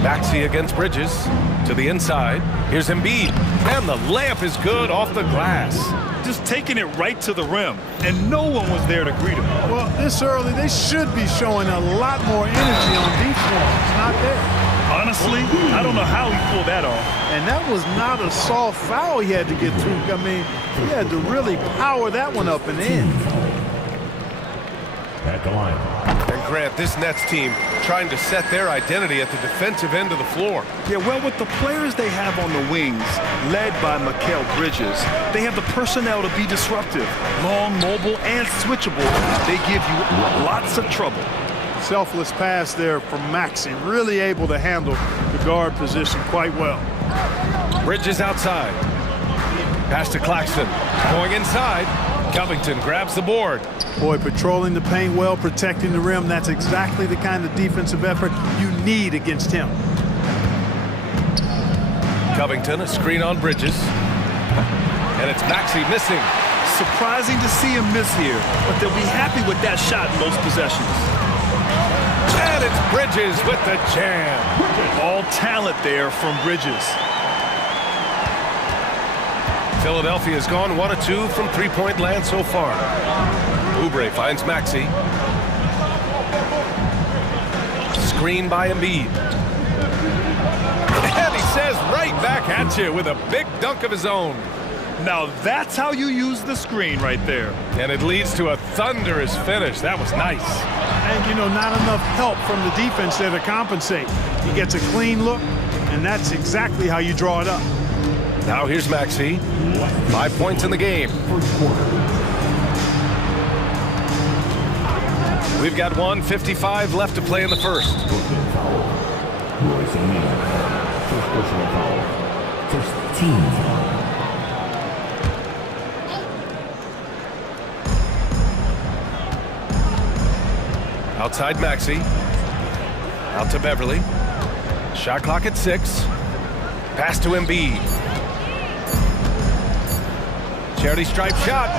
Maxey against Bridges to the inside. Here's Embiid, and the layup is good off the glass. Just taking it right to the rim, and no one was there to greet him. Well, this early, they should be showing a lot more energy on defense. It's not there. Honestly, I don't know how he pulled that off. And that was not a soft foul he had to get through. I mean, he had to really power that one up and in. At the line. And Grant, this Nets team trying to set their identity at the defensive end of the floor. Yeah, well, with the players they have on the wings, led by Mikal Bridges, they have the personnel to be disruptive. Long, mobile, and switchable. They give you lots of trouble. Selfless pass there from Maxey, really able to handle the guard position quite well. Bridges outside. Pass to Claxton. Going inside. Covington grabs the board. Boy, patrolling the paint well, protecting the rim. That's exactly the kind of defensive effort you need against him. Covington, a screen on Bridges. And it's Maxey missing. Surprising to see him miss here, but they'll be happy with that shot in most possessions. And it's Bridges with the jam. All talent there from Bridges. Philadelphia has gone 1 of 2 from three-point land so far. Oubre finds Maxey. Screen by Embiid. And he says right back at you with a big dunk of his own. Now that's how you use the screen right there. And it leads to a thunderous finish. That was nice. And, you know, not enough help from the defense there to compensate. He gets a clean look, and that's exactly how you draw it up. Now here's Maxey. 5 points in the game. We've got 1:55 left to play in the first. First team. Outside Maxey. Out to Beverley. Shot clock at 6. Pass to Embiid. Charity stripe shot.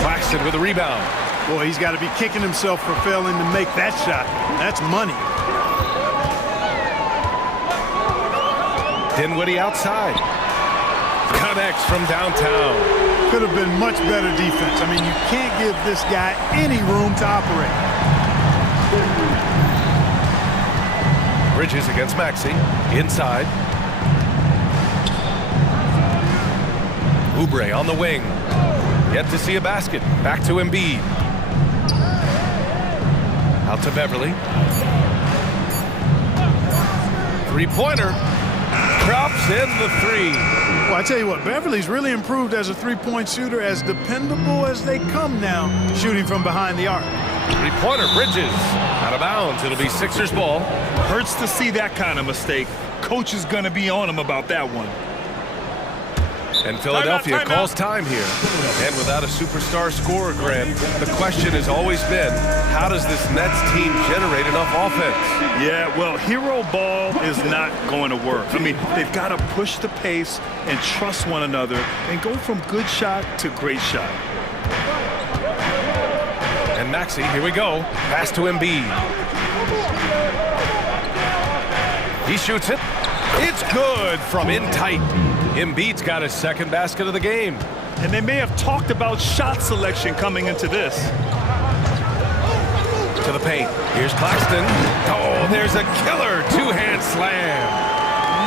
Claxton with a rebound. Boy, he's got to be kicking himself for failing to make that shot. That's money. Dinwiddie outside. Connects from downtown. Could have been much better defense. I mean, you can't give this guy any room to operate. Bridges against Maxey. Inside. Oubre on the wing. Yet to see a basket. Back to Embiid. Out to Beverly. Three-pointer. Drops in the three. Well, I tell you what, Beverly's really improved as a three-point shooter, as dependable as they come now, shooting from behind the arc. Three-pointer, Bridges. Out of bounds. It'll be Sixers ball. Hurts to see that kind of mistake. Coach is going to be on him about that one. And Philadelphia calls time here. And without a superstar scorer, Grant, the question has always been, how does this Nets team generate enough offense? Yeah, well, hero ball is not going to work. I mean, they've got to push the pace and trust one another and go from good shot to great shot. And Maxey, here we go. Pass to Embiid. He shoots it. It's good from in tight. Embiid's got his second basket of the game. And they may have talked about shot selection coming into this. To the paint. Here's Claxton. Oh, there's a killer two-hand slam.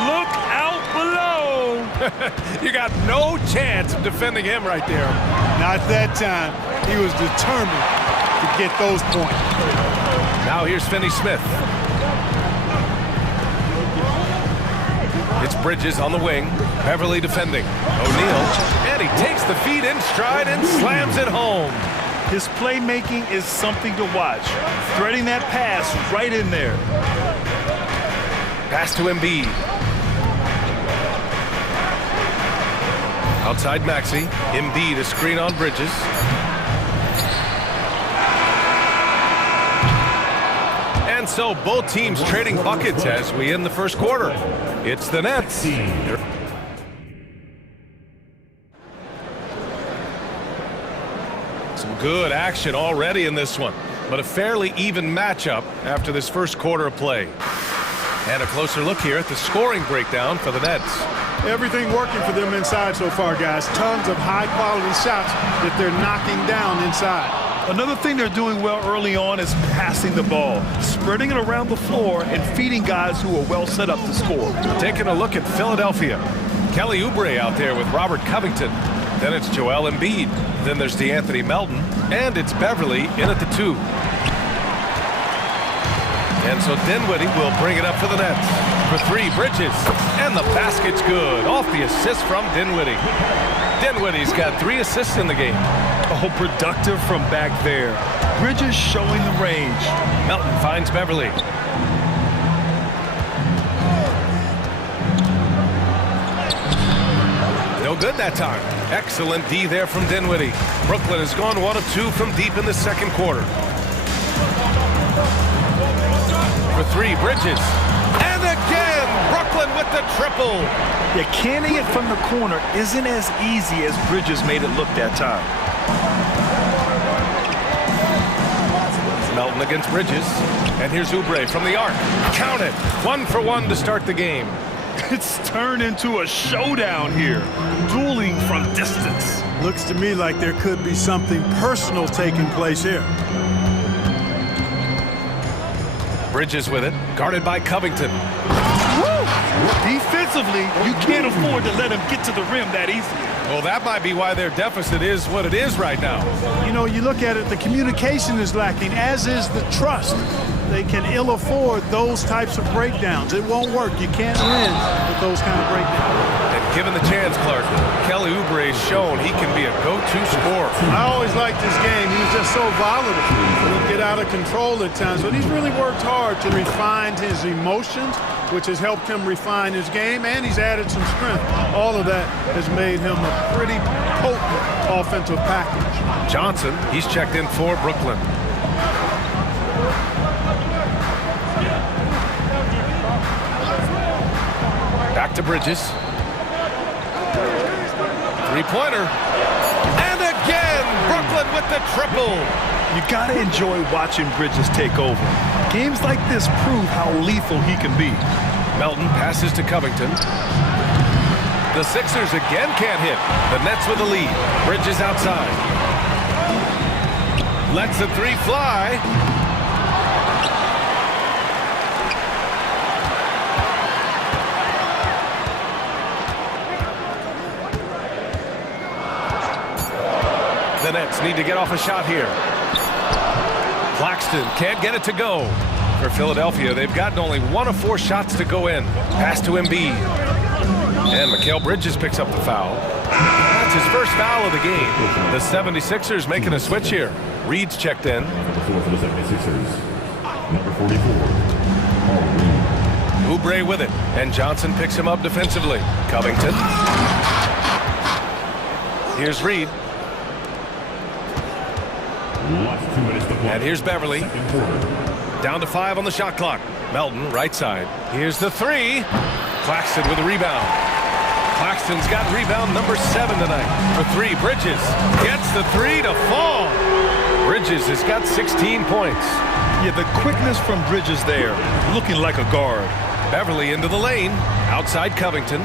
Look out below. You got no chance of defending him right there. Not that time. He was determined to get those points. Now here's Finney-Smith. It's Bridges on the wing. Beverly defending. O'Neal. And he takes the feed in stride and slams it home. His playmaking is something to watch. Threading that pass right in there. Pass to Embiid. Outside Maxey. Embiid, a screen on Bridges. And so both teams trading buckets as we end the first quarter. It's the Nets. Some good action already in this one, but a fairly even matchup after this first quarter of play. And a closer look here at the scoring breakdown for the Nets. Everything working for them inside so far, guys. Tons of high-quality shots that they're knocking down inside. Another thing they're doing well early on is passing the ball, spreading it around the floor and feeding guys who are well set up to score. Taking a look at Philadelphia. Kelly Oubre out there with Robert Covington. Then it's Joel Embiid. Then there's DeAnthony Melton. And it's Beverly in at the 2. And so Dinwiddie will bring it up for the Nets. For 3, Bridges. And the basket's good. Off the assist from Dinwiddie. Dinwiddie's got 3 assists in the game. Oh, productive from back there. Bridges showing the range. Melton finds Beverly. No good that time. Excellent D there from Dinwiddie. Brooklyn has gone 1 of 2 from deep in the second quarter. For 3, Bridges. And again, Brooklyn with the triple. Yeah, canning it from the corner isn't as easy as Bridges made it look that time. Melton against Bridges. And here's Oubre from the arc. Count it. 1 for 1 to start the game. It's turned into a showdown here. Dueling from distance. Looks to me like there could be something personal taking place here. Bridges with it. Guarded by Covington. Woo! Defensively, you can't afford to let him get to the rim that easily. Well, that might be why their deficit is what it is right now. You know, you look at it, the communication is lacking, as is the trust. They can ill afford those types of breakdowns. It won't work. You can't win with those kind of breakdowns. And given the chance, Clark, Kelly Oubre has shown he can be a go-to scorer. I always liked his game. He was just so volatile. He'd get out of control at times, but he's really worked hard to refine his emotions, which has helped him refine his game, and he's added some strength. All of that has made him a pretty potent offensive package. Johnson, he's checked in for Brooklyn. Back to Bridges. Three-pointer. And again, Brooklyn with the triple. You got to enjoy watching Bridges take over. Games like this prove how lethal he can be. Melton passes to Covington. The Sixers again can't hit. The Nets with the lead. Bridges outside. Lets the three fly. The Nets need to get off a shot here. Claxton can't get it to go. For Philadelphia, they've gotten only 1 of 4 shots to go in. Pass to Embiid. And Mikal Bridges picks up the foul. That's his first foul of the game. The 76ers making a switch here. Reed's checked in. For the 76ers, number 44, Oubre with it. And Johnson picks him up defensively. Covington. Here's Reed. And here's Beverly. Down to 5 on the shot clock. Melton, right side. Here's the three. Claxton with a rebound. Claxton's got rebound number 7 tonight. For 3, Bridges gets the 3 to fall. Bridges has got 16 points. Yeah, the quickness from Bridges there, looking like a guard. Beverly into the lane. Outside Covington.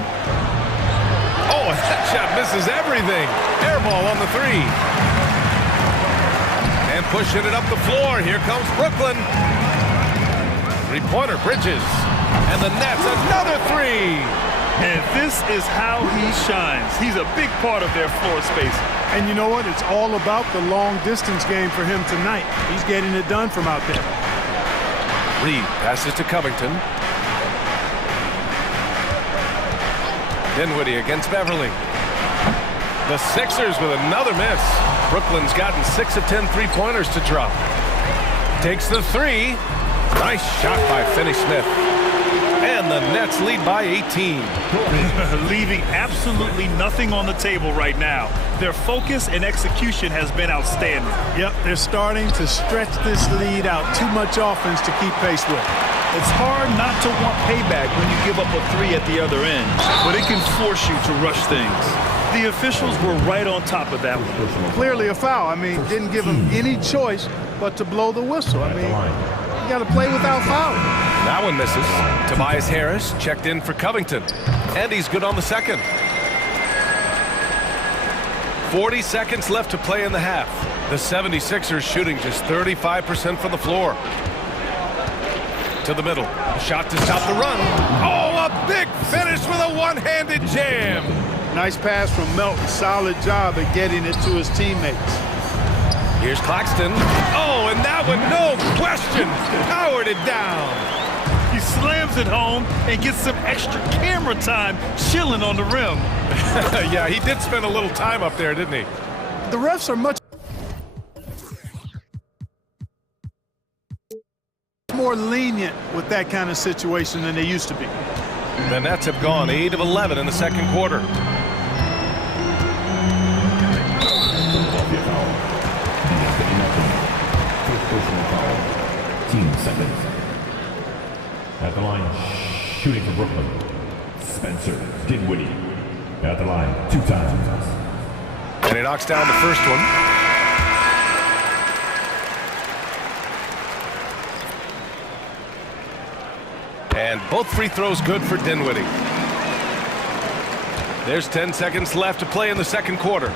Oh, that shot misses everything. Air ball on the 3. And pushing it up the floor. Here comes Brooklyn. Three-pointer, Bridges. And the Nets, another 3. And this is how he shines. He's a big part of their floor space. And you know what? It's all about the long-distance game for him tonight. He's getting it done from out there. Reed passes to Covington. Dinwiddie against Beverly. The Sixers with another miss. Brooklyn's gotten 6 of 10 three-pointers to drop. Takes the 3. Nice shot by Finney-Smith. And the Nets lead by 18. Leaving absolutely nothing on the table right now. Their focus and execution has been outstanding. Yep, they're starting to stretch this lead out. Too much offense to keep pace with. It's hard not to want payback when you give up a 3 at the other end, but it can force you to rush things. The officials were right on top of that one. Clearly a foul. I mean, didn't give him any choice but to blow the whistle. I mean, you got to play without fouling. That one misses. Tobias Harris checked in for Covington. And he's good on the second. 40 seconds left to play in the half. The 76ers shooting just 35% from the floor. To the middle. Shot to stop the run. Oh, a big finish with a one-handed jam. Nice pass from Melton. Solid job at getting it to his teammates. Here's Claxton. Oh, and that one, no question, powered it down. He slams it home and gets some extra camera time chilling on the rim. Yeah, he did spend a little time up there, didn't he? The refs are much more lenient with that kind of situation than they used to be. The Nets have gone 8 of 11 in the second quarter. Team seconds. At the line, shooting for Brooklyn, Spencer Dinwiddie. At the line, 2 times. And he knocks down the first one. And both free throws good for Dinwiddie. There's 10 seconds left to play in the second quarter.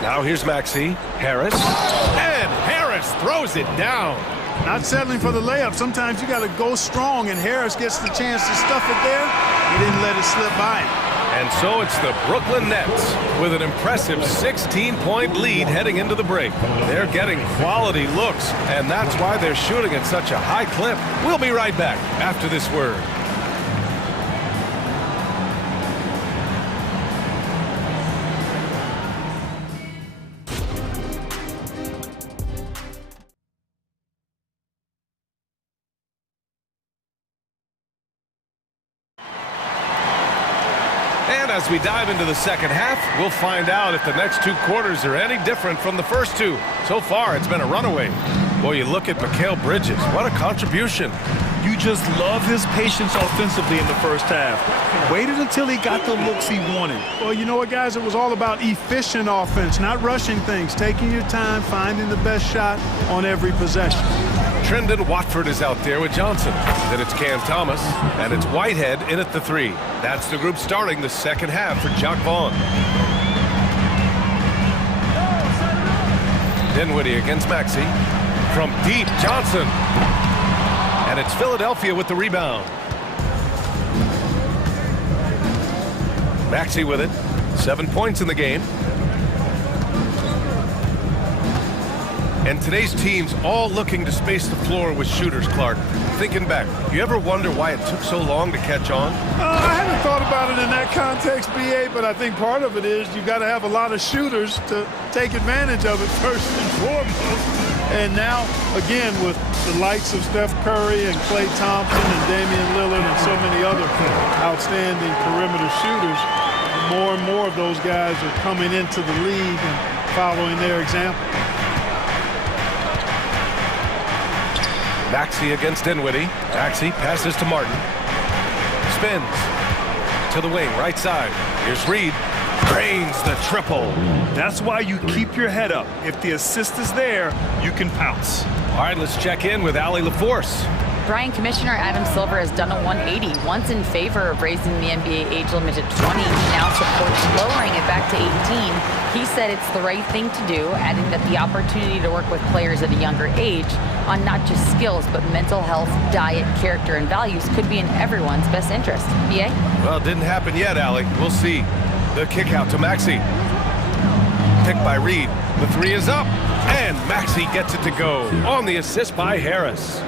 Now here's Maxey. Harris. And Harris throws it down. Not settling for the layup. Sometimes you got to go strong, and Harris gets the chance to stuff it there. He didn't let it slip by him. And so it's the Brooklyn Nets with an impressive 16-point lead heading into the break. They're getting quality looks, and that's why they're shooting at such a high clip. We'll be right back after this word. As we dive into the second half, we'll find out if the next 2 quarters are any different from the first 2. So far, it's been a runaway. Boy, you look at Mikal Bridges. What a contribution. You just love his patience offensively in the first half. Waited until he got the looks he wanted. Well, you know what, guys? It was all about efficient offense, not rushing things, taking your time, finding the best shot on every possession. Trendon Watford is out there with Johnson. Then it's Cam Thomas, and it's Whitehead in at the 3. That's the group starting the second half for Jock Vaughn. Dinwiddie against Maxey. From deep, Johnson. And it's Philadelphia with the rebound. Maxey with it. 7 points in the game. And today's teams all looking to space the floor with shooters, Clark. Thinking back, you ever wonder why it took so long to catch on? I haven't thought about it in that context, BA, but I think part of it is you've got to have a lot of shooters to take advantage of it first and foremost. And now, again, with the likes of Steph Curry and Klay Thompson and Damian Lillard and so many other outstanding perimeter shooters, more and more of those guys are coming into the league and following their example. Maxey against Dinwiddie. Maxey passes to Martin. Spins to the wing, right side. Here's Reed. Drains the triple. That's why you keep your head up. If the assist is there, you can pounce. All right, let's check in with Allie LaForce. Brian, Commissioner Adam Silver has done a 180, once in favor of raising the NBA age limit to 20. He now supports lowering it back to 18. He said it's the right thing to do, adding that the opportunity to work with players at a younger age on not just skills, but mental health, diet, character, and values could be in everyone's best interest. BA? Well, it didn't happen yet, Allie. We'll see. The kick out to Maxey. Picked by Reed. The 3 is up, and Maxey gets it to go on the assist by Harris.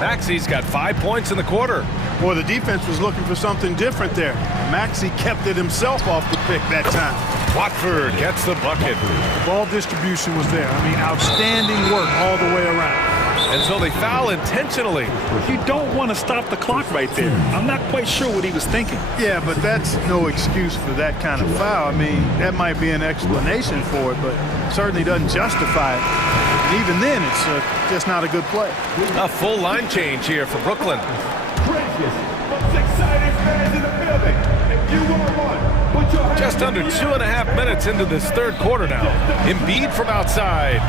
Maxey's got 5 points in the quarter. Boy, the defense was looking for something different there. Maxey kept it himself off the pick that time. Watford gets the bucket. The ball distribution was there. I mean, outstanding work all the way around. And so they foul intentionally. You don't want to stop the clock right there. I'm not quite sure what he was thinking. Yeah, but that's no excuse for that kind of foul. I mean, that might be an explanation for it, but certainly doesn't justify it. And even then, it's just not a good play. A full line change here for Brooklyn. Just under 2.5 minutes into this third quarter now. Embiid from outside.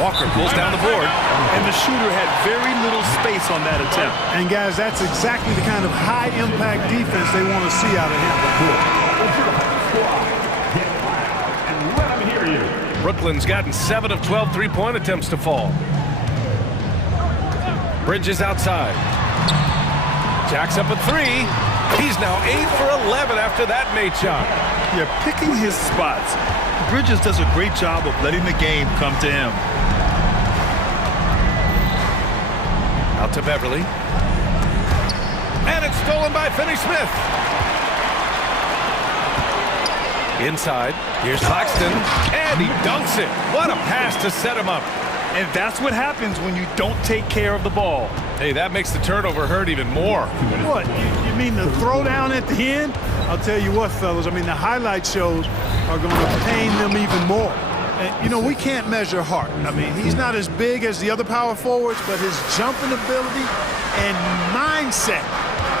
Walker pulls down the board. And the shooter had very little space on that attempt. And guys, that's exactly the kind of high-impact defense they want to see out of him. Brooklyn's gotten 7 of 12 three-point attempts to fall. Bridges outside. Jacks up a 3. He's now 8 for 11 after that made shot. Yeah, picking his spots. Bridges does a great job of letting the game come to him. Out to Beverly. And it's stolen by Finney-Smith. Inside. Here's Claxton. And he dunks it. What a pass to set him up. And that's what happens when you don't take care of the ball. Hey, that makes the turnover hurt even more. What? You mean the throwdown at the end? I'll tell you what, fellas. I mean, the highlight shows are going to pain them even more. And, you know, we can't measure Hart. I mean, he's not as big as the other power forwards, but his jumping ability and mindset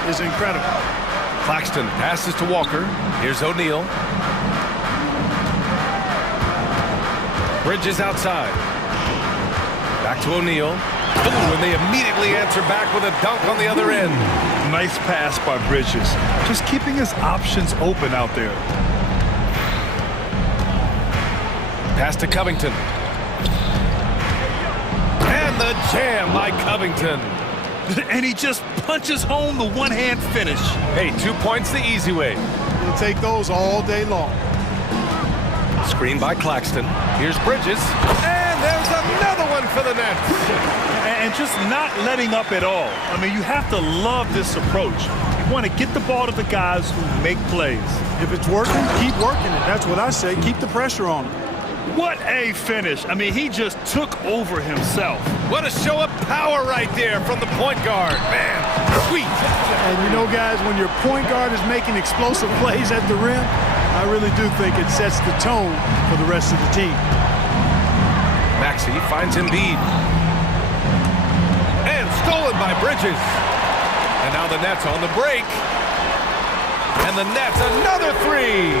is incredible. Claxton passes to Walker. Here's O'Neal. Bridges outside. Back to O'Neal. Ooh, and they immediately answer back with a dunk on the other end. Nice pass by Bridges. Just keeping his options open out there. Pass to Covington. And the jam by Covington. And he just punches home the one-hand finish. Hey, 2 points the easy way. He'll take those all day long. Screen by Claxton. Here's Bridges. And there's another one for the Nets. And just not letting up at all. I mean, you have to love this approach. You want to get the ball to the guys who make plays. If it's working, keep working it. That's what I say. Keep the pressure on him. What a finish. I mean, he just took over himself. What a show of power right there from the point guard. Man, sweet. And you know, guys, when your point guard is making explosive plays at the rim, I really do think it sets the tone for the rest of the team. Maxey finds Embiid. And stolen by Bridges. And now the Nets on the break. And the Nets, another three.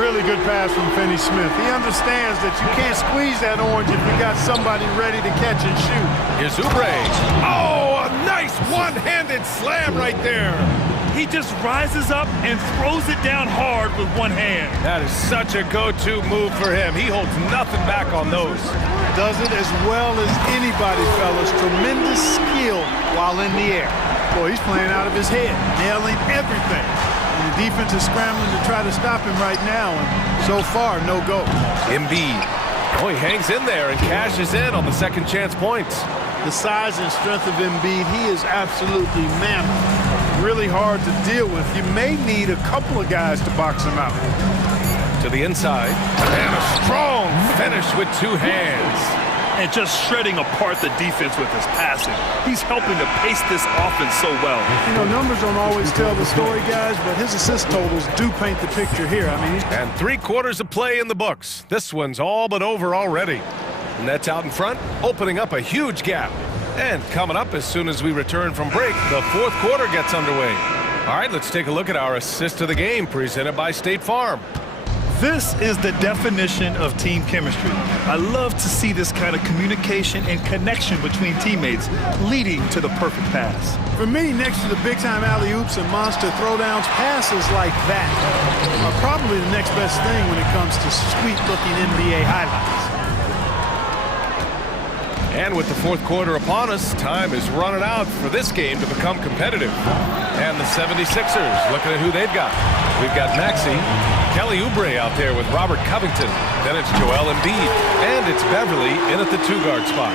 Really good pass from Finney-Smith. He understands that you can't squeeze that orange if you got somebody ready to catch and shoot. Here's Oubre. Oh, a nice one-handed slam right there. He just rises up and throws it down hard with one hand. That is such a go-to move for him. He holds nothing back on those. Does it as well as anybody, fellas. Tremendous skill while in the air. Boy, he's playing out of his head, nailing everything. And the defense is scrambling to try to stop him right now, and so far, no go. Embiid. Oh, he hangs in there and cashes in on the second chance points. The size and strength of Embiid, he is absolutely mammoth. Really hard to deal with. You may need a couple of guys to box him out. To the inside, and a strong finish with two hands. And just shredding apart the defense with his passing. He's helping to pace this offense so well. You know, numbers don't always tell the story, guys, but his assist totals do paint the picture here. I mean, and 3/4 of play in the books. This one's all but over already. Nets out in front, opening up a huge gap. And coming up as soon as we return from break, the fourth quarter gets underway. All right, let's take a look at our assist of the game presented by State Farm. This is the definition of team chemistry. I love to see this kind of communication and connection between teammates leading to the perfect pass. For me, next to the big-time alley-oops and monster throwdowns, passes like that are probably the next best thing when it comes to sweet-looking NBA highlights. And with the fourth quarter upon us, time is running out for this game to become competitive. And the 76ers, looking at who they've got. We've got Maxey, Kelly Oubre out there with Robert Covington. Then it's Joel Embiid, and it's Beverly in at the two-guard spot.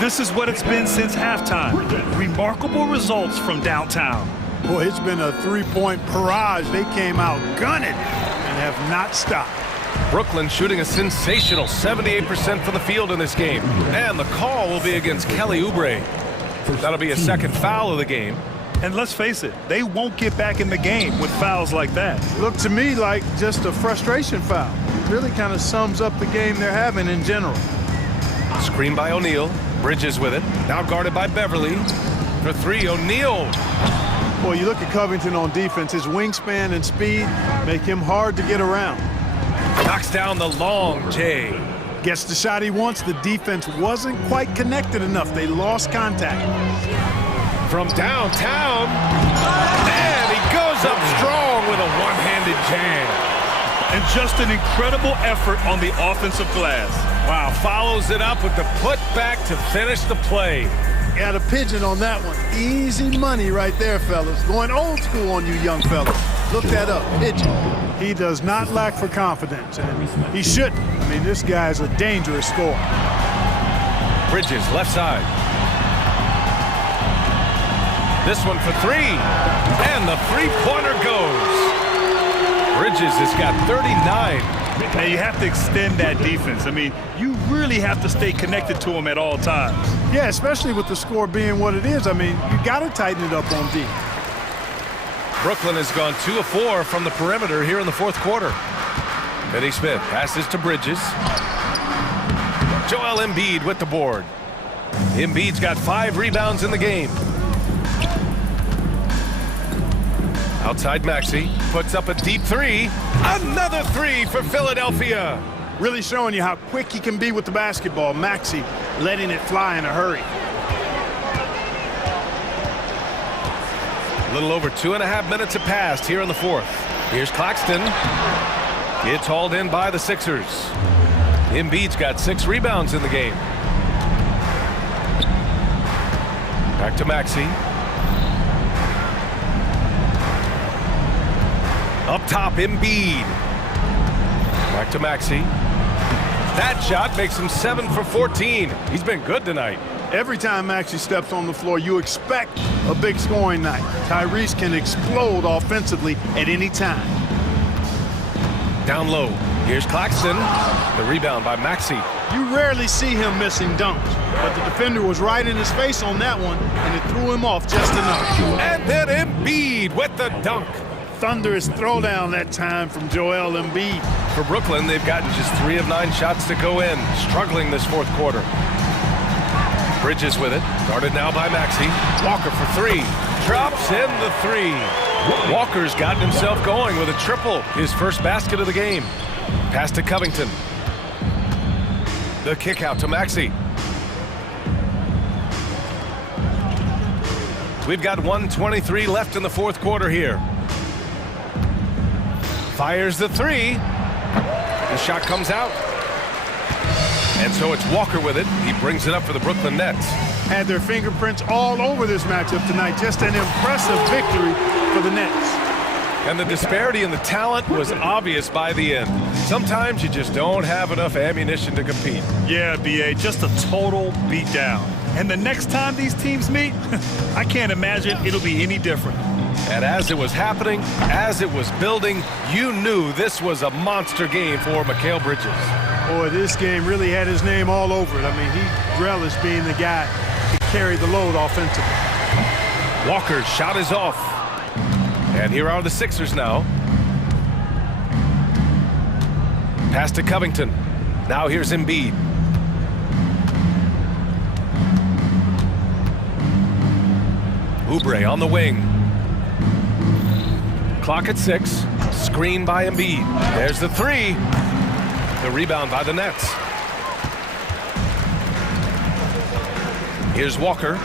This is what it's been since halftime. Remarkable results from downtown. Boy, it's been a three-point barrage. They came out gunning and have not stopped. Brooklyn shooting a sensational 78% from the field in this game. And the call will be against Kelly Oubre. That'll be a second foul of the game. And let's face it, they won't get back in the game with fouls like that. Look to me like just a frustration foul. It really kind of sums up the game they're having in general. Screen by O'Neal. Bridges with it. Now guarded by Beverly. For three, O'Neal. Boy, you look at Covington on defense. His wingspan and speed make him hard to get around. Knocks down the long J. Gets the shot he wants. The defense wasn't quite connected enough. They lost contact. From downtown, and he goes up strong with a one-handed jam. And just an incredible effort on the offensive glass. Wow, follows it up with the putback to finish the play. Got a pigeon on that one. Easy money right there, fellas. Going old school on you young fellas. Look that up, pigeon. He does not lack for confidence, and he shouldn't. I mean, this guy's a dangerous scorer. Bridges, left side. This one for three, and the three-pointer goes. Bridges has got 39. And you have to extend that defense. I mean, you really have to stay connected to him at all times. Yeah, especially with the score being what it is. I mean, you got to tighten it up on D. Brooklyn has gone 2 of 4 from the perimeter here in the fourth quarter. Finney-Smith passes to Bridges. Joel Embiid with the board. Embiid's got 5 rebounds in the game. Outside Maxey puts up a deep three. Another three for Philadelphia. Really showing you how quick he can be with the basketball. Maxey letting it fly in a hurry. A little over 2.5 minutes have passed here in the fourth. Here's Claxton. It's hauled in by the Sixers. Embiid's got 6 rebounds in the game. Back to Maxey. Up top, Embiid. Back to Maxey. That shot makes him 7 for 14. He's been good tonight. Every time Maxey steps on the floor, you expect a big scoring night. Tyrese can explode offensively at any time. Down low. Here's Claxton. The rebound by Maxey. You rarely see him missing dunks, but the defender was right in his face on that one, and it threw him off just enough. And then Embiid with the dunk. Thunderous throwdown that time from Joel Embiid. For Brooklyn, they've gotten just 3 of 9 shots to go in, struggling this fourth quarter. Bridges with it, guarded now by Maxey. Walker for 3. drops in the three. Walker's gotten himself going with a triple, his first basket of the game. Pass to Covington. The kick out to Maxey. We've got 1:23 left in the fourth quarter here. Fires the three. The shot comes out. And so it's Walker with it. He brings it up for the Brooklyn Nets. Had their fingerprints all over this matchup tonight. Just an impressive victory for the Nets. And the disparity in the talent was obvious by the end. Sometimes you just don't have enough ammunition to compete. Yeah, B.A., just a total beatdown. And the next time these teams meet, I can't imagine it'll be any different. And as it was happening, as it was building, you knew this was a monster game for Mikal Bridges. Boy, this game really had his name all over it. I mean, he relished being the guy to carry the load offensively. Walker's shot is off. And here are the Sixers now. Pass to Covington. Now here's Embiid. Oubre on the wing. Clock at 6. Screen by Embiid. There's the three. The rebound by the Nets. Here's Walker.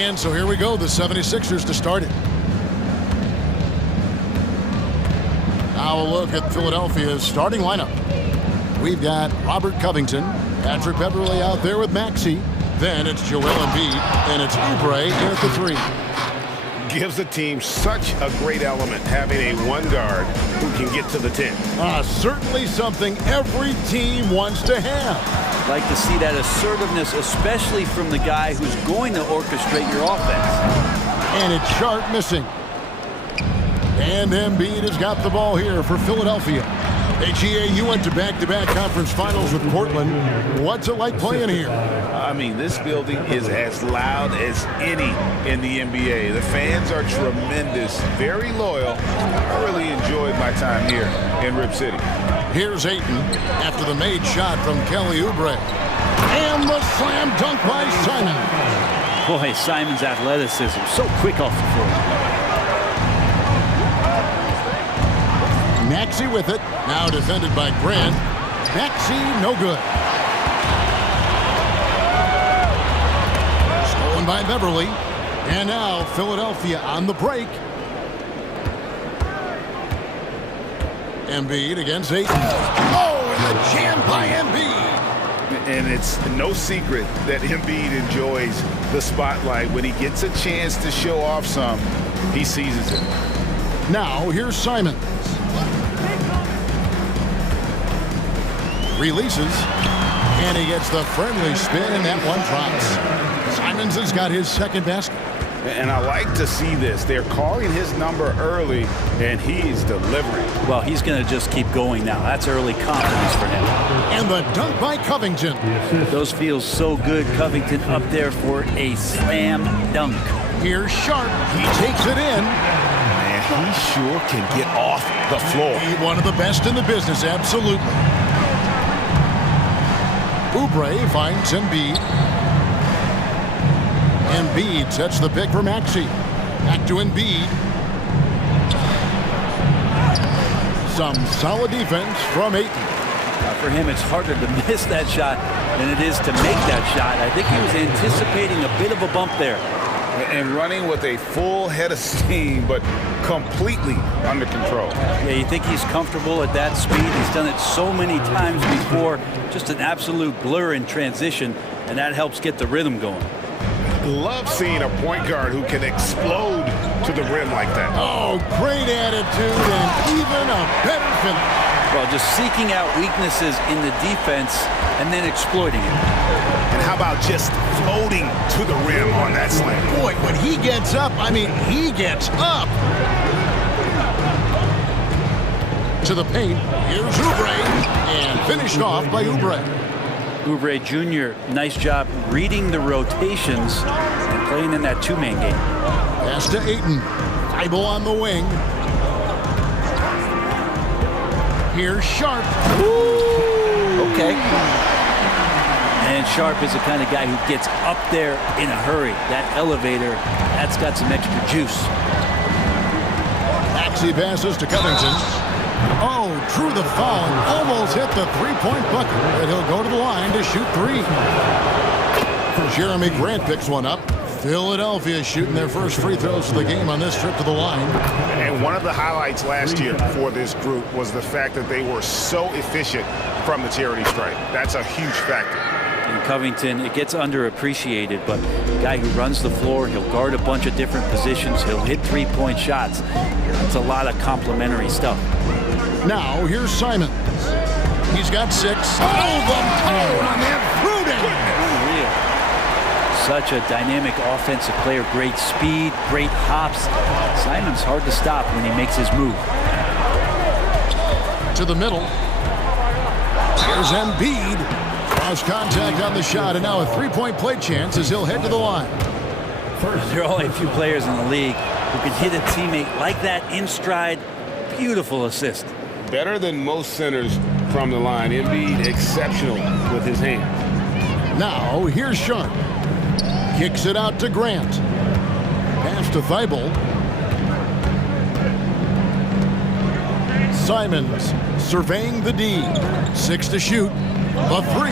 And so here we go, the 76ers to start it. Now a look at Philadelphia's starting lineup. We've got Robert Covington, Patrick Beverley out there with Maxey. Then it's Joel Embiid, and it's Oubre in at the 3. Gives the team such a great element having a one guard who can get to the 10. Certainly something every team wants to have. Like to see that assertiveness, especially from the guy who's going to orchestrate your offense. And it's Sharp missing. And Embiid has got the ball here for Philadelphia. Hey, GA, you went to back-to-back conference finals with Portland. What's it like playing here? I mean, this building is as loud as any in the NBA. The fans are tremendous, very loyal. I really enjoyed my time here in Rip City. Here's Ayton after the made shot from Kelly Oubre. And the slam dunk by Simon. Boy, Simon's athleticism, so quick off the floor. Maxey with it. Now defended by Grant. Maxey, no good. Stolen by Beverley. And now Philadelphia on the break. Embiid against Ayton. Oh, and the jam by Embiid. And it's no secret that Embiid enjoys the spotlight. When he gets a chance to show off some, he seizes it. Now here's Simon. Releases, and he gets the friendly spin, and that one drops. Simons has got his second basket. And I like to see this. They're calling his number early, and he's delivering. Well, he's going to just keep going now. That's early confidence for him. And the dunk by Covington. Those feel so good. Covington up there for a slam dunk. Here's Sharp. He takes it in. Man, he sure can get off the floor. He's one of the best in the business, absolutely. Oubre finds Embiid. Embiid sets the pick for Maxey. Back to Embiid. Some solid defense from Ayton. For him, it's harder to miss that shot than it is to make that shot. I think he was anticipating a bit of a bump there. And running with a full head of steam, but completely under control. Yeah, you think he's comfortable at that speed. He's done it so many times before. Just an absolute blur in transition, and that helps get the rhythm going. Love seeing a point guard who can explode to the rim like that. Oh, great attitude and even a better finish. Well, just seeking out weaknesses in the defense and then exploiting it. And how about just floating to the rim on that slam? Boy, when he gets up, I mean, he gets up. To the paint, here's Oubre, and finished off by Oubre. Oubre Jr., nice job reading the rotations and playing in that two-man game. Pass to Ayton. Thibault on the wing. Here's Sharp. Ooh. Okay. And Sharp is the kind of guy who gets up there in a hurry. That elevator, that's got some extra juice. Maxey passes to Covington. Oh, drew the foul and almost hit the three-point bucket. But he'll go to the line to shoot three. Jeremy Grant picks one up. Philadelphia shooting their first free throws of the game on this trip to the line. And one of the highlights last year for this group was the fact that they were so efficient from the charity stripe. That's a huge factor. And Covington, it gets underappreciated, but a guy who runs the floor, he'll guard a bunch of different positions, he'll hit three-point shots. It's a lot of complimentary stuff. Now, here's Simon. He's got 6. Oh, the power on that fruiting! Such a dynamic offensive player, great speed, great hops. Simon's hard to stop when he makes his move. To the middle. Here's Embiid. Cross contact on the shot, and now a three-point play chance as he'll head to the line. There are only a few players in the league who can hit a teammate like that in stride. Beautiful assist. Better than most centers from the line. Embiid exceptional with his hands. Now, here's Sharp. Kicks it out to Grant. Pass to Thibault. Simons surveying the D. 6 to shoot. A 3.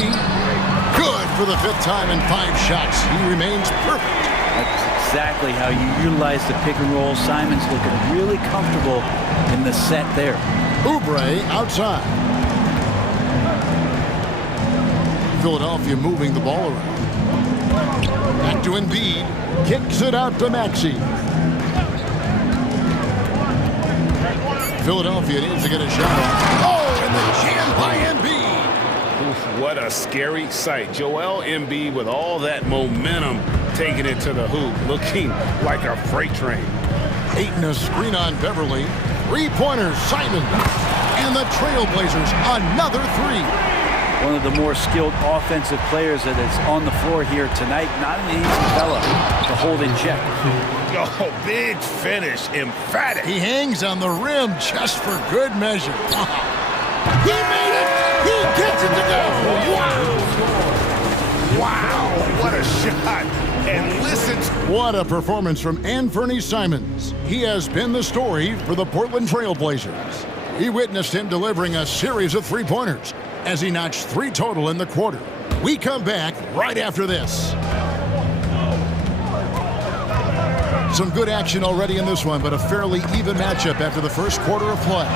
Good for the 5th time in 5 shots. He remains perfect. exactly how you utilize the pick and roll. Simon's looking really comfortable in the set there. Oubre outside. Philadelphia moving the ball around. Back to Embiid. Kicks it out to Maxey. Philadelphia needs to get a shot on. Oh, and the jam by Embiid. Oof, what a scary sight. Joel Embiid with all that momentum taking it to the hoop, looking like a freight train. Ayton a screen on Beverly. Three-pointers, Simon. And the Trailblazers, another three. One of the more skilled offensive players that is on the floor here tonight. Not an easy fella to hold in check. Oh, big finish, emphatic. He hangs on the rim just for good measure. He made it! He gets it to go! Wow! Wow, what a shot. And listen. What a performance from Anthony Simons. He has been the story for the Portland Trailblazers. We witnessed him delivering a series of three-pointers as he notched 3 total in the quarter. We come back right after this. Some good action already in this one, but a fairly even matchup after the first quarter of play.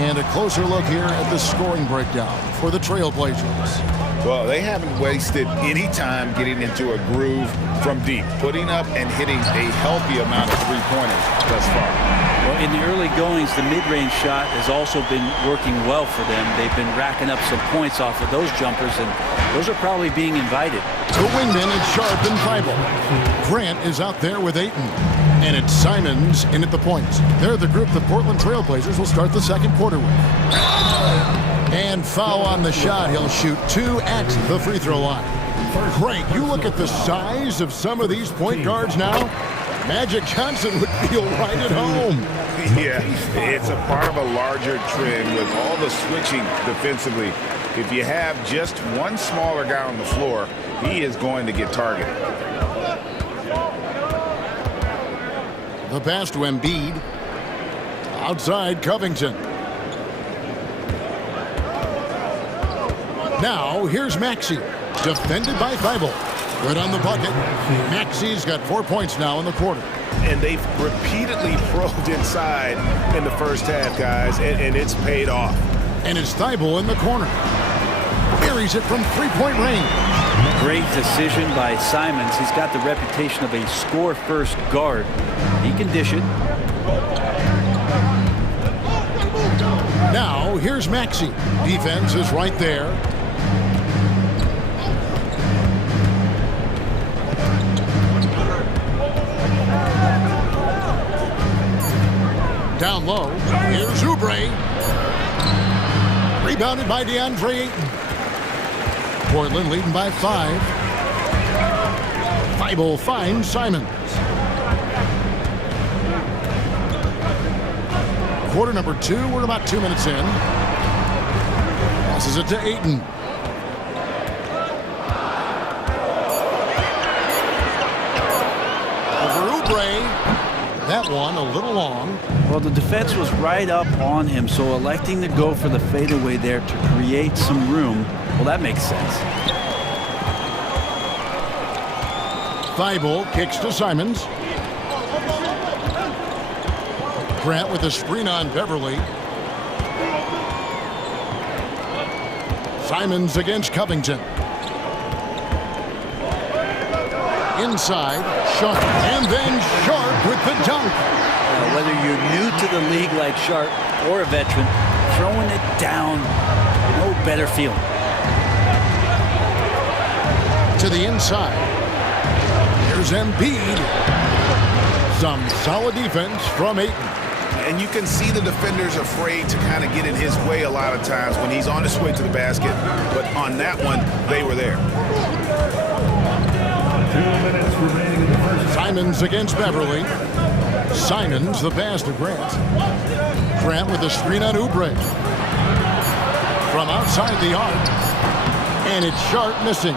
And a closer look here at the scoring breakdown for the Trailblazers. Well, they haven't wasted any time getting into a groove from deep, putting up and hitting a healthy amount of three-pointers thus far. Well, in the early goings, the mid-range shot has also been working well for them. They've been racking up some points off of those jumpers, and those are probably being invited. The wingman is Sharp and Thibault. Grant is out there with Ayton. And it's Simons in at the points. They're the group the Portland Trailblazers will start the second quarter with. And foul on the shot. He'll shoot 2 at the free throw line. Great. You look at the size of some of these point guards now. Magic Johnson would feel right at home. Yeah, it's a part of a larger trend with all the switching defensively. If you have just one smaller guy on the floor, he is going to get targeted. The pass to Embiid. Outside Covington. Now here's Maxey. Defended by Thibault. Good on the bucket. Maxey's got 4 points now in the quarter. And they've repeatedly probed inside in the first half, guys, and it's paid off. And it's Thibault in the corner. Buries it from three-point range. Great decision by Simons. He's got the reputation of a score-first guard. He can dish it. Now here's Maxey. Defense is right there. Down low. Here's Oubre. Rebounded by DeAndre Ayton. Portland leading by 5. Thibault finds Simons. Quarter number 2. We're about 2 minutes in. Passes it to Ayton. Over Oubre. That one a little long. Well, the defense was right up on him, so electing to go for the fadeaway there to create some room, well, that makes sense. Thibault kicks to Simons. Grant with a screen on Beverly. Simons against Covington. Inside, Sharp, and then Sharp with the dunk. Whether you're new to the league like Sharp or a veteran, throwing it down, no better feeling. To the inside. Here's Embiid. Some solid defense from Ayton. And you can see the defenders afraid to kind of get in his way a lot of times when he's on his way to the basket. But on that one, they were there. 2 minutes remaining in the first. Simons against Beverly. Simons, the pass to Grant. Grant with the screen on Oubre. From outside the arc. And it's Sharp missing.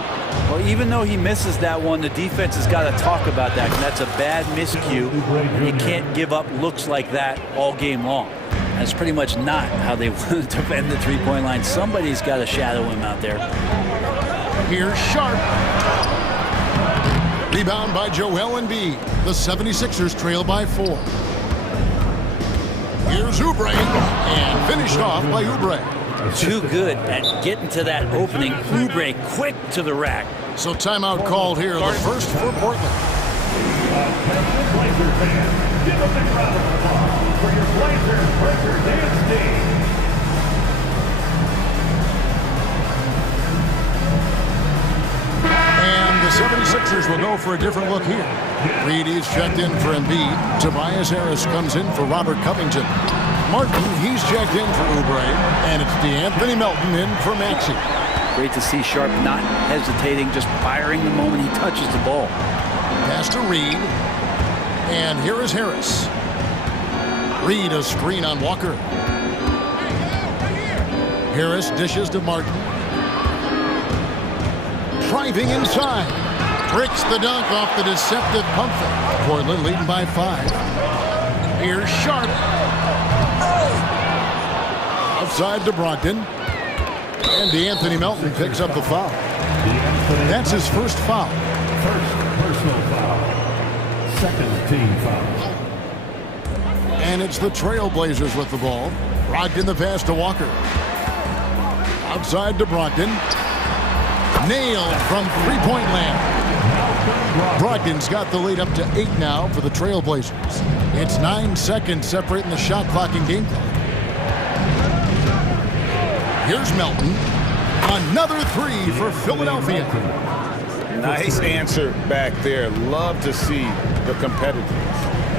Well, even though he misses that one, the defense has got to talk about that. And that's a bad miscue. And you can't give up looks like that all game long. That's pretty much not how they want to defend the three-point line. Somebody's got to shadow him out there. Here's Sharp. Rebound by Joel Embiid. The 76ers trail by 4. Here's Oubre, and finished off by Oubre. Too good at getting to that opening. Oubre quick to the rack. So timeout called here, the first for Portland. Blazer fans, give a big round of applause for your Blazers Breaker Dance Team. And the 76ers will go for a different look here. Reed is checked in for Embiid. Tobias Harris comes in for Robert Covington. Martin, he's checked in for Oubre. And it's DeAnthony Melton in for Maxey. Great to see Sharp not hesitating, just firing the moment he touches the ball. Pass to Reed. And here is Harris. Reed, a screen on Walker. Harris dishes to Martin. Driving inside. Bricks the dunk off the deceptive pump fake. Portland leading by 5. Here's Sharp. Outside to Brogdon. And DeAnthony Melton picks up the foul. That's his first foul. First personal foul. Second team foul. And it's the Trailblazers with the ball. Brogdon the pass to Walker. Outside to Brogdon. Nailed from three-point land. Brogdon's got the lead up to 8 now for the Trailblazers. It's 9 seconds separating the shot clock and game clock. Here's Melton. Another 3 for Philadelphia. Nice answer back there. Love to see the competitors.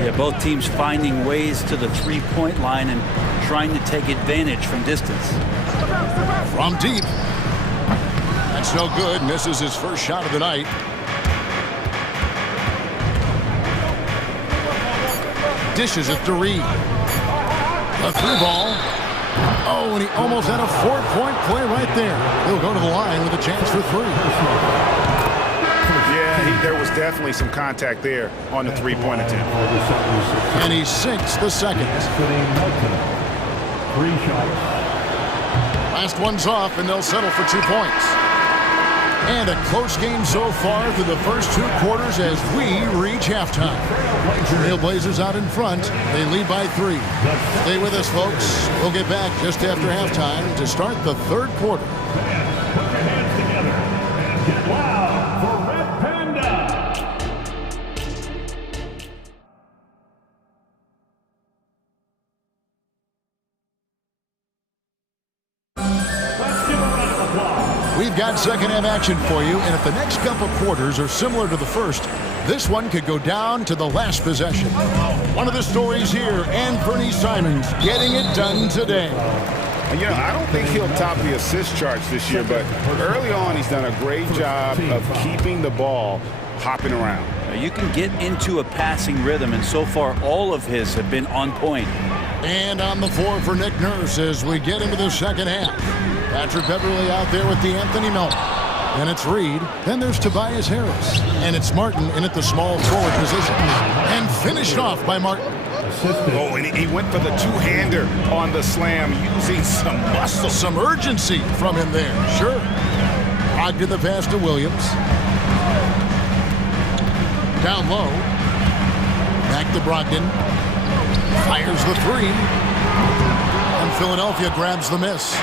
Yeah, both teams finding ways to the three-point line and trying to take advantage from distance. From deep. That's no good. Misses his first shot of the night. Dishes it to Reed. A through ball. Oh, and he almost had a 4-point play right there. He'll go to the line with a chance for 3. Yeah, there was definitely some contact there on the three-point attempt. And he sinks the second. 3 shots. Last one's off, and they'll settle for 2 points. And a close game so far through the first 2 quarters as we reach halftime. Trailblazers out in front. They lead by 3. Stay with us, folks. We'll get back just after halftime to start the third quarter. Put your hands together and get loud for Red Panda. Let's give a round of applause. We've got second half action for you, and if the next couple quarters are similar to the first, this one could go down to the last possession. One of the stories here, Anthony Simons getting it done today. You know, I don't think he'll top the assist charts this year, but early on he's done a great job of keeping the ball hopping around. You can get into a passing rhythm, and so far all of his have been on point. And on the floor for Nick Nurse as we get into the second half. Patrick Beverley out there with DeAnthony Melton. Then it's Reed. Then there's Tobias Harris. And it's Martin in at the small forward position. And finished off by Martin. Oh, and he went for the two-hander on the slam, using some muscle. Some urgency from him there, sure. Brogdon the pass to Williams. Down low. Back to Brogdon. Fires the 3. And Philadelphia grabs the miss.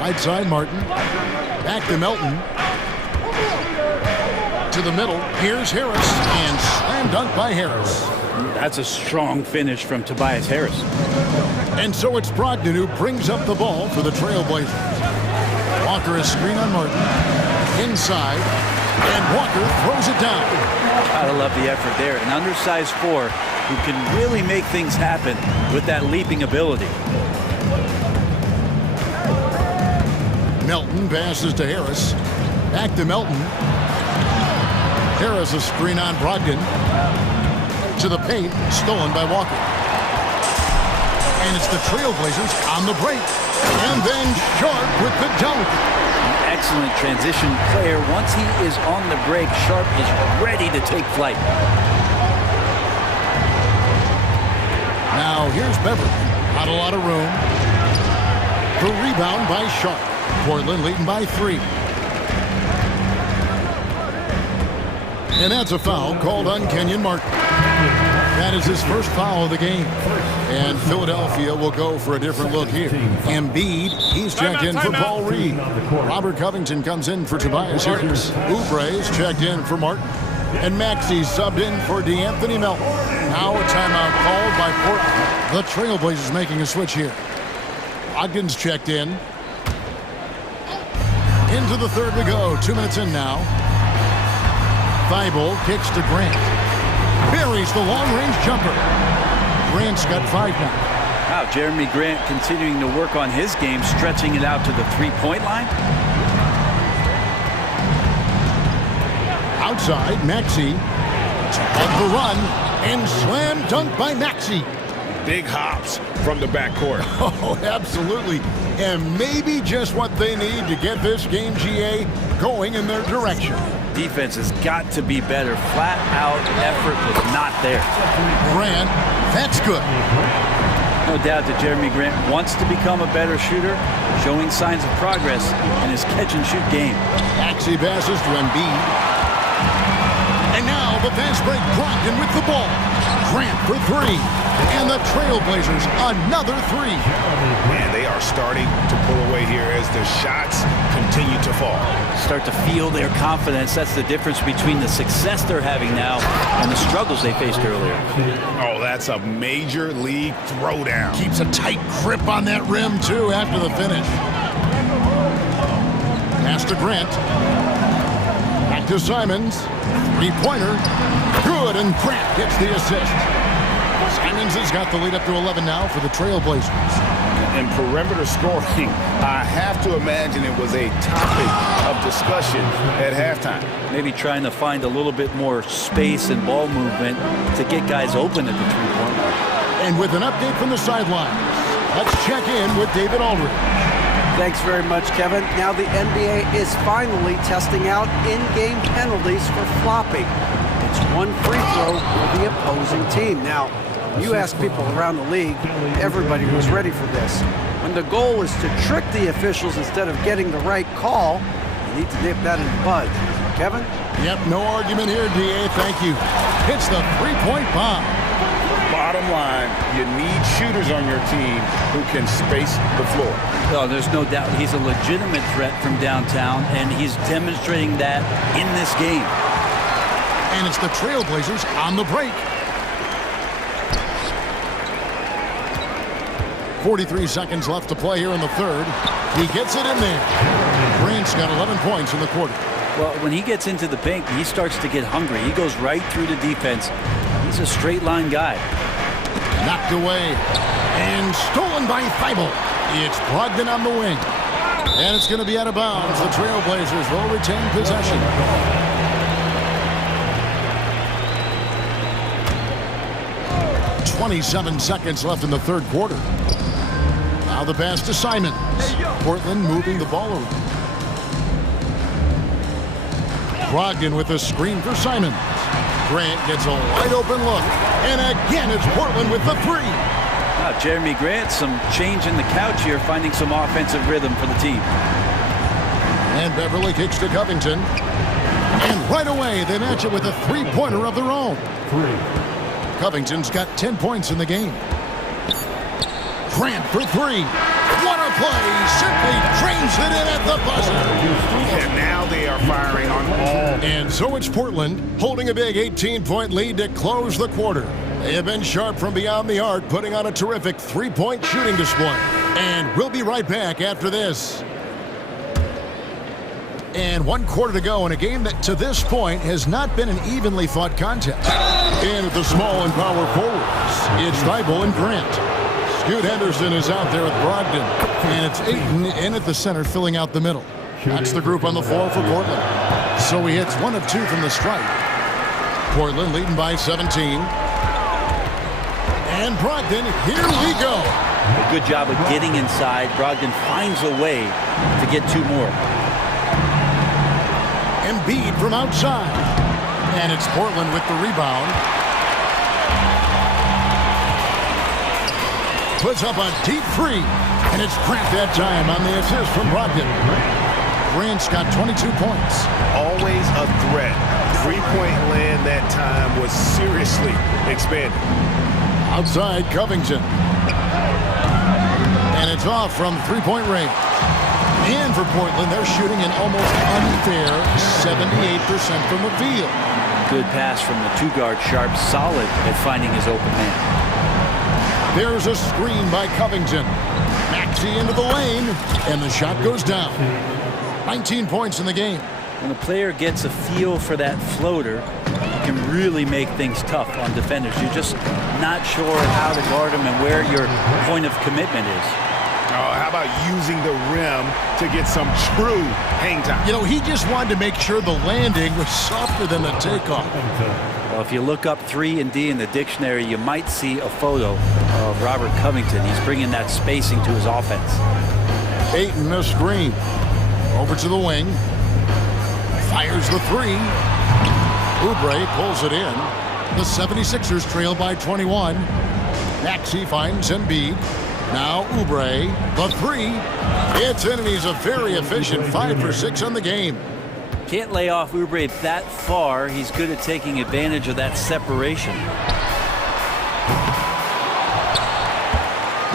Right side, Martin. Back to Melton. To the middle. Here's Harris. And slam dunk by Harris. That's a strong finish from Tobias Harris. And so it's Brogdon who brings up the ball for the Trailblazers. Walker is screen on Martin. Inside. And Walker throws it down. Gotta love the effort there. An undersized 4 who can really make things happen with that leaping ability. Melton passes to Harris. Back to Melton. Harris a screen on Brogdon. To the paint. Stolen by Walker. And it's the Trailblazers on the break. And then Sharp with the dunk. An excellent transition player. Once he is on the break, Sharp is ready to take flight. Now here's Beverly. Not a lot of room. The rebound by Sharp. Portland leading by 3. And that's a foul called on Kenyon Martin. That is his first foul of the game. And Philadelphia will go for a different look here. Embiid, he's checked in for Paul Reed. Robert Covington comes in for Tobias Harris. Oubre's checked in for Martin. And Maxi's subbed in for DeAnthony Melton. Now a timeout called by Portland. The Trailblazers making a switch here. Ogden's checked in. Into the third we go. 2 minutes in now. Thibault kicks to Grant. Buries the long-range jumper. Grant's got 5 now. Wow, Jeremy Grant continuing to work on his game, stretching it out to the three-point line. Outside, Maxey on the run, and slam dunk by Maxey. Big hops from the backcourt. Oh, absolutely. And maybe just what they need to get this game, GA, going in their direction. Defense has got to be better. Flat out effort was not there. Grant, that's good. No doubt that Jeremy Grant wants to become a better shooter, showing signs of progress in his catch-and-shoot game. Maxey passes to Embiid. And now the fast break, Brogdon with the ball. Grant for 3. And the Trailblazers, another 3. Man, they are starting to pull away here as the shots continue to fall. Start to feel their confidence. That's the difference between the success they're having now and the struggles they faced earlier. Oh, that's a major league throwdown. Keeps a tight grip on that rim, too, after the finish. Pass to Grant. Back to Simons. Three-pointer. Good, and Grant gets the assist. Simons has got the lead up to 11 now for the Trailblazers. And perimeter scoring, I have to imagine it was a topic of discussion at halftime. Maybe trying to find a little bit more space and ball movement to get guys open at the three-point line. And with an update from the sidelines, let's check in with David Aldridge. Thanks very much, Kevin. Now the NBA is finally testing out in-game penalties for flopping. It's one free throw for the opposing team. Now, you ask people around the league, everybody was ready for this. When the goal is to trick the officials instead of getting the right call, you need to nip that in the bud. Kevin? Yep, no argument here, DA. Thank you. It's the three-point bomb. Bottom line, you need shooters on your team who can space the floor. No, there's no doubt he's a legitimate threat from downtown, and he's demonstrating that in this game. And it's the Trailblazers on the break. 43 seconds left to play here in the third. He gets it in there. Grant's got 11 points in the quarter. Well, when he gets into the paint, he starts to get hungry. He goes right through the defense. He's a straight line guy. Knocked away and stolen by Thibault. It's Brogdon on the wing. And it's going to be out of bounds. The Trailblazers will retain possession. .27 seconds left in the third quarter. Now the pass to Simons. Portland moving the ball around. Brogdon with a screen for Simons. Grant gets a wide open look. And again, it's Portland with the 3. Now, Jeremy Grant, some change in the couch here, finding some offensive rhythm for the team. And Beverly kicks to Covington. And right away, they match it with a three-pointer of their own. 3. Covington's got 10 points in the game. Grant for 3. What a play! Simply trains it in at the buzzer. And now they are firing on all. And so it's Portland holding a big 18-point lead to close the quarter. They have been sharp from beyond the arc, putting on a terrific three-point shooting display. And we'll be right back after this. And 1 quarter to go in a game that to this point has not been an evenly fought contest. And at the small and power forwards, it's Thibault and Grant. Scoot Henderson is out there with Brogdon. And it's Ayton in at the center, filling out the middle. That's the group on the floor for Portland. So he hits 1 of 2 from the stripe. Portland leading by 17. And Brogdon, here we go. A good job of getting inside. Brogdon finds a way to get 2 more. Embiid from outside. And it's Portland with the rebound. Puts up a deep 3. And it's Grant that time on the assist from Brogdon. Grant's got 22 points. Always a threat. Three-point land that time was seriously expanded. Outside Covington. And it's off from three-point range. And for Portland, they're shooting an almost unfair 78% from the field. Good pass from the two-guard Sharp, solid at finding his open man. There's a screen by Covington. Maxey into the lane, and the shot goes down. 19 points in the game. When a player gets a feel for that floater, it can really make things tough on defenders. You're just not sure how to guard them and where your point of commitment is. Oh, how about using the rim to get some true hang time? You know, he just wanted to make sure the landing was softer than the takeoff. Well, if you look up 3-and-D in the dictionary, you might see a photo of Robert Covington. He's bringing that spacing to his offense. Ayton a screen. Over to the wing. Fires the three. Oubre pulls it in. The 76ers trail by 21. Maxey finds Embiid. Now Oubre, the three. It's in, and he's a very efficient 5 for 6 on the game. Can't lay off Oubre that far. He's good at taking advantage of that separation.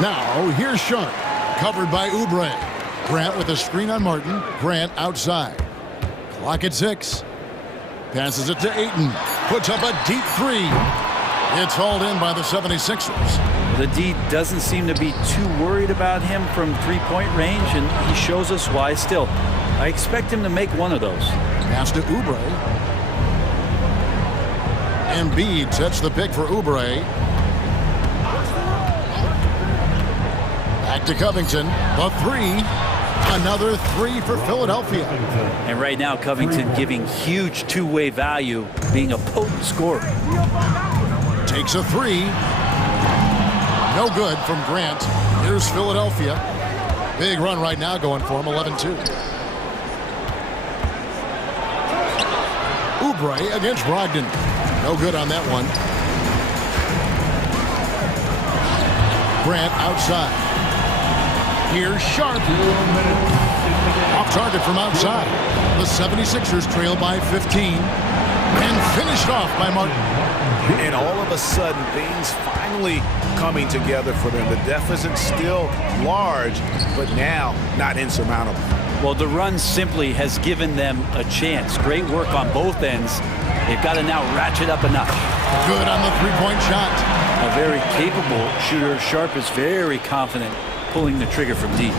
Now here's Sharp, covered by Oubre. Grant with a screen on Martin. Grant outside. Clock at 6. Passes it to Ayton. Puts up a deep three. It's hauled in by the 76ers. The D doesn't seem to be too worried about him from three-point range, and he shows us why still. I expect him to make one of those. Pass to Oubre. Embiid sets the pick for Oubre. Back to Covington. The three. Another three for Philadelphia. And right now, Covington giving huge two-way value, being a potent scorer. Takes a three. No good from Grant. Here's Philadelphia. Big run right now going for him, 11-2. Oubre against Brogdon. No good on that one. Grant outside. Here's Sharp. Off target from outside. The 76ers trail by 15. And finished off by Martin. And all of a sudden, things finally coming together for them. The deficit still large, but now not insurmountable. Well, the run simply has given them a chance. Great work on both ends. They've got to now ratchet up a notch. Good on the three-point shot. A very capable shooter. Sharp is very confident pulling the trigger from deep.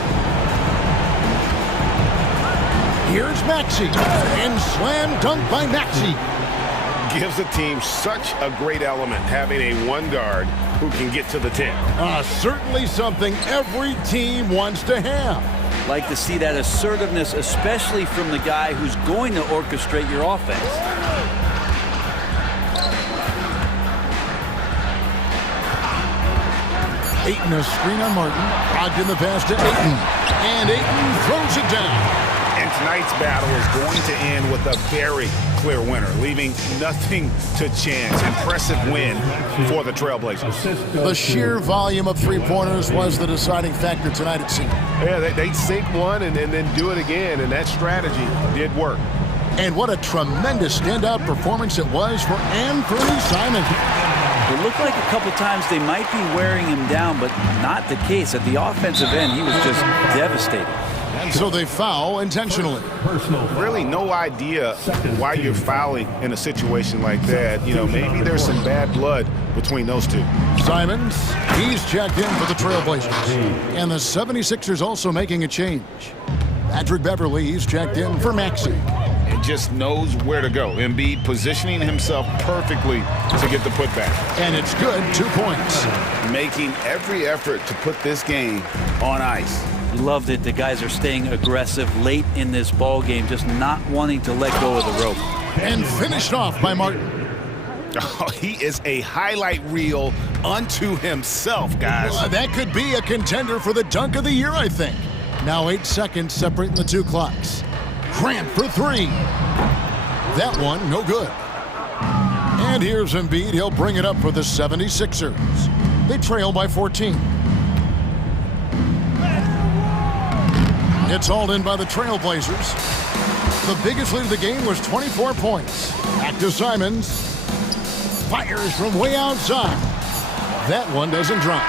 Here's Maxey. And slam dunk by Maxey. Gives the team such a great element having a one guard who can get to the 10. Certainly something every team wants to have. Like to see that assertiveness, especially from the guy who's going to orchestrate your offense. Ayton a screen on Martin. Ogden the pass to Ayton. And Ayton throws it down. And tonight's battle is going to end with a very clear winner, leaving nothing to chance. Impressive win for the Trailblazers. The sheer volume of three-pointers was the deciding factor tonight, it seemed. Yeah, they sink one and then do it again, and that strategy did work. And what a tremendous standout performance it was for Anthony Simons. It looked like a couple times they might be wearing him down, but not the case. At the offensive end, he was just devastated. So they foul intentionally. Really no idea why you're fouling in a situation like that. You know, maybe there's some bad blood between those two. Simons, he's checked in for the Trailblazers. And the 76ers also making a change. Patrick Beverly, he's checked in for Maxey. And just knows where to go. Embiid positioning himself perfectly to get the putback. And it's good, 2 points. Making every effort to put this game on ice. Loved it. The guys are staying aggressive late in this ball game, just not wanting to let go of the rope. And finished off by Martin. Oh, he is a highlight reel unto himself, guys. That could be a contender for the dunk of the year, I think. Now 8 seconds separating the two clocks. Grant for three. That one, no good. And here's Embiid. He'll bring it up for the 76ers. They trail by 14. It's hauled in by the Trailblazers. The biggest lead of the game was 24 points. Back to Simons. Fires from way outside. That one doesn't drop.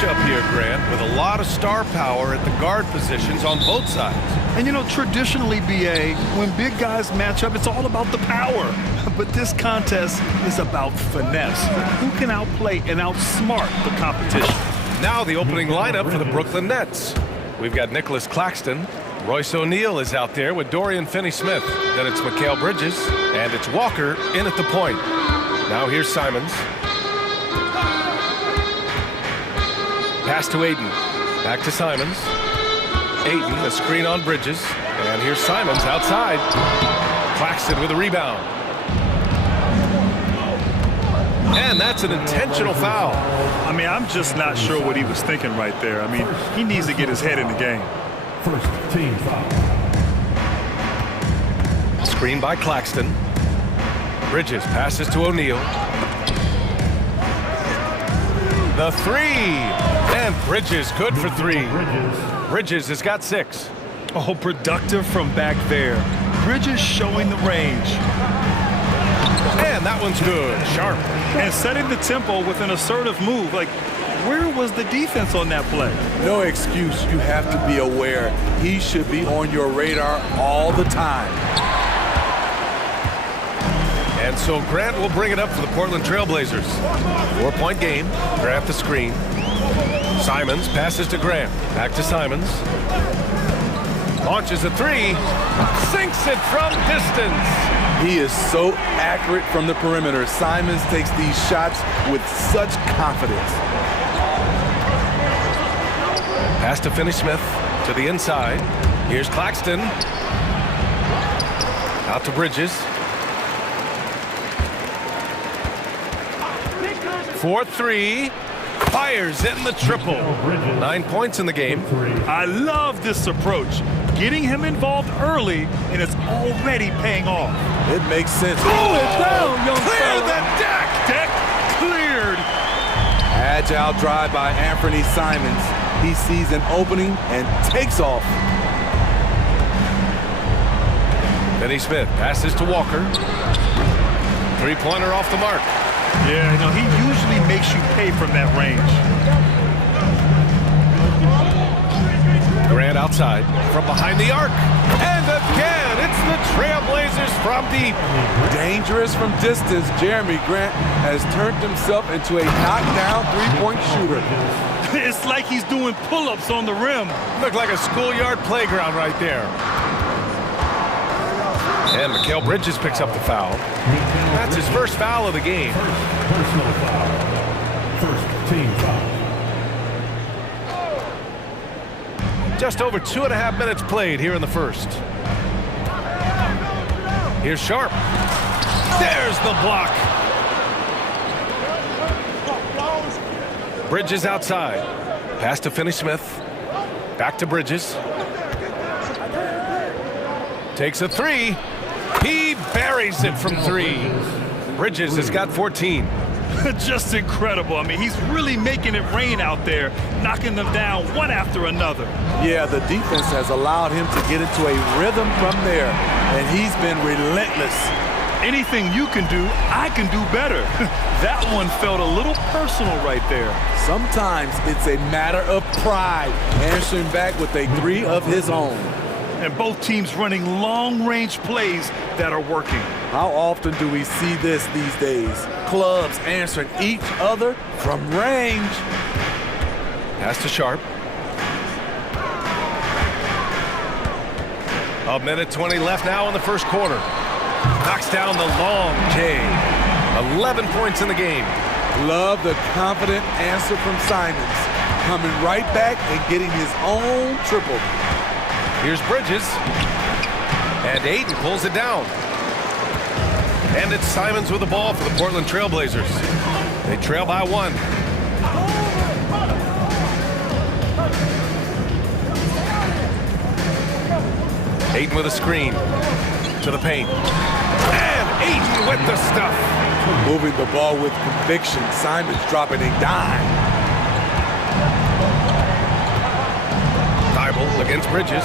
Matchup here, Grant, with a lot of star power at the guard positions on both sides. And you know, traditionally, BA, when big guys match up, it's all about the power. But this contest is about finesse. Who can outplay and outsmart the competition? Now the opening lineup for the Brooklyn Nets. We've got Nicholas Claxton. Royce O'Neal is out there with Dorian Finney-Smith. Then it's Mikal Bridges, and it's Walker in at the point. Now here's Simons. Pass to Aiden. Back to Simons. Aiden, a screen on Bridges. And here's Simons outside. Claxton with a rebound. And that's an intentional foul. I mean, I'm just not sure what he was thinking right there. I mean, he needs to get his head in the game. First team foul. Screen by Claxton. Bridges passes to O'Neal. The three. And Bridges good for three. Bridges has got 6. Oh, productive from back there. Bridges showing the range. And that one's good. Sharp. And setting the tempo with an assertive move. Like, where was the defense on that play? No excuse. You have to be aware. He should be on your radar all the time. And so Grant will bring it up for the Portland Trailblazers. 4-point game. Grant the screen. Simons passes to Grant. Back to Simons. Launches a three. Sinks it from distance. He is so accurate from the perimeter. Simons takes these shots with such confidence. Pass to Finney-Smith to the inside. Here's Claxton. Out to Bridges. 4-3. Fires in the triple. 9 points in the game. I love this approach. Getting him involved early, and it's already paying off. It makes sense. Pull it down, young Clear fella. the deck. Deck cleared. Agile drive by Anthony Simons. He sees an opening and takes off. Finney-Smith passes to Walker. Three-pointer off the mark. Yeah, no, he usually makes you pay from that range. Grant outside from behind the arc. And again, it's the Trailblazers from deep. Dangerous from distance, Jeremy Grant has turned himself into a knockdown three-point shooter. It's like he's doing pull-ups on the rim. Looked like a schoolyard playground right there. And Mikal Bridges picks up the foul. That's his first foul of the game. Personal foul. First team foul. Just over 2.5 minutes played here in the first. Here's Sharp. There's the block. Bridges outside. Pass to Finney-Smith. Back to Bridges. Takes a three. He buries it from 3. Bridges has got 14. Just incredible. I mean, he's really making it rain out there, knocking them down one after another. Yeah, the defense has allowed him to get into a rhythm from there, and he's been relentless. Anything you can do, I can do better. That one felt a little personal right there. Sometimes it's a matter of pride, answering back with a 3 of his own. And both teams running long-range plays that are working. How often do we see this these days? Clubs answering each other from range. Pass to Sharp. 1:20 left now in the first quarter. Knocks down the long J. 11 points in the game. Love the confident answer from Simons. Coming right back and getting his own triple. Here's Bridges. And Aiden pulls it down. And it's Simons with the ball for the Portland Trailblazers. They trail by 1. Ayton with a screen. To the paint. And Ayton with the stuff. Moving the ball with conviction. Simons dropping a dime. Thibault against Bridges.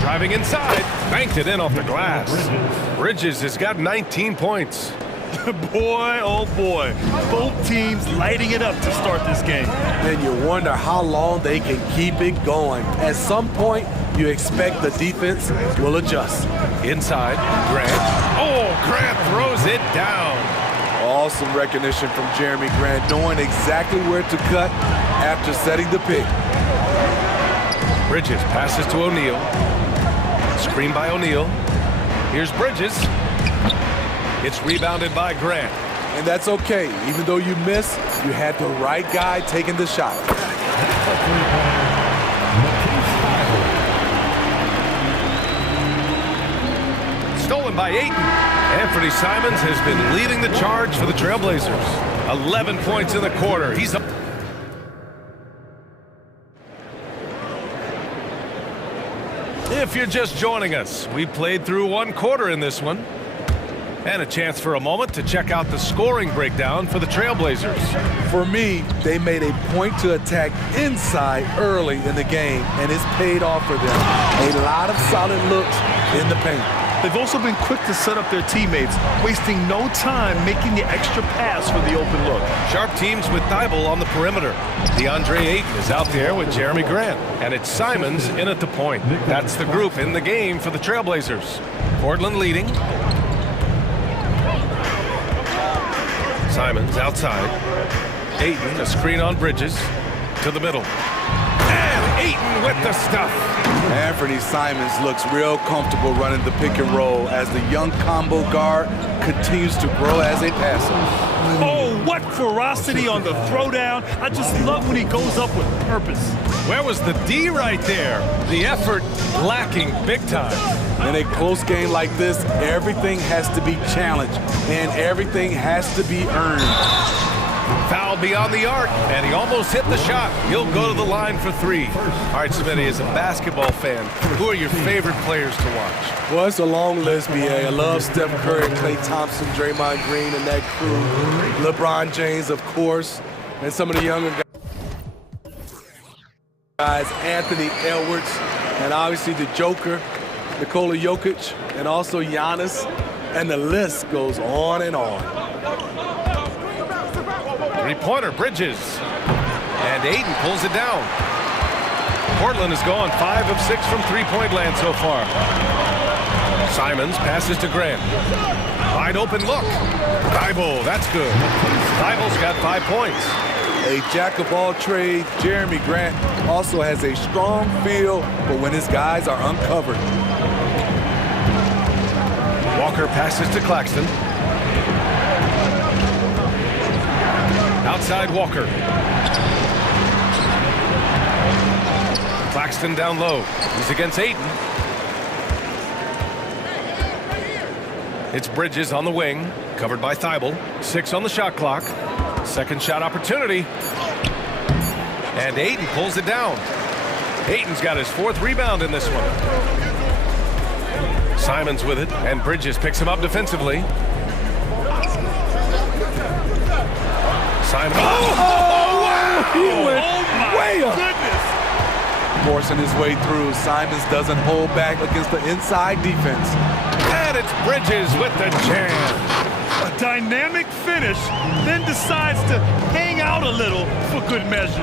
Driving inside. Banked it in off the glass. Bridges has got 19 points. Boy, oh boy. Both teams lighting it up to start this game. And you wonder how long they can keep it going. At some point, you expect the defense will adjust. Inside, Grant. Oh, Grant throws it down. Awesome recognition from Jeremy Grant, knowing exactly where to cut after setting the pick. Bridges passes to O'Neal. Screen by O'Neal. Here's Bridges. It's rebounded by Grant. And that's okay. Even though you miss, you had the right guy taking the shot. Stolen by Ayton. Anthony Simons has been leading the charge for the Trailblazers. 11 points in the quarter. He's up. If you're just joining us, we played through one quarter in this one. And a chance for a moment to check out the scoring breakdown for the Trailblazers. For me, they made a point to attack inside early in the game, and it's paid off for them. A lot of solid looks in the paint. They've also been quick to set up their teammates, wasting no time making the extra pass for the open look. Sharp teams with Thibault on the perimeter. DeAndre Ayton is out there with Jeremy Grant. And it's Simons in at the point. That's the group in the game for the Trailblazers. Portland leading. Simons outside. Ayton, a screen on Bridges. To the middle. And Ayton with the stuff. Anthony Simons looks real comfortable running the pick and roll as the young combo guard continues to grow as a passer. Oh, what ferocity on the throwdown. I just love when he goes up with purpose. Where was the D right there? The effort lacking big time. In a close game like this, everything has to be challenged and everything has to be earned. Foul beyond the arc, and he almost hit the shot. He'll go to the line for three. All right, Smitty, as a basketball fan, who are your favorite players to watch? Well, it's a long list, B.A. I love Steph Curry, Klay Thompson, Draymond Green, and that crew. LeBron James, of course, and some of the younger guys, Anthony Edwards, and obviously the Joker, Nikola Jokic, and also Giannis, and the list goes on and on. Three-pointer, Bridges. And Ayton pulls it down. Portland has gone 5 of 6 from three-point land so far. Simons passes to Grant. Wide open look. Thibault, that's good. Thibault's got 5 points. A jack-of-all trades, Jeremy Grant also has a strong feel for when his guys are uncovered. Walker passes to Claxton. Outside Walker. Claxton down low. He's against Ayton. It's Bridges on the wing, covered by Thibault. 6 on the shot clock. Second shot opportunity. And Ayton pulls it down. Ayton's got his 4th rebound in this one. Simons with it, and Bridges picks him up defensively. Simons. He went way up. Goodness. Forcing his way through. Simons doesn't hold back against the inside defense. And it's Bridges with the jam. A dynamic finish, then decides to hang out a little for good measure.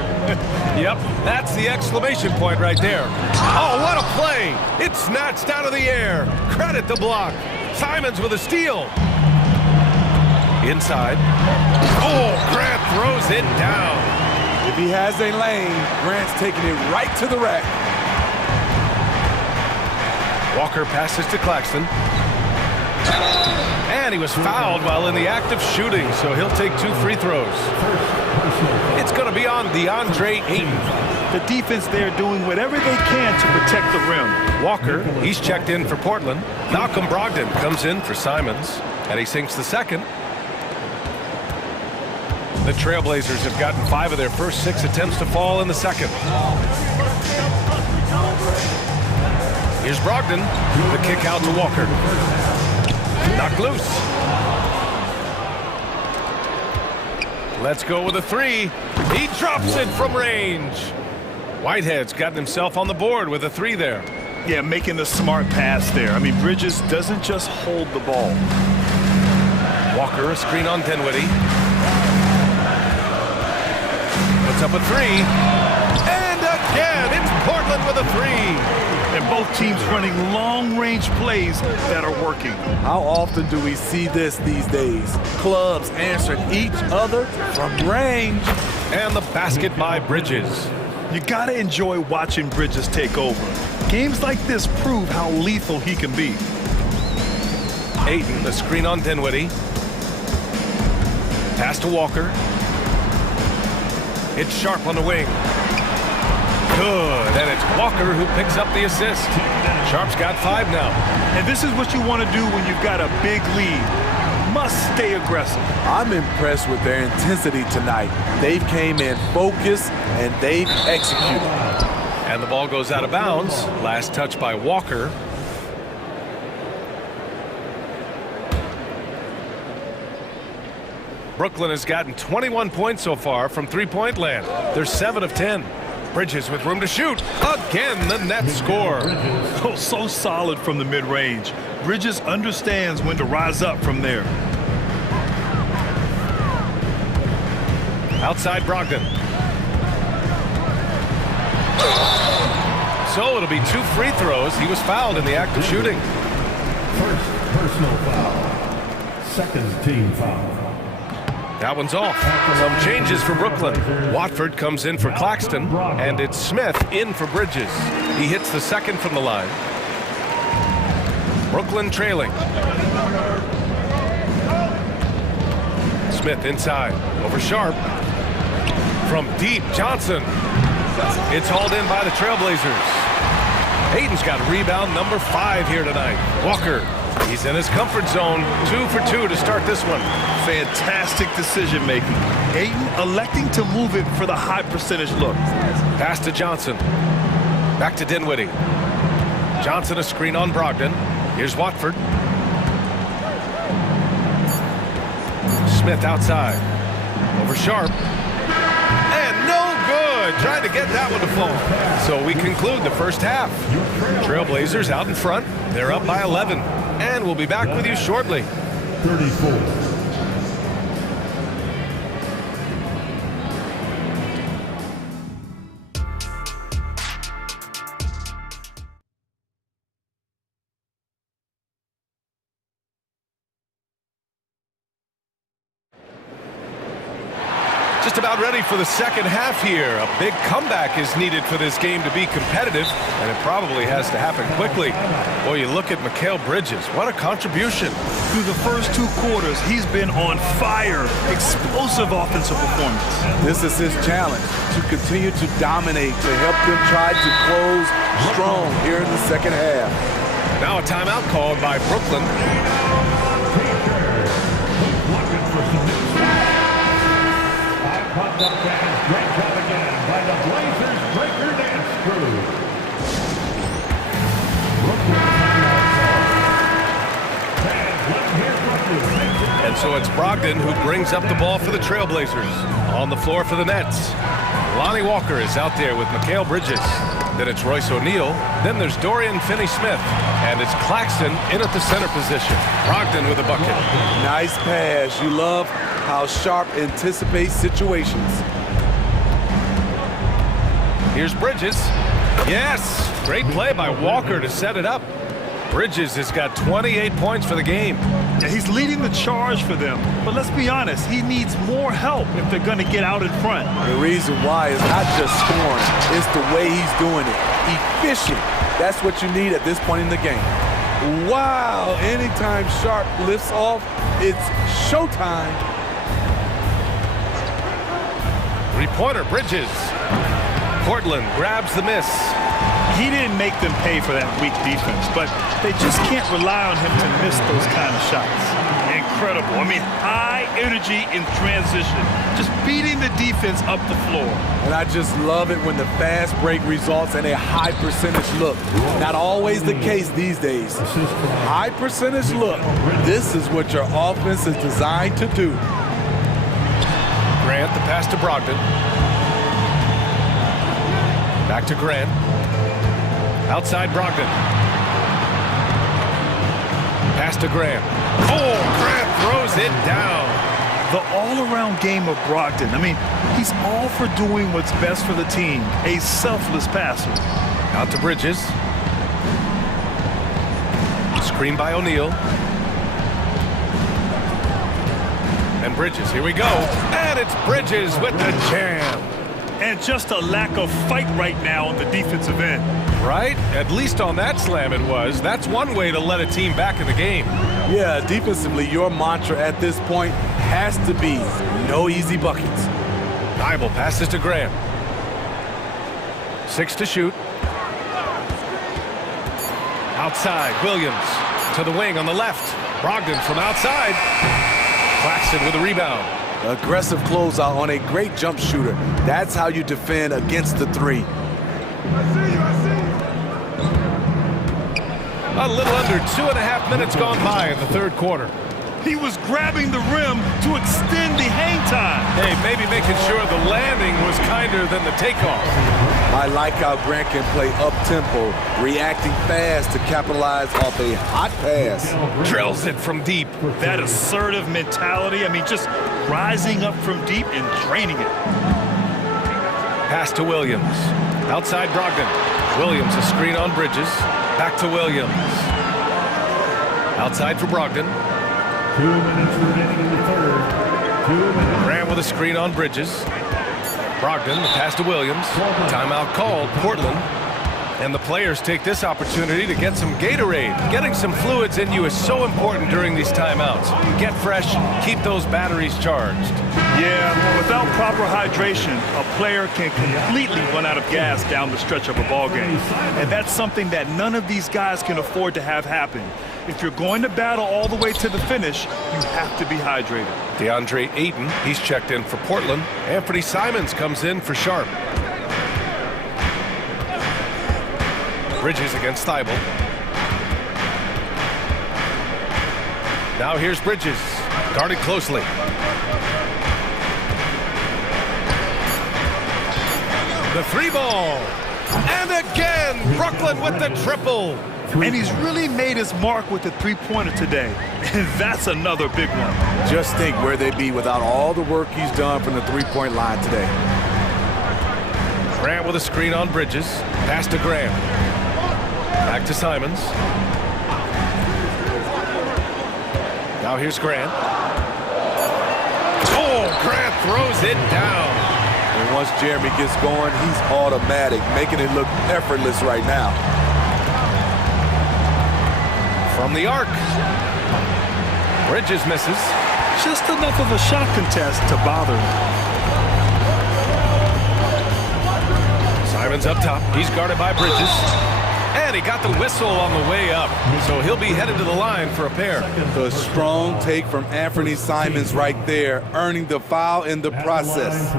Yep, that's the exclamation point right there. Oh, what a play. It's snatched out of the air. Credit the block. Simons with a steal. Inside. Oh, Grant throws it down. If he has a lane, Grant's taking it right to the rack. Walker passes to Claxton. And he was fouled while in the act of shooting, so he'll take 2 free throws. It's going to be on DeAndre Ayton. The defense there doing whatever they can to protect the rim. Walker, he's checked in for Portland. Malcolm Brogdon comes in for Simons, and he sinks the second. The Trailblazers have gotten 5 of their first 6 attempts to fall in the second. Here's Brogdon. The kick out to Walker. Knocked loose. Let's go with a 3. He drops it from range. Whitehead's gotten himself on the board with a 3 there. Yeah, making the smart pass there. I mean, Bridges doesn't just hold the ball. Walker, a screen on Dinwiddie. Puts up a 3. And again, it's Portland with a 3. And both teams running long-range plays that are working. How often do we see this these days? Clubs answering each other from range. And the basket by Bridges. You gotta enjoy watching Bridges take over. Games like this prove how lethal he can be. Ayton, the screen on Dinwiddie. Pass to Walker. It's Sharp on the wing. Good, and it's Walker who picks up the assist. Sharp's got 5 now. And this is what you want to do when you've got a big lead. Must stay aggressive. I'm impressed with their intensity tonight. They've came in focused and they've executed. And the ball goes out of bounds. Last touch by Walker. Brooklyn has gotten 21 points so far from three-point land. They're 7 of 10. Bridges with room to shoot. Again, the net score. Oh, so solid from the mid-range. Bridges understands when to rise up from there. Outside Brogdon. So it'll be 2 free throws. He was fouled in the act of shooting. First personal foul. Second team foul. That one's off. Some changes for Brooklyn. Watford comes in for Claxton, and it's Smith in for Bridges. He hits the second from the line. Brooklyn trailing. Smith inside, over Sharp. From deep, Johnson. It's hauled in by the Trailblazers. Ayton's got rebound number 5 here tonight. Walker, he's in his comfort zone. 2 for 2 to start this one. Fantastic decision making. Ayton electing to move it for the high percentage look. Pass to Johnson. Back to Dinwiddie. Johnson a screen on Brogdon. Here's Watford. Smith outside. Over Sharp. And no good. Trying to get that one to fall. So we conclude the first half. Trailblazers out in front. They're up by 11. And we'll be back with you shortly. 34. Just about ready for the second half here. A big comeback is needed for this game to be competitive, and it probably has to happen quickly. Boy, you look at Mikal Bridges. What a contribution. Through the first 2 quarters, he's been on fire. Explosive offensive performance. This is his challenge, to continue to dominate, to help them try to close strong here in the second half. Now a timeout called by Brooklyn. Popped up fans, great job again by the Blazers Breaker Dance Crew. And so it's Brogdon who brings up the ball for the Trailblazers. On the floor for the Nets. Lonnie Walker is out there with Mikal Bridges. Then it's Royce O'Neal. Then there's Dorian Finney-Smith. And it's Claxton in at the center position. Brogdon with a bucket. Nice pass. You love how Sharp anticipates situations. Here's Bridges. Yes! Great play by Walker to set it up. Bridges has got 28 points for the game. Yeah, he's leading the charge for them. But let's be honest, he needs more help if they're going to get out in front. The reason why is not just scoring, it's the way he's doing it. Efficient. That's what you need at this point in the game. Wow, anytime Sharp lifts off, it's showtime. 3-pointer, Bridges. Portland grabs the miss. He didn't make them pay for that weak defense, but they just can't rely on him to miss those kind of shots. Incredible. I mean, high energy in transition, just beating the defense up the floor. And I just love it when the fast break results in a high percentage look. Not always the case these days. High percentage look. This is what your offense is designed to do. Grant, the pass to Brogdon. Back to Grant. Outside Brogdon. Pass to Grant. Oh, Grant throws it down. The all-around game of Brogdon. I mean, he's all for doing what's best for the team. A selfless passer. Out to Bridges. Screen by O'Neal. And Bridges, here we go. And it's Bridges with the jam. And just a lack of fight right now on the defensive end. Right? At least on that slam it was. That's one way to let a team back in the game. Yeah, defensively, your mantra at this point has to be no easy buckets. Thibault passes to Graham. 6 to shoot. Outside, Williams to the wing on the left. Brogdon from outside. Claxton with a rebound. Aggressive closeout on a great jump shooter. That's how you defend against the three. A little under 2.5 minutes gone by in the third quarter. He was grabbing the rim to extend the hang time. Hey, maybe making sure the landing was kinder than the takeoff. I like how Grant can play up-tempo, reacting fast to capitalize off a hot pass. Drills it from deep. That assertive mentality, I mean, just rising up from deep and draining it. Pass to Williams. Outside Brogdon. Williams, a screen on Bridges. Back to Williams. Outside for Brogdon. 2 minutes remaining in the third. 2 minutes. Grant with a screen on Bridges. Brogdon, the pass to Williams. Timeout called, Portland. And the players take this opportunity to get some Gatorade. Getting some fluids in you is so important during these timeouts. Get fresh, keep those batteries charged. Yeah, without proper hydration, a player can completely run out of gas down the stretch of a ball game. And that's something that none of these guys can afford to have happen. If you're going to battle all the way to the finish, you have to be hydrated. DeAndre Ayton, he's checked in for Portland. Anthony Simons comes in for Sharp. Bridges against Thibault. Now here's Bridges, guarded closely. The three ball. And again, Brooklyn with the triple. And he's really made his mark with the three-pointer today. And that's another big one. Just think where they'd be without all the work he's done from the three-point line today. Grant with a screen on Bridges. Pass to Graham. Back to Simons. Now here's Grant. Oh, Grant throws it down. And once Jeremy gets going, he's automatic, making it look effortless right now. From the arc. Bridges misses. Just enough of a shot contest to bother him. Simons up top. He's guarded by Bridges. And he got the whistle on the way up. So he'll be headed to the line for a pair. The strong take from Anthony Simons right there, earning the foul in the process.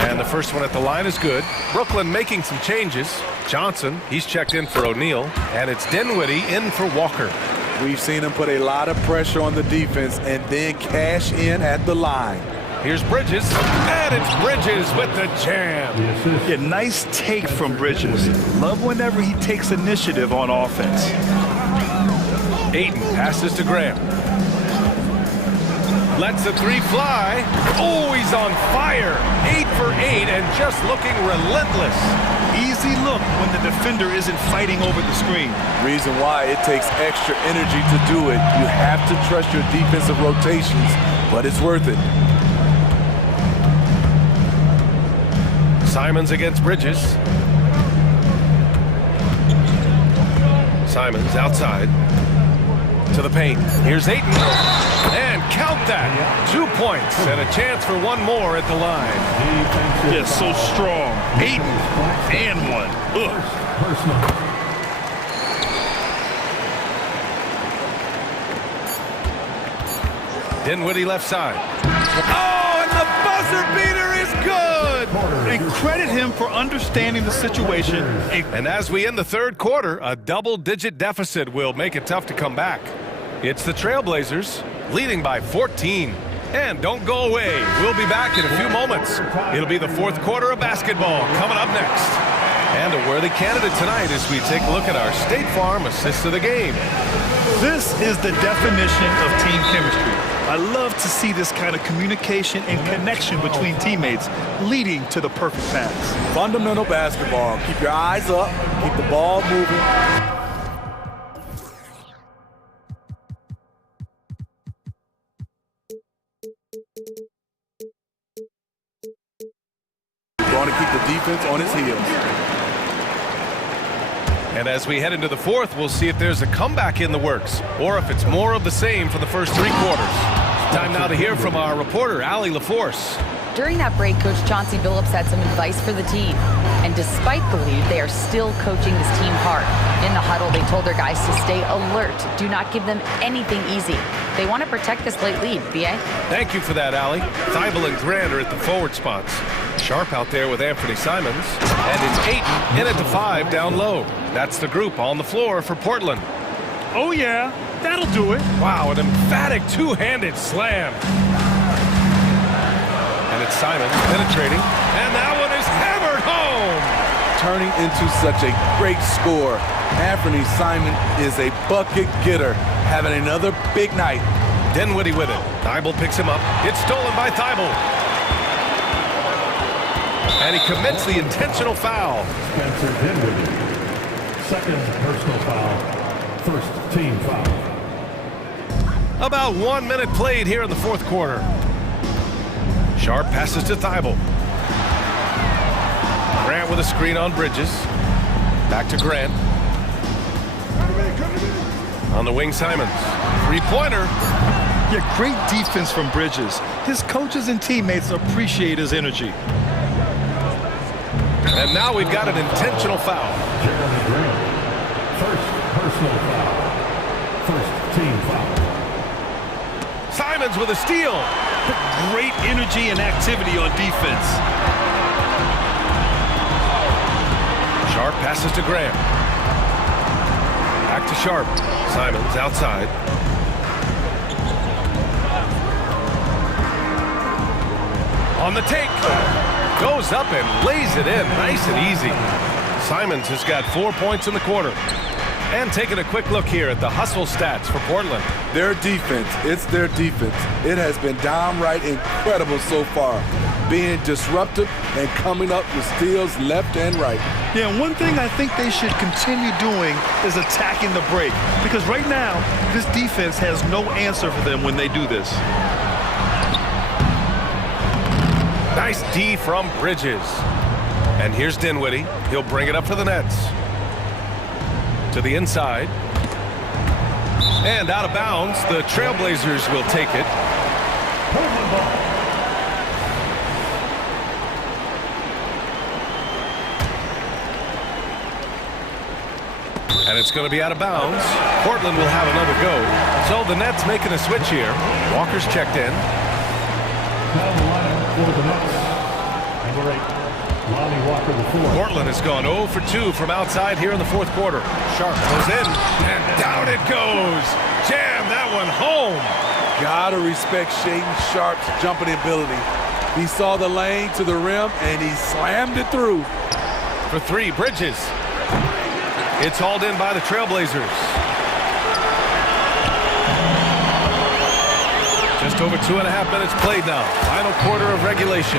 And the first one at the line is good. Brooklyn making some changes. Johnson, he's checked in for O'Neal. And it's Dinwiddie in for Walker. We've seen him put a lot of pressure on the defense and then cash in at the line. Here's Bridges, and it's Bridges with the jam. Yeah, nice take from Bridges. Love whenever he takes initiative on offense. Ayton passes to Graham. Lets the three fly. Oh, he's on fire. 8 for 8 and just looking relentless. Easy look when the defender isn't fighting over the screen. Reason why it takes extra energy to do it. You have to trust your defensive rotations, but it's worth it. Simons against Bridges. Simons outside to the paint. Here's Ayton. And count that. 2 points and a chance for one more at the line. Yeah, so strong. Ayton and one. Ugh. Dinwiddie left side. Oh, and the buzzer beater is good! And credit him for understanding the situation. And as we end the third quarter, a double-digit deficit will make it tough to come back. It's the Trailblazers leading by 14. And don't go away. We'll be back in a few moments. It'll be the fourth quarter of basketball coming up next. And a worthy candidate tonight as we take a look at our State Farm assist of the game. This is the definition of team chemistry. I love to see this kind of communication and connection between teammates leading to the perfect pass. Fundamental basketball. Keep your eyes up. Keep the ball moving. Going to keep the defense on its heels. And as we head into the fourth, we'll see if there's a comeback in the works or if it's more of the same for the first three quarters. Time now to hear from our reporter, Allie LaForce. During that break, Coach Chauncey Billups had some advice for the team. And despite the lead, they are still coaching this team hard. In the huddle, they told their guys to stay alert. Do not give them anything easy. They want to protect this late lead, B.A. Thank you for that, Allie. Thibault and Grant are at the forward spots. Sharp out there with Anthony Simons. And it's Ayton in at the 5 down low. That's the group on the floor for Portland. Oh, yeah. That'll do it. Wow, an emphatic two-handed slam. And it's Simons penetrating. And that one is hammered home. Turning into such a great score. Anthony Simon is a bucket getter, having another big night. Dinwiddie with it. Thibault picks him up. It's stolen by Thibault. And he commits the intentional foul. Spencer Dinwiddie. Second personal foul. First team foul. About 1 minute played here in the fourth quarter. Sharp passes to Thibault. Grant with a screen on Bridges. Back to Grant. On the wing, Simons. Three-pointer. Yeah, great defense from Bridges. His coaches and teammates appreciate his energy. And now we've got an intentional foul. Jeremy Grant. First personal foul. First team foul. Simons with a steal. Great energy and activity on defense. Sharp passes to Grant. Back to Sharp. Simons outside. On the take. Goes up and lays it in. Nice and easy. Simons has got 4 points in the quarter. And taking a quick look here at the hustle stats for Portland. Their defense, it's their defense. It has been downright incredible so far. Being disruptive and coming up with steals left and right. Yeah, and one thing I think they should continue doing is attacking the break. Because right now, this defense has no answer for them when they do this. Nice D from Bridges. And here's Dinwiddie. He'll bring it up for the Nets. To the inside. And out of bounds. The Trailblazers will take it. And it's going to be out of bounds. Portland will have another go. So the Nets making a switch here. Walker's checked in. Number 8, Lonnie Walker, the 4. Portland has gone 0 for 2 from outside here in the fourth quarter. Sharp goes in, and down it goes. Jam that one home. Gotta respect Shaedon Sharp's jumping ability. He saw the lane to the rim, and he slammed it through. For 3, Bridges. It's hauled in by the Trailblazers. Just over 2.5 minutes played now. Final quarter of regulation.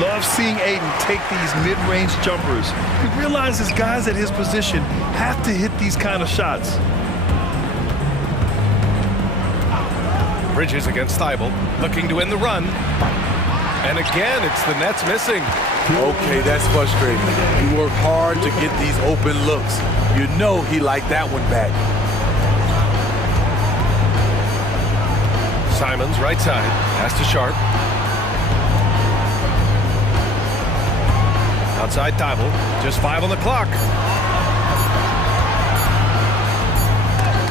Love seeing Ayton take these mid-range jumpers. He realizes guys at his position have to hit these kind of shots. Bridges against Thibault, looking to win the run. And again, it's the Nets missing. Okay, that's frustrating. He worked hard to get these open looks. You know he liked that one back. Simons, right side, pass to Sharp. Outside Thibault, just 5 on the clock.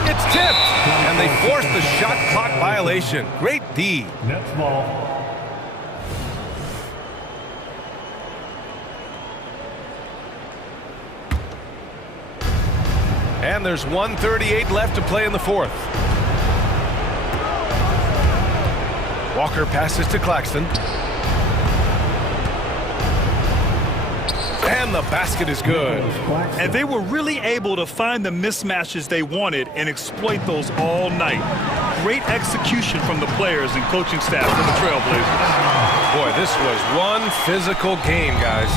It's It's tipped, and they forced the shot clock violation. Great D. Next ball. And there's 1:38 left to play in the fourth. Walker passes to Claxton. And the basket is good. And they were really able to find the mismatches they wanted and exploit those all night. Great execution from the players and coaching staff for the Trailblazers. Boy, this was one physical game, guys.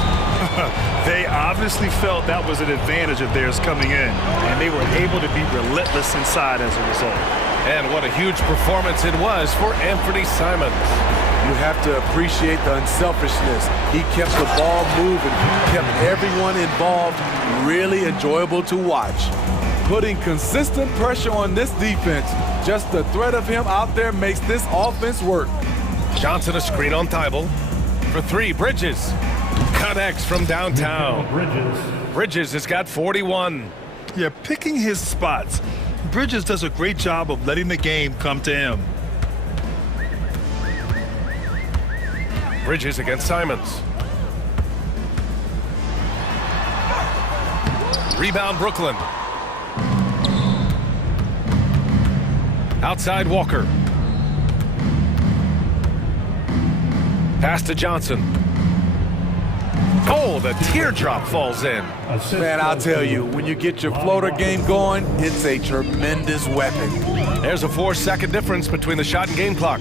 They obviously felt that was an advantage of theirs coming in, and they were able to be relentless inside as a result. And what a huge performance it was for Anthony Simons. You have to appreciate the unselfishness. He kept the ball moving, kept everyone involved, really enjoyable to watch. Putting consistent pressure on this defense, just the threat of him out there makes this offense work. Johnson a screen on Thibault. For three, Bridges. Connects from downtown. Bridges has got 41. Yeah, picking his spots. Bridges does a great job of letting the game come to him. Bridges against Simons. Rebound Brooklyn. Outside Walker. Pass to Johnson. Oh, the teardrop falls in. Man, I'll tell you, when you get your floater game going, it's a tremendous weapon. There's a 4-second difference between the shot and game clock.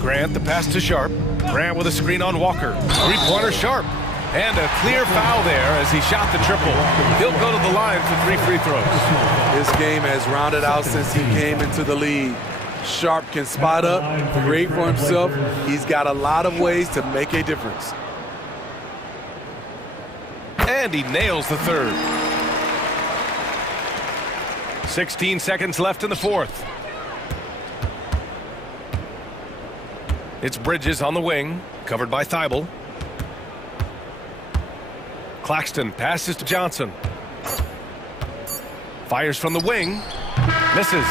Grant the pass to Sharp. Grant with a screen on Walker. Three-pointer Sharp. And a clear foul there as he shot the triple. He'll go to the line for 3 free throws. This game has rounded out since he came into the league. Sharp can spot up, create for himself. He's got a lot of ways to make a difference. And he nails the third. 16 seconds left in the fourth. It's Bridges on the wing, covered by Thibault. Claxton passes to Johnson. Fires from the wing. Misses.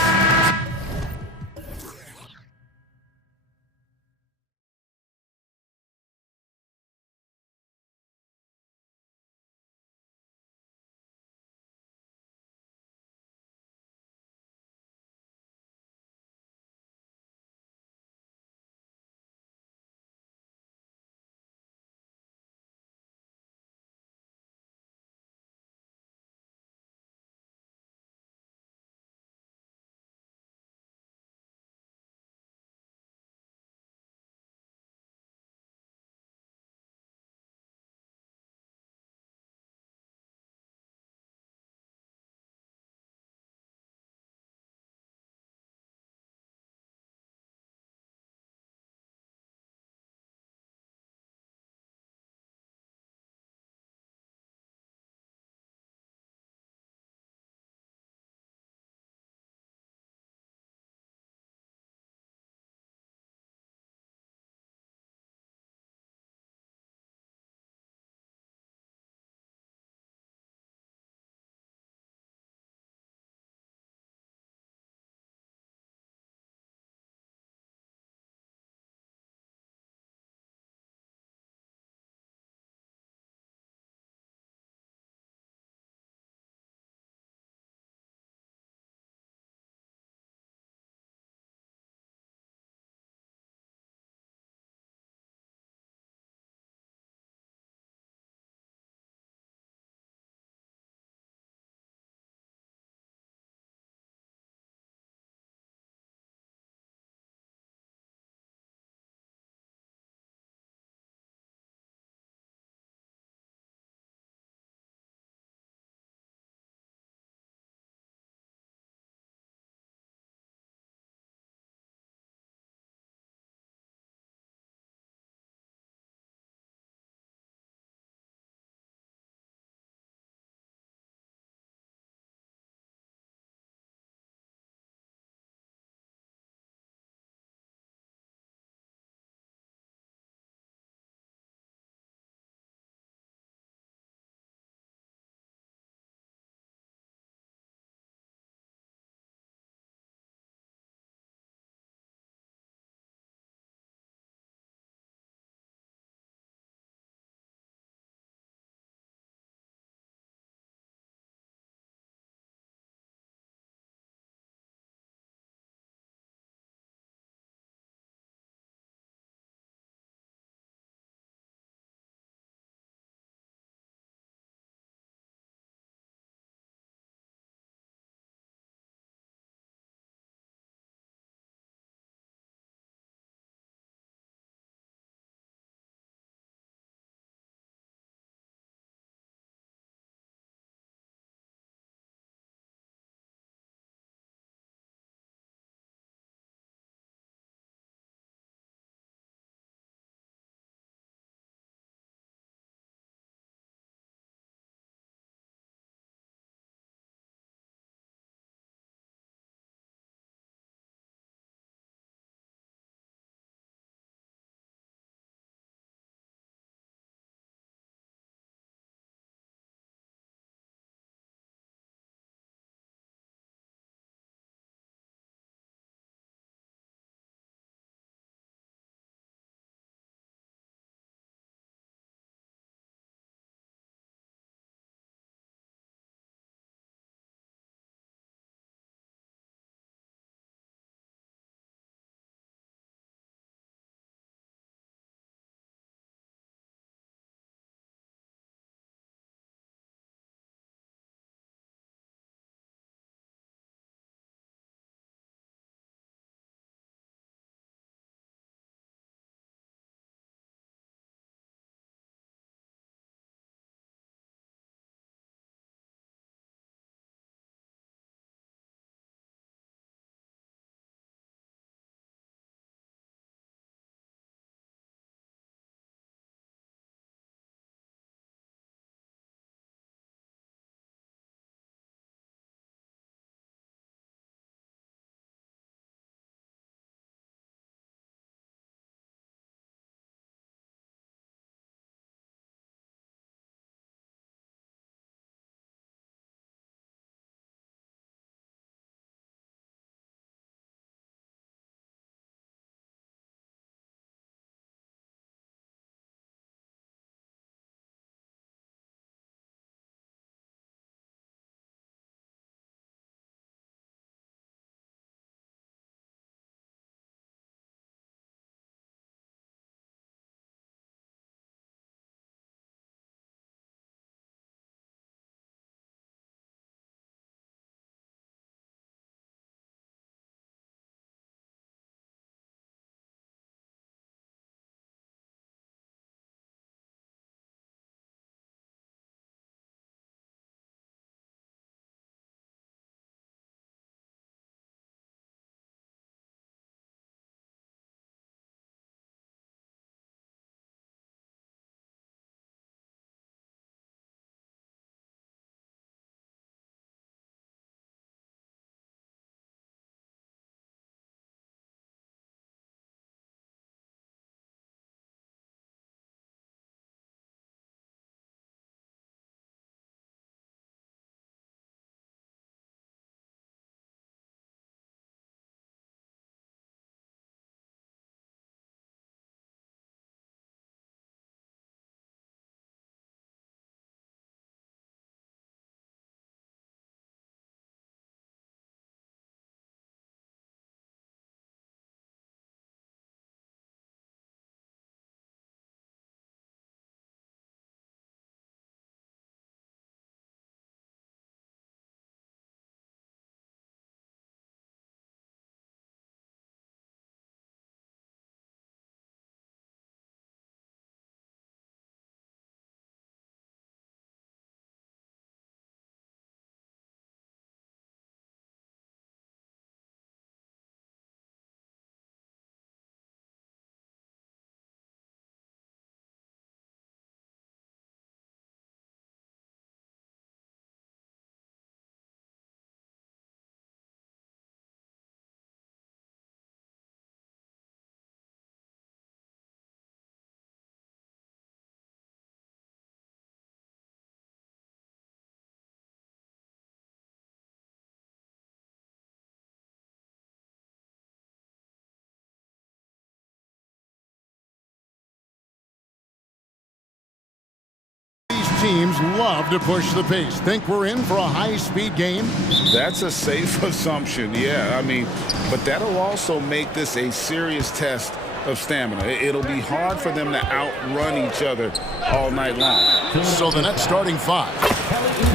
teams love to push the pace. Think we're in for a high-speed game? That's a safe assumption, yeah. I mean, but that'll also make this a serious test of stamina. It'll be hard for them to outrun each other all night long. So the next starting five.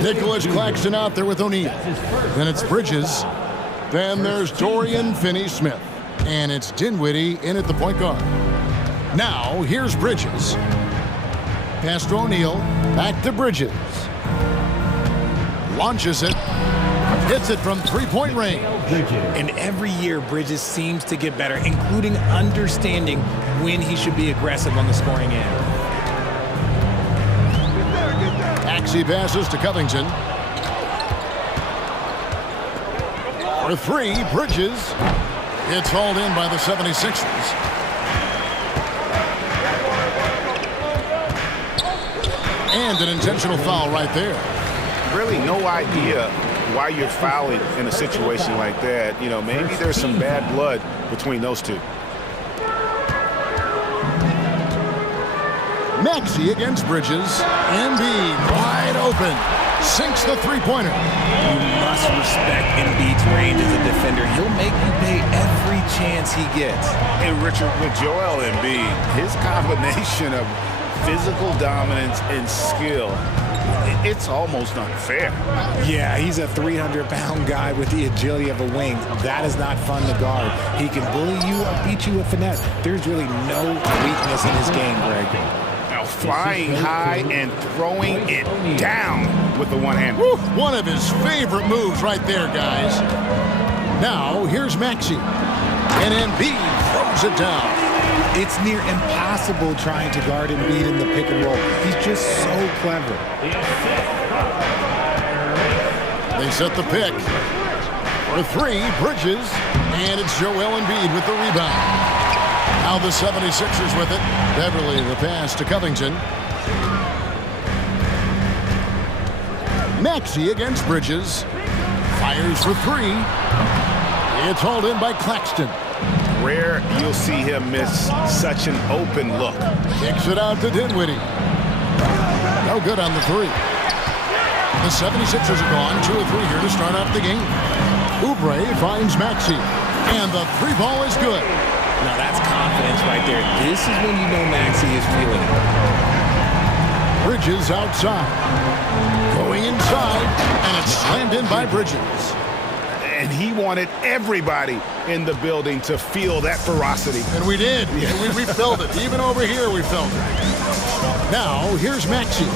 Nicholas Claxton out there with O'Neal. Then it's Bridges. Then there's Dorian Finney-Smith. And it's Dinwiddie in at the point guard. Now, here's Bridges. Pass to O'Neal. Back to Bridges. Launches it. Hits it from three-point range. And every year, Bridges seems to get better, including understanding when he should be aggressive on the scoring end. Maxey passes to Covington. For three, Bridges. It's hauled in by the 76ers. And an intentional foul right there. Really no idea why you're fouling in a situation like that. You know, maybe there's some bad blood between those two. Maxey against Bridges. Embiid wide open. Sinks the three-pointer. You must respect Embiid's range as a defender. He'll make you pay every chance he gets. And Richard, with Joel Embiid, his combination of physical dominance and skill, it's almost unfair. Yeah, he's a 300-pound guy with the agility of a wing. That is not fun to guard. He can bully you or beat you with finesse. There's really no weakness in his game, Greg. Now flying high and throwing it down with the one hand. One of his favorite moves right there, guys. Now, here's Maxey. And Embiid throws it down. It's near impossible trying to guard Embiid in the pick and roll. He's just so clever. They set the pick. For three, Bridges. And it's Joel Embiid with the rebound. Now the 76ers with it. Beverly the pass to Covington. Maxey against Bridges. Fires for three. It's hauled in by Claxton. Rare you'll see him miss such an open look. Kicks it out to Dinwiddie. No good on the three. The 76ers are gone 2 of 3 here to start off the game. Oubre finds Maxey. And the three ball is good. Now that's confidence right there. This is when you know Maxey is feeling it. Bridges outside. Going inside. And it's slammed in by Bridges. And he wanted everybody in the building to feel that ferocity. And we did. Yeah. We felt it. Even over here, we felt it. Now, here's Maxey.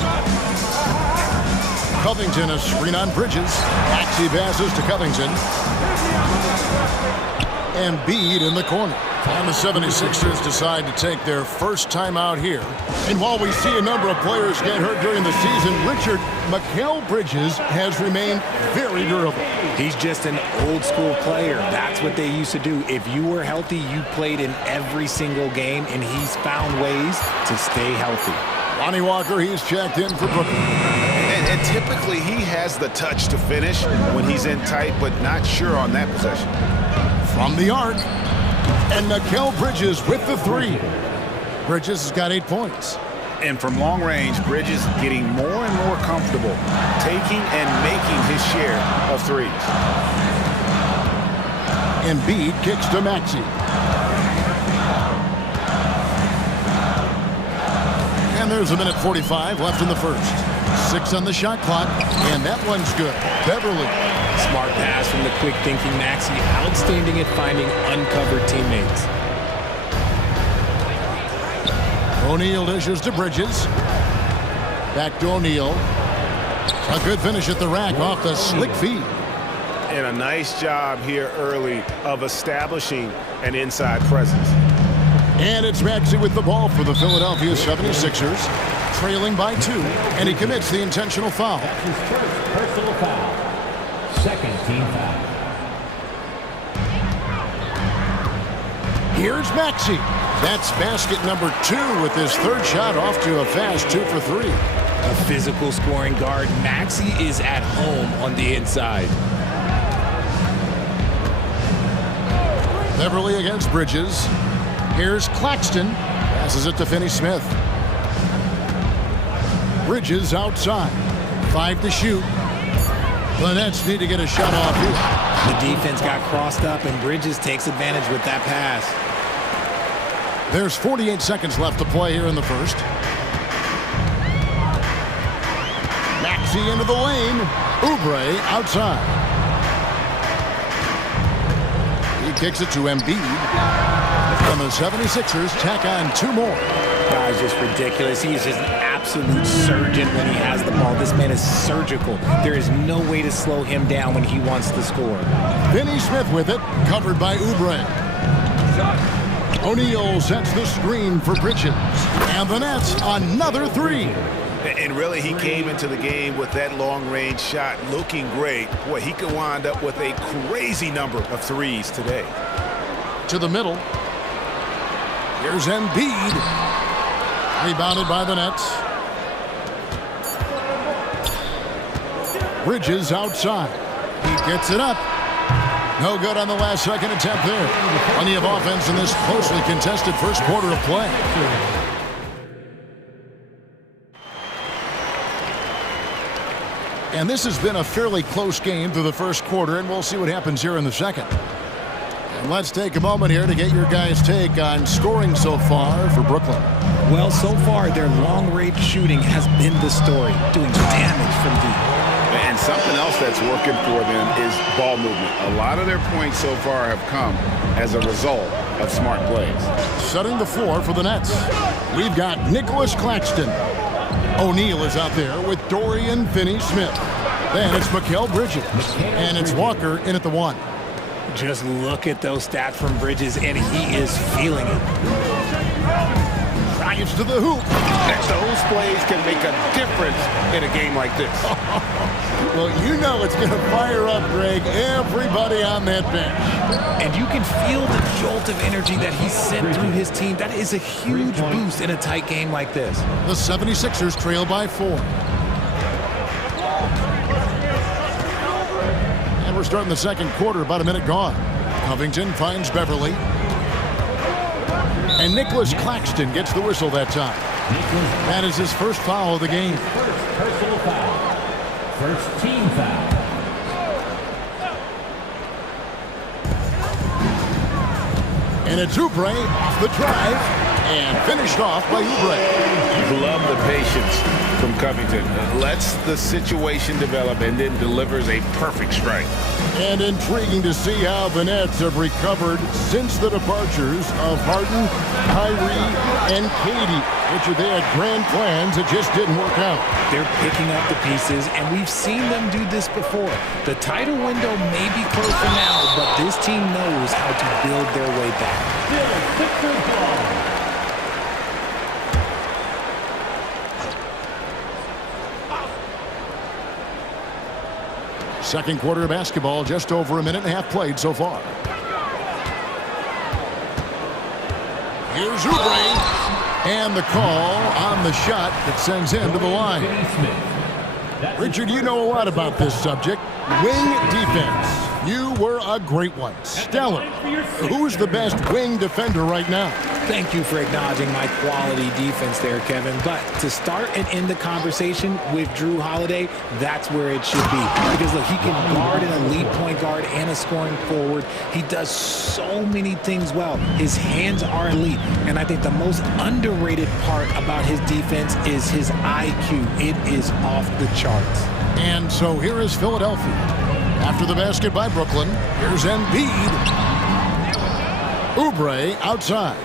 Covington, a screen on Bridges. Maxey passes to Covington. Embiid in the corner. And the 76ers decide to take their first time out here. And while we see a number of players get hurt during the season, Richard, Mikal Bridges has remained very durable. He's just an old school player. That's what they used to do. If you were healthy, you played in every single game, and he's found ways to stay healthy. Lonnie Walker, he's checked in for Brooklyn. And typically he has the touch to finish when he's in tight, but not sure on that possession. From the arc. And Mikal Bridges with the three. Bridges has got 8 points. And from long range, Bridges getting more and more comfortable taking and making his share of threes. Embiid kicks to Maxey. And there's a minute 45 left in the first. 6 on the shot clock, and that one's good. Beverly. Smart pass from the quick thinking Maxey. Outstanding at finding uncovered teammates. O'Neal dishes to Bridges. Back to O'Neal. A good finish at the rack off the slick feed. And a nice job here early of establishing an inside presence. And it's Maxey with the ball for the Philadelphia 76ers. Trailing by 2, and he commits the intentional foul. That's his first personal foul. Second team foul. Here's Maxey. That's basket number 2 with his third shot off to a fast 2 for 3. A physical scoring guard. Maxey is at home on the inside. Beverly against Bridges. Here's Claxton. Passes it to Finney-Smith. Bridges outside. 5 to shoot. The Nets need to get a shot off here. The defense got crossed up, and Bridges takes advantage with that pass. There's 48 seconds left to play here in the first. Maxey into the lane. Oubre outside. He kicks it to Embiid. And the 76ers tack on 2 more. Guy's just ridiculous. He is just an absolute surgeon when he has the ball. This man is surgical. There is no way to slow him down when he wants to score. Finney Smith with it, covered by Oubre. O'Neal sets the screen for Bridges. And the Nets, another 3. And really, he came into the game with that long-range shot looking great. Boy, he could wind up with a crazy number of threes today. To the middle. Here's Embiid. Rebounded by the Nets. Bridges outside. He gets it up. No good on the last second attempt there. Plenty of offense in this closely contested first quarter of play. And this has been a fairly close game through the first quarter, and we'll see what happens here in the second. And let's take a moment here to get your guys' take on scoring so far for Brooklyn. Well, so far, their long-range shooting has been the story, doing damage from deep. And something else that's working for them is ball movement. A lot of their points so far have come as a result of smart plays. Setting the floor for the Nets. We've got Nicholas Claxton. O'Neal is out there with Dorian Finney-Smith. Then it's Mikal Bridges. And it's Walker in at the 1. Just look at those stats from Bridges, and he is feeling it. Drives to the hoop. Those plays can make a difference in a game like this. Well, you know it's going to fire up, Greg, everybody on that bench. And you can feel the jolt of energy that he sent through his team. That is a huge boost in a tight game like this. The 76ers trail by 4. And we're starting the second quarter, about a minute gone. Covington finds Beverly. And Nicholas Claxton gets the whistle that time. That is his first foul of the game. First personal foul. First team foul. And it's Oubre off the drive and finished off by Oubre. Love the patience from Covington. Lets the situation develop and then delivers a perfect strike. And intriguing to see how the Nets have recovered since the departures of Harden, Kyrie, and Katie. Richard, they had grand plans that just didn't work out. They're picking up the pieces, and we've seen them do this before. The title window may be closed for now, but this team knows how to build their way back. Still 6 ball. Second quarter of basketball, just over a minute and a half played so far. Here's Oubre. And the call on the shot that sends him to the line. Richard, you know a lot about this subject. Wing defense. You were a great one. Stellar. Who's the best wing defender right now? Thank you for acknowledging my quality defense there, Kevin. But to start and end the conversation with Drew Holiday, that's where it should be. Because, look, he can guard an elite point guard and a scoring forward. He does so many things well. His hands are elite. And I think the most underrated part about his defense is his IQ. It is off the charts. And so here is Philadelphia. After the basket by Brooklyn, here's Embiid. Oubre outside.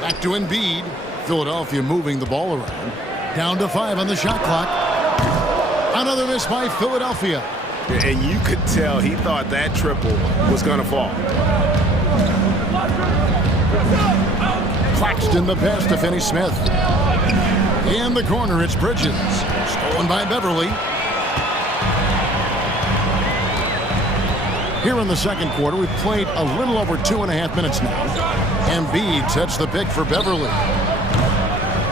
Back to Embiid. Philadelphia moving the ball around. Down to 5 on the shot clock. Another miss by Philadelphia. And you could tell he thought that triple was going to fall. Claxton the pass to Finney-Smith. In the corner, it's Bridges. Stolen by Beverly. Here in the second quarter, we've played a little over 2.5 minutes now. Embiid sets the pick for Beverly.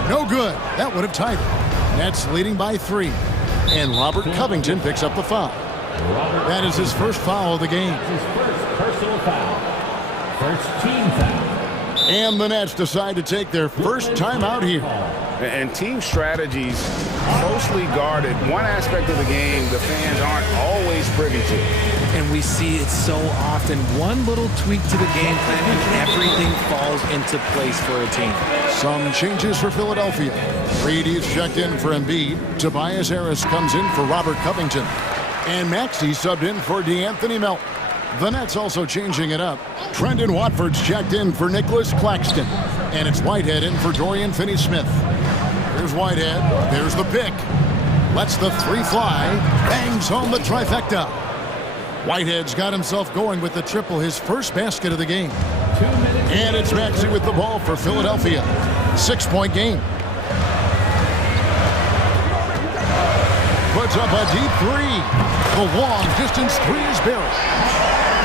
No good. That would have tied it. Nets leading by 3. And Robert Covington picks up the foul. That is his first foul of the game. His first personal foul. First team foul. And the Nets decide to take their first time out here. And team strategies closely guarded. One aspect of the game the fans aren't always privy to. And we see it so often. One little tweak to the game plan and everything falls into place for a team. Some changes for Philadelphia. Brady's checked in for Embiid. Tobias Harris comes in for Robert Covington. And Maxey subbed in for DeAnthony Melton. The Nets also changing it up. Trendon Watford's checked in for Nicholas Claxton. And it's Whitehead in for Dorian Finney-Smith. Here's Whitehead. There's the pick. Lets the three fly. Bangs home the trifecta. Whitehead's got himself going with the triple, his first basket of the game. And it's Maxey with the ball for Philadelphia. 6-point game. Puts up a deep three. The long distance three is buried.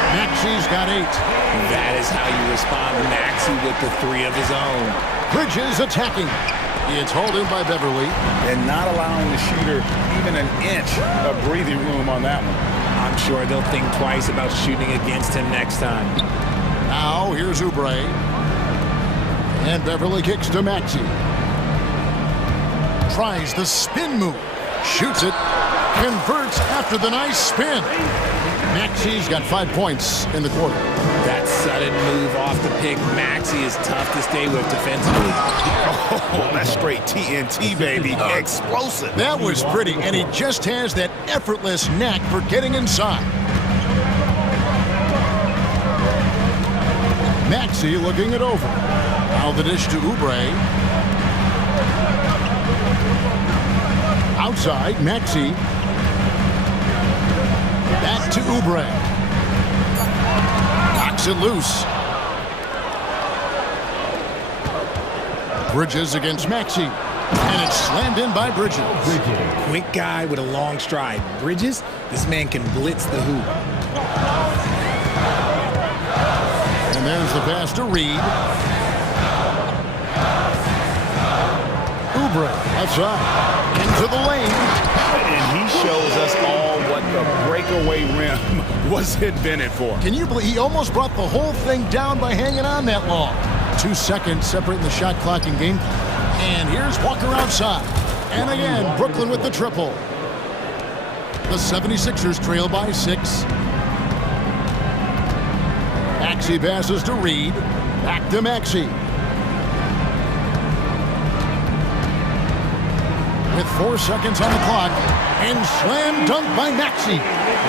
Maxey's got 8. That is how you respond to Maxey with the 3 of his own. Bridges attacking. It's hauled in by Beverly. And not allowing the shooter even an inch of breathing room on that one. I'm sure they'll think twice about shooting against him next time. Now here's Oubre. And Beverly kicks to Maxey. Tries the spin move. Shoots it. Converts after the nice spin. Maxey's got 5 points in the quarter. That sudden move off the pick, Maxey is tough to stay with defensively. Oh, that's straight TNT, baby. Explosive. That was pretty, and he just has that effortless knack for getting inside. Maxey looking it over. Now the dish to Oubre. Outside, Maxey. Back to Oubre. Knocks it loose. Bridges against Maxey. And it's slammed in by Bridges. Quick guy with a long stride. Bridges, this man can blitz the hoop. And there's the pass to Reed. Oubre outside. Into the lane. And he shows us all what the breakaway rim was invented for. Can you believe he almost brought the whole thing down by hanging on that long? 2 seconds separating the shot clock and game clock. And here's Walker outside. And again, Brooklyn with the triple. The 76ers trail by 6. Maxey passes to Reed. Back to Maxey. With 4 seconds on the clock. And slam dunk by Maxey.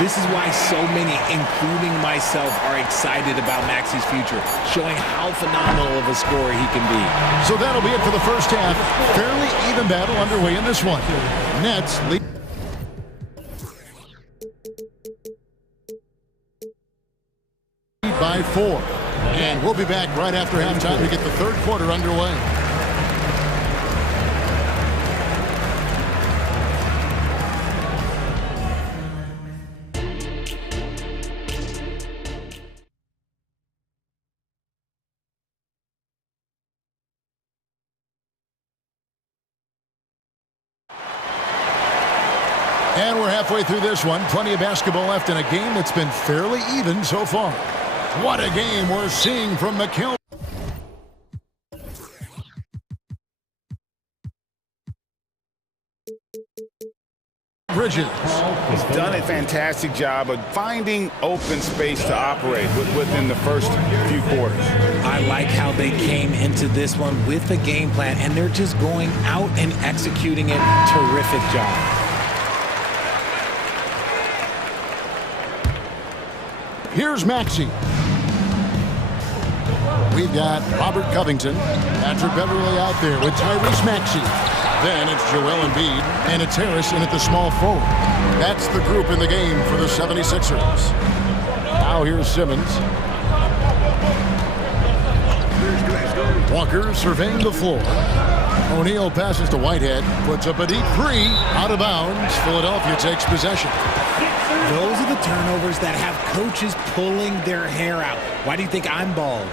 This is why so many, including myself, are excited about Maxey's future, showing how phenomenal of a scorer he can be. So that'll be it for the first half. Fairly even battle underway in this one. Nets lead by 4. And we'll be back right after halftime to get the third quarter underway. And we're halfway through this one. Plenty of basketball left in a game that's been fairly even so far. What a game we're seeing from McKell. Bridges. He's done a fantastic job of finding open space to operate within the first few quarters. I like how they came into this one with a game plan, and they're just going out and executing it. Terrific job. Here's Maxey. We've got Robert Covington, Patrick Beverly out there with Tyrese Maxey. Then it's Joel Embiid, and it's Harris in at the small forward. That's the group in the game for the 76ers. Now here's Simmons. Walker surveying the floor. O'Neal passes to Whitehead, puts up a deep 3, out of bounds. Philadelphia takes possession. Those are the turnovers that have coaches pulling their hair out. Why do you think I'm bald?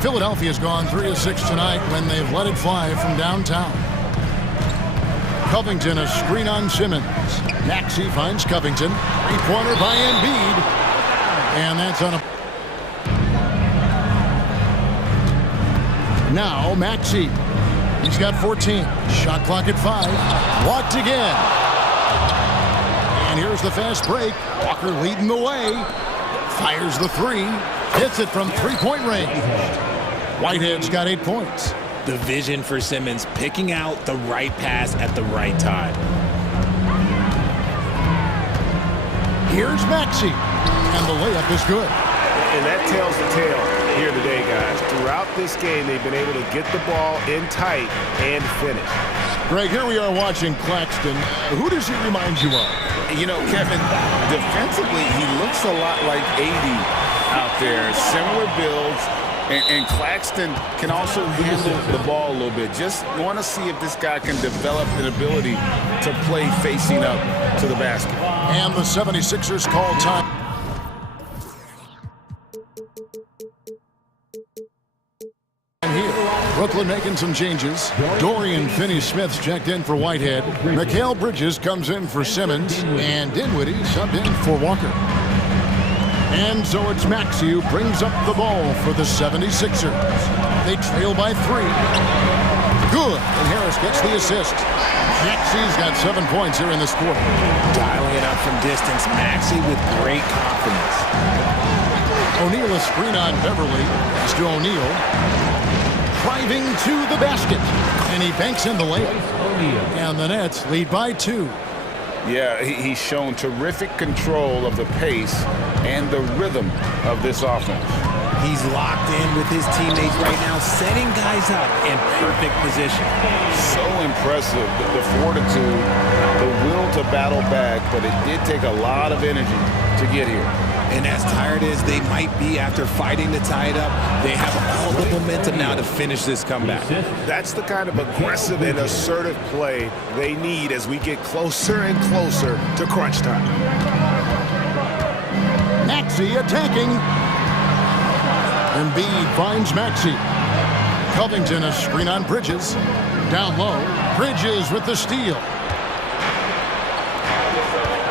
Philadelphia's gone 3 of 6 tonight when they've let it fly from downtown. Covington, a screen on Simmons. Maxey finds Covington. 3-pointer by Embiid. And that's on a... Now Maxey. He's got 14. Shot clock at 5. Blocked again. And here's the fast break. Walker leading the way. Fires the 3. Hits it from three-point range. Whitehead's got 8 points. The vision for Simmons, picking out the right pass at the right time. Here's Maxey. And the layup is good. And that tells the tale here today, guys. Throughout this game, they've been able to get the ball in tight and finish. Greg, here we are watching Claxton. Who does he remind you of? You know, Kevin, defensively, he looks a lot like 80 out there. Similar builds. And Claxton can also handle the ball a little bit. Just want to see if this guy can develop an ability to play facing up to the basket. And the 76ers call time. Here, Brooklyn making some changes. Dorian Finney-Smith's checked in for Whitehead. Mikal Bridges comes in for Simmons. And Dinwiddie subbed in for Walker. And so it's Maxey who brings up the ball for the 76ers. They trail by 3. Good. And Harris gets the assist. Maxey's got 7 points here in this quarter. Dialing it up from distance. Maxey with great confidence. O'Neal a screen on Beverly. It's to O'Neal. Driving to the basket. And he banks in the layup. And the Nets lead by 2. Yeah, he's shown terrific control of the pace and the rhythm of this offense. He's locked in with his teammates right now, setting guys up in perfect position. So impressive, the fortitude, the will to battle back, but it did take a lot of energy to get here. And as tired as they might be after fighting to tie it up, they have all the momentum now to finish this comeback. That's the kind of aggressive and assertive play they need as we get closer and closer to crunch time. Maxey attacking. Embiid finds Maxey. Covington a screen on Bridges. Down low. Bridges with the steal.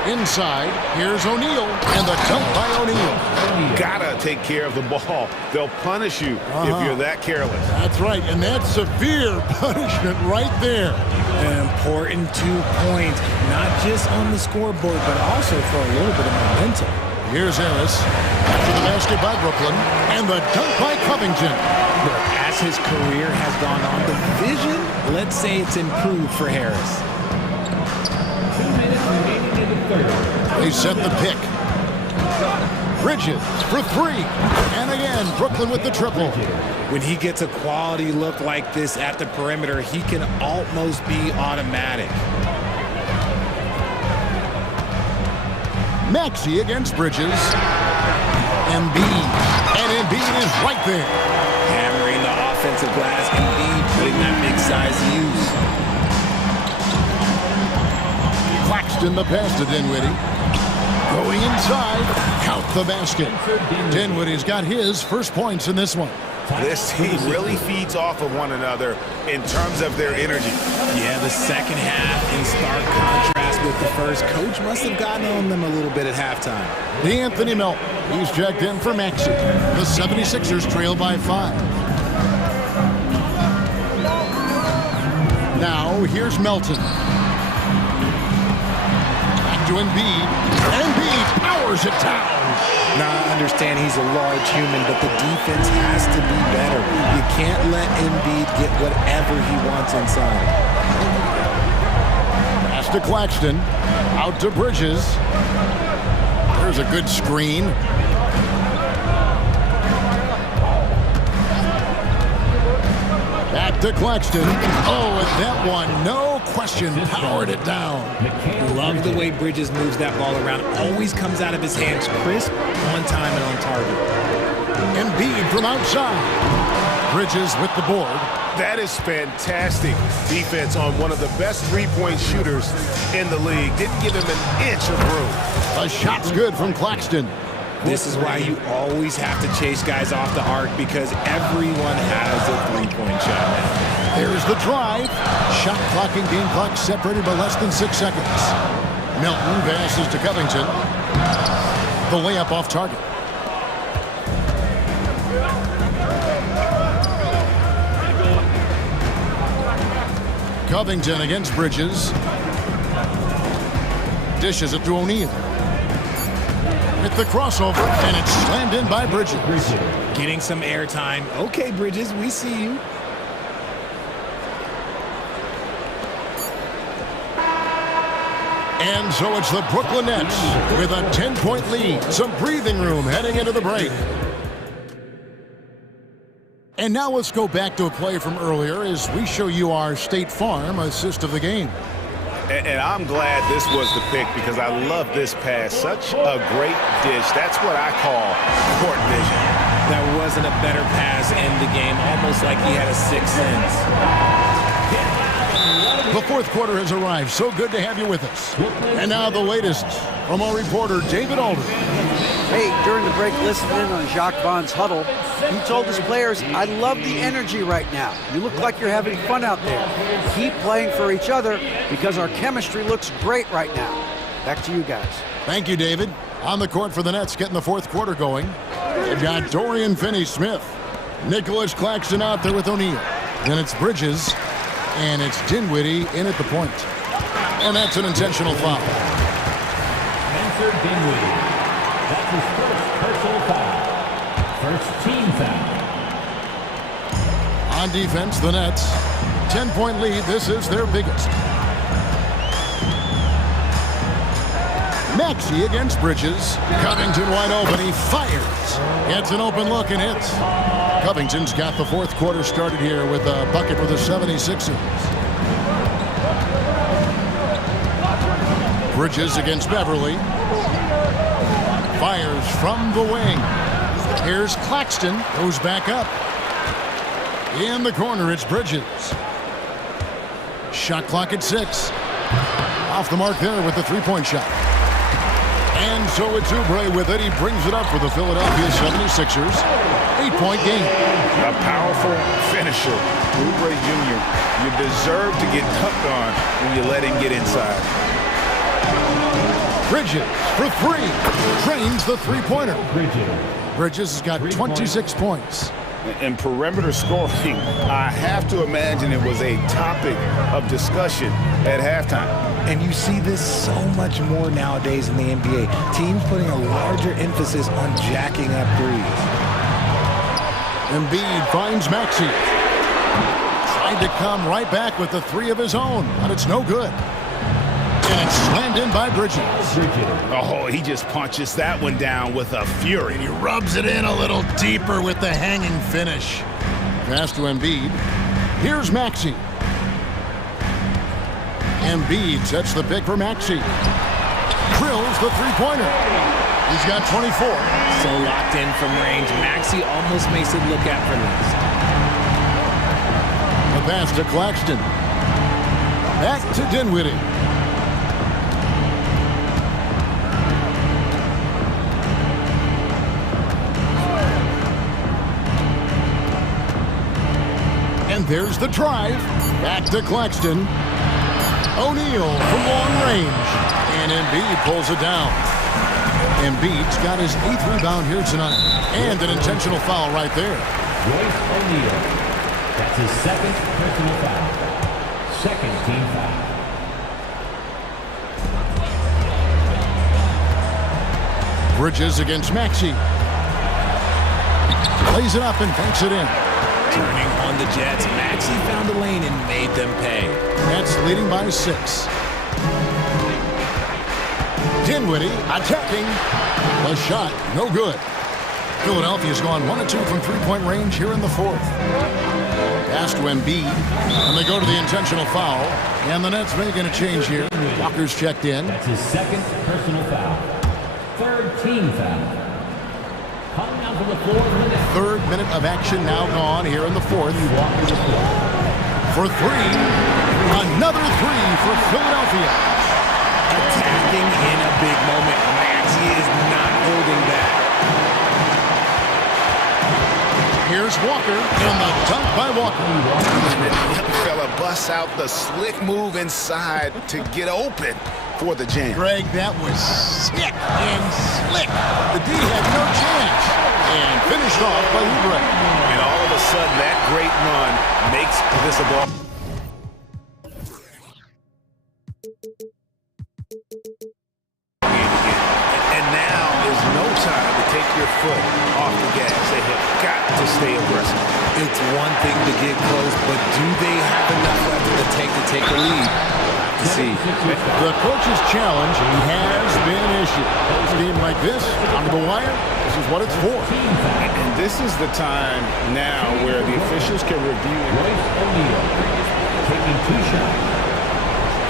Inside, here's O'Neal, and the dunk by O'Neal. Gotta take care of the ball. They'll punish you if you're that careless. That's right, and that's severe punishment right there. An important 2 points, not just on the scoreboard, but also for a little bit of momentum. Here's Harris. After the basket by Brooklyn, and the dunk by Covington. As his career has gone on, the vision, let's say it's improved for Harris. They set the pick. Bridges for 3. And again, Brooklyn with the triple. When he gets a quality look like this at the perimeter, he can almost be automatic. Maxey against Bridges. Embiid. And Embiid is right there. Hammering the offensive glass. Embiid putting that big size to use. Claxton the pass to Dinwiddie. Going inside. Count the basket. Dinwiddie's got his first points in this one. This team really feeds off of one another in terms of their energy. Yeah, the second half in stark contrast with the first. Coach must have gotten on them a little bit at halftime. Anthony Melton. He's checked in for Maxey. The 76ers trail by 5. Now, here's Melton. Back to Embiid. Embiid powers it down. Now, I understand he's a large human, but the defense has to be better. You can't let Embiid get whatever he wants inside. Pass to Claxton. Out to Bridges. There's a good screen. Back to Claxton. Oh, and that one, no question, powered it down. Love the way Bridges moves that ball around. Always comes out of his hands crisp, on time, and on target. Embiid from outside. Bridges with the board. That is fantastic defense on one of the best three-point shooters in the league. Didn't give him an inch of room. A shot's good from Claxton. This is why you always have to chase guys off the arc, because everyone has a three-point shot now. There's the drive. Shot clock and game clock separated by less than 6 seconds. Melton passes to Covington. The layup off target. Covington against Bridges. Dishes it to O'Neal. With the crossover, and it's slammed in by Bridges. Getting some airtime. Okay, Bridges, we see you. And so it's the Brooklyn Nets with a 10-point lead. Some breathing room heading into the break. And now let's go back to a play from earlier as we show you our State Farm assist of the game. And I'm glad this was the pick because I love this pass. Such a great dish. That's what I call court vision. That wasn't a better pass in the game, almost like he had a sixth sense. The fourth quarter has arrived. So good to have you with us. And now the latest from our reporter, David Alder. Hey, during the break, listening in on Jacques Vaughn's huddle, he told his players, I love the energy right now. You look like you're having fun out there. Keep playing for each other because our chemistry looks great right now. Back to you guys. Thank you, David. On the court for the Nets, getting the fourth quarter going. They've got Dorian Finney-Smith. Nicholas Claxton out there with O'Neal. Then it's Bridges. And it's Dinwiddie in at the point. And that's an intentional foul. Spencer Dinwiddie. That's his first personal foul. First team foul. On defense, the Nets. 10-point lead. This is their biggest. Maxey against Bridges. Covington wide open. He fires. Gets an open look and hits. Covington's got the fourth quarter started here with a bucket for the 76ers. Bridges against Beverly. Fires from the wing. Here's Claxton. Goes back up. In the corner, it's Bridges. Shot clock at 6. Off the mark there with the three-point shot. And so it's Oubre with it. He brings it up for the Philadelphia 76ers. 8-point game. A powerful finisher. Oubre Jr. You deserve to get dunked on when you let him get inside. Bridges for three. Drains the three-pointer. Bridges has got 26 points. And perimeter scoring, I have to imagine it was a topic of discussion at halftime. And you see this so much more nowadays in the NBA. Teams putting a larger emphasis on jacking up threes. Embiid finds Maxey. Tried to come right back with the three of his own, but it's no good. And it's slammed in by Bridges. Oh, he just punches that one down with a fury. He rubs it in a little deeper with the hanging finish. Pass to Embiid. Here's Maxey. Embiid sets the pick for Maxey. Drills the three-pointer. He's got 24. So locked in from range. Maxey almost makes it look effortless. The pass to Claxton. Back to Dinwiddie. And there's the drive. Back to Claxton. O'Neal from long range. And Embiid pulls it down. Embiid's got his 8th rebound here tonight. And an intentional foul right there. Royce O'Neal. That's his second personal foul. Second team foul. Bridges against Maxey. Plays it up and banks it in. Turning on the Jets, Maxey found a lane and made them pay. Nets leading by 6. Dinwiddie attacking. The shot, no good. Philadelphia's gone 1 of 2 from three-point range here in the fourth. Pass to Embiid, and they go to the intentional foul. And the Nets making a change here. Walker's checked in. That's his second personal foul. Third team foul. Coming out for the floor in the net. Third minute of action now gone here in the fourth. For three. Another three for Philadelphia. Attacking in a big moment. Maxey is not holding back. Here's Walker, and the dunk by Walker. Fella busts out the slick move inside to get open for the jam. Greg, that was sick and slick. The D had no chance. And finished off by Oubre. And all of a sudden, that great run makes this a ball. to stay aggressive. It's one thing to get close, but do they have enough left in the tank to take the lead? To see. The coach's challenge has been issued. A game like this, under the wire, this is what it's for. And this is the time now where the officials can review taking 2 shots.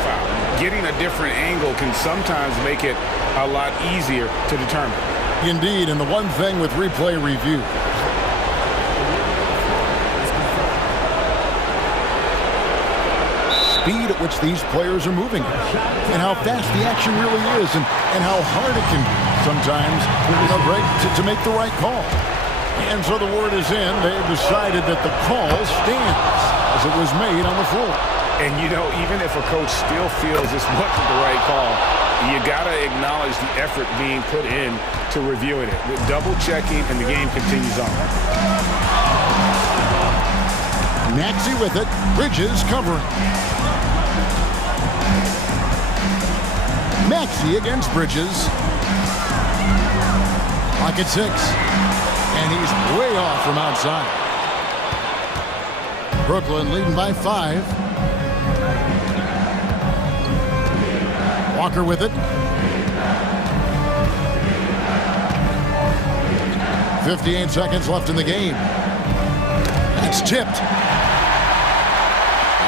foul. Getting a different angle can sometimes make it a lot easier to determine. Indeed, and the one thing with replay review, speed at which these players are moving and how fast the action really is and how hard it can be sometimes, Greg, to make the right call. And so the word is in. They've decided that the call stands as it was made on the floor. And, even if a coach still feels this wasn't the right call, you got to acknowledge the effort being put in to reviewing it. With double-checking, and the game continues on. Maxey with it. Bridges covering. Maxey against Bridges. Pocket 6. And he's way off from outside. Brooklyn leading by 5. Walker with it. 58 seconds left in the game. It's tipped.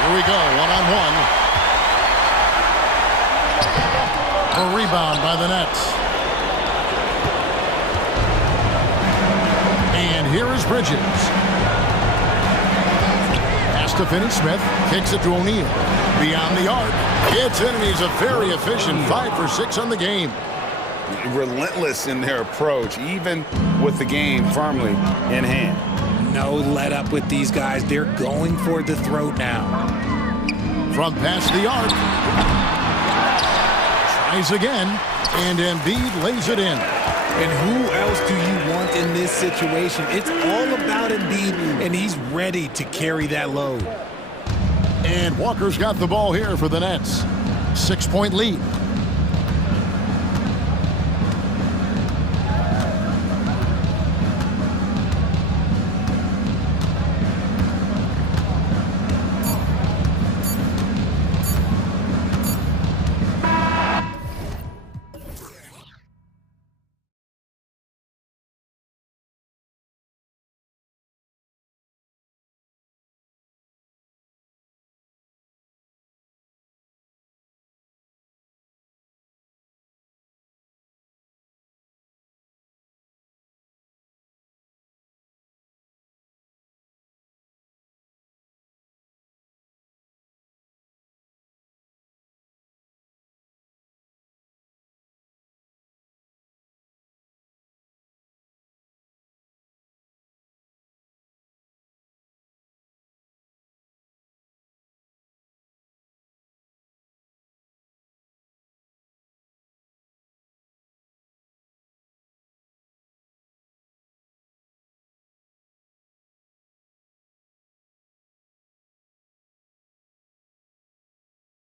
Here we go, one-on-one. A rebound by the Nets. And here is Bridges. Pass to Finney-Smith. Kicks it to O'Neal. Beyond the arc. Gets in, and he's a very efficient 5 for 6 on the game. Relentless in their approach, even with the game firmly in hand. No let up with these guys. They're going for the throat now. From past the arc. Tries again, and Embiid lays it in. And who else do you want in this situation? It's all about Embiid, and he's ready to carry that load. And Walker's got the ball here for the Nets. 6-point lead.